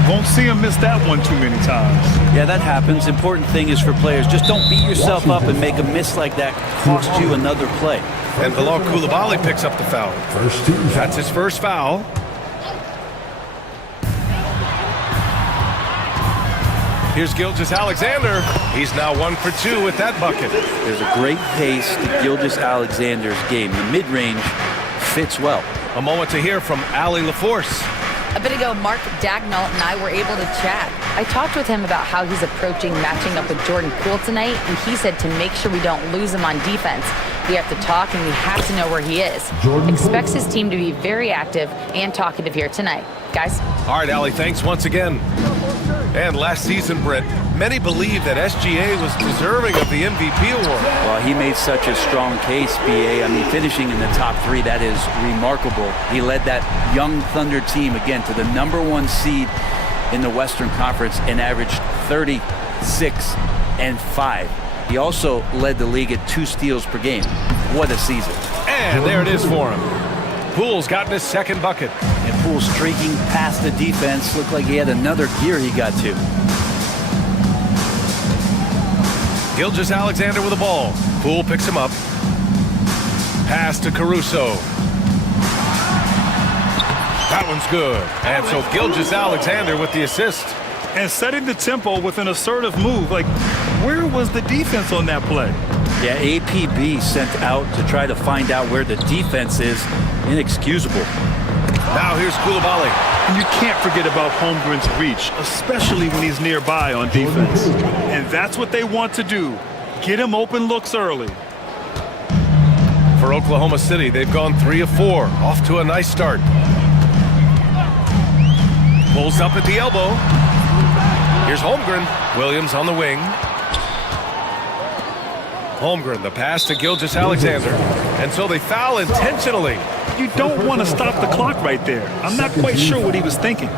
Won't see him miss that one too many times. Yeah, that happens. Important thing is for players, just don't beat yourself up and make a miss like that cost you another play. And Bilal Coulibaly picks up the foul. That's his first foul. Here's Gilgeous-Alexander. He's now 1 for 2 with that bucket. There's a great pace to Gilgeous-Alexander's game. The mid-range fits well. A moment to hear from Allie LaForce. A bit ago, Mark Dagnall and I were able to chat. I talked with him about how he's approaching matching up with Jordan Poole tonight, and he said to make sure we don't lose him on defense, we have to talk and we have to know where he is. Expects his team to be very active and talkative here tonight. Guys? All right, Allie, thanks once again. And last season, Brett, many believe that SGA was deserving of the MVP award. Well, he made such a strong case, BA. I mean, finishing in the top 3, that is remarkable. He led that young Thunder team, again, to the #1 seed in the Western Conference and averaged 36 and 5. He also led the league at 2 steals per game. What a season. And there it is for him. Poole's gotten his second bucket. And Poole streaking past the defense. Looked like he had another gear he got to. Gilgeous-Alexander with the ball. Poole picks him up. Pass to Caruso. That one's good. And so Gilgeous-Alexander with the assist. And setting the tempo with an assertive move. Like, where was the defense on that play? Yeah, APB sent out to try to find out where the defense is. Inexcusable. Now here's Coulibaly. And you can't forget about Holmgren's reach, especially when he's nearby on defense. And that's what they want to do. Get him open looks early. For Oklahoma City, they've gone 3 of 4. Off to a nice start. Pulls up at the elbow. Here's Holmgren. Williams on the wing. Holmgren, the pass to Gilgeous-Alexander. And so they foul intentionally. You don't want to stop the clock right there. I'm not quite sure what he was thinking.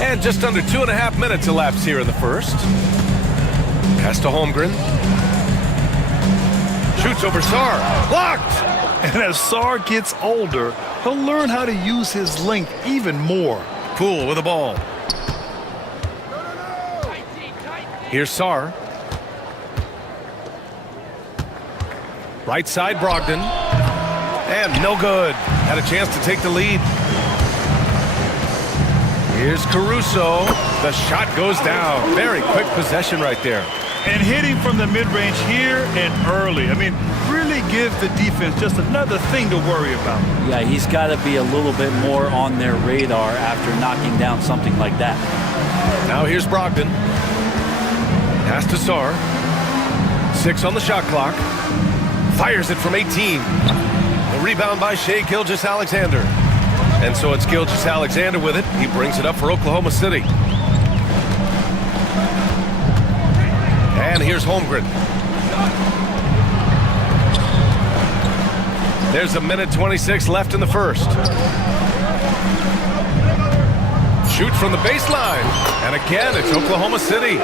And just under 2.5 minutes elapsed here in the first. Pass to Holmgren. Shoots over Sarr. Blocked! And as Sarr gets older, he'll learn how to use his length even more. Poole with the ball. Here's Sarr. Right side, Brogdon. And no good. Had a chance to take the lead. Here's Caruso. The shot goes down. Very quick possession right there. And hitting from the mid-range here and early. I mean, really give the defense just another thing to worry about. Yeah, he's got to be a little bit more on their radar after knocking down something like that. Now here's Brogdon. Pass to Sarr. 6 on the shot clock. Fires it from 18. The rebound by Shai Gilgeous-Alexander. And so it's Gilgeous-Alexander with it. He brings it up for Oklahoma City. And here's Holmgren. There's 1:26 left in the first. Shoot from the baseline. And again, it's Oklahoma City.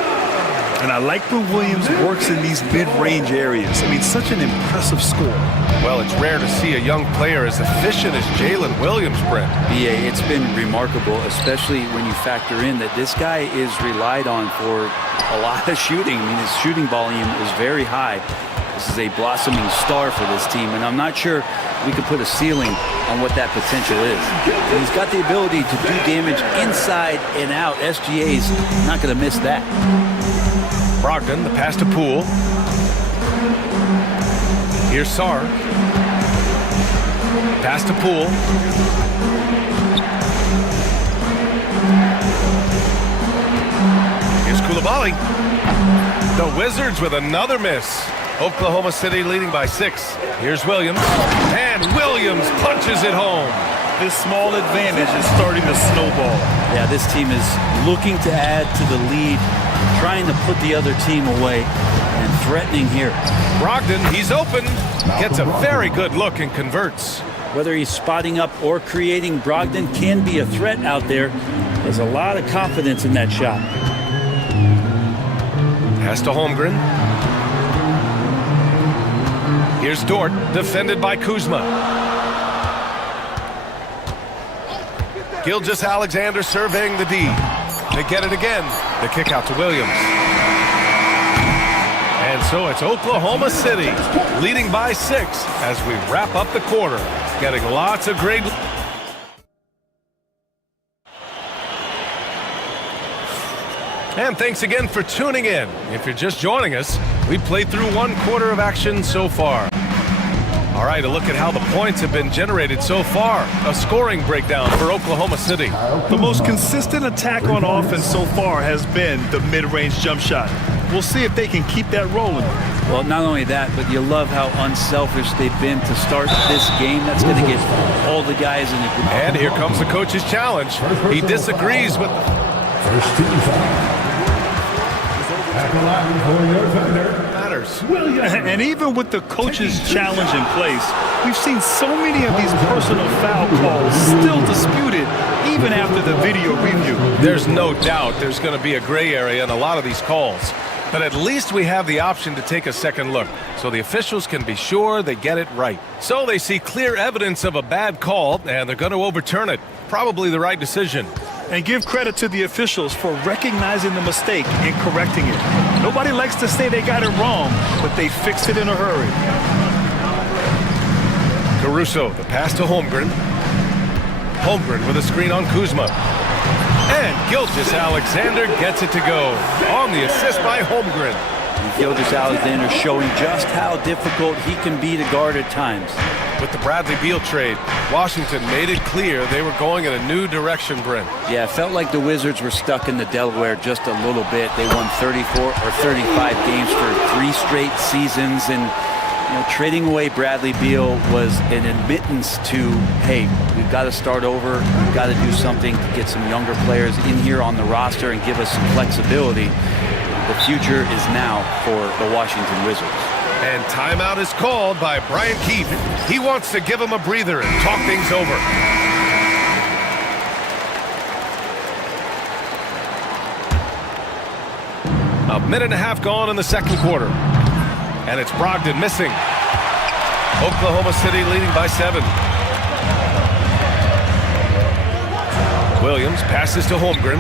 And I like when Williams works in these mid-range areas. I mean, such an impressive score. Well, it's rare to see a young player as efficient as Jalen Williams, Brent. BA, it's been remarkable, especially when you factor in that this guy is relied on for a lot of shooting. I mean, his shooting volume is very high. This is a blossoming star for this team, and I'm not sure we could put a ceiling on what that potential is. And he's got the ability to do damage inside and out. SGA's not going to miss that. Brogdon, the pass to Poole. Here's Sarr. Pass to Poole. Here's Coulibaly. The Wizards with another miss. Oklahoma City leading by 6. Here's Williams. And Williams punches it home. This small advantage is starting to snowball. Yeah, this team is looking to add to the lead, trying to put the other team away, and threatening here. Brogdon, he's open. Gets a very good look and converts. Whether he's spotting up or creating, Brogdon can be a threat out there. There's a lot of confidence in that shot. Pass to Holmgren. Here's Dort, defended by Kuzma. Gilgeous-Alexander surveying the D. They get it again. The kick out to Williams. And so it's Oklahoma City leading by 6 as we wrap up the quarter. Getting lots of great... And thanks again for tuning in. If you're just joining us, we played through 1 quarter of action so far. All right, a look at how the points have been generated so far. A scoring breakdown for Oklahoma City. The most consistent attack on offense so far has been the mid-range jump shot. We'll see if they can keep that rolling. Well, not only that, but you love how unselfish they've been to start this game. That's going to get all the guys in the group. And here comes the coach's challenge. He disagrees with... First team foul. At the line for your defender. Matters. And even with the coach's challenge in place, we've seen so many of these personal foul calls still disputed even after the video review. There's no doubt there's going to be a gray area in a lot of these calls. But at least we have the option to take a second look, so the officials can be sure they get it right. So they see clear evidence of a bad call, and they're going to overturn it. Probably the right decision. And give credit to the officials for recognizing the mistake and correcting it. Nobody likes to say they got it wrong, but they fixed it in a hurry. Caruso, the pass to Holmgren. Holmgren with a screen on Kuzma. And Gilgeous-Alexander gets it to go. On the assist by Holmgren. Gilgeous-Alexander showing just how difficult he can be to guard at times. With the Bradley Beal trade, Washington made it clear they were going in a new direction, Brent. Yeah, it felt like the Wizards were stuck in the Delaware just a little bit. They won 34 or 35 games for 3 straight seasons, and trading away Bradley Beal was an admittance to, hey, we've got to start over. We've got to do something to get some younger players in here on the roster and give us some flexibility. The future is now for the Washington Wizards. And timeout is called by Brian Keefe. He wants to give him a breather and talk things over. A minute and a half gone in the second quarter. And it's Brogdon missing. Oklahoma City leading by 7. Williams passes to Holmgren.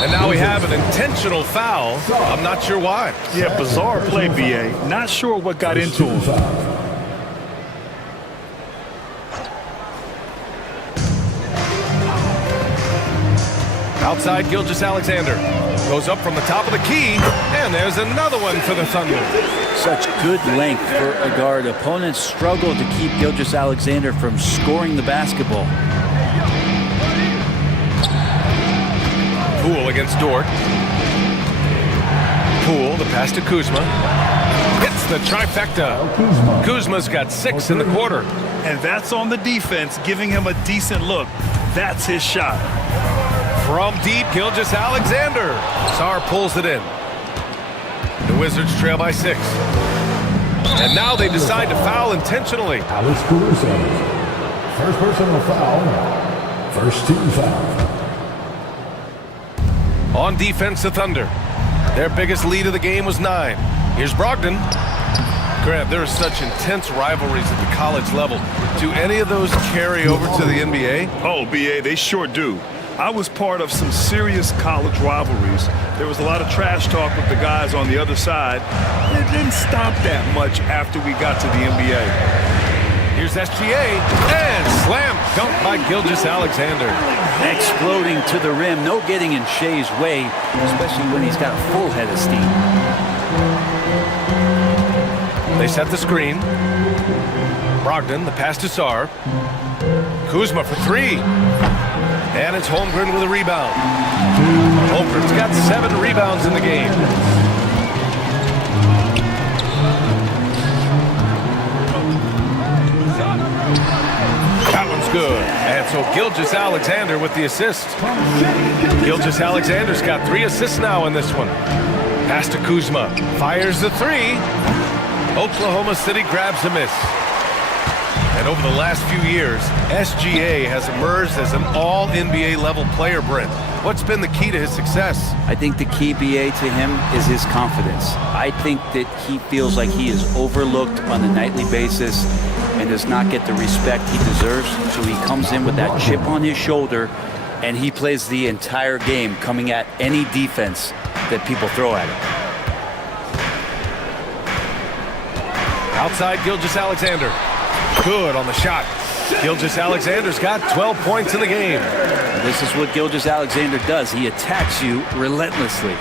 And now we have an intentional foul. I'm not sure why. Yeah, bizarre play, BA. Not sure what got into him. Outside Gilgeous-Alexander. Goes up from the top of the key. And there's another one for the Thunder. Such good length for a guard. Opponents struggle to keep Gilgeous-Alexander from scoring the basketball. Poole against Dort. Poole, the pass to Kuzma. Hits the trifecta. Kuzma's got 6 in the quarter. And that's on the defense, giving him a decent look. That's his shot. From deep, Gilgeous-Alexander. Sarr pulls it in. The Wizards trail by 6. And now they decide to foul intentionally. Alex Caruso. First personal foul. First team foul. On defense, the Thunder. Their biggest lead of the game was 9. Here's Brogdon. Grant, there are such intense rivalries at the college level. Do any of those carry over to the NBA? Oh, BA, they sure do. I was part of some serious college rivalries. There was a lot of trash talk with the guys on the other side. It didn't stop that much after we got to the NBA. Here's SGA, and slam dunk by Gilgeous-Alexander. Exploding to the rim, no getting in Shea's way, especially when he's got a full head of steam. They set the screen. Brogdon, the pass to Sarr. Kuzma for 3. And it's Holmgren with a rebound. Holmgren's got 7 rebounds in the game. good. And so Gilgeous-Alexander with the assist. Gilgeous-Alexander's got 3 assists now in this one. Pass to Kuzma. Fires the 3. Oklahoma City grabs a miss. And over the last few years, SGA has emerged as an all-NBA level player, Brent. What's been the key to his success? I think the key, BA, to him is his confidence. I think that he feels like he is overlooked on a nightly basis and does not get the respect he deserves. So he comes in with that chip on his shoulder and he plays the entire game, coming at any defense that people throw at him. Outside Gilgeous-Alexander. Good on the shot. Gilgeous-Alexander's got 12 points in the game. This is what Gilgeous-Alexander does. He attacks you relentlessly.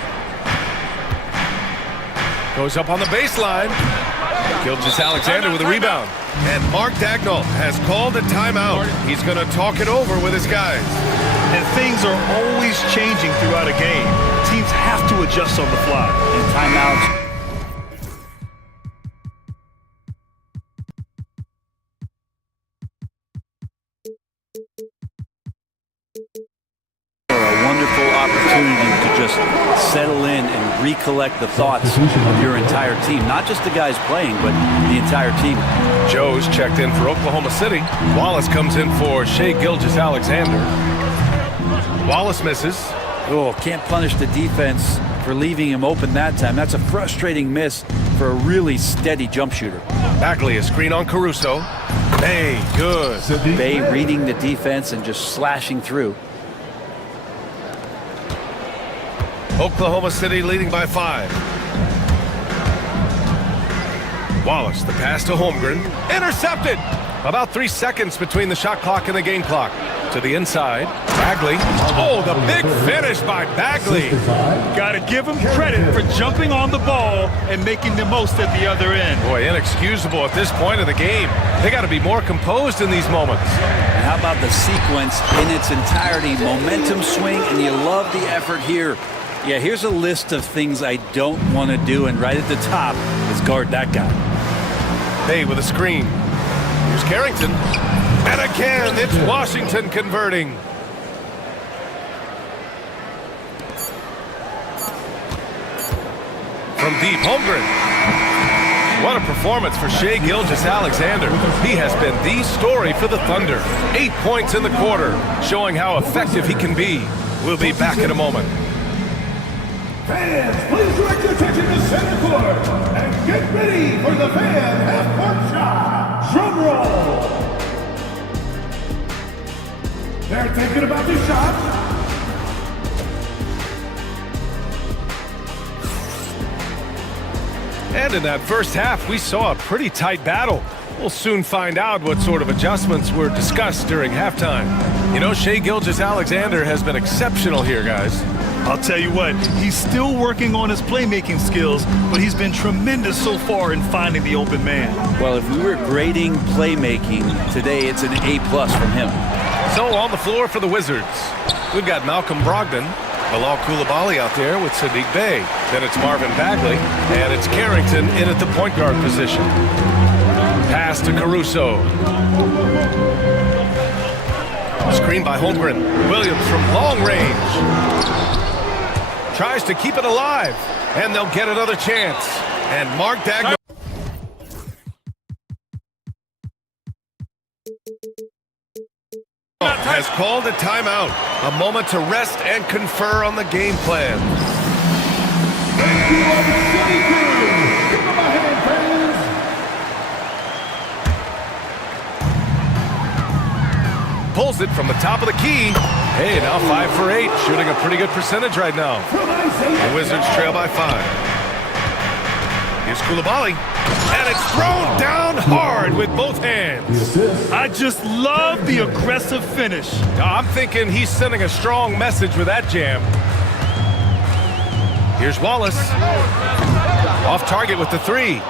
Goes up on the baseline. Gilgeous-Alexander with a rebound. And Mark Daigneault has called a timeout. He's going to talk it over with his guys. And things are always changing throughout a game. Teams have to adjust on the fly. And timeouts. Opportunity to just settle in and recollect the thoughts of your entire team. Not just the guys playing, but the entire team. Joe's checked in for Oklahoma City. Wallace comes in for Shai Gilgeous-Alexander. Wallace misses. Oh, can't punish the defense for leaving him open that time. That's a frustrating miss for a really steady jump shooter. Bagley, a screen on Caruso. Bay, good. Bay reading the defense and just slashing through. Oklahoma City leading by 5. Wallace, the pass to Holmgren. Intercepted! About 3 seconds between the shot clock and the game clock. To the inside. Bagley. Oh, the big finish by Bagley. Got to give him credit for jumping on the ball and making the most at the other end. Boy, inexcusable at this point of the game. They got to be more composed in these moments. And how about the sequence in its entirety? Momentum swing, and you love the effort here. Yeah, here's a list of things I don't want to do, and right at the top is guard that guy. Bay with a screen. Here's Carrington. And again, it's Washington converting. From deep, Holmgren. What a performance for Shai Gilgeous-Alexander. He has been the story for the Thunder. 8 points in the quarter, showing how effective he can be. We'll be back in a moment. Fans, please direct your attention to center court and get ready for the fan half-court shot. Drum roll. They're thinking about the shot. And in that first half, we saw a pretty tight battle. We'll soon find out what sort of adjustments were discussed during halftime. You know, Shai Gilgeous-Alexander has been exceptional here, guys. I'll tell you what, he's still working on his playmaking skills, but he's been tremendous so far in finding the open man. Well, if we were grading playmaking today, it's an A+ from him. So on the floor for the Wizards, we've got Malcolm Brogdon, Bilal Coulibaly out there with Sadiq Bey. Then it's Marvin Bagley, and it's Carrington in at the point guard position. Pass to Caruso. Screen by Holmgren. Williams from long range. Tries to keep it alive, and they'll get another chance. And Mark Daigneault has called a timeout. A moment to rest and confer on the game plan. Thank you, City Crew. Give them a hand, friends. Pulls it from the top of the key. Hey, now 5 for 8, shooting a pretty good percentage right now. The Wizards trail by 5. Here's Coulibaly, and it's thrown down hard with both hands. I just love the aggressive finish. I'm thinking he's sending a strong message with that jam. Here's Wallace. Off target with the 3.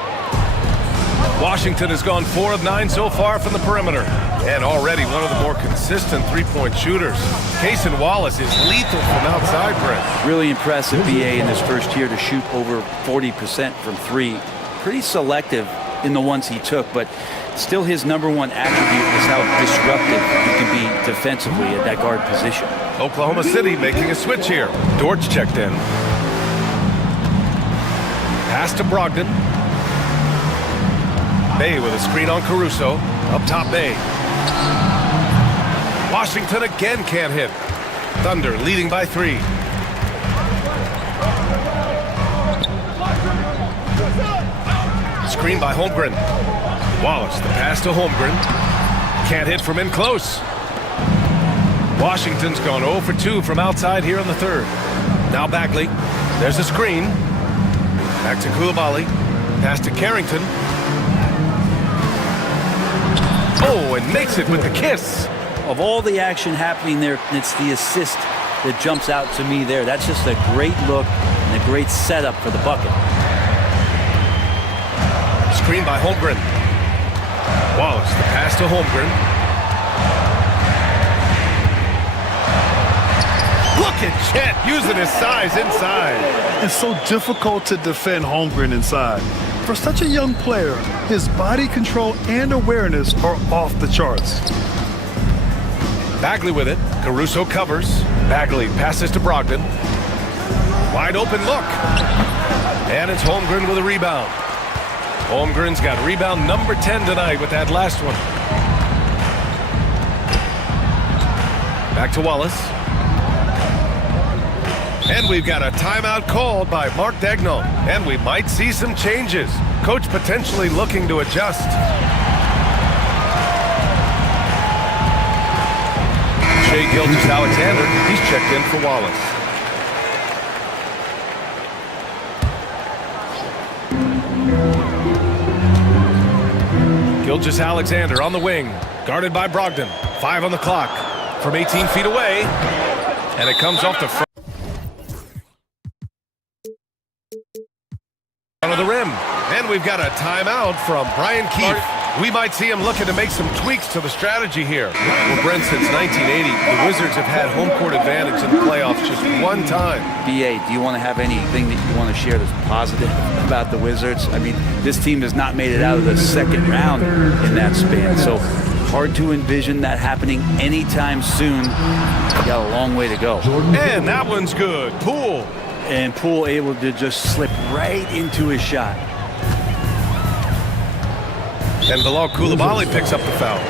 Washington has gone 4 of 9 so far from the perimeter, and already one of the more consistent three-point shooters. Cason Wallace is lethal from outside, Brett. Really impressive, BA, in his first year to shoot over 40% from 3. Pretty selective in the ones he took, but still his number one attribute is how disruptive he can be defensively at that guard position. Oklahoma City making a switch here. Dortch checked in. Pass to Brogdon. Bay with a screen on Caruso. Up top, Bay. Washington again can't hit. Thunder leading by 3. Screen by Holmgren. Wallace, the pass to Holmgren. Can't hit from in close. Washington's gone 0 for 2 from outside here in the third. Now Bagley. There's a screen. Back to Koulibaly. Pass to Carrington. Oh, and makes it with the kiss. Of all the action happening there, it's the assist that jumps out to me there. That's just a great look and a great setup for the bucket. Screen by Holmgren. Wallace, the pass to Holmgren. Look at Chet using his size inside. It's so difficult to defend Holmgren inside. For such a young player, his body control and awareness are off the charts. Bagley with it. Caruso covers. Bagley passes to Brogdon. Wide open look. And it's Holmgren with a rebound. Holmgren's got rebound number 10 tonight with that last one. Back to Wallace. And we've got a timeout called by Mark Daigneault. And we might see some changes. Coach potentially looking to adjust. Shai Gilgeous-Alexander, he's checked in for Wallace. Gilgeous-Alexander on the wing, guarded by Brogdon. 5 on the clock from 18 feet away. And it comes off the front of the rim. And we've got a timeout from Brian Keefe. We might see him looking to make some tweaks to the strategy here. Well, Brent, since 1980, the Wizards have had home court advantage in the playoffs just one time. BA, do you want to have anything that you want to share that's positive about the Wizards? I mean, this team has not made it out of the second round in that span, so hard to envision that happening anytime soon. Got a long way to go. And that one's good. Poole. And Poole able to just slip right into his shot. And Bilal Koulibaly picks up the foul.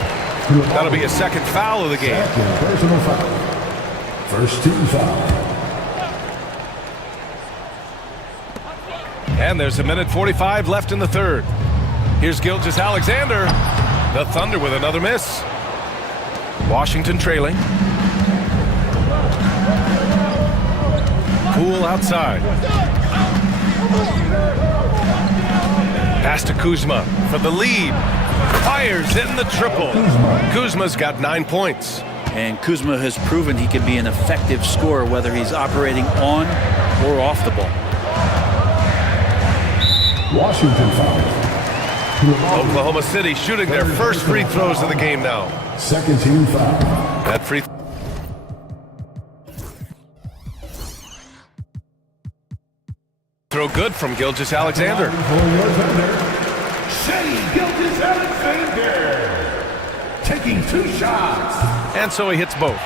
That'll be a second foul of the game. Personal foul. First team foul. And there's 1:45 left in the third. Here's Gilgeous-Alexander. The Thunder with another miss. Washington trailing. Poole outside. Pass to Kuzma for the lead. Fires in the triple. Kuzma's got 9 points. And Kuzma has proven he can be an effective scorer whether he's operating on or off the ball. Washington foul. Oklahoma City shooting their first free throws of the game now. Second team foul. That free throw good from Gilgeous-Alexander. Shai Gilgeous-Alexander taking 2 shots. And so he hits both.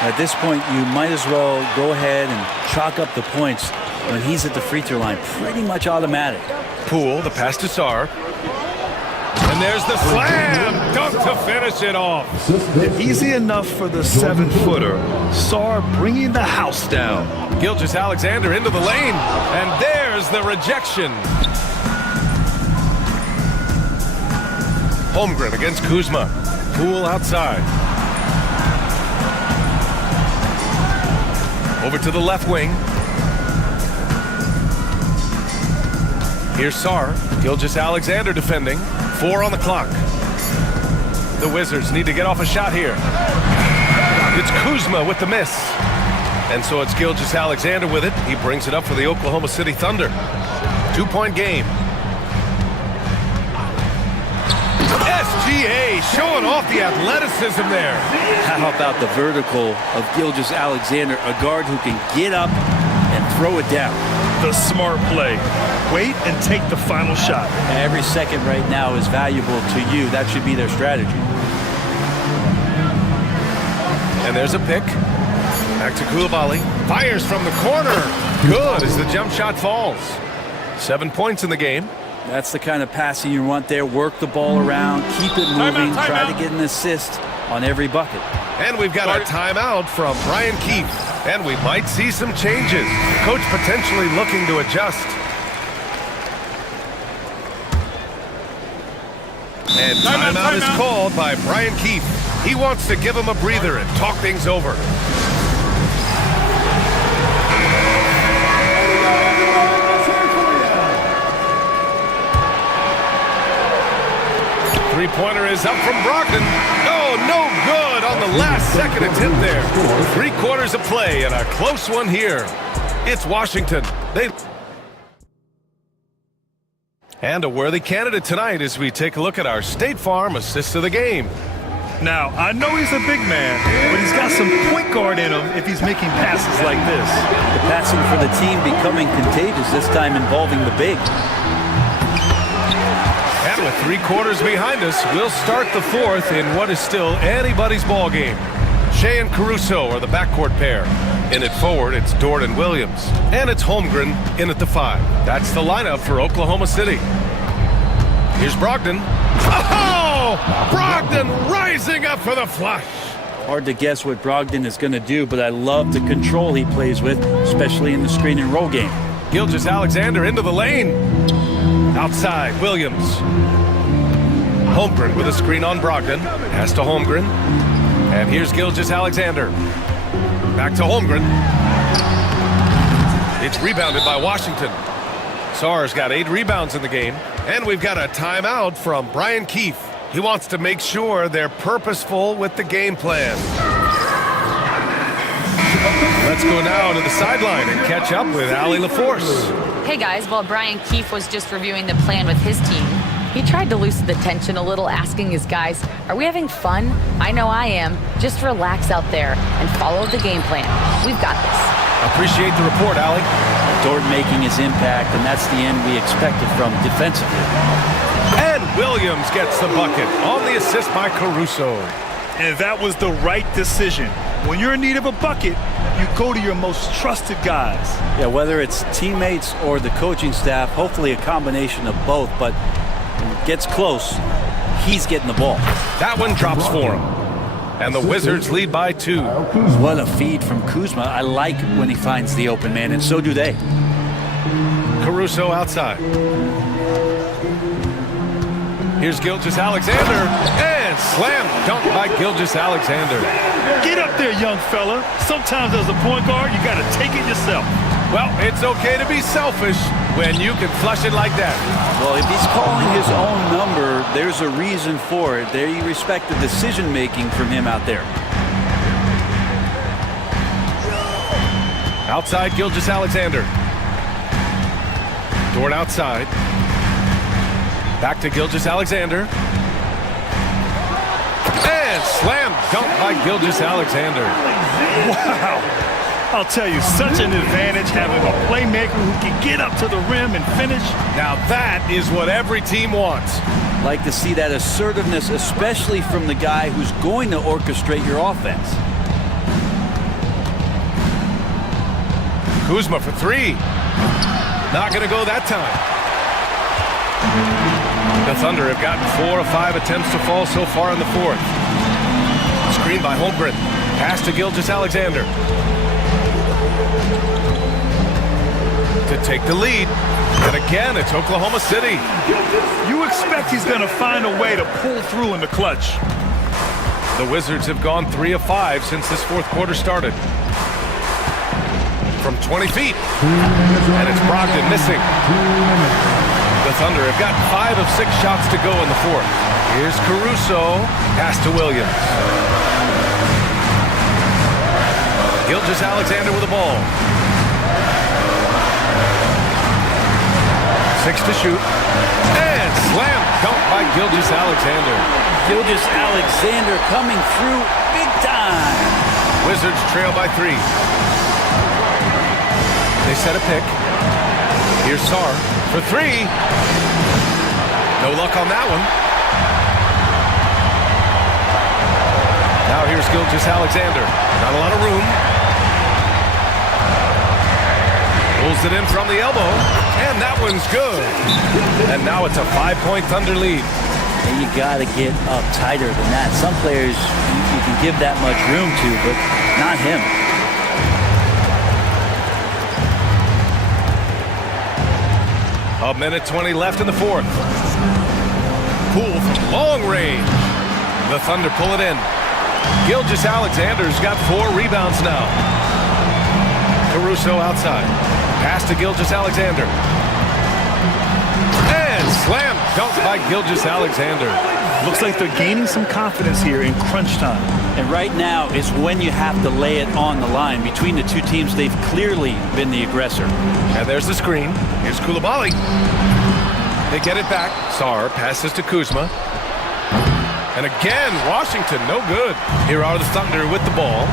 At this point, you might as well go ahead and chalk up the points when he's at the free throw line. Pretty much automatic. Poole, the pass to Sarr. And there's the slam dunk to finish it off. Easy enough for the 7-footer. Sarr bringing the house down. Gilgeous-Alexander into the lane. And there's the rejection. Holmgren against Kuzma. Poole outside. Over to the left wing. Here's Sarr. Gilgeous-Alexander defending. 4 on the clock. The Wizards need to get off a shot here. It's Kuzma with the miss. And so it's Gilgeous-Alexander with it. He brings it up for the Oklahoma City Thunder. 2-point game. SGA showing off the athleticism there. How about the vertical of Gilgeous-Alexander, a guard who can get up and throw it down. The smart play. wait and take the final shot. Every second right now is valuable to you. That should be their strategy. And there's a pick. Back to Koulibaly. Fires from the corner. Good as the jump shot falls. 7 points in the game. That's the kind of passing you want there. Work the ball around, keep it moving, try to get an assist on every bucket. And we've got a timeout from Brian Keefe. And we might see some changes. Coach potentially looking to adjust. And timeout is called by Brian Keefe. He wants to give him a breather and talk things over. Three-pointer is up from Brogdon. Oh, no good on the last second attempt there. 3/4 of play and a close one here. It's Washington. And a worthy candidate tonight as we take a look at our State Farm assist of the game. Now, I know he's a big man, but he's got some point guard in him if he's making passes like this. The passing for the team becoming contagious, this time involving the big. And with 3/4 behind us, we'll start the fourth in what is still anybody's ball game. Shea and Caruso are the backcourt pair. In at forward, it's Dort and Williams. And it's Holmgren in at the 5. That's the lineup for Oklahoma City. Here's Brogdon. Oh! Brogdon rising up for the flush. Hard to guess what Brogdon is going to do, but I love the control he plays with, especially in the screen and roll game. Gilgeous-Alexander into the lane. Outside, Williams. Holmgren with a screen on Brogdon. Pass to Holmgren. And here's Gilgeous-Alexander. Back to Holmgren. It's rebounded by Washington. Sarr's got 8 rebounds in the game. And we've got a timeout from Brian Keefe. He wants to make sure they're purposeful with the game plan. Let's go now to the sideline and catch up with Allie LaForce. Hey guys, while Brian Keefe was just reviewing the plan with his team, he tried to loosen the tension a little, asking his guys, are we having fun? I know I am. Just relax out there and follow the game plan. We've got this. Appreciate the report, Allie. Dort making his impact, and that's the end we expected from defensively. And Williams gets the bucket on the assist by Caruso. And that was the right decision. When you're in need of a bucket, you go to your most trusted guys. Yeah, whether it's teammates or the coaching staff, hopefully a combination of both, but when it gets close, he's getting the ball. That one drops for him. And the Wizards lead by 2. What a feed from Kuzma. I like when he finds the open man, and so do they. Caruso outside. Here's Gilgeous-Alexander, and slam dunk by Gilgeous-Alexander. Get up there, young fella. Sometimes as a point guard, you got to take it yourself. Well, it's okay to be selfish when you can flush it like that. Well, if he's calling his own number, there's a reason for it. There you respect the decision-making from him out there. Outside, Gilgeous-Alexander. Dort outside. Back to Gilgeous-Alexander. And slam dunk by Gilgeous-Alexander. Wow. I'll tell you, such an advantage having a playmaker who can get up to the rim and finish. Now that is what every team wants. Like to see that assertiveness, especially from the guy who's going to orchestrate your offense. Kuzma for 3. Not going to go that time. The Thunder have gotten 4 of 5 attempts to fall so far in the fourth. Screen by Holmgren. Pass to Gilgeous-Alexander. To take the lead. And again, it's Oklahoma City. You expect he's going to find a way to pull through in the clutch. The Wizards have gone 3 of 5 since this fourth quarter started. From 20 feet. And it's Brogdon missing. The Thunder have got 5 of 6 shots to go in the fourth. Here's Caruso. Pass to Williams. Gilgeous-Alexander with the ball. 6 to shoot. And slam dunk by Gilgeous-Alexander. Gilgeous-Alexander coming through big time. Wizards trail by 3. They set a pick. Here's Sar for three. No luck on that one. Now here's Gilgeous-Alexander. Not a lot of room. Pulls it in from the elbow, and that one's good. And now it's a 5-point Thunder lead. And you got to get up tighter than that. Some players you can give that much room to, but not him. A minute 20 left in the fourth. Poole from long range. The Thunder pull it in. Gilgeous-Alexander's got 4 rebounds now. Caruso outside. Pass to Gilgeous-Alexander. And slam dunk by Gilgeous-Alexander. Looks like they're gaining some confidence here in crunch time. And right now is when you have to lay it on the line. Between the two teams, they've clearly been the aggressor. And there's the screen. Here's Coulibaly. They get it back. Sar passes to Kuzma. And again, Washington, no good. Here are the Thunder with the ball.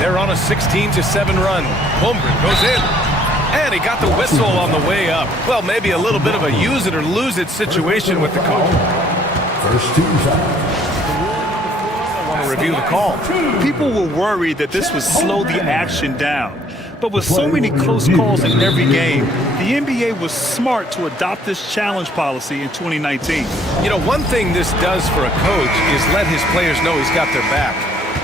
They're on a 16-7 run. Holmgren goes in. And he got the whistle on the way up. Well, maybe a little bit of a use it or lose it situation with the call. First team foul. I want to review the call. People were worried that this would slow the action down. But with so many close calls in every game, the NBA was smart to adopt this challenge policy in 2019. You know, one thing this does for a coach is let his players know he's got their back.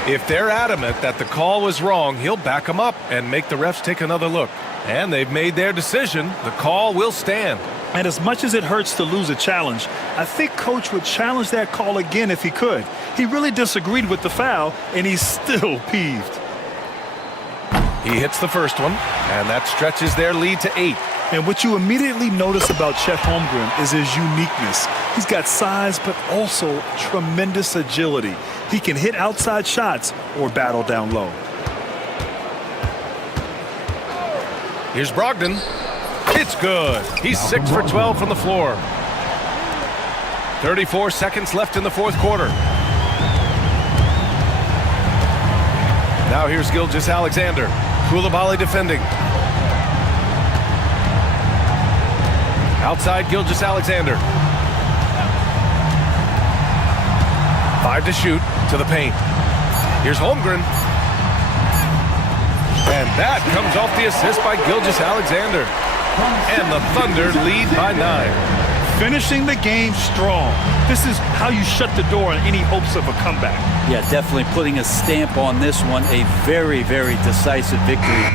If they're adamant that the call was wrong, he'll back them up and make the refs take another look. And they've made their decision. The call will stand. And as much as it hurts to lose a challenge, I think Coach would challenge that call again if he could. He really disagreed with the foul, and he's still peeved. He hits the first one, and that stretches their lead to 8. And what you immediately notice about Chet Holmgren is his uniqueness. He's got size, but also tremendous agility. He can hit outside shots or battle down low. Here's Brogdon. It's good. He's 6 for 12 from the floor. 34 seconds left in the fourth quarter. Now here's Gilgeous-Alexander. Coulibaly defending. Outside Gilgeous-Alexander. 5 to shoot to the paint. Here's Holmgren. And that comes off the assist by Gilgeous-Alexander. And the Thunder lead by 9. Finishing the game strong. This is how you shut the door on any hopes of a comeback. Yeah, definitely putting a stamp on this one. A very, very decisive victory.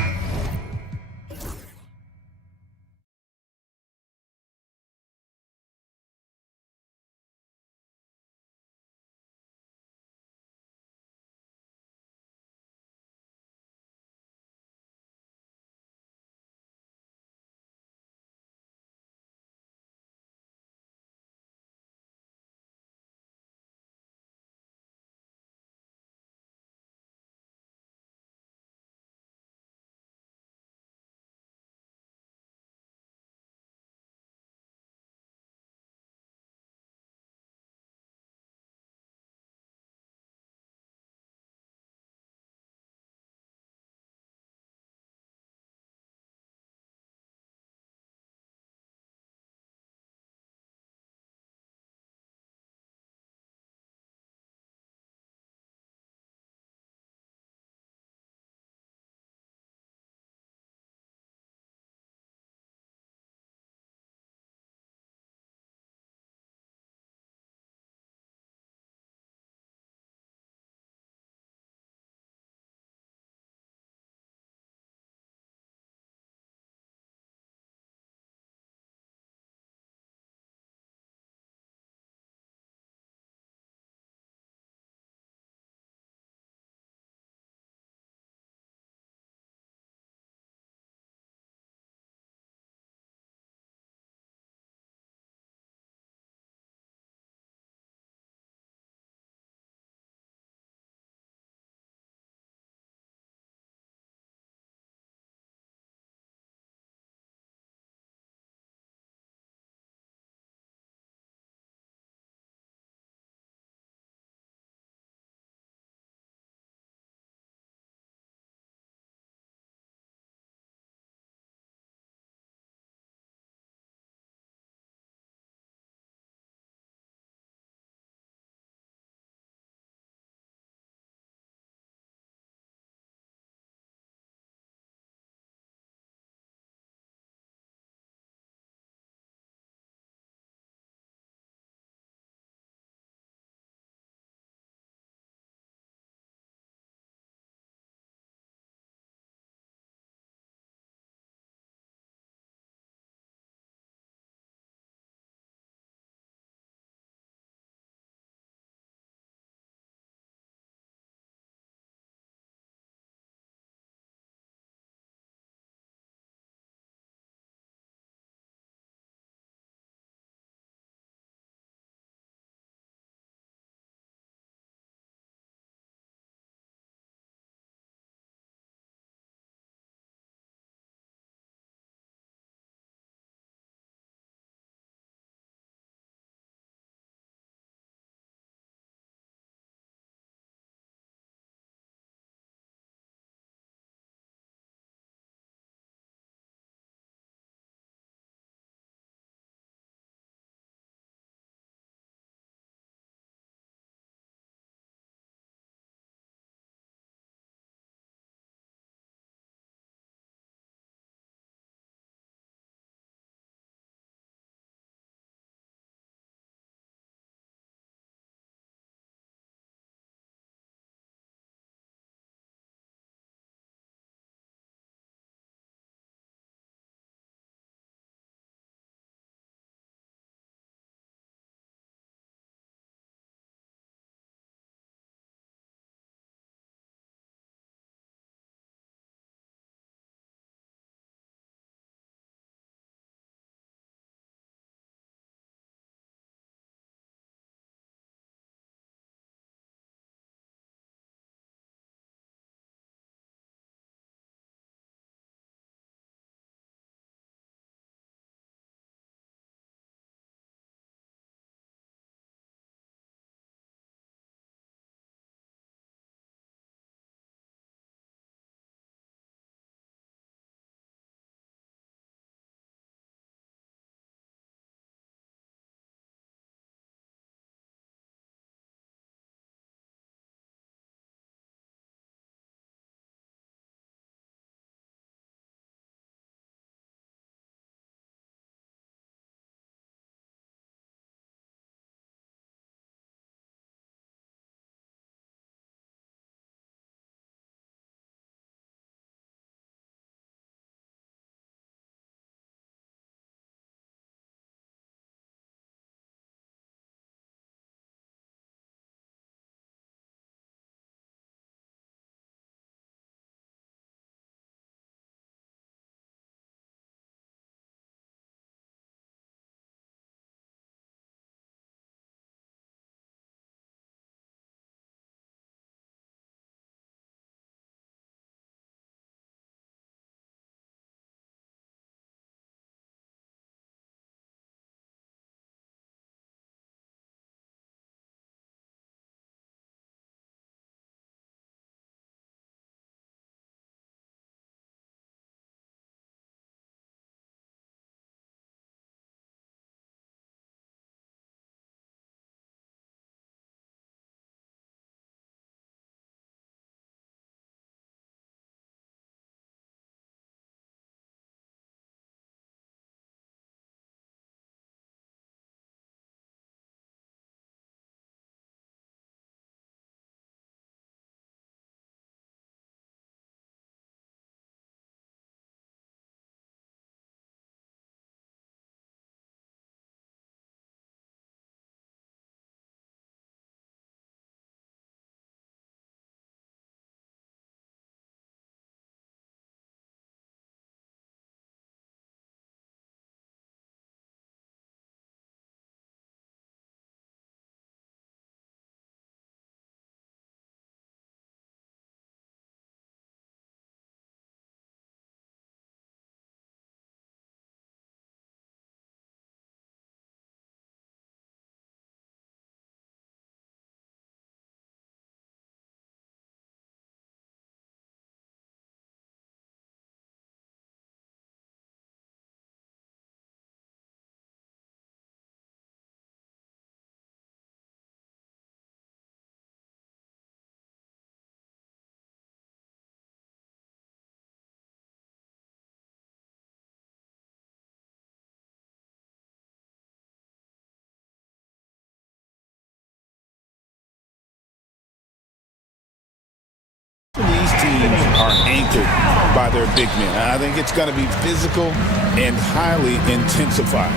teams are anchored by their big men. I think it's going to be physical and highly intensified.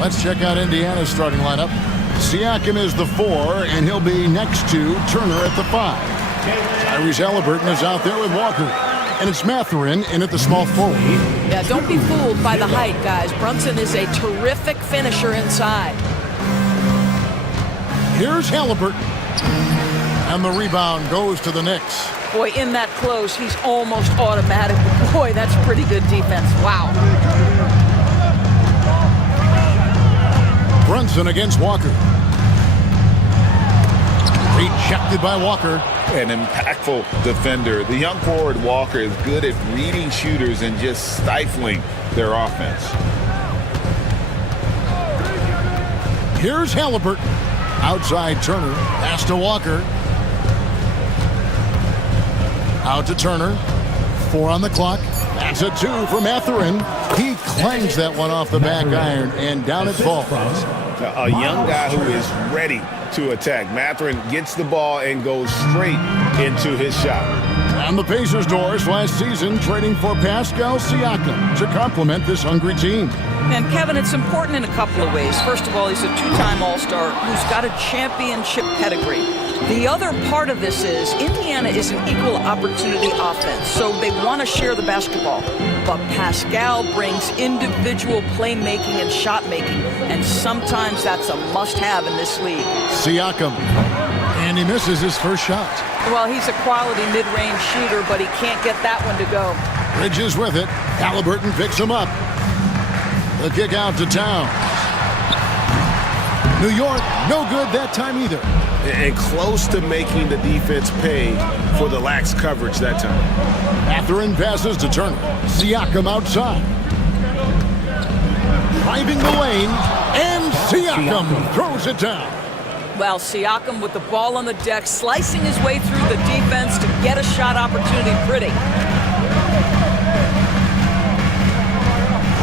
Let's check out Indiana's starting lineup. Siakam is the 4, and he'll be next to Turner at the 5. Tyrese Halliburton is out there with Walker. And it's Mathurin in at the small forward. Yeah, don't be fooled by the height, guys. Brunson is a terrific finisher inside. Here's Halliburton. And the rebound goes to the Knicks. Boy, in that close, he's almost automatic. Boy, that's pretty good defense. Wow. Brunson against Walker. Rejected by Walker. An impactful defender. The young forward Walker is good at reading shooters and just stifling their offense. Here's Halliburton. Outside Turner. Pass to Walker. Out to Turner. 4 on the clock. That's a 2 for Mathurin. He clangs that one off the back iron, and down it falls. A young guy who is ready to attack. Mathurin gets the ball and goes straight into his shot. And the Pacers' doors last season trading for Pascal Siakam to complement this hungry team. And Kevin, it's important in a couple of ways. First of all, he's a 2-time All-Star who's got a championship pedigree. The other part of this is Indiana is an equal opportunity offense, so they want to share the basketball. But Pascal brings individual playmaking and shot making, and sometimes that's a must-have in this league. Siakam. And he misses his first shot. Well, he's a quality mid-range shooter, but he can't get that one to go. Bridges with it. Halliburton picks him up. The kick out to Towns. New York, no good that time either. And close to making the defense pay for the lax coverage that time. Mathurin passes to Turner. Siakam outside. Driving the lane, and Siakam throws it down. Well, Siakam with the ball on the deck, slicing his way through the defense to get a shot opportunity pretty.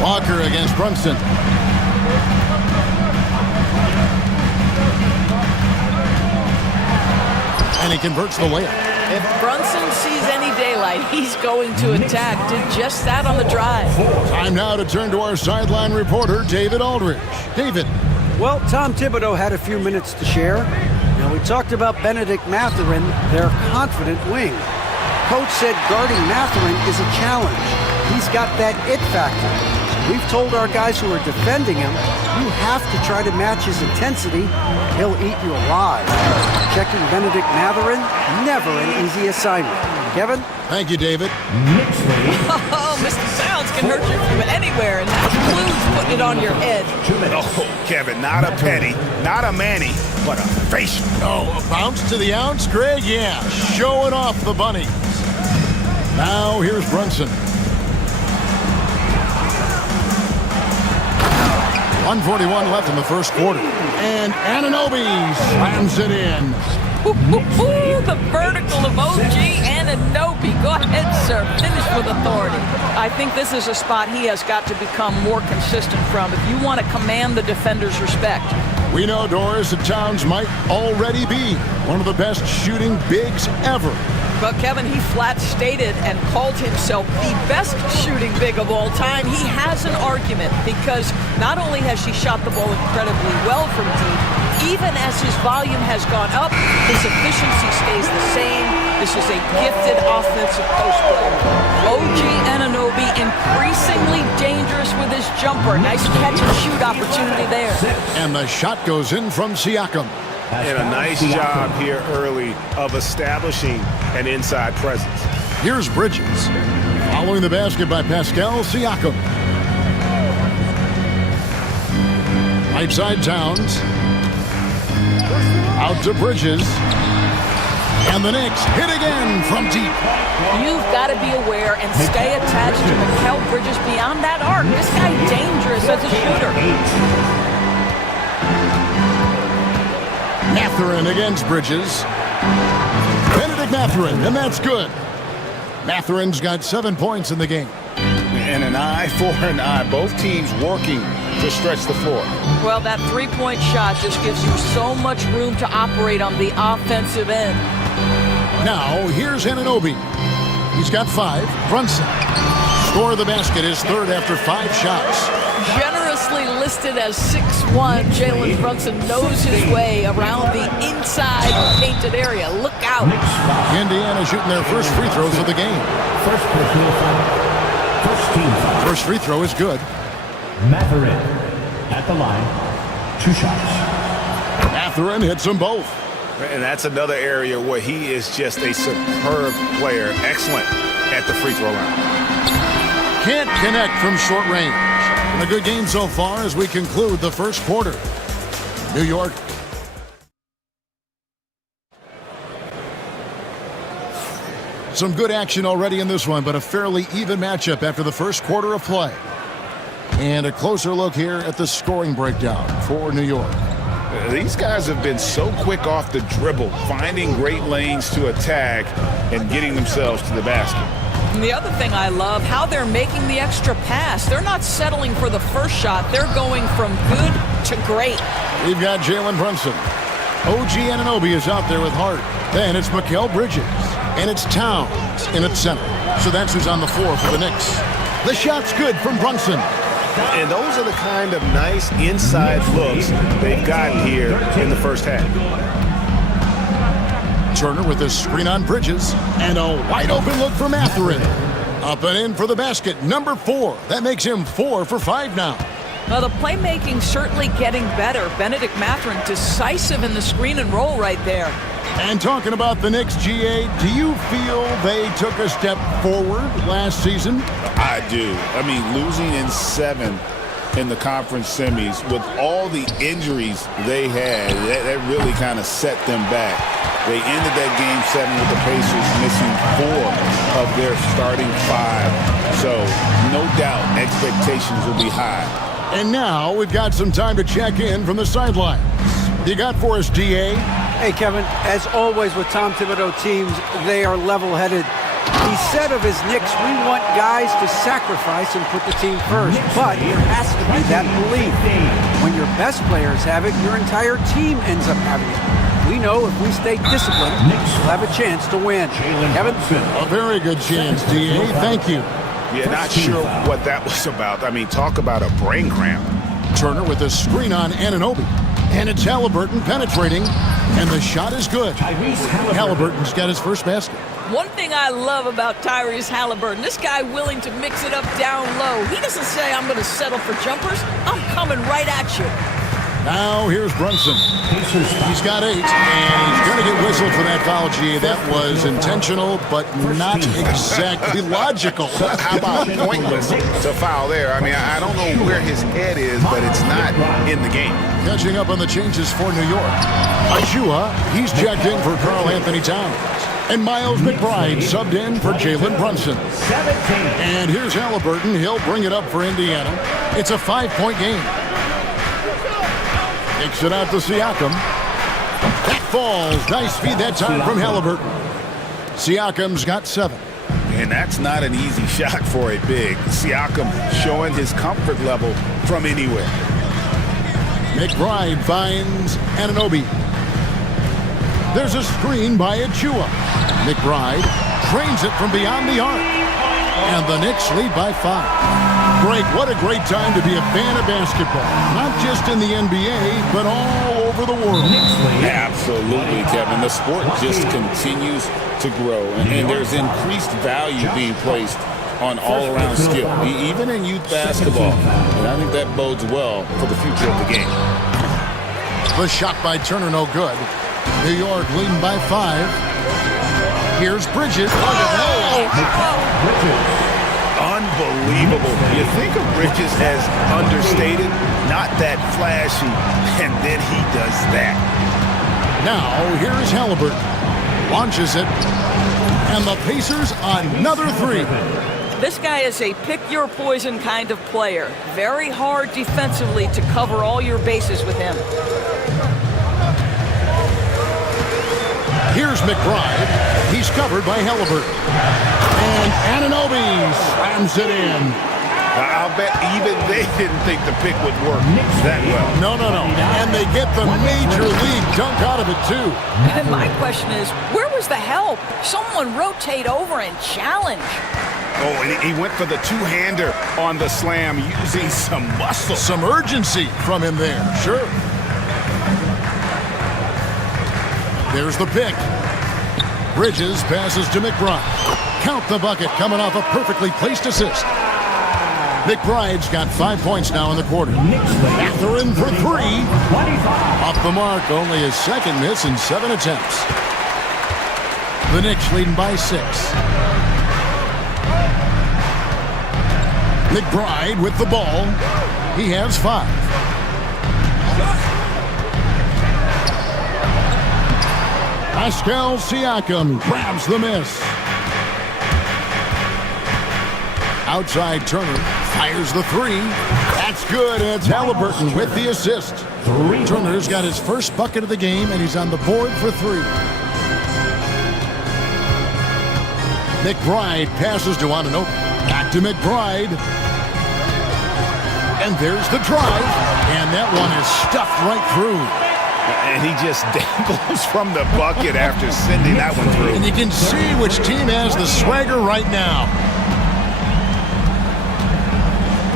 Walker against Brunson. And he converts the layup. If Brunson sees any daylight, he's going to attack. Did just that on the drive. Time now to turn to our sideline reporter, David Aldridge. David. Well, Tom Thibodeau had a few minutes to share. Now, we talked about Benedict Mathurin, their confident wing. Coach said guarding Mathurin is a challenge. He's got that it factor. We've told our guys who are defending him, you have to try to match his intensity. He'll eat you alive. Checking Benedict Mathurin, never an easy assignment. Kevin? Thank you, David. Oh, Mr. Sounds can hurt you from anywhere, and that includes putting it on your head. Oh, Kevin, not a penny, not a Manny, but a facial. Oh, a bounce to the ounce, Greg? Yeah, showing off the bunnies. Now here's Brunson. 1:41 left in the first quarter. And Anunoby slams it in. The vertical of OG Anunoby. Go ahead, sir. Finish with authority. I think this is a spot he has got to become more consistent from if you want to command the defender's respect. We know, Doris, that Towns might already be one of the best shooting bigs ever. But Kevin, he flat stated and called himself the best shooting big of all time. He has an argument because not only has he shot the ball incredibly well from deep, even as his volume has gone up, his efficiency stays the same. This is a gifted offensive post player. OG Anunoby increasingly dangerous with his jumper. Nice catch and shoot opportunity there. And the shot goes in from Siakam. And a nice job here early of establishing an inside presence. Here's Bridges. Following the basket by Pascal Siakam. Right side Towns. Out to Bridges. And the Knicks hit again from deep. You've got to be aware and stay attached to Mikal Bridges beyond that arc. This guy dangerous as a shooter. Mathurin against Bridges. Benedict Mathurin, and that's good. Mathurin's got 7 points in the game. And an eye for an eye. Both teams working to stretch the floor. Well, that three-point shot just gives you so much room to operate on the offensive end. Now, here's Anunoby. He's got 5. Brunson. Score of the basket is third after 5 shots. Generously listed as 6'1", Jalen Brunson knows his way around the inside painted area. Look out. Indiana shooting their first free throws of the game. First personal foul. First team foul. First free throw is good. Matherin at the line. 2 shots. Matherin hits them both. And that's another area where he is just a superb player. Excellent at the free throw line. Can't connect from short range. And a good game so far as we conclude the first quarter. New York. Some good action already in this one, but a fairly even matchup after the first quarter of play. And a closer look here at the scoring breakdown for New York. These guys have been so quick off the dribble, finding great lanes to attack and getting themselves to the basket. And the other thing I love, how they're making the extra pass. They're not settling for the first shot. They're going from good to great. We've got Jalen Brunson. OG Anunoby is out there with Hart. Then it's Mikal Bridges. And it's Towns in its center. So that's who's on the floor for the Knicks. The shot's good from Brunson. And those are the kind of nice inside looks they've gotten here in the first half. Turner with his screen on Bridges. And a wide open look for Matherin. Up and in for the basket, number 4. That makes him 4 for 5 now. Well, the playmaking certainly getting better. Benedict Matherin decisive in the screen and roll right there. And talking about the Knicks, GA, do you feel they took a step forward last season? I do. I mean, losing in 7 in the conference semis with all the injuries they had, that really kind of set them back. They ended that game 7 with the Pacers missing 4 of their starting 5. So, no doubt, expectations will be high. And now we've got some time to check in from the sidelines. You got for us, DA? Hey, Kevin, as always with Tom Thibodeau teams, they are level-headed. He said of his Knicks, we want guys to sacrifice and put the team first. But there has to be that belief. When your best players have it, your entire team ends up having it. We know if we stay disciplined, we'll have a chance to win. Kevin? A very good chance, DA. Thank you. Yeah, not sure what that was about. I mean, talk about a brain cramp. Turner with a screen on Anunoby. And it's Halliburton penetrating. And the shot is good. Halliburton's got his first basket. One thing I love about Tyrese Halliburton, this guy willing to mix it up down low. He doesn't say, I'm going to settle for jumpers. I'm coming right at you. Now here's Brunson. He's got 8, and he's going to get whistled for that foul, G. That was intentional, but not exactly logical. How about pointless to foul there? I mean, I don't know where his head is, but it's not in the game. Catching up on the changes for New York. Ajua, he's checked in for Karl Anthony Towns. And Miles McBride subbed in for Jalen Brunson. And here's Halliburton. He'll bring it up for Indiana. It's a 5-point game. Takes it out to Siakam. That falls. Nice feed that time from Halliburton. Siakam's got 7. And that's not an easy shot for a big. Siakam showing his comfort level from anywhere. McBride finds Anunoby. There's a screen by Achua. McBride trains it from beyond the arc. And the Knicks lead by 5. Greg, what a great time to be a fan of basketball. Not just in the NBA, but all over the world. Absolutely, Kevin. The sport just continues to grow. And there's increased value being placed on all-around skill, even in youth basketball. And I think that bodes well for the future of the game. The shot by Turner, no good. New York leading by 5. Here's Bridges. Unbelievable. You think of Bridges as understated, not that flashy, and then he does that. Now, here's Halliburton. Launches it. And the Pacers another 3. This guy is a pick-your-poison kind of player. Very hard defensively to cover all your bases with him. Here's McBride. He's covered by Halliburton. And Anunoby slams it in. I'll bet even they didn't think the pick would work that well. No. And they get the major league dunk out of it, too. And my question is, where was the help? Someone rotate over and challenge. Oh, and he went for the two-hander on the slam using some muscle. Some urgency from him there, sure. There's the pick. Bridges passes to McBride. Count the bucket coming off a perfectly placed assist. McBride's got 5 points now in the quarter. Mathurin for three. Off the mark, only his second miss in 7 attempts. The Knicks leading by 6. McBride with the ball. He has 5. Pascal Siakam grabs the miss. Outside Turner fires the three. That's good. It's Halliburton with the assist. Turner's got his first bucket of the game, and he's on the board for 3. McBride passes to Anunoby. Back to McBride. And there's the drive. And that one is stuffed right through. And he just dangles from the bucket after sending that one through. And you can see which team has the swagger right now.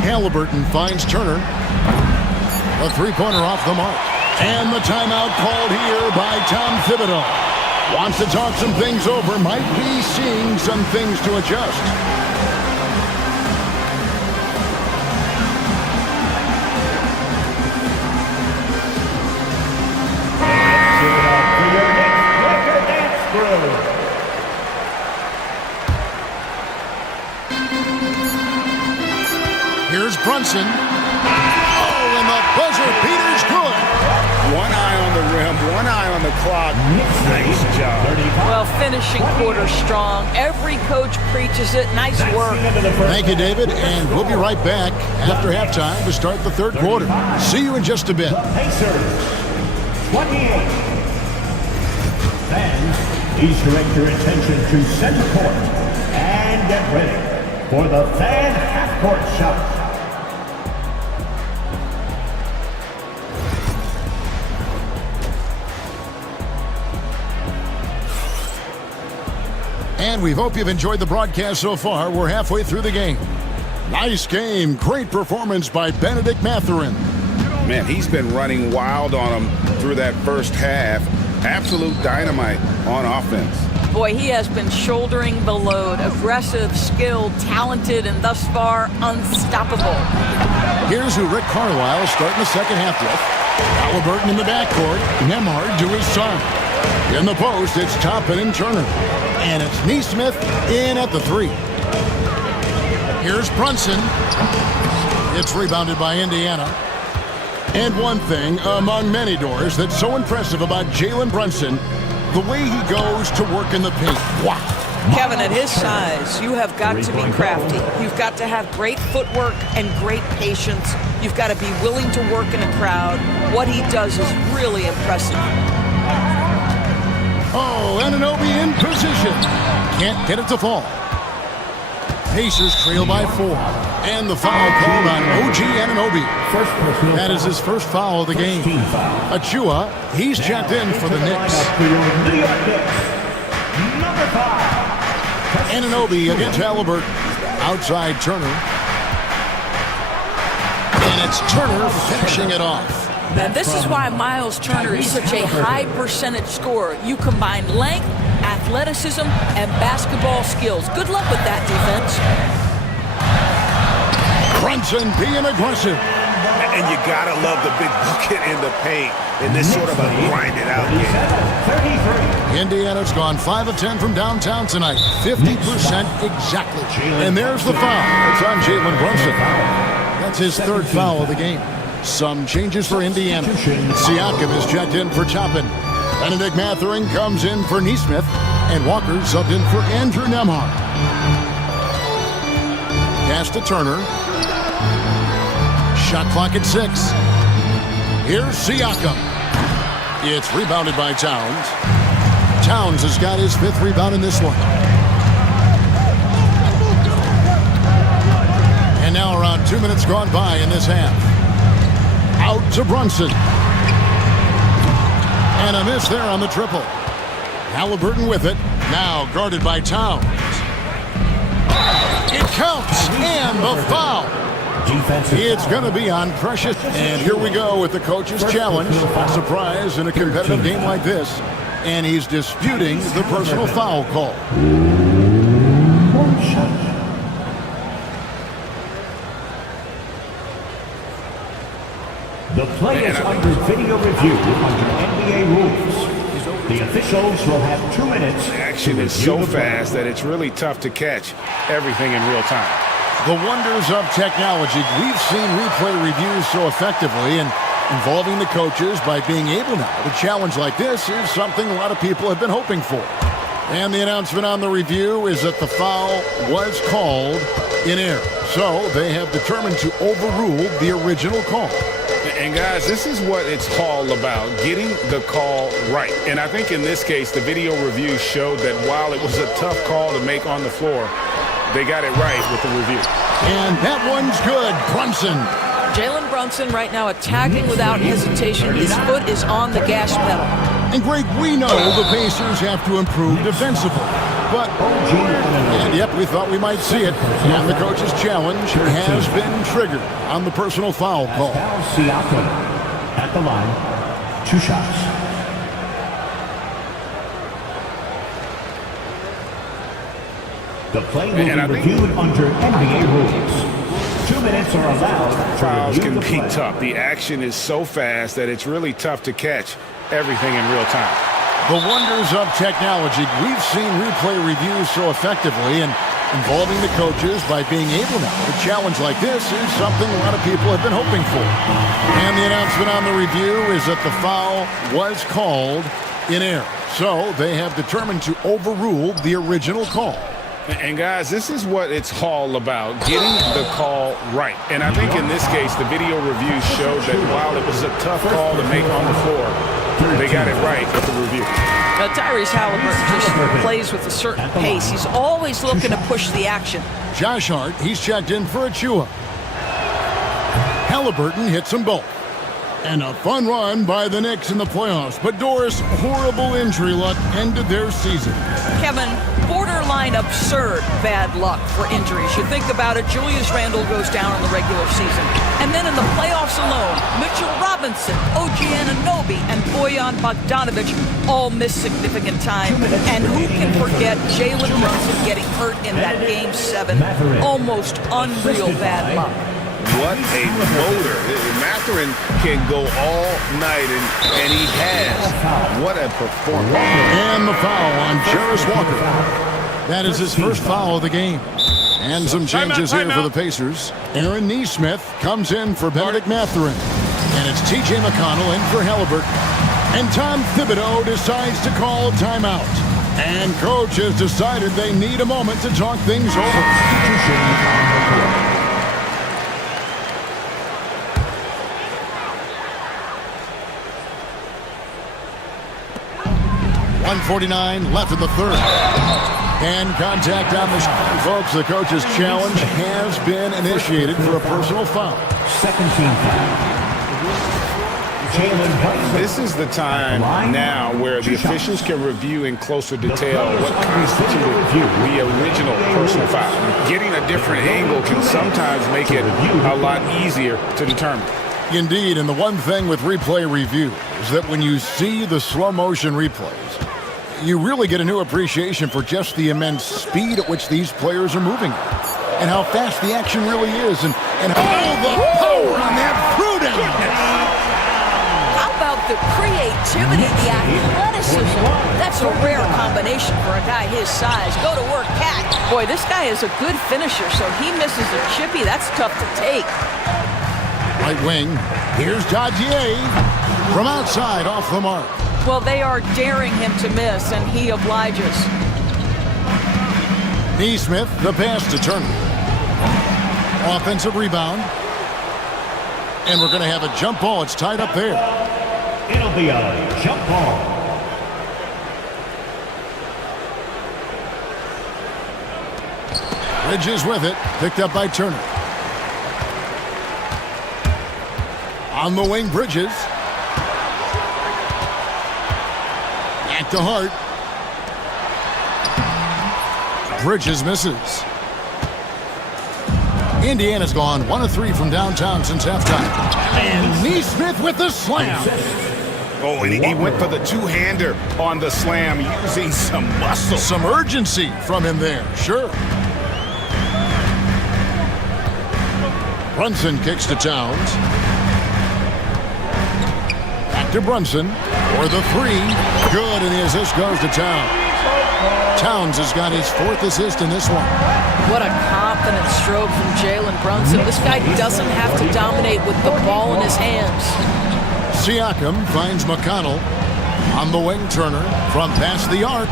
Halliburton finds Turner. A three-pointer off the mark. And the timeout called here by Tom Thibodeau. Wants to talk some things over. Might be seeing some things to adjust. Here's Brunson. Oh, and the buzzer beater's good. One eye on the rim, one eye on the clock. Nice job. Well, finishing quarter strong. Every coach preaches it. Nice work. Thank you, David. And we'll be right back after halftime to start the third quarter. See you in just a bit. Pacers, 28. Fans, please direct your attention to center court and get ready for the fan half-court shot. And we hope you've enjoyed the broadcast so far. We're halfway through the game. Nice game. Great performance by Benedict Mathurin. Man, he's been running wild on him through that first half. Absolute dynamite on offense. Boy, he has been shouldering the load. Aggressive, skilled, talented, and thus far, unstoppable. Here's who Rick Carlisle starting the second half with. Halliburton in the backcourt. Nembhard to his side. In the post, it's Toppin and Turner. And it's Nesmith in at the 3. Here's Brunson. It's rebounded by Indiana. And one thing among many doors that's so impressive about Jalen Brunson, the way he goes to work in the paint. Wow. Kevin, at his size, you have got to be crafty. You've got to have great footwork and great patience. You've got to be willing to work in a crowd. What he does is really impressive. Oh, Anunoby in position. Can't get it to fall. Pacers trail by 4. And the foul called on OG Anunoby. That is his first foul of the game. Achua, he's checked in for the Knicks. Anunoby against Halliburton. Outside Turner. And it's Turner finishing it off. Now, this is why Miles Turner is such a high percentage scorer. You combine length, athleticism, and basketball skills. Good luck with that defense. Brunson being aggressive. And you gotta love the big bucket in the paint in this sort of a grinded out game. Indiana's gone 5 of 10 from downtown tonight. 50% exactly. And there's the foul. It's on Jalen Brunson. That's his third foul of the game. Some changes for Indiana. Siakam is checked in for Toppin. Benedict Mathurin comes in for Nesmith. And Walker subbed in for Andrew Nembhard. Pass to Turner. Shot clock at 6. Here's Siakam. It's rebounded by Towns. Towns has got his 5th rebound in this one. And now around 2 minutes gone by in this half. Out to Brunson. And a miss there on the triple. Halliburton with it. Now guarded by Towns. It counts, and the foul. It's going to be on Precious. And here we go with the coach's challenge. Surprise in a competitive game like this. And he's disputing the personal foul call. The play is under video review under NBA rules. The officials will have 2 minutes. Action is so fast that it's really tough to catch everything in real time. The wonders of technology. We've seen replay reviews so effectively, and involving the coaches by being able now to challenge like this is something a lot of people have been hoping for. And the announcement on the review is that the foul was called in error. So they have determined to overrule the original call. And guys, this is what it's all about, getting the call right. And I think in this case, the video review showed that while it was a tough call to make on the floor, they got it right with the review. And that one's good. Brunson. Jalen Brunson right now attacking without hesitation. His foot is on the gas pedal. And Greg, we know the Pacers have to improve defensively. But, and yep, we thought we might see it. And the coach's challenge has been triggered on the personal foul call. Siakam at the line. 2 shots. The play will be reviewed under NBA rules. 2 minutes are allowed. Fouls can be tough. The action is so fast that it's really tough to catch everything in real time. The wonders of technology. We've seen replay reviews so effectively, and involving the coaches by being able now to challenge like this is something a lot of people have been hoping for. And the announcement on the review is that the foul was called in error. So they have determined to overrule the original call. And guys, this is what it's all about, getting the call right. And I think in this case, the video review showed that while it was a tough call to make on the floor, they got it right with the review. Now, Tyrese Halliburton just plays with a certain pace. He's always looking to push the action. Josh Hart, he's checked in for Achua. Halliburton hits them both. And a fun run by the Knicks in the playoffs. But Doris, horrible injury luck ended their season. Kevin, borderline absurd bad luck for injuries. You think about it, Julius Randle goes down in the regular season. And then in the playoffs alone, Mitchell Robinson, OG Anunoby, and Bojan Bogdanovic all miss significant time. And who can forget Jalen Brunson getting hurt in that Game 7? Almost unreal bad luck. What a motor. Mathurin can go all night, and he has. What a performance. And the foul on Jarris Walker. That is his first foul of the game. And some changes here for the Pacers. Aaron Nesmith comes in for Benedict Mathurin. And it's T.J. McConnell in for Halliburton. And Tom Thibodeau decides to call a timeout. And coach has decided they need a moment to talk things over. 1:49 left in the third. And contact on the shot. Folks, the coach's challenge has been initiated for a personal foul. Second team foul. This is the time now where the officials can review in closer detail what constituted the original personal foul. Getting a different angle can sometimes make it a lot easier to determine. Indeed, and the one thing with replay review is that when you see the slow motion replays, you really get a new appreciation for just the immense speed at which these players are moving and how fast the action really is, and all the power on that throwdown. How about the creativity, the athleticism? That's a rare combination for a guy his size. Go to work, Cat. Boy, this guy is a good finisher, so he misses a chippy. That's tough to take. Right wing, here's Dadier from outside off the mark. Well, they are daring him to miss, and he obliges. Nesmith, the pass to Turner. Offensive rebound. And we're going to have a jump ball. It's tied up there. It'll be a jump ball. Bridges with it. Picked up by Turner. On the wing, Bridges. Back to Hart. Bridges misses. Indiana's gone 1 of 3 from downtown since halftime. And Neesmith with the slam. Oh, and he went for the two-hander on the slam using some muscle. Some urgency from him there, sure. Brunson kicks to Towns. Back to Brunson for the 3. Good, and the assist goes to Towns. Towns has got his 4th assist in this one. What a confident stroke from Jalen Brunson. This guy doesn't have to dominate with the ball in his hands. Siakam finds McConnell. On the wing, Turner from past the arc.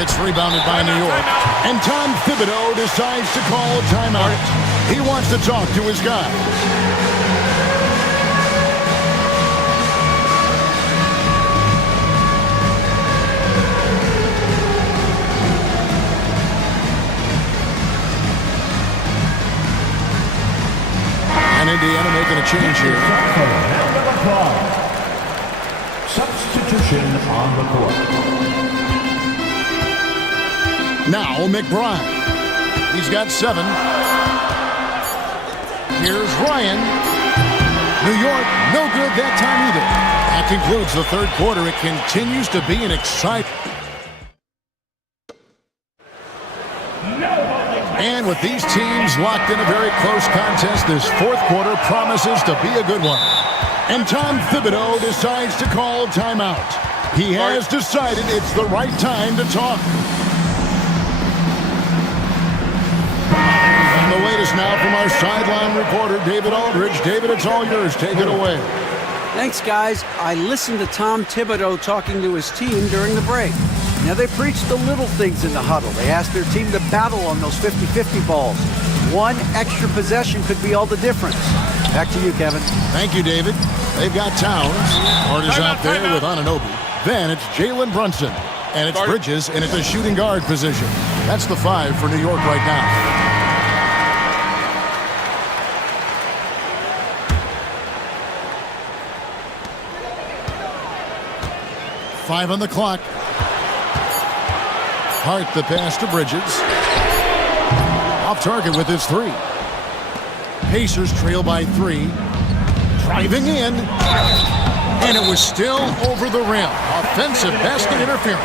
It's rebounded by New York. And Tom Thibodeau decides to call a timeout. He wants to talk to his guy. And Indiana making a change here. Substitution on the court. Now McBride. He's got 7. Here's Ryan. New York, no good that time either. That concludes the 3rd quarter. It continues to be an exciting. And with these teams locked in a very close contest, this 4th quarter promises to be a good one. And Tom Thibodeau decides to call timeout. He has decided it's the right time to talk. And the latest now from our sideline reporter, David Aldridge. David, it's all yours. Take it away. Thanks, guys. I listened to Tom Thibodeau talking to his team during the break. Now, they preached the little things in the huddle. They asked their team to battle on those 50-50 balls. One extra possession could be all the difference. Back to you, Kevin. Thank you, David. They've got Towns. Hart is out there with Anunoby. Then it's Jalen Brunson. And it's Bridges, and it's a shooting guard position. That's the 5 for New York right now. Five on the clock. Hart the pass to Bridges. Off target with his 3. Pacers trail by 3. Driving in. And it was still over the rim. Offensive basket interference.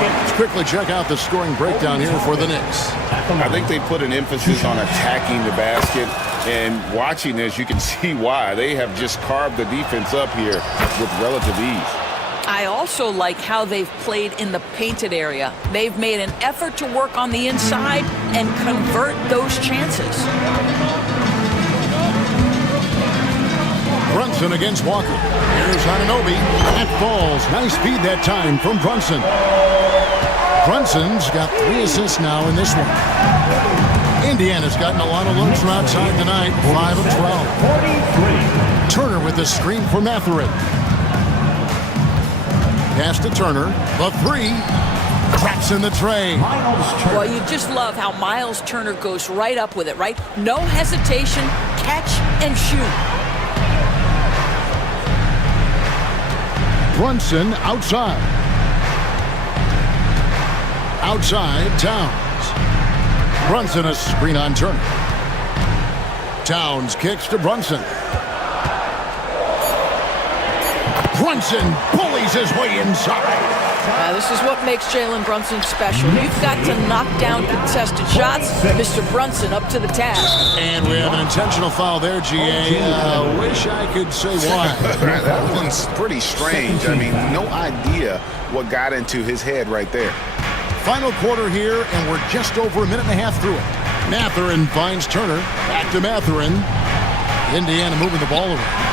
Let's quickly check out the scoring breakdown here for the Knicks. I think they put an emphasis on attacking the basket. And watching this, you can see why. They have just carved the defense up here with relative ease. I also like how they've played in the painted area. They've made an effort to work on the inside and convert those chances. Brunson against Walker. Here's Anunoby. That falls. Nice feed that time from Brunson. Brunson's got 3 assists now in this one. Indiana's gotten a lot of looks from outside tonight. 5 of 12. Turner with the screen for Mathurin. Pass to Turner. The 3. Traps in the tray. Well, you just love how Miles Turner goes right up with it, right? No hesitation. Catch and shoot. Brunson outside. Outside, Towns. Brunson a screen on Turner. Towns kicks to Brunson. Brunson bullies his way inside. This is what makes Jalen Brunson special. You've got to knock down contested shots. Mr. Brunson up to the task. And we have an intentional foul there, GA. Wish I could say why. That one's pretty strange. I mean, no idea what got into his head right there. Final quarter here, and we're just over a minute and a half through it. Mathurin finds Turner. Back to Mathurin. Indiana moving the ball around.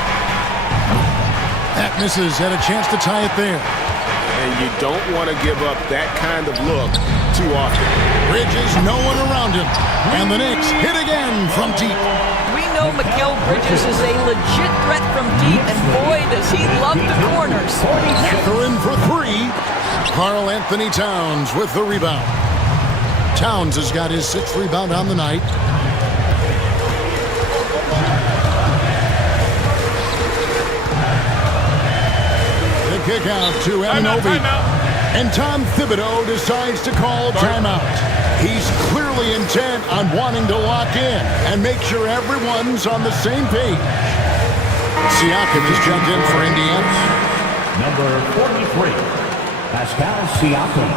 That misses. Had a chance to tie it there. And you don't want to give up that kind of look too often. Bridges, no one around him. And the Knicks hit again from deep. We know Mikal Bridges is a legit threat from deep, and boy, does he love the corners. Mathurin for 3. Karl Anthony Towns with the rebound. Towns has got his 6th rebound on the night. kick out to Anunoby. And Tom Thibodeau decides to call timeout. He's clearly intent on wanting to lock in and make sure everyone's on the same page. Siakam is checked in for Indiana. Number 43, Pascal Siakam.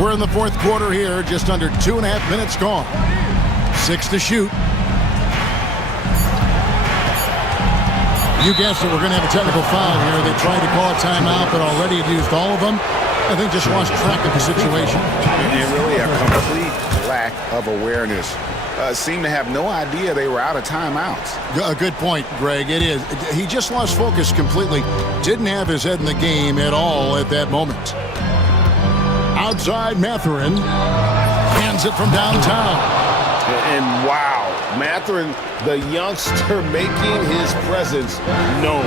We're in the fourth quarter here, just under 2.5 minutes gone. 6 to shoot. You guessed it, we're going to have a technical foul here. They tried to call a timeout, but already had used all of them. I think just lost track of the situation. And really a complete lack of awareness. Seemed to have no idea they were out of timeouts. A good point, Greg. It is. He just lost focus completely. Didn't have his head in the game at all at that moment. Outside, Mathurin hands it from downtown. And wow, Mathurin, the youngster, making his presence known.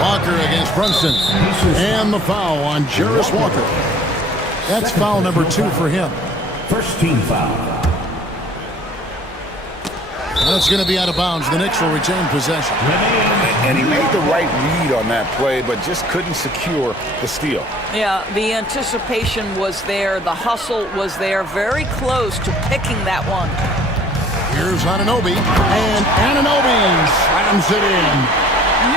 Walker against Brunson. And the foul on Jarris Walker. That's foul number 2 for him. First team foul. That's going to be out of bounds. The Knicks will retain possession. And he made the right read on that play, but just couldn't secure the steal. Yeah, the anticipation was there. The hustle was there. Very close to picking that one. Here's Anunoby. And Anunoby slams it in.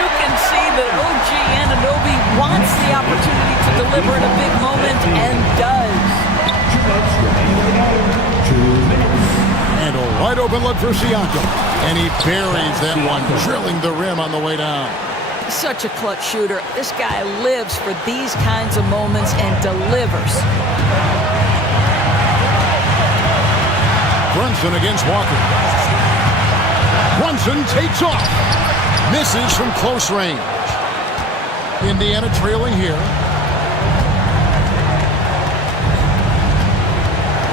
You can see that OG Anunoby wants the opportunity to deliver in a big moment and does. 2 minutes. And a wide open look for Siakam. And he buries that one, drilling the rim on the way down. Such a clutch shooter. This guy lives for these kinds of moments and delivers. Brunson against Walker. Brunson takes off. Misses from close range. Indiana trailing here.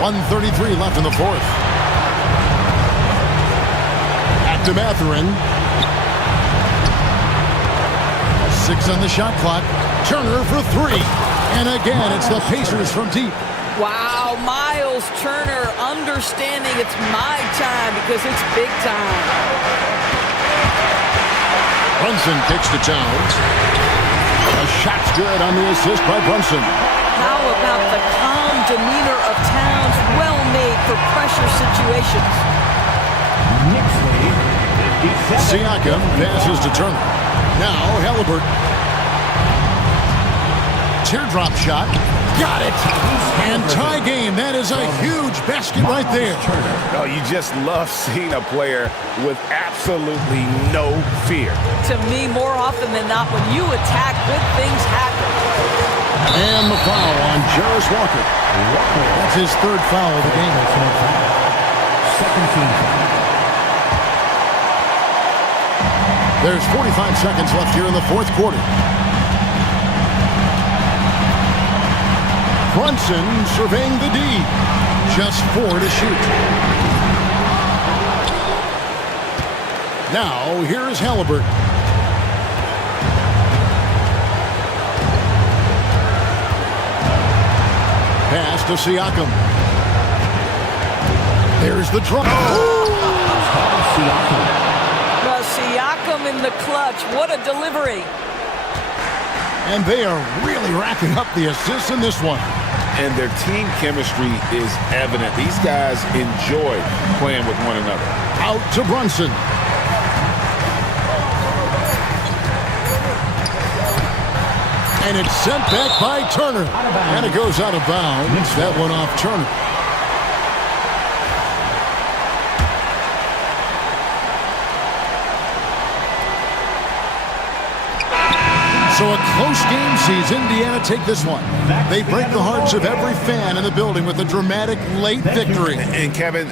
1:33 left in the fourth. Back to Mathurin. 6 on the shot clock. Turner for 3. And again, it's the Pacers from deep. Wow, Miles Turner understanding it's my time because it's big time. Brunson kicks to Towns. A shot's good on the assist by Brunson. How about the calm demeanor of Towns? Well made for pressure situations. Knicks lead. Siakam passes to Turner. Now Halliburton. Teardrop shot. Got it. And tie game. That is a huge basket right there. Oh, you just love seeing a player with absolutely no fear. To me, more often than not, when you attack, good things happen. And the foul on Jarris Walker. That's his 3rd foul of the game. Second team foul. There's 45 seconds left here in the fourth quarter. Brunson surveying the D. Just 4 to shoot. Now, here's Halliburton. Pass to Siakam. There's the drop. Well, Siakam in the clutch. What a delivery. And they are really racking up the assists in this one. And their team chemistry is evident. These guys enjoy playing with one another. Out to Brunson. And it's sent back by Turner. And it goes out of bounds. That one off Turner. So a close game sees Indiana take this one. They break the hearts of every fan in the building with a dramatic late victory. And Kevin,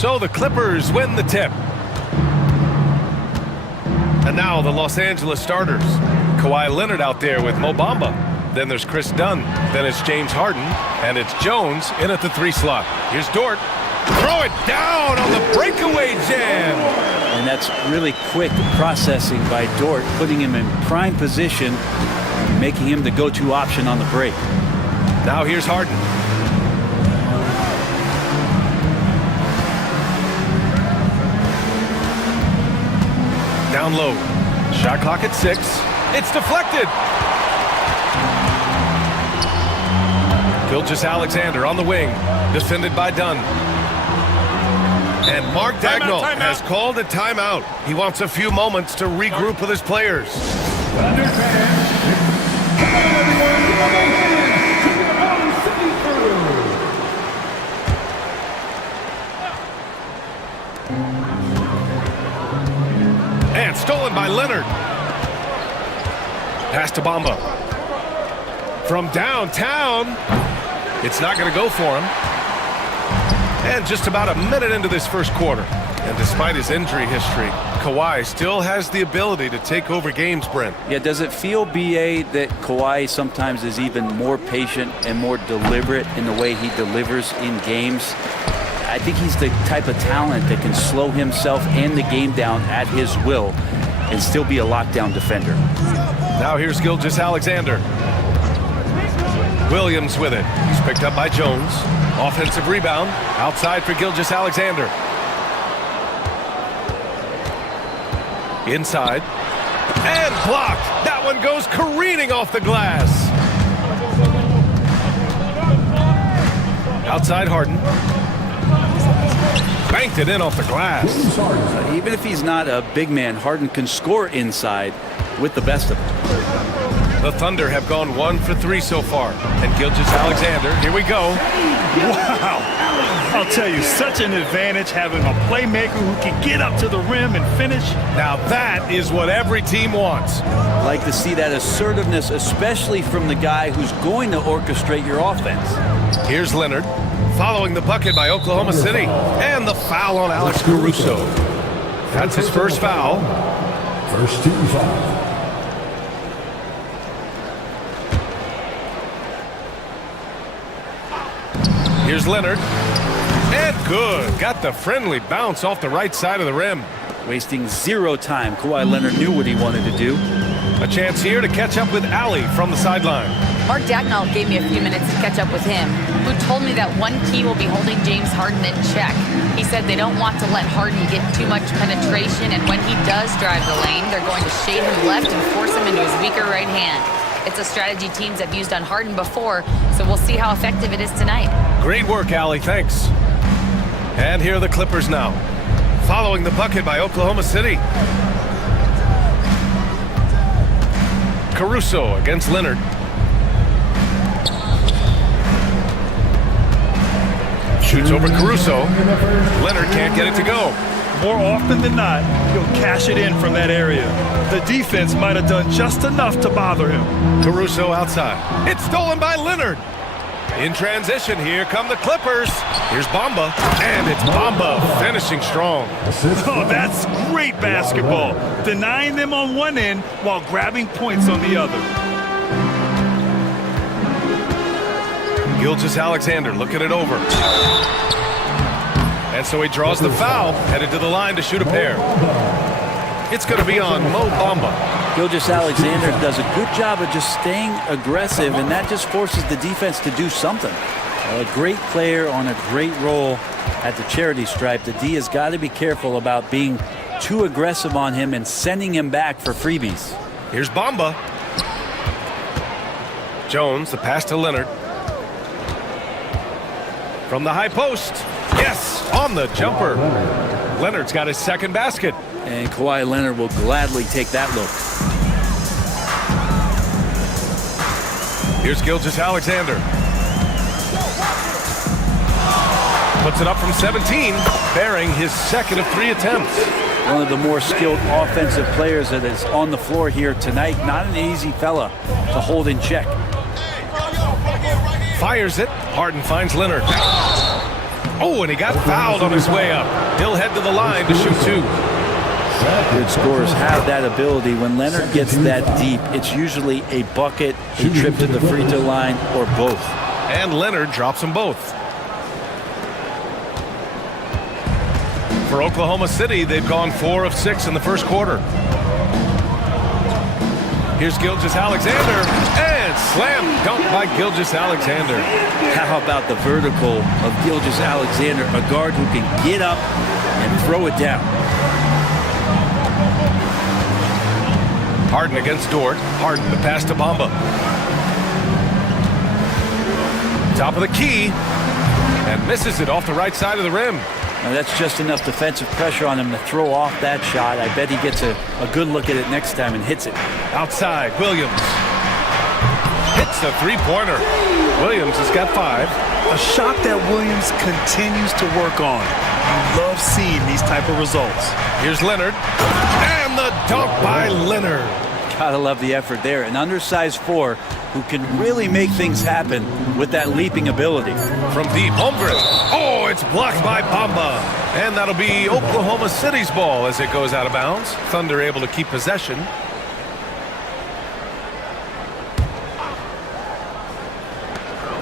So the Clippers win the tip. And now the Los Angeles starters. Kawhi Leonard out there with Mo Bamba. Then there's Chris Dunn. Then it's James Harden. And it's Jones in at the 3 slot. Here's Dort. Throw it down on the breakaway jam. And that's really quick processing by Dort, putting him in prime position, making him the go-to option on the break. Now here's Harden. Down low. Shot clock at 6. It's deflected. Gilgeous-Alexander on the wing. Defended by Dunn. And Mark Dagnall has called a timeout. He wants a few moments to regroup with his players. And stolen by Leonard. Pass to Bamba. From downtown. It's not going to go for him. And just about a minute into this first quarter. And despite his injury history, Kawhi still has the ability to take over games, Brent. Yeah, does it feel, B.A., that Kawhi sometimes is even more patient and more deliberate in the way he delivers in games? I think he's the type of talent that can slow himself and the game down at his will and still be a lockdown defender. Now here's Gilgeous-Alexander. Williams with it. He's picked up by Jones. Offensive rebound. Outside for Gilgeous-Alexander. Inside. And blocked. That one goes careening off the glass. Outside Harden. Banked it in off the glass. Even if he's not a big man, Harden can score inside with the best of them. The Thunder have gone 1 for 3 so far. And Gilgeous-Alexander, here we go. Wow. I'll tell you, such an advantage having a playmaker who can get up to the rim and finish. Now that is what every team wants. I like to see that assertiveness, especially from the guy who's going to orchestrate your offense. Here's Leonard, following the bucket by Oklahoma City. And the foul on Alex Caruso. That's his first foul. First team foul. Here's Leonard. And good. Got the friendly bounce off the right side of the rim. Wasting zero time. Kawhi Leonard knew what he wanted to do. A chance here to catch up with Ali from the sideline. Mark Dagnall gave me a few minutes to catch up with him, who told me that one key will be holding James Harden in check. He said they don't want to let Harden get too much penetration, and when he does drive the lane, they're going to shade him left and force him into his weaker right hand. It's a strategy teams have used on Harden before, so we'll see how effective it is tonight. Great work, Ali. Thanks. And here are the Clippers now. Following the bucket by Oklahoma City. Caruso against Leonard. Shoots over Caruso. Leonard can't get it to go. More often than not, he'll cash it in from that area. The defense might have done just enough to bother him. Caruso outside. It's stolen by Leonard. In transition, here come the Clippers. Here's Bamba, and it's Bamba finishing strong. Oh, that's great basketball. Denying them on one end while grabbing points on the other. Gilgeous-Alexander looking it over. And so he draws the foul, headed to the line to shoot a pair. It's going to be on Mo Bamba. Gilgeous-Alexander does a good job of just staying aggressive, and that just forces the defense to do something. A great player on a great role at the charity stripe. The D has got to be careful about being too aggressive on him and sending him back for freebies. Here's Bamba. Jones, the pass to Leonard. From the high post. Yes, on the jumper. Leonard's got his second basket. And Kawhi Leonard will gladly take that look. Here's Gilgeous-Alexander. Puts it up from 17, bearing his second of 3 attempts. One of the more skilled offensive players that is on the floor here tonight. Not an easy fella to hold in check. Fires it. Harden finds Leonard. Oh, and he got fouled on his way up. He'll head to the line to shoot 2. Good scorers have that ability. When Leonard gets that deep, it's usually a bucket, a trip to the free throw line, or both. And Leonard drops them both. For Oklahoma City, they've gone 4 of 6 in the first quarter. Here's Gilgeous-Alexander, and slam dunk by Gilgeous-Alexander. How about the vertical of Gilgeous-Alexander, a guard who can get up and throw it down. Harden against Dort. Harden the pass to Bamba. Top of the key, and misses it off the right side of the rim. Now that's just enough defensive pressure on him to throw off that shot. I bet he gets a good look at it next time and hits it. Outside, Williams. Hits the three-pointer. Williams has got 5. A shot that Williams continues to work on. You love seeing these type of results. Here's Leonard. And the dunk by Leonard. Gotta love the effort there. An undersized 4 who can really make things happen with that leaping ability. From deep, Holmgren. Oh, it's blocked by Bamba. And that'll be Oklahoma City's ball as it goes out of bounds. Thunder able to keep possession.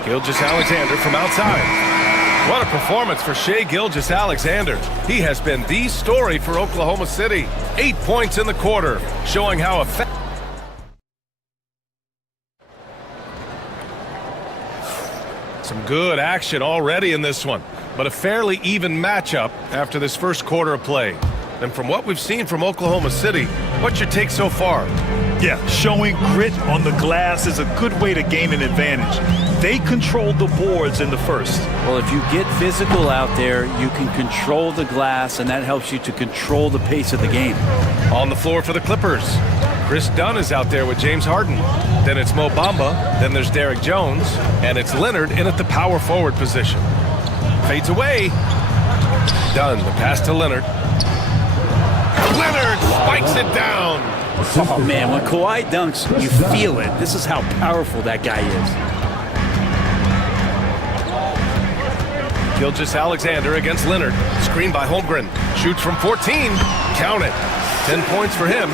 Gilgeous-Alexander from outside. What a performance for Shai Gilgeous-Alexander. He has been the story for Oklahoma City. 8 points in the quarter, showing how effective. Some good action already in this one, but a fairly even matchup after this first quarter of play. And from what we've seen from Oklahoma City, what's your take so far? Yeah, showing grit on the glass is a good way to gain an advantage. They controlled the boards in the first. Well, if you get physical out there, you can control the glass, and that helps you to control the pace of the game. On the floor for the Clippers, Chris Dunn is out there with James Harden. Then it's Mo Bamba, then there's Derek Jones, and it's Leonard in at the power forward position. Fades away. Dunn, the pass to Leonard. Leonard spikes it down. Oh, man, when Kawhi dunks, you feel it. This is how powerful that guy is. Gilgeous-Alexander against Leonard. Screen by Holmgren. Shoots from 14. Count it. 10 points for him.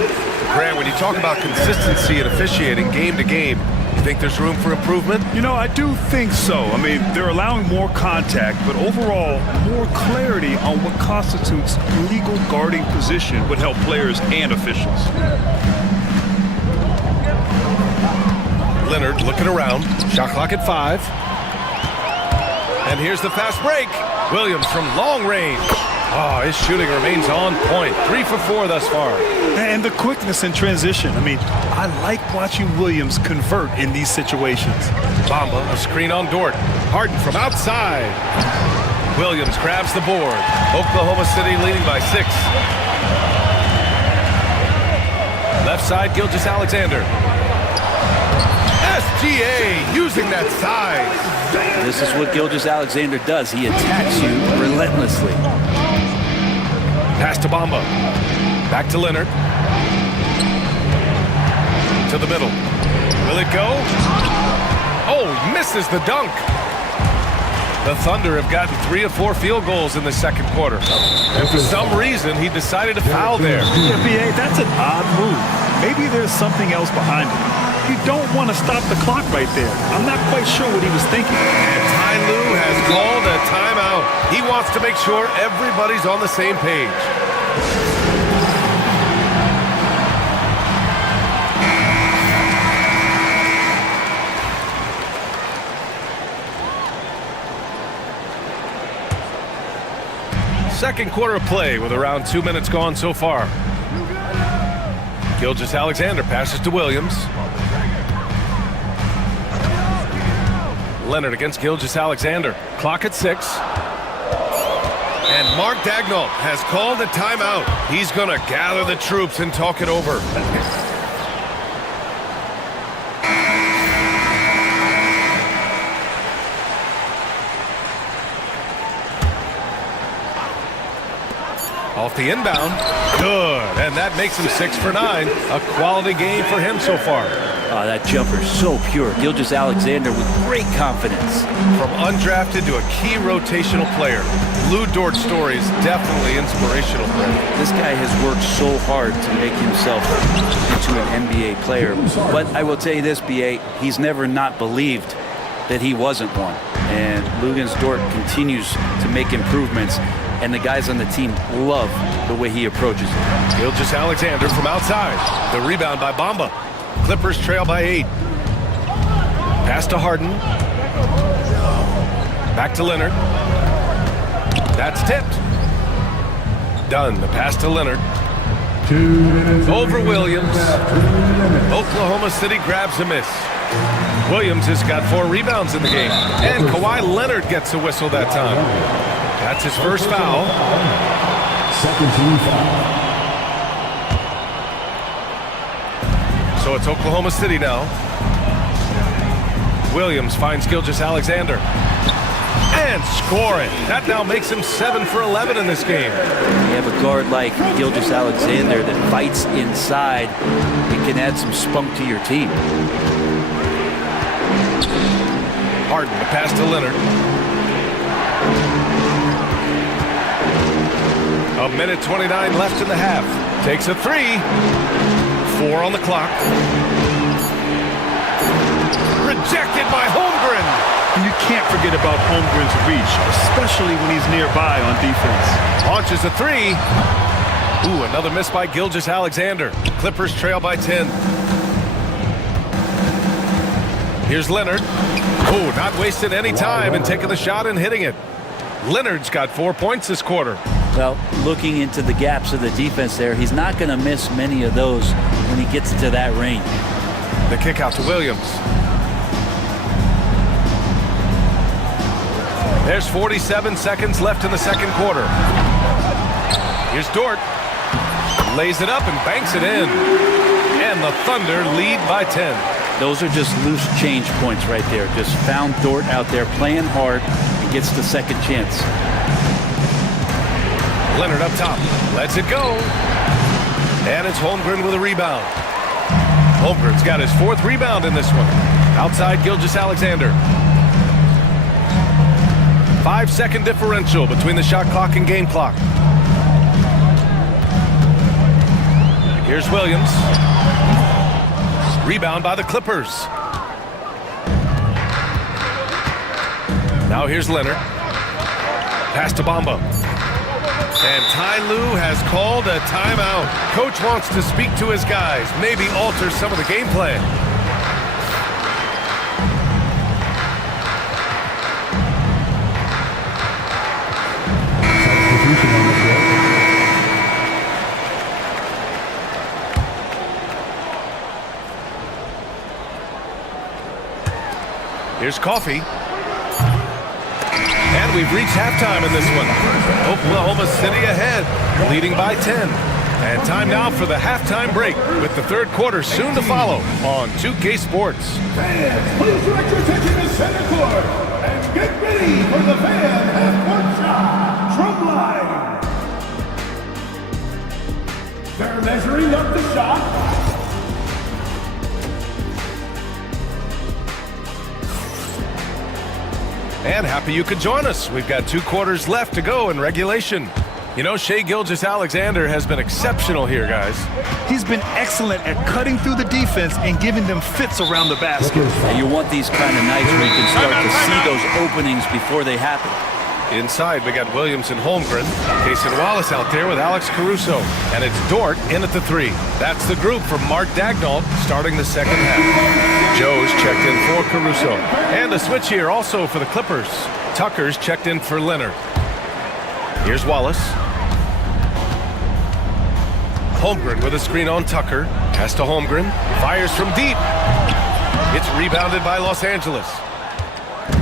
Grant, when you talk about consistency and officiating game to game, you think there's room for improvement? You know, I do think so. I mean, they're allowing more contact, but overall, more clarity on what constitutes legal guarding position would help players and officials. Leonard looking around. Shot clock at 5. And here's the fast break. Williams from long range. Oh, his shooting remains on point. 3 for 4 thus far. And the quickness in transition. I mean, I like watching Williams convert in these situations. Bamba, a screen on Dort. Harden from outside. Williams grabs the board. Oklahoma City leading by 6. Left side, Gilgeous-Alexander. SGA using that size. This is what Gilgeous-Alexander does. He attacks you relentlessly. Pass to Bamba. Back to Leonard. To the middle. Will it go? Oh, misses the dunk. The Thunder have gotten 3 of 4 field goals in the second quarter. And for some reason, he decided to foul there. Yeah, B.A., that's an odd move. Maybe there's something else behind it. You don't want to stop the clock right there. I'm not quite sure what he was thinking. And Ty Lue has called a timeout. He wants to make sure everybody's on the same page. Second quarter of play with around 2 minutes gone so far. Gilgeous-Alexander passes to Williams. Leonard against Gilgeous-Alexander. Clock at 6. And Mark Daigneault has called a timeout. He's going to gather the troops and talk it over. Off the inbound. Good. And that makes him 6 for 9. A quality game for him so far. Oh, that jumper is so pure. Gilgeous-Alexander with great confidence. From undrafted to a key rotational player, Lou Dort's story is definitely inspirational for him. This guy has worked so hard to make himself into an NBA player. But I will tell you this, B.A., he's never not believed that he wasn't one. And Lugens Dort continues to make improvements, and the guys on the team love the way he approaches it. Gilgeous-Alexander from outside. The rebound by Bamba. Clippers trail by 8. Pass to Harden. Back to Leonard. That's tipped. Done. The pass to Leonard. Over Williams. Oklahoma City grabs a miss. Williams has got 4 rebounds in the game. And Kawhi Leonard gets a whistle that time. That's his first foul. Second team foul. So it's Oklahoma City now. Williams finds Gilgeous-Alexander. And scoring. That now makes him 7 for 11 in this game. You have a guard like Gilgeous-Alexander that fights inside. It can add some spunk to your team. Harden, the pass to Leonard. A minute 29 left in the half. Takes a 3. 4 on the clock. Rejected by Holmgren. You can't forget about Holmgren's reach, especially when he's nearby on defense. Launches a 3. Ooh, another miss by Gilgeous-Alexander. Clippers trail by 10. Here's Leonard. Ooh, not wasting any time and taking the shot and hitting it. Leonard's got 4 points this quarter. Well, looking into the gaps of the defense there, he's not going to miss many of those when he gets to that range. The kick out to Williams. There's 47 seconds left in the second quarter. Here's Dort. Lays it up and banks it in. And the Thunder lead by 10. Those are just loose change points right there. Just found Dort out there playing hard and gets the second chance. Leonard up top. Lets it go. And it's Holmgren with a rebound. Holmgren's got his 4th rebound in this one. Outside Gilgeous-Alexander. 5-second differential between the shot clock and game clock. Here's Williams. Rebound by the Clippers. Now here's Leonard. Pass to Bamba. And Ty Lue has called a timeout. Coach wants to speak to his guys, maybe alter some of the game plan. Here's Coffey. And we've reached halftime in this one. Oklahoma City ahead, leading by 10. And time now for the halftime break, with the third quarter soon to follow on 2K Sports. Fans, please direct your attention to center court and get ready for the fan half-court shot. Drum line. They're measuring up the shot. And happy you could join us. We've got 2 quarters left to go in regulation. You know, Shai Gilgeous-Alexander has been exceptional here, guys. He's been excellent at cutting through the defense and giving them fits around the basket. And you want these kind of nights where you can start to see those openings before they happen. Inside, we got Williams and Holmgren. Cason Wallace out there with Alex Caruso. And it's Dort in at the 3. That's the group from Mark Daigneault starting the second half. Joe's checked in for Caruso. And a switch here also for the Clippers. Tucker's checked in for Leonard. Here's Wallace. Holmgren with a screen on Tucker. Pass to Holmgren. Fires from deep. It's rebounded by Los Angeles.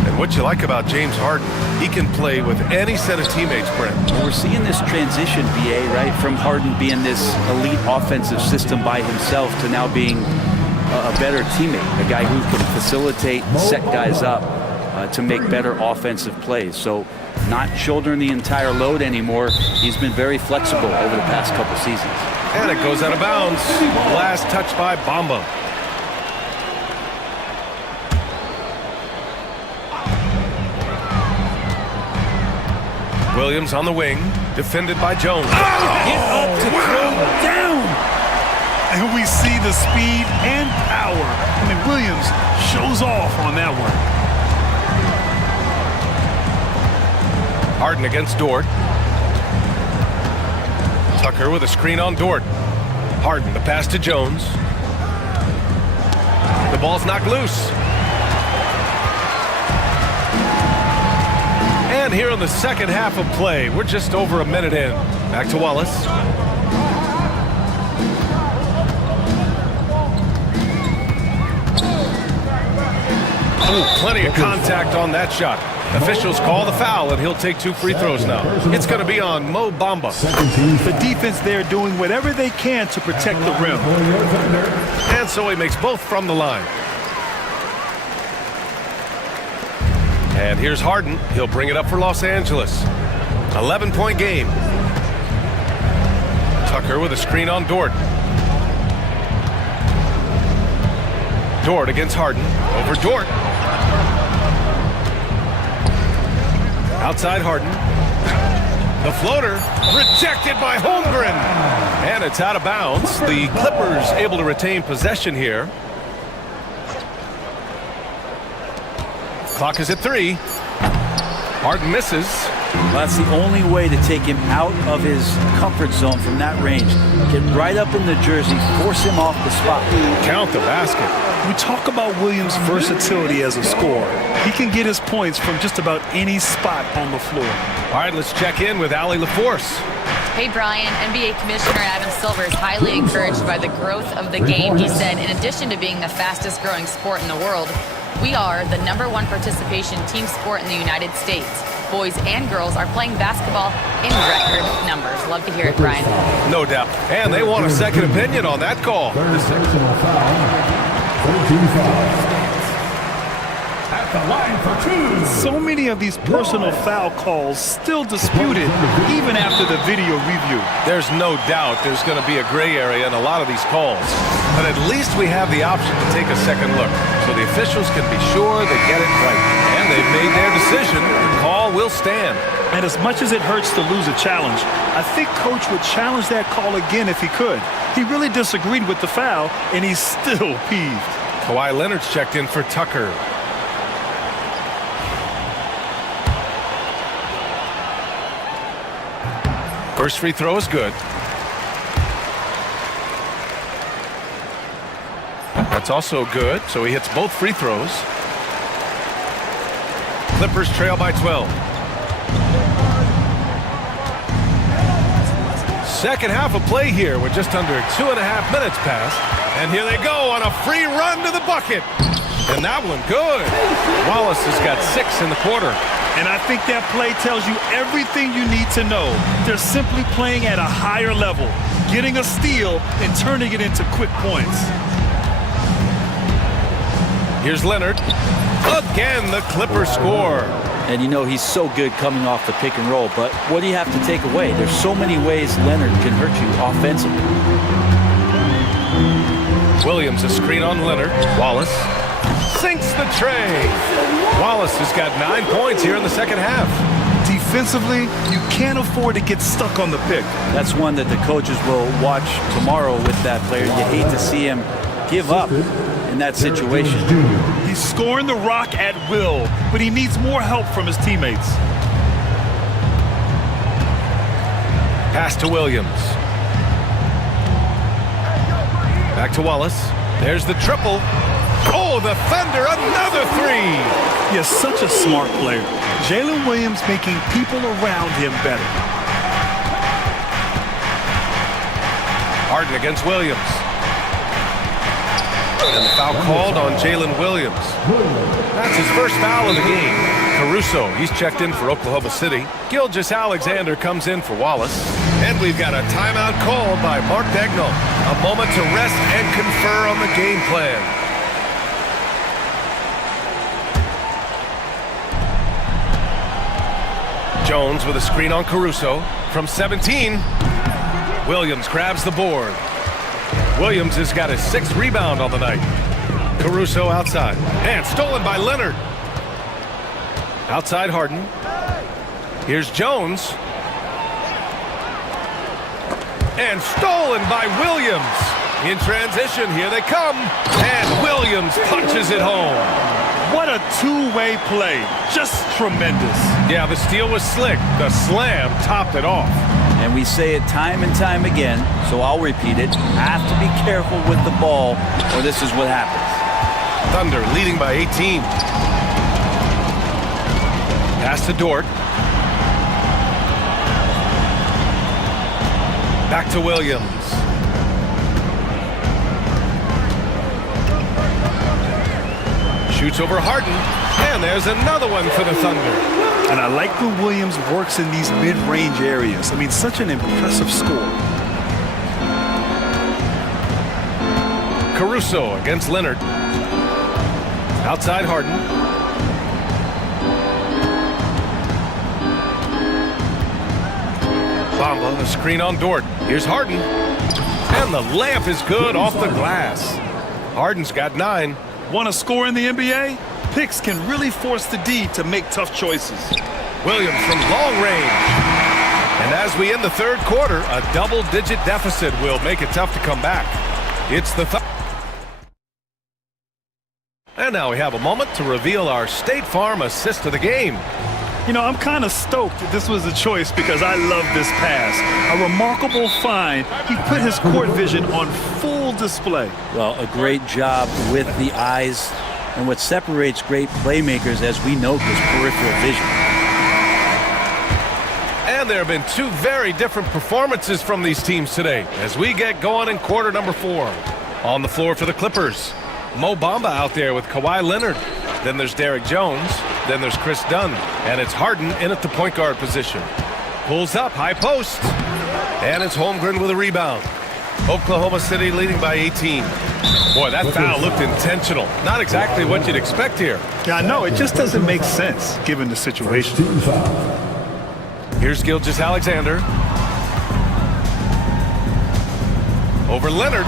And what you like about James Harden, he can play with any set of teammates, Brent. We're seeing this transition, BA, right? From Harden being this elite offensive system by himself to now being a better teammate, a guy who can facilitate, set guys up to make better offensive plays. So not shouldering the entire load anymore. He's been very flexible over the past couple seasons. And it goes out of bounds. Last touch by Bamba. Williams on the wing, defended by Jones. Get up to throw down. And we see the speed and power. I mean, Williams shows off on that one. Harden against Dort. Tucker with a screen on Dort. Harden, the pass to Jones. The ball's knocked loose. And here in the second half of play, we're just over a minute in. Back to Wallace. Ooh, plenty of contact on that shot. Officials call the foul, and he'll take 2 free throws now. It's going to be on Mo Bamba. The defense there doing whatever they can to protect the rim. And so he makes both from the line. And here's Harden. He'll bring it up for Los Angeles. 11-point game. Tucker with a screen on Dort. Dort against Harden. Over Dort. Outside Harden. The floater rejected by Holmgren. And it's out of bounds. The Clippers able to retain possession here. Clock is at 3. Harden misses. Well, that's the only way to take him out of his comfort zone from that range. Get right up in the jersey, force him off the spot. Count the basket. We talk about Williams' versatility as a scorer. He can get his points from just about any spot on the floor. All right, let's check in with Allie LaForce. Hey, Brian. NBA Commissioner Adam Silver is highly encouraged by the growth of the game. He said, in addition to being the fastest growing sport in the world, we are the #1 participation team sport in the United States. Boys and girls are playing basketball in record numbers. Love to hear it, Brian. No doubt. And they want a second opinion on that call. At the line for 2. So many of these personal foul calls still disputed even after the video review. There's no doubt there's going to be a gray area in a lot of these calls. But at least we have the option to take a second look so the officials can be sure they get it right. And they've made their decision. The call will stand. And as much as it hurts to lose a challenge, I think Coach would challenge that call again if he could. He really disagreed with the foul, and he's still peeved. Kawhi Leonard's checked in for Tucker. First free throw is good. That's also good, so he hits both free throws. Clippers trail by 12. Second half of play here with just under 2.5 minutes passed. And here they go on a free run to the bucket. And that one good. Wallace has got 6 in the quarter. And I think that play tells you everything you need to know. They're simply playing at a higher level, getting a steal and turning it into quick points. Here's Leonard. Again, the Clippers score. And you know he's so good coming off the pick and roll, but what do you have to take away? There's so many ways Leonard can hurt you offensively. Williams, a screen on Leonard. Wallace sinks the tray. Wallace has got 9 points here in the second half. Defensively, you can't afford to get stuck on the pick. That's one that the coaches will watch tomorrow with that player. You hate to see him give up in that situation. He's scoring the rock at will, but he needs more help from his teammates. Pass to Williams. Back to Wallace. There's the triple. Oh, the Thunder, another 3. Yes, such a smart player. Jalen Williams making people around him better. Harden against Williams. And the foul called on Jalen Williams. That's his first foul of the game. Caruso, he's checked in for Oklahoma City. Gilgeous-Alexander comes in for Wallace. And we've got a timeout called by Mark Dagnall. A moment to rest and confer on the game plan. Jones with a screen on Caruso. From 17, Williams grabs the board. Williams has got his 6th rebound on the night. Caruso outside. And stolen by Leonard. Outside Harden. Here's Jones. And stolen by Williams. In transition, here they come. And Williams punches it home. What a two-way play. Just tremendous. Yeah, the steal was slick. The slam topped it off. And we say it time and time again, so I'll repeat it. Have to be careful with the ball, or this is what happens. Thunder leading by 18. Pass to Dort. Back to Williams. Shoots over Harden. And there's another one for the Thunder. And I like when Williams works in these mid-range areas. I mean, such an impressive score. Caruso against Leonard. Outside Harden. Bamba, the screen on Dort. Here's Harden. And the layup is good off the glass. Harden's got 9. Want to score in the NBA? Picks can really force the D to make tough choices. Williams from long range. And as we end the third quarter, a double-digit deficit will make it tough to come back. It's the And now we have a moment to reveal our State Farm assist of the game. You know, I'm kind of stoked that this was a choice because I love this pass. A remarkable find. He put his court vision on full display. Well, a great job with the eyes. And what separates great playmakers, as we note, is peripheral vision. And there have been two very different performances from these teams today as we get going in quarter number 4. On the floor for the Clippers, Mo Bamba out there with Kawhi Leonard. Then there's Derrick Jones. Then there's Chris Dunn. And it's Harden in at the point guard position. Pulls up, high post. And it's Holmgren with a rebound. Oklahoma City leading by 18. Boy, that foul looked intentional. Not exactly what you'd expect here. Yeah, I know. It just doesn't make sense given the situation. Here's Gilgeous-Alexander. Over Leonard.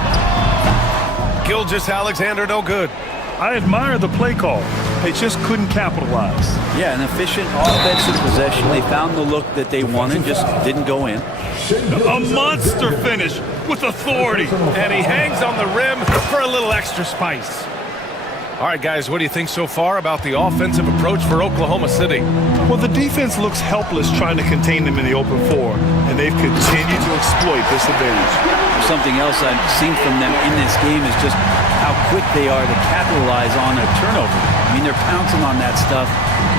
Gilgeous-Alexander no good. I admire the play call. They just couldn't capitalize. Yeah, an efficient offensive possession. They found the look that they wanted, just didn't go in. A monster finish with authority. And he hangs on the rim for a little extra spice. All right, guys, what do you think so far about the offensive approach for Oklahoma City? Well, the defense looks helpless trying to contain them in the open floor, and they've continued to exploit this advantage. Something else I've seen from them in this game is just how quick they are to capitalize on a turnover. I mean, they're pouncing on that stuff.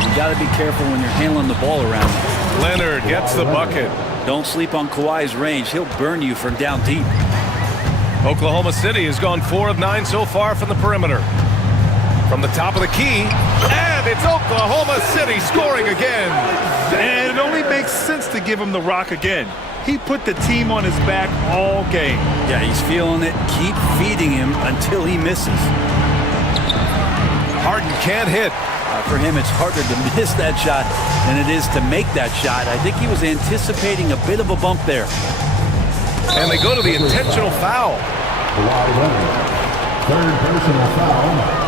You got to be careful when you're handling the ball around them. Leonard gets the bucket. Don't sleep on Kawhi's range. He'll burn you from down deep. Oklahoma City has gone 4 of 9 so far from the perimeter. From the top of the key, and it's Oklahoma City scoring again. And it only makes sense to give him the rock again. He put the team on his back all game. Yeah, he's feeling it. Keep feeding him until he misses. Harden can't hit. For him, it's harder to miss that shot than it is to make that shot. I think he was anticipating a bit of a bump there. And they go to the intentional foul. Third personal foul.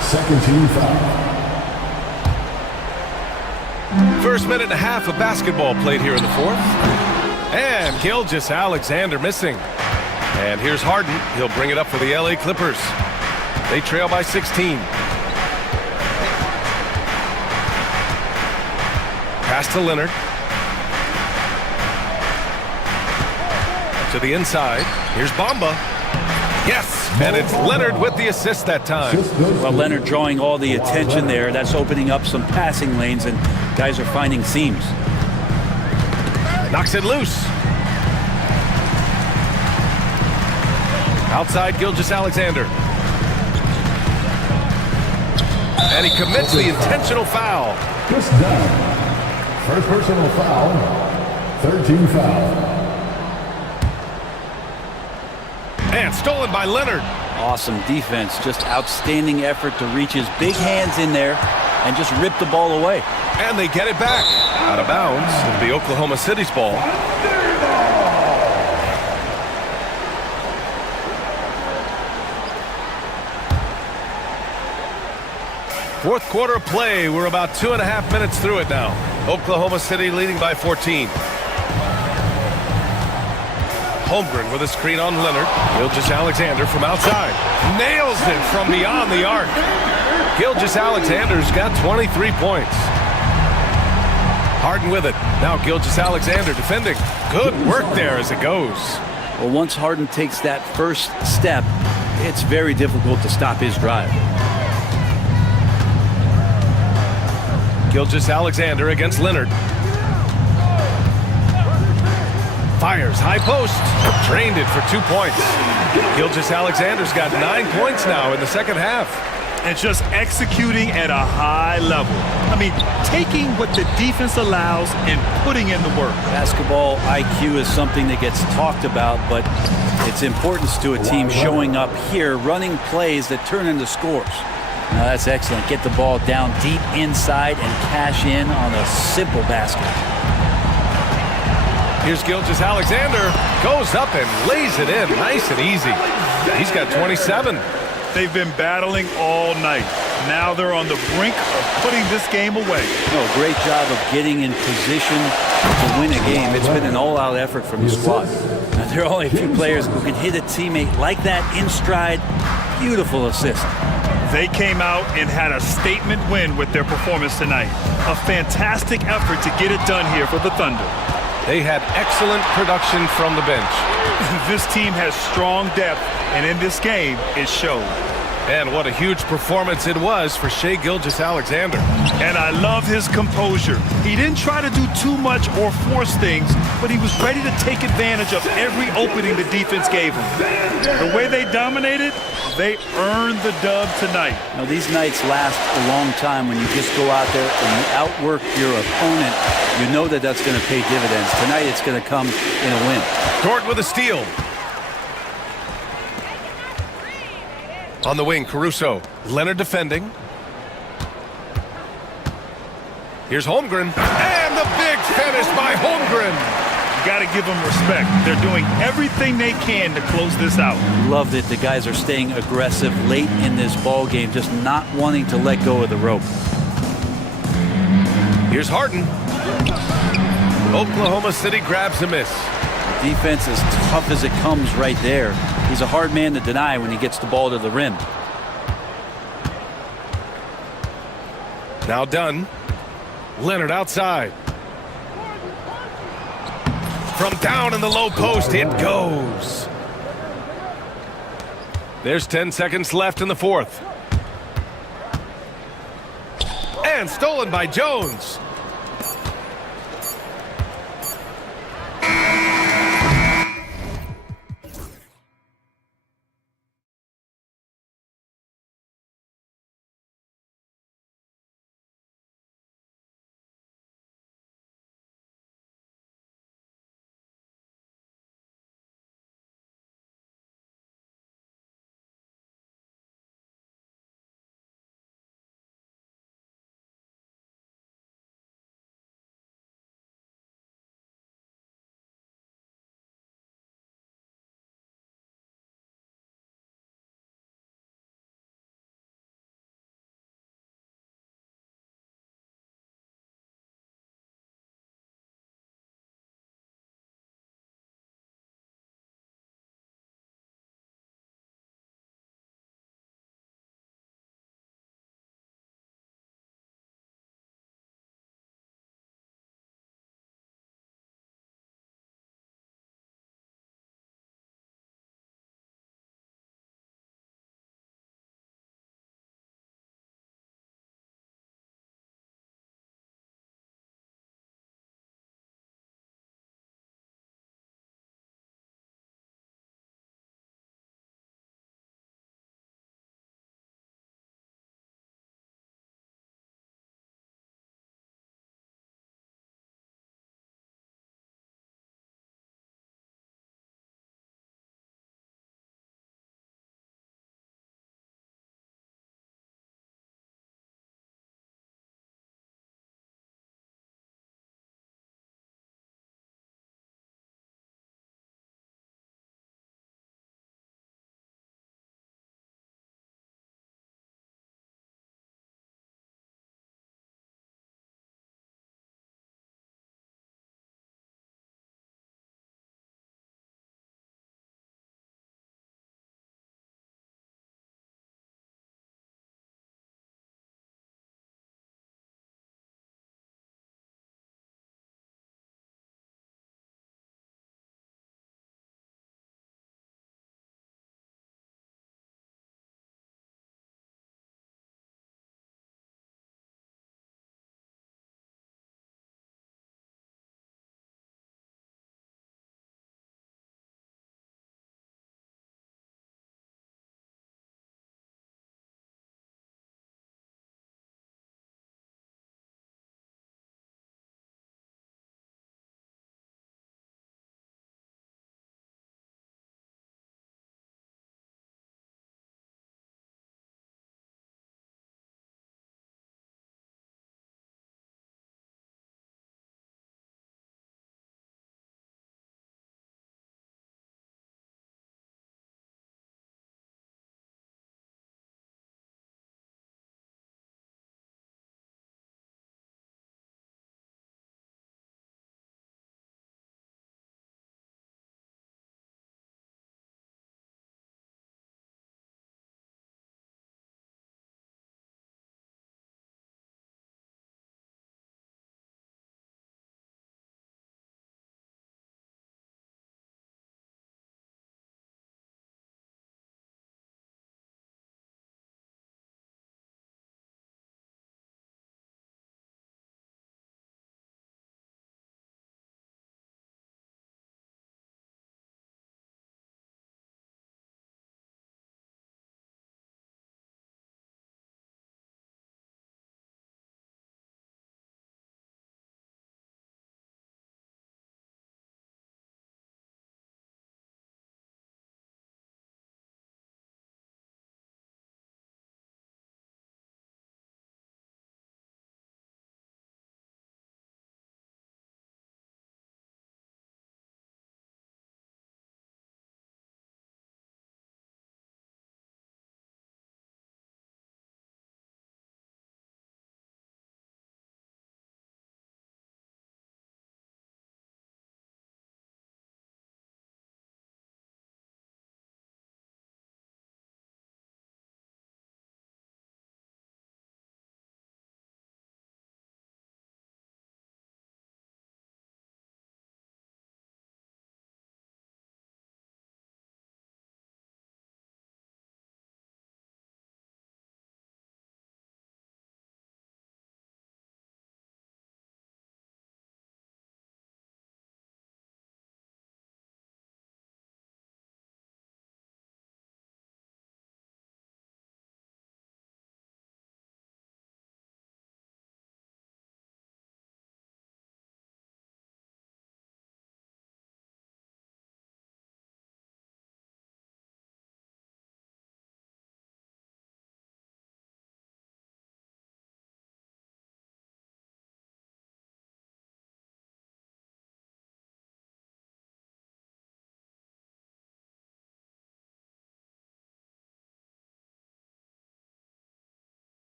Second team foul. First minute and a half of basketball played here in the fourth. And Gilgeous-Alexander missing. And here's Harden. He'll bring it up for the LA Clippers. They trail by 16. Pass to Leonard. To the inside. Here's Bamba. Yes, and it's Leonard with the assist that time. Well, Leonard drawing all the attention there. That's opening up some passing lanes, and guys are finding seams. Knocks it loose. Outside Gilgeous-Alexander. And he commits the intentional foul. Just done. First personal foul. Third team foul. And stolen by Leonard. Awesome defense. Just outstanding effort to reach his big hands in there and just rip the ball away. And they get it back. Out of bounds. It'll be Oklahoma City's ball. Fourth quarter play. We're about 2.5 minutes through it now. Oklahoma City leading by 14. Holmgren with a screen on Leonard. Gilgeous-Alexander from outside. Nails it from beyond the arc. Gilgeous-Alexander's got 23 points. Harden with it. Now Gilgeous-Alexander defending. Good work there as it goes. Well, once Harden takes that first step, it's very difficult to stop his drive. Gilgeous-Alexander against Leonard. Fires, high post. Drained it for 2 points. Gilgeous-Alexander's got 9 points now in the second half. And just executing at a high level. I mean, taking what the defense allows and putting in the work. Basketball IQ is something that gets talked about, but its importance to a team showing up here, running plays that turn into scores. Now that's excellent. Get the ball down deep inside and cash in on a simple basket. Here's Gilgeous-Alexander. Goes up and lays it in. Nice and easy. He's got 27. They've been battling all night. Now they're on the brink of putting this game away. No, great job of getting in position to win a game. It's been an all-out effort from the squad. Now, there are only a few players who can hit a teammate like that in stride. Beautiful assist. They came out and had a statement win with their performance tonight. A fantastic effort to get it done here for the Thunder. They had excellent production from the bench. This team has strong depth, and in this game, it showed. And what a huge performance it was for Shai Gilgeous-Alexander. And I love his composure. He didn't try to do too much or force things, but he was ready to take advantage of every opening the defense gave him. The way they dominated, they earned the dub tonight. Now, these nights last a long time when you just go out there and you outwork your opponent. You know that that's going to pay dividends. Tonight, it's going to come in a win. Dort with a steal. On the wing, Caruso. Leonard defending. Here's Holmgren. And the big finish by Holmgren. You got to give them respect. They're doing everything they can to close this out. Love that the guys are staying aggressive late in this ball game, just not wanting to let go of the rope. Here's Harden. Oklahoma City grabs a miss. Defense as tough as it comes right there. He's a hard man to deny when he gets the ball to the rim. Now done. Leonard outside. From down in the low post, it goes. There's 10 seconds left in the fourth. And stolen by Jones.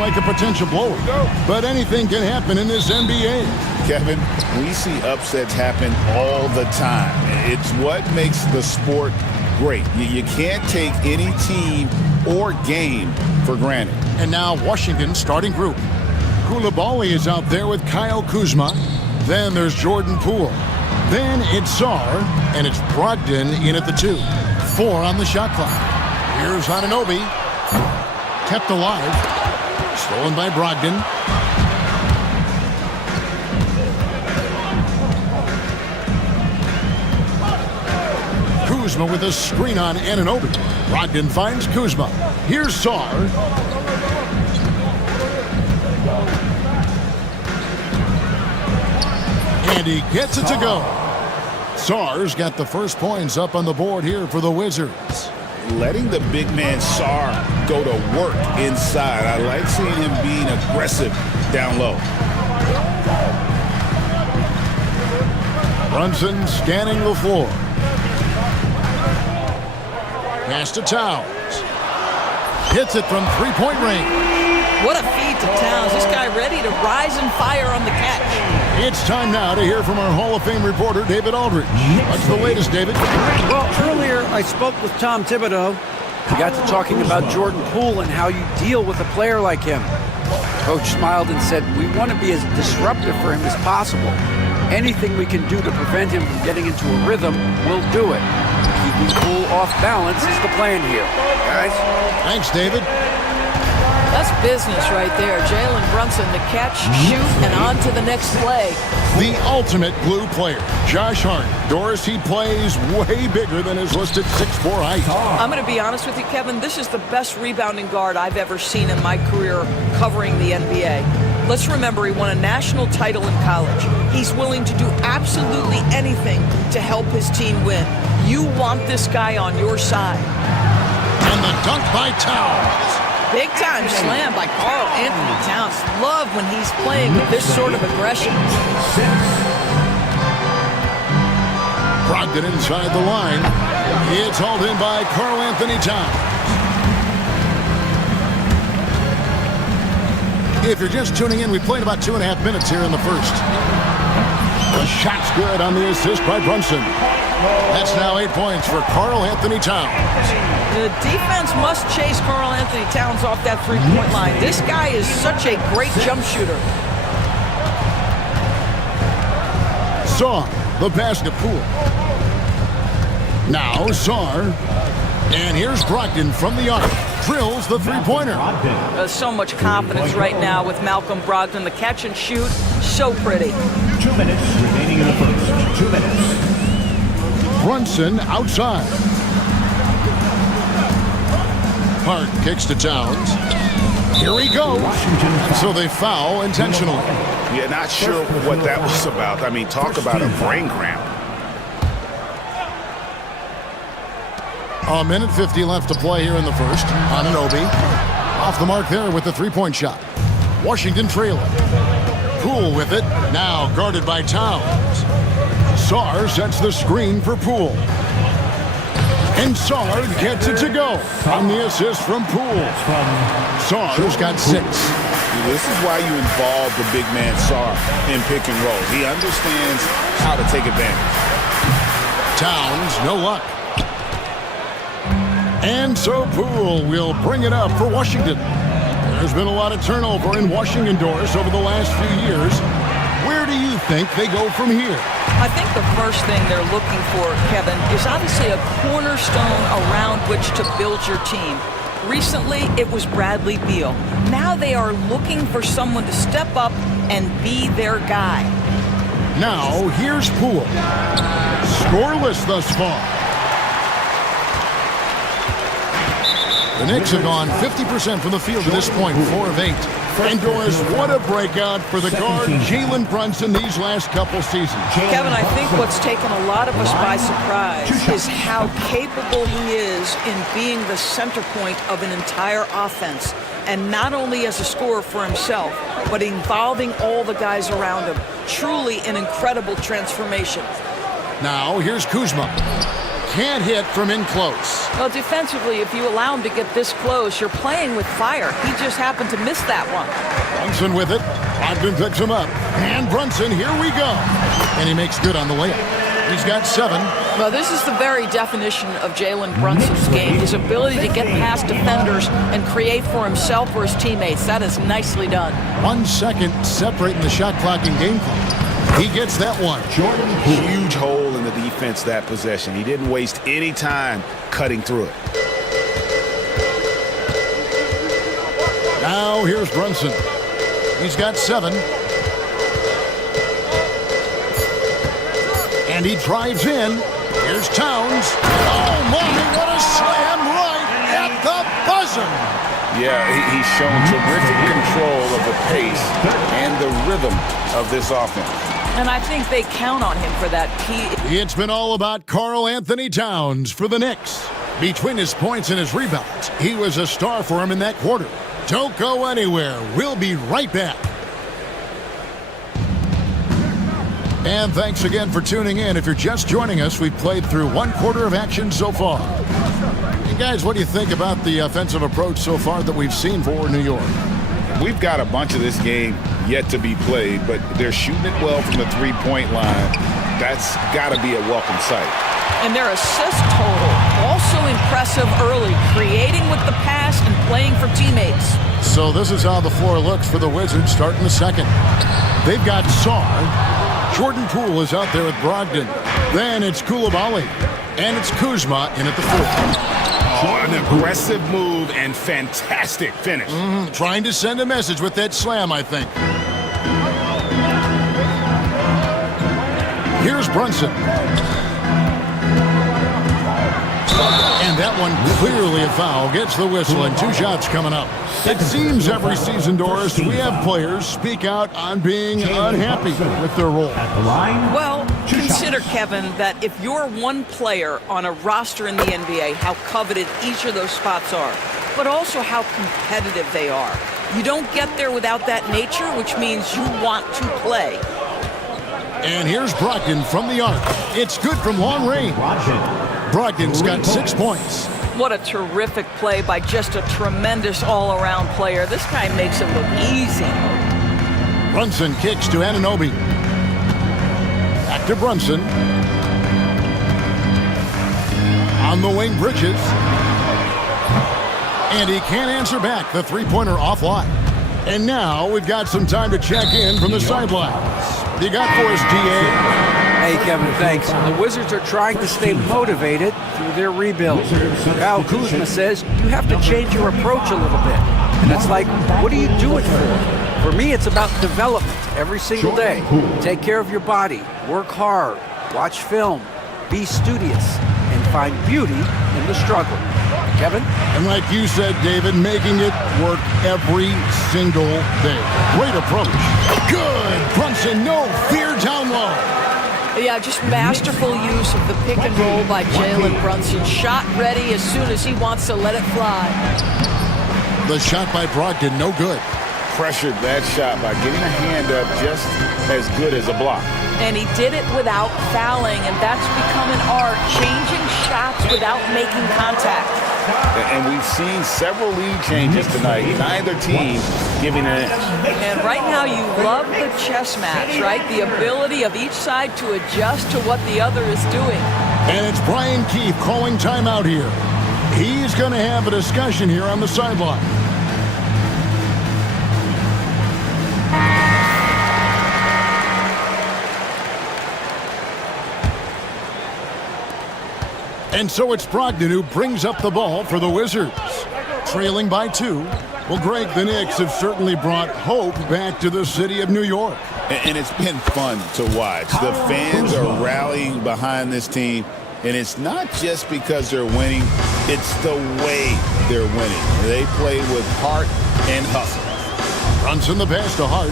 like a potential blower. But anything can happen in this NBA. Kevin, we see upsets happen all the time. It's what makes the sport great. You can't take any team or game for granted. And now Washington's starting group. Koulibaly is out there with Kyle Kuzma. Then there's Jordan Poole. Then it's Sar, and it's Brogdon in at the 2. 4 on the shot clock. Here's Anunoby. Kept alive. Stolen by Brogdon. Kuzma with a screen on Anunoby. Brogdon finds Kuzma. Here's Sar. And he gets it to go. Sar's got the first points up on the board here for the Wizards. Letting the big man Sar go to work inside. I like seeing him being aggressive down low. Brunson scanning the floor. Pass to Towns. Hits it from three-point range. What a feed to Towns. This guy ready to rise and fire on the catch. It's time now to hear from our Hall of Fame reporter, David Aldridge. What's the latest, David? Well, earlier I spoke with Tom Thibodeau. We got to talking about Jordan Poole and how you deal with a player like him. Coach smiled and said, we want to be as disruptive for him as possible. Anything we can do to prevent him from getting into a rhythm, we'll do it. Keeping Poole off balance is the plan here. Guys? Thanks, David. That's business right there. Jalen Brunson, the catch, shoot, and on to the next play. The ultimate glue player, Josh Harden. Doris, he plays way bigger than his listed 6'4" height. I'm going to be honest with you, Kevin. This is the best rebounding guard I've ever seen in my career covering the NBA. Let's remember he won a national title in college. He's willing to do absolutely anything to help his team win. You want this guy on your side. And the dunk by Towns. Big time slam by Karl Anthony Towns. Love when he's playing with this sort of aggression. Brogdon inside the line. It's hauled in by Karl Anthony Towns. If you're just tuning in, we played about 2.5 minutes here in the first. The shot's good on the assist by Brunson. That's now 8 points for Karl Anthony Towns. The defense must chase Karl Anthony Towns off that three-point line. This guy is such a great jump shooter. Sar, the basket Poole. Now Sar. And here's Brogdon from the arc. Drills the three-pointer. There's so much confidence right now with Malcolm Brogdon. The catch and shoot, so pretty. 2 minutes remaining in the first. 2 minutes. Brunson outside. Hart kicks to Towns. Here he goes. And so they foul intentionally. Yeah, not sure what that was about. I mean, talk about a brain cramp. A minute 50 left to play here in the first. Anunoby off the mark there with the three-point shot. Washington trailing. Poole with it. Now guarded by Towns. Sar sets the screen for Poole. And Sar gets it to go on the assist from Poole. Sar's got 6. This is why you involve the big man Sar in pick and roll. He understands how to take advantage. Towns, no luck. And so Poole will bring it up for Washington. There's been a lot of turnover in Washington, Doris, over the last few years. Where do you think they go from here? I think the first thing they're looking for, Kevin, is obviously a cornerstone around which to build your team. Recently, it was Bradley Beal. Now they are looking for someone to step up and be their guy. Now, here's Poole. Scoreless thus far. The Knicks have gone 50% from the field to this point, 4 of 8. And Doris, what a breakout for the guard Jalen Brunson these last couple seasons. Kevin, I think what's taken a lot of us by surprise is how capable he is in being the center point of an entire offense. And not only as a scorer for himself, but involving all the guys around him. Truly an incredible transformation. Now, here's Kuzma. can't hit from in close. Well, defensively, if you allow him to get this close, you're playing with fire. He just happened to miss that one. Brunson with it. Brogdon picks him up. And Brunson, here we go. And he makes good on the layup. He's got 7. Well, this is the very definition of Jalen Brunson's game, his ability to get past defenders and create for himself or his teammates. That is nicely done. 1 second separating the shot clock and game clock. He gets that one. Huge hole in the defense that possession. He didn't waste any time cutting through it. Now here's Brunson. He's got 7. And he drives in. Here's Towns. Oh, my, what a slam right at the buzzer. Yeah, he's shown terrific control of the pace and the rhythm of this offense. And I think they count on him for that key. It's been all about Karl Anthony Towns for the Knicks. Between his points and his rebounds, he was a star for him in that quarter. Don't go anywhere. We'll be right back. And thanks again for tuning in. If you're just joining us, we've played through 1 quarter of action so far. Hey guys, what do you think about the offensive approach so far that we've seen for New York? We've got a bunch of this game yet to be played, but they're shooting it well from the three-point line. That's got to be a welcome sight. And their assist total, also impressive early, creating with the pass and playing for teammates. So this is how the floor looks for the Wizards starting the second. They've got Sarr. Jordan Poole is out there with Brogdon. Then it's Koulibaly. And it's Kuzma in at the 4th. Oh, an aggressive move and fantastic finish. Trying to send a message with that slam, I think. Here's Brunson. And that one clearly a foul. Gets the whistle and 2 shots coming up. It seems every season, Doris, we have players speak out on being unhappy with their role. Well, consider, Kevin, that if you're one player on a roster in the NBA, how coveted each of those spots are, but also how competitive they are. You don't get there without that nature, which means you want to play. And here's Brogdon from the arc. It's good from long range. Brogdon's got 6 points. What a terrific play by just a tremendous all-around player. This guy makes it look easy. Brunson kicks to Anunoby. Back to Brunson. On the wing, Bridges. And he can't answer back. The three-pointer offline. And now we've got some time to check in from the sidelines. What do you got for us, DA? Hey, Kevin, thanks. The Wizards are trying to stay motivated through their rebuild. Kyle Kuzma says you have to change your approach a little bit. And it's like, what do you do it for? For me, it's about development every single day. Take care of your body, work hard, watch film, be studious, and find beauty in the struggle. Kevin? And like you said, David, making it work every single day. Great approach. Good. Brunson, no fear down low. Yeah, just masterful use of the pick and roll by Jalen Brunson. Shot ready as soon as he wants to let it fly. The shot by Brogdon, no good. Pressured that shot by getting a hand up just as good as a block. And he did it without fouling, and that's become an art, changing shots without making contact. And we've seen several lead changes tonight, neither team giving an inch. And right now you love the chess match, right? The ability of each side to adjust to what the other is doing. And it's Brian Keefe calling timeout here. He's going to have a discussion here on the sideline. And so it's Brogdon who brings up the ball for the Wizards. Trailing by 2. Well, Greg, the Knicks have certainly brought hope back to the city of New York. And it's been fun to watch. The fans are rallying behind this team. And it's not just because they're winning. It's the way they're winning. They play with heart and hustle. Brunson the pass to Hart.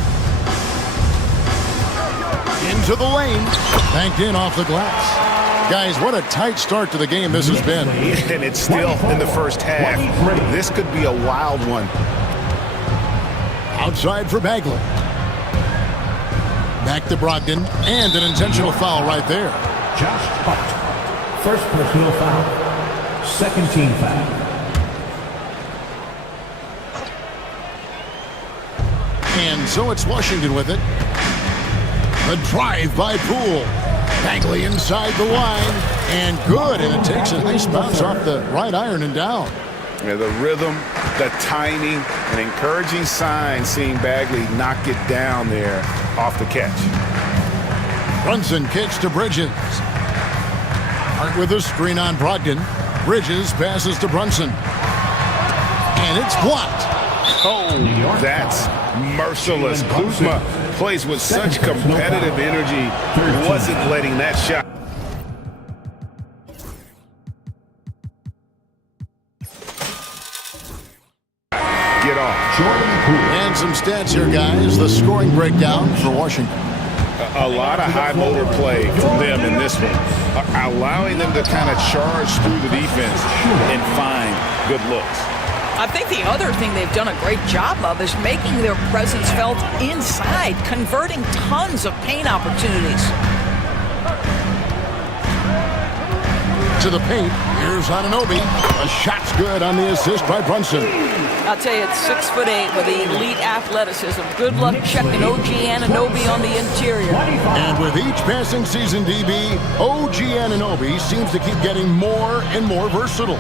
Into the lane. Banked in off the glass. Guys, what a tight start to the game this has been. And it's still in the first half. This could be a wild one. Outside for Bagley. Back to Brogdon. And an intentional foul right there. first personal foul. Second team foul. And so it's Washington with it. A drive by Poole. Bagley inside the line. And good. And it takes a nice bounce off the right iron and down. Yeah, the rhythm, the timing, an encouraging sign seeing Bagley knock it down there off the catch. Brunson kicks to Bridges. Hart with a screen on Brogdon. Bridges passes to Brunson. And it's blocked. Oh, that's merciless. Kuzma plays with such competitive energy. He wasn't letting that shot. Get off. And some stats here, guys. The scoring breakdown for Washington. A lot of high motor play from them in this one, allowing them to kind of charge through the defense and find good looks. I think the other thing they've done a great job of is making their presence felt inside, converting tons of paint opportunities. To the paint, here's Anunoby. A shot's good on the assist by Brunson. I'll tell you, it's 6'8" with elite athleticism. Good luck checking OG Anunoby on the interior. And with each passing season, DB, OG Anunoby seems to keep getting more and more versatile.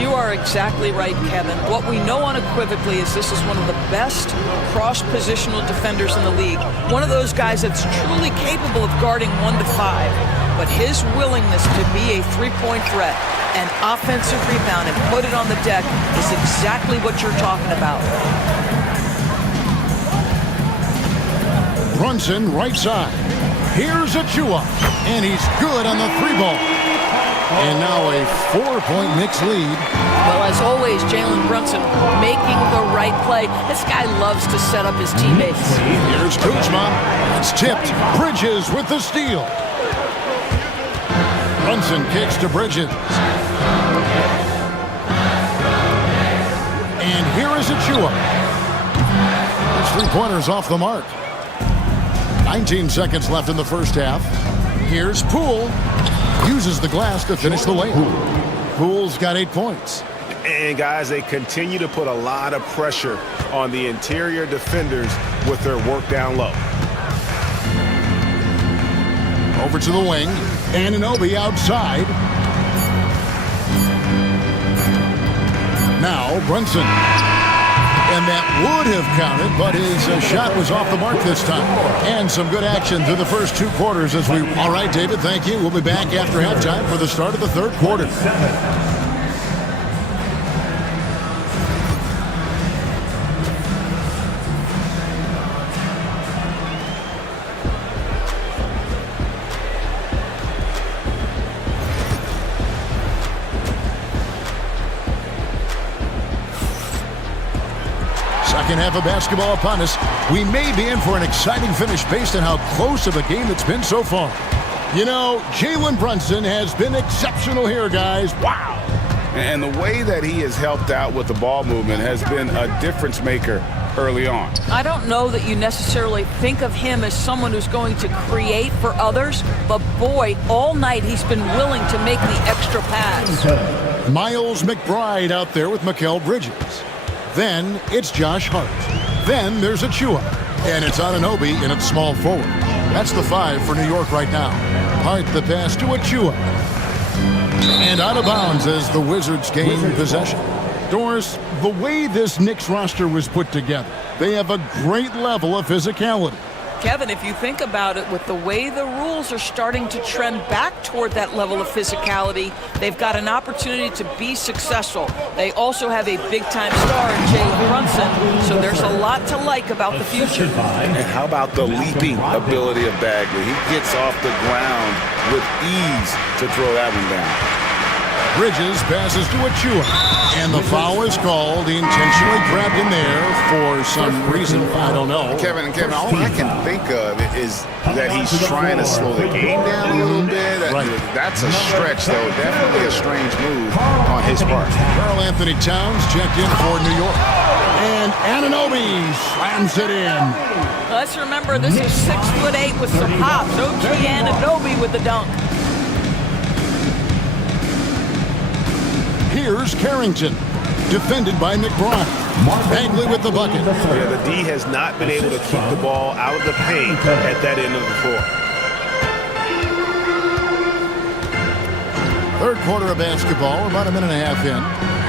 You are exactly right, Kevin. What we know unequivocally is this is one of the best cross-positional defenders in the league. One of those guys that's truly capable of guarding 1 to 5. But his willingness to be a three-point threat, an offensive rebound, and put it on the deck is exactly what you're talking about. Brunson right side. Here's Achua. And he's good on the three ball. And now a 4-point Knicks lead. Well, as always, Jalen Brunson making the right play. This guy loves to set up his teammates. Here's Kuzma. It's tipped. Bridges with the steal. Brunson kicks to Bridges. And here is Achua. His three-pointers off the mark. 19 seconds left in the first half. Here's Poole. Uses the glass to finish the lane. Poole's got 8 points. And guys, they continue to put a lot of pressure on the interior defenders with their work down low. Over to the wing. Anunoby outside. Now Brunson. And that would have counted, but his shot was off the mark this time. And some good action through the first 2 quarters as we... All right, David, thank you. We'll be back after halftime for the start of the third quarter. Second half of basketball upon us. We may be in for an exciting finish based on how close of a game it's been so far. You know, Jalen Brunson has been exceptional here, guys. Wow. And the way that he has helped out with the ball movement has been a difference maker early on. I don't know that you necessarily think of him as someone who's going to create for others, but boy, all night he's been willing to make the extra pass. Miles McBride out there with Mikal Bridges. Then it's Josh Hart. Then there's Achua. And it's Anunoby in its small forward. That's the 5 for New York right now. Hart the pass to Achua. And out of bounds as the Wizards gain possession. Doris, the way this Knicks roster was put together, they have a great level of physicality. Kevin, if you think about it, with the way the rules are starting to trend back toward that level of physicality, they've got an opportunity to be successful. They also have a big-time star in Jalen Brunson, so there's a lot to like about the future. And how about the leaping ability of Bagley? He gets off the ground with ease to throw that one down. Bridges passes to Achua. And the foul is called. He intentionally grabbed him there for some reason. I don't know. Kevin, all I can think of is that he's trying to slow the game down a little bit. Right. That's a stretch, though. Definitely a strange move on his part. Karl Anthony Towns checked in for New York. And Anunoby slams it in. Let's remember, this is 6'8" with some hops. OG Anunoby with the dunk. Here's Carrington, defended by McBride. Bagley with the bucket. Yeah, the D has not been able to keep the ball out of the paint at that end of the floor. Third quarter of basketball, about a minute and a half in.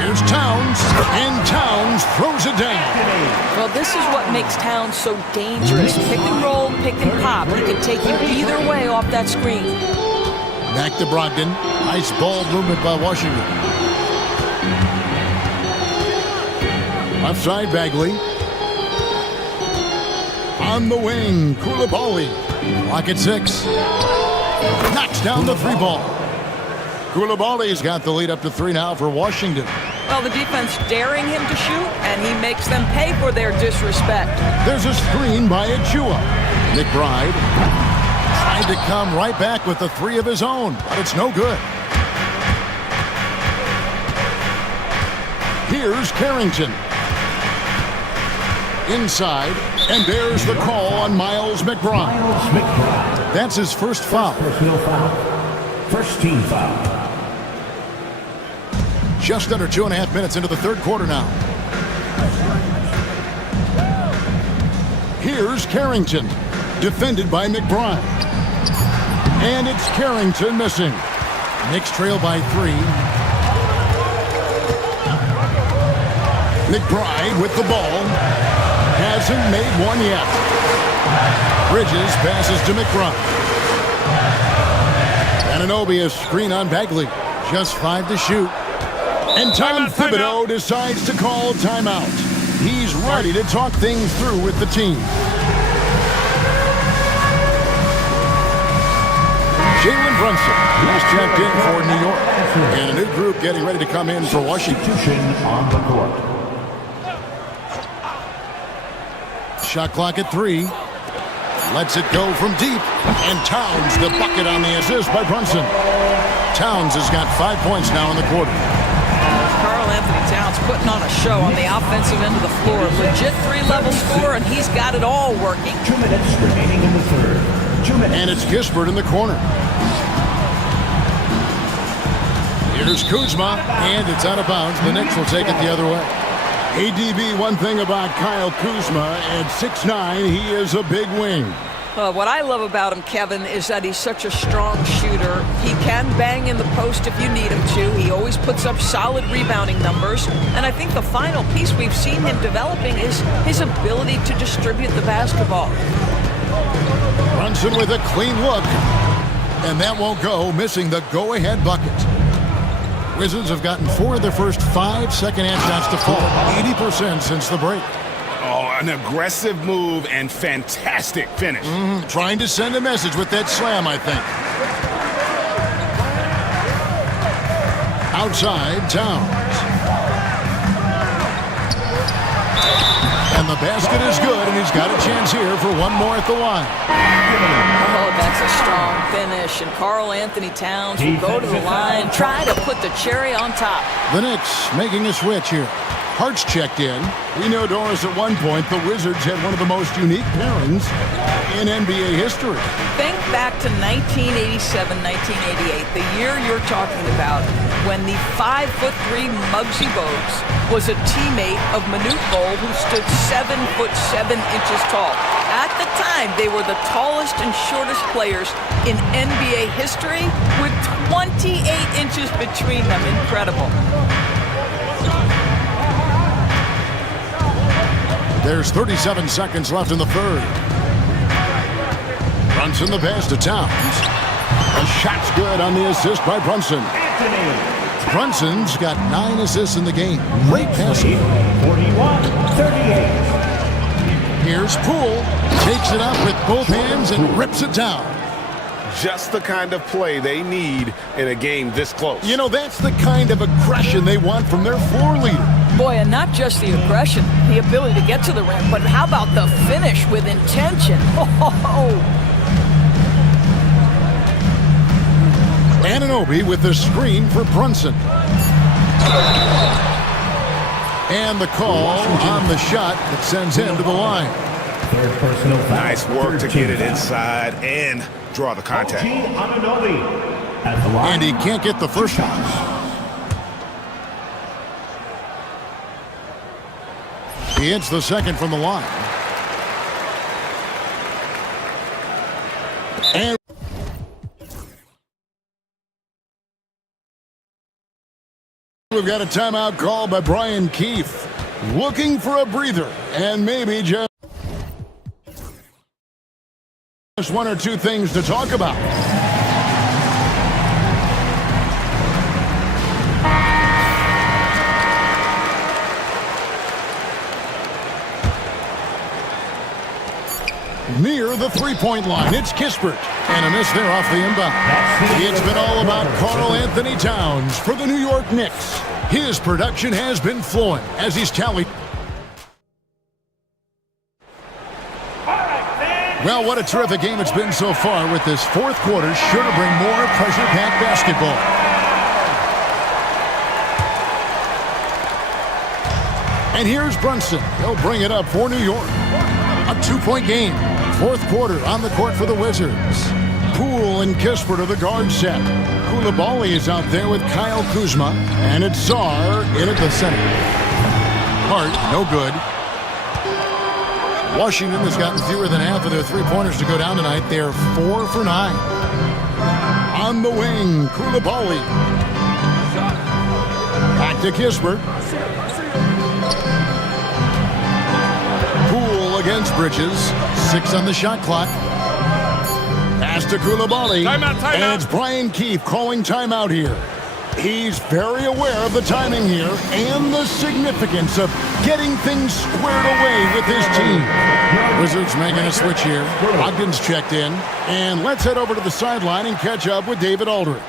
Here's Towns, and Towns throws it down. Well, this is what makes Towns so dangerous. Pick and roll, pick and pop. He can take you either way off that screen. Back to Brogdon. Nice ball movement by Washington. Left side, Bagley. On the wing, Koulibaly. Clock at 6. Knocks down the three ball. Koulibaly's got the lead up to 3 now for Washington. Well, the defense daring him to shoot, and he makes them pay for their disrespect. There's a screen by Achua. McBride tried to come right back with the 3 of his own, but it's no good. Here's Carrington. Inside, and there's the call on Miles McBride. That's his first foul. Personal foul. First team foul. Just under 2.5 minutes into the third quarter now. Here's Carrington, defended by McBride. And it's Carrington missing. Knicks trail by 3. McBride with the ball. Hasn't made one yet. Bridges passes to McBride. Anunoby a screen on Bagley. Just 5 to shoot. And Tom Thibodeau decides to call timeout. He's ready to talk things through with the team. Jalen Brunson, who's checked in for New York. And a new group getting ready to come in for Washington. On the court. Shot clock at 3. Lets it go from deep. And Towns the bucket on the assist by Brunson. Towns has got 5 points now in the quarter. Anthony Towns putting on a show on the offensive end of the floor. Legit 3-level score, and he's got it all working. 2 minutes remaining in the third. 2 minutes. And it's Kispert in the corner. Here's Kuzma, and it's out of bounds. The Knicks will take it the other way. ADB, one thing about Kyle Kuzma, at 6'9", he is a big wing. What I love about him, Kevin, is that he's such a strong shooter. He can bang in the post if you need him to. He always puts up solid rebounding numbers. And I think the final piece we've seen him developing is his ability to distribute the basketball. Brunson with a clean look. And that won't go, missing the go-ahead bucket. Wizards have gotten 4 of their first 5 second-hand shots to fall. 80% since the break. Oh, an aggressive move and fantastic finish. Trying to send a message with that slam, I think. Outside, Towns. And the basket is good, and he's got a chance here for one more at the line. Oh, that's a strong finish. And Karl Anthony Towns will go to the line, try to put the cherry on top. The Knicks making a switch here. Hart's checked in. We know, Doris, at one point the Wizards had one of the most unique pairings in NBA history. Think back to 1987, 1988, the year you're talking about, when the 5'3" Muggsy Bogues was a teammate of Manute Bol, who stood 7'7" tall. At the time, they were the tallest and shortest players in NBA history, with 28 inches between them. Incredible. There's 37 seconds left in the third. Brunson the pass to Towns. A shot's good on the assist by Brunson. Brunson's got 9 assists in the game. Great passing. 41-38. Here's Poole. Takes it up with both hands and rips it down. Just the kind of play they need in a game this close. You know, that's the kind of aggression they want from their floor leader. Boy, and not just the aggression, the ability to get to the rim, but how about the finish with intention? Anunoby with the screen for Brunson. And the call on the shot that sends him to the line. Third personal foul. Nice work to get it inside and draw the contact. Anunoby at the line. And he can't get the first shot. He hits the second from the line. And we've got a timeout call by Brian Keefe. Looking for a breather and maybe just one or two things to talk about. Near the three-point line, it's Kispert. And a miss there off the inbound. It's been all about Karl Anthony Towns for the New York Knicks. His production has been flowing as he's tallied. Well, what a terrific game it's been so far, with this fourth quarter sure to bring more pressure-packed basketball. And here's Brunson. He'll bring it up for New York. A two-point game. Fourth quarter on the court for the Wizards. Poole and Kispert are the guard set. Koulibaly is out there with Kyle Kuzma. And it's Czar in at the center. Hart, no good. Washington has gotten fewer than half of their three-pointers to go down tonight. They're 4 for 9. On the wing, Koulibaly. Back to Kispert. Poole against Bridges. 6 on the shot clock. Pass to Koulibaly. Timeout. And it's Brian Keefe calling timeout here. He's very aware of the timing here and the significance of getting things squared away with his team. Wizards making a switch here. Ogden's checked in. And let's head over to the sideline and catch up with David Aldridge.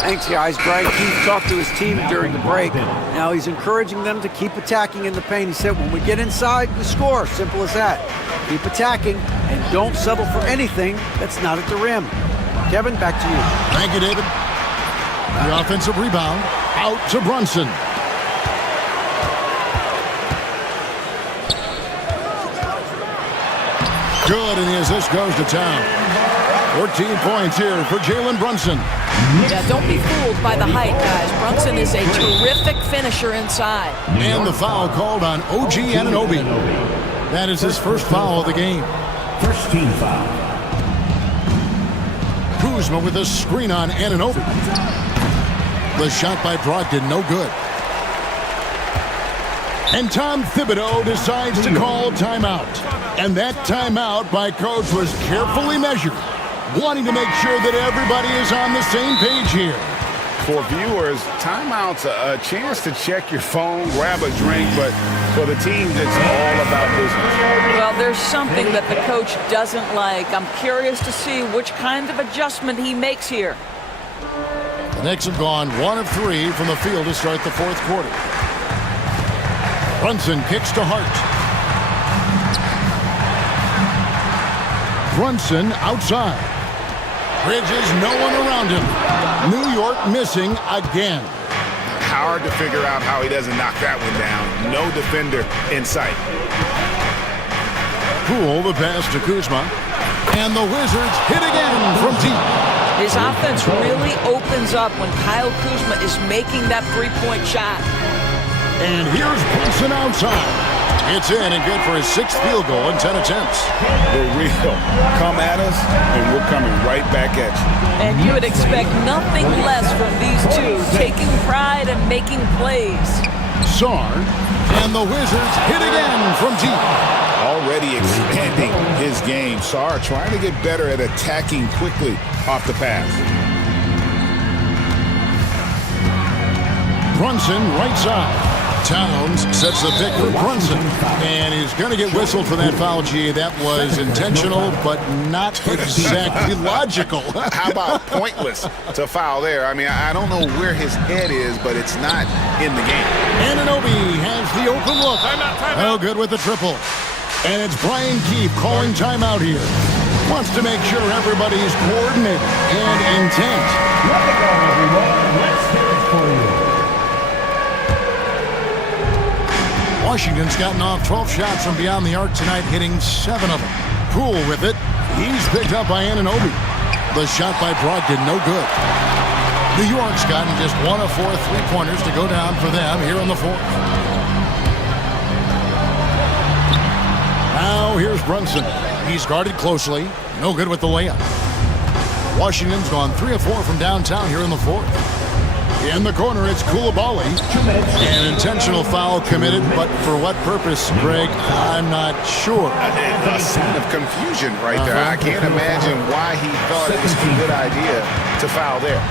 Thanks, guys. Brian Keefe talked to his team during the break. Now he's encouraging them to keep attacking in the paint. He said, when we get inside, we score. Simple as that. Keep attacking and don't settle for anything that's not at the rim. Kevin, back to you. Thank you, David. The offensive rebound out to Brunson. Good, and the assist goes to town. 14 points here for Jalen Brunson. Yeah, don't be fooled by the height, guys. Brunson is a terrific finisher inside. And the foul called on OG Anunoby. That is his first foul of the game. First team foul. Kuzma with a screen on Anunoby. The shot by Brogdon, no good. And Tom Thibodeau decides to call timeout. And that timeout by coach was carefully measured, wanting to make sure that everybody is on the same page here. For viewers, timeout's a chance to check your phone, grab a drink, but for the teams, it's all about business. Well, there's something that the coach doesn't like. I'm curious to see which kind of adjustment he makes here. The Knicks have gone 1 of 3 from the field to start the fourth quarter. Brunson kicks to Hart. Brunson outside. Bridges, no one around him. New York missing again. Hard to figure out how he doesn't knock that one down. No defender in sight. Poole, the pass to Kuzma. And the Wizards hit again from deep. His offense really opens up when Kyle Kuzma is making that three-point shot. And here's Brunson outside. It's in and good for his 6th field goal in 10 attempts. The real come at us, and we're coming right back at you. And you would expect nothing less from these two, taking pride and making plays. Sarr, and the Wizards hit again from deep. Already expanding his game. Sarr trying to get better at attacking quickly off the pass. Brunson right side. Towns sets the pick for Brunson. And he's going to get whistled for that foul, G. That was intentional, but not exactly logical. How about pointless to foul there? I mean, I don't know where his head is, but it's not in the game. Anunoby has the open look. Timeout. Oh, good with the triple. And it's Brian Keefe calling timeout here. Wants to make sure everybody's coordinated and intent. Let it go, everyone. Let's hear it for you. Washington's gotten off 12 shots from beyond the arc tonight, hitting 7 of them. Poole with it. He's picked up by Anunoby. The shot by Brogdon, no good. New York's gotten just 1 of 4 three-pointers to go down for them here in the fourth. Brunson. He's guarded closely. No good with the layup. Washington's gone 3 of 4 from downtown here in the fourth. In the corner, it's Koulibaly. An intentional foul committed, but for what purpose, Greg? I'm not sure. A scene of confusion right there. I can't imagine why he thought it was a good idea to foul there.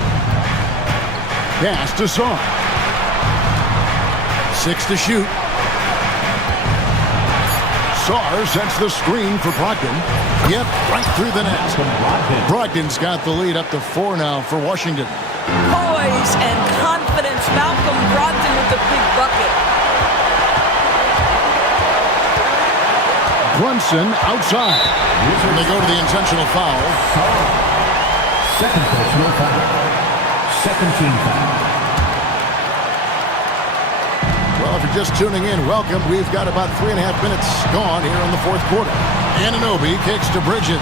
Pass to Sarr. 6 to shoot. Sarr sets the screen for Brogdon. Yep, right through the net. Brogdon's got the lead up to 4 now for Washington. Poise and confidence. Malcolm Brogdon with the big bucket. Brunson outside. And they go to the intentional foul. Second personal foul. Second team foul. Well, if you're just tuning in, welcome. We've got about 3.5 minutes gone here in the fourth quarter. Anunoby kicks to Bridges.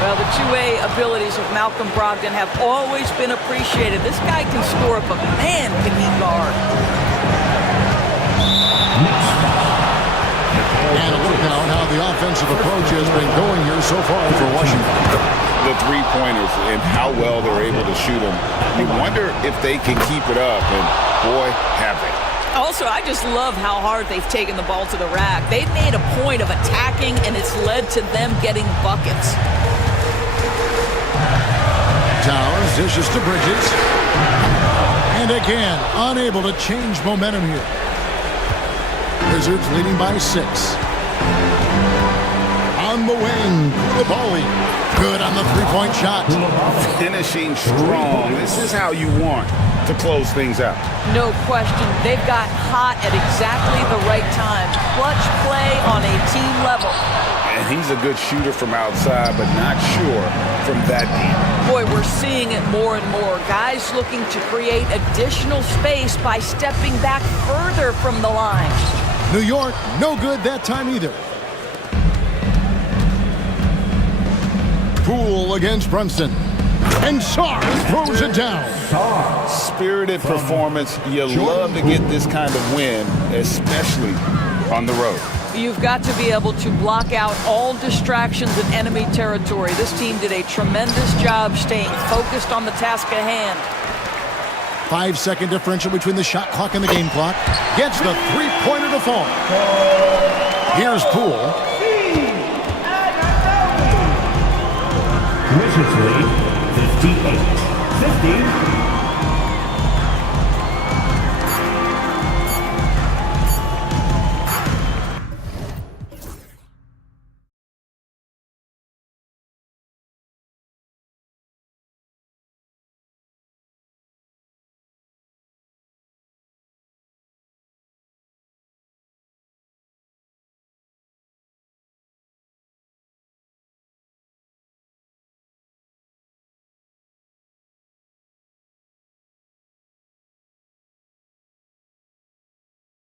Well, the two-way abilities of Malcolm Brogdon have always been appreciated. This guy can score, but man, can he guard. And a look now at how the offensive approach has been going here so far for Washington. The three-pointers and how well they're able to shoot them. You wonder if they can keep it up, and boy, have they. Also, I just love how hard they've taken the ball to the rack. They've made a point of attacking, and it's led to them getting buckets. Towers dishes to Bridges. And again, unable to change momentum here. Wizards leading by 6. On the wing, Koulibaly. Good on the three-point shot. Finishing strong. This is how you want to close things out. No question. They've got hot at exactly the right time. Clutch play on a team level. And he's a good shooter from outside, but not sure from that deep. Boy, we're seeing it more and more. Guys looking to create additional space by stepping back further from the line. New York, no good that time either. Poole against Brunson. And Sarr throws it down. Spirited performance. You love to get this kind of win, especially on the road. You've got to be able to block out all distractions in enemy territory. This team did a tremendous job staying focused on the task at hand. 5-second differential between the shot clock and the game clock. Gets the three-pointer to fall. Here's Poole. Wizards lead 58-50.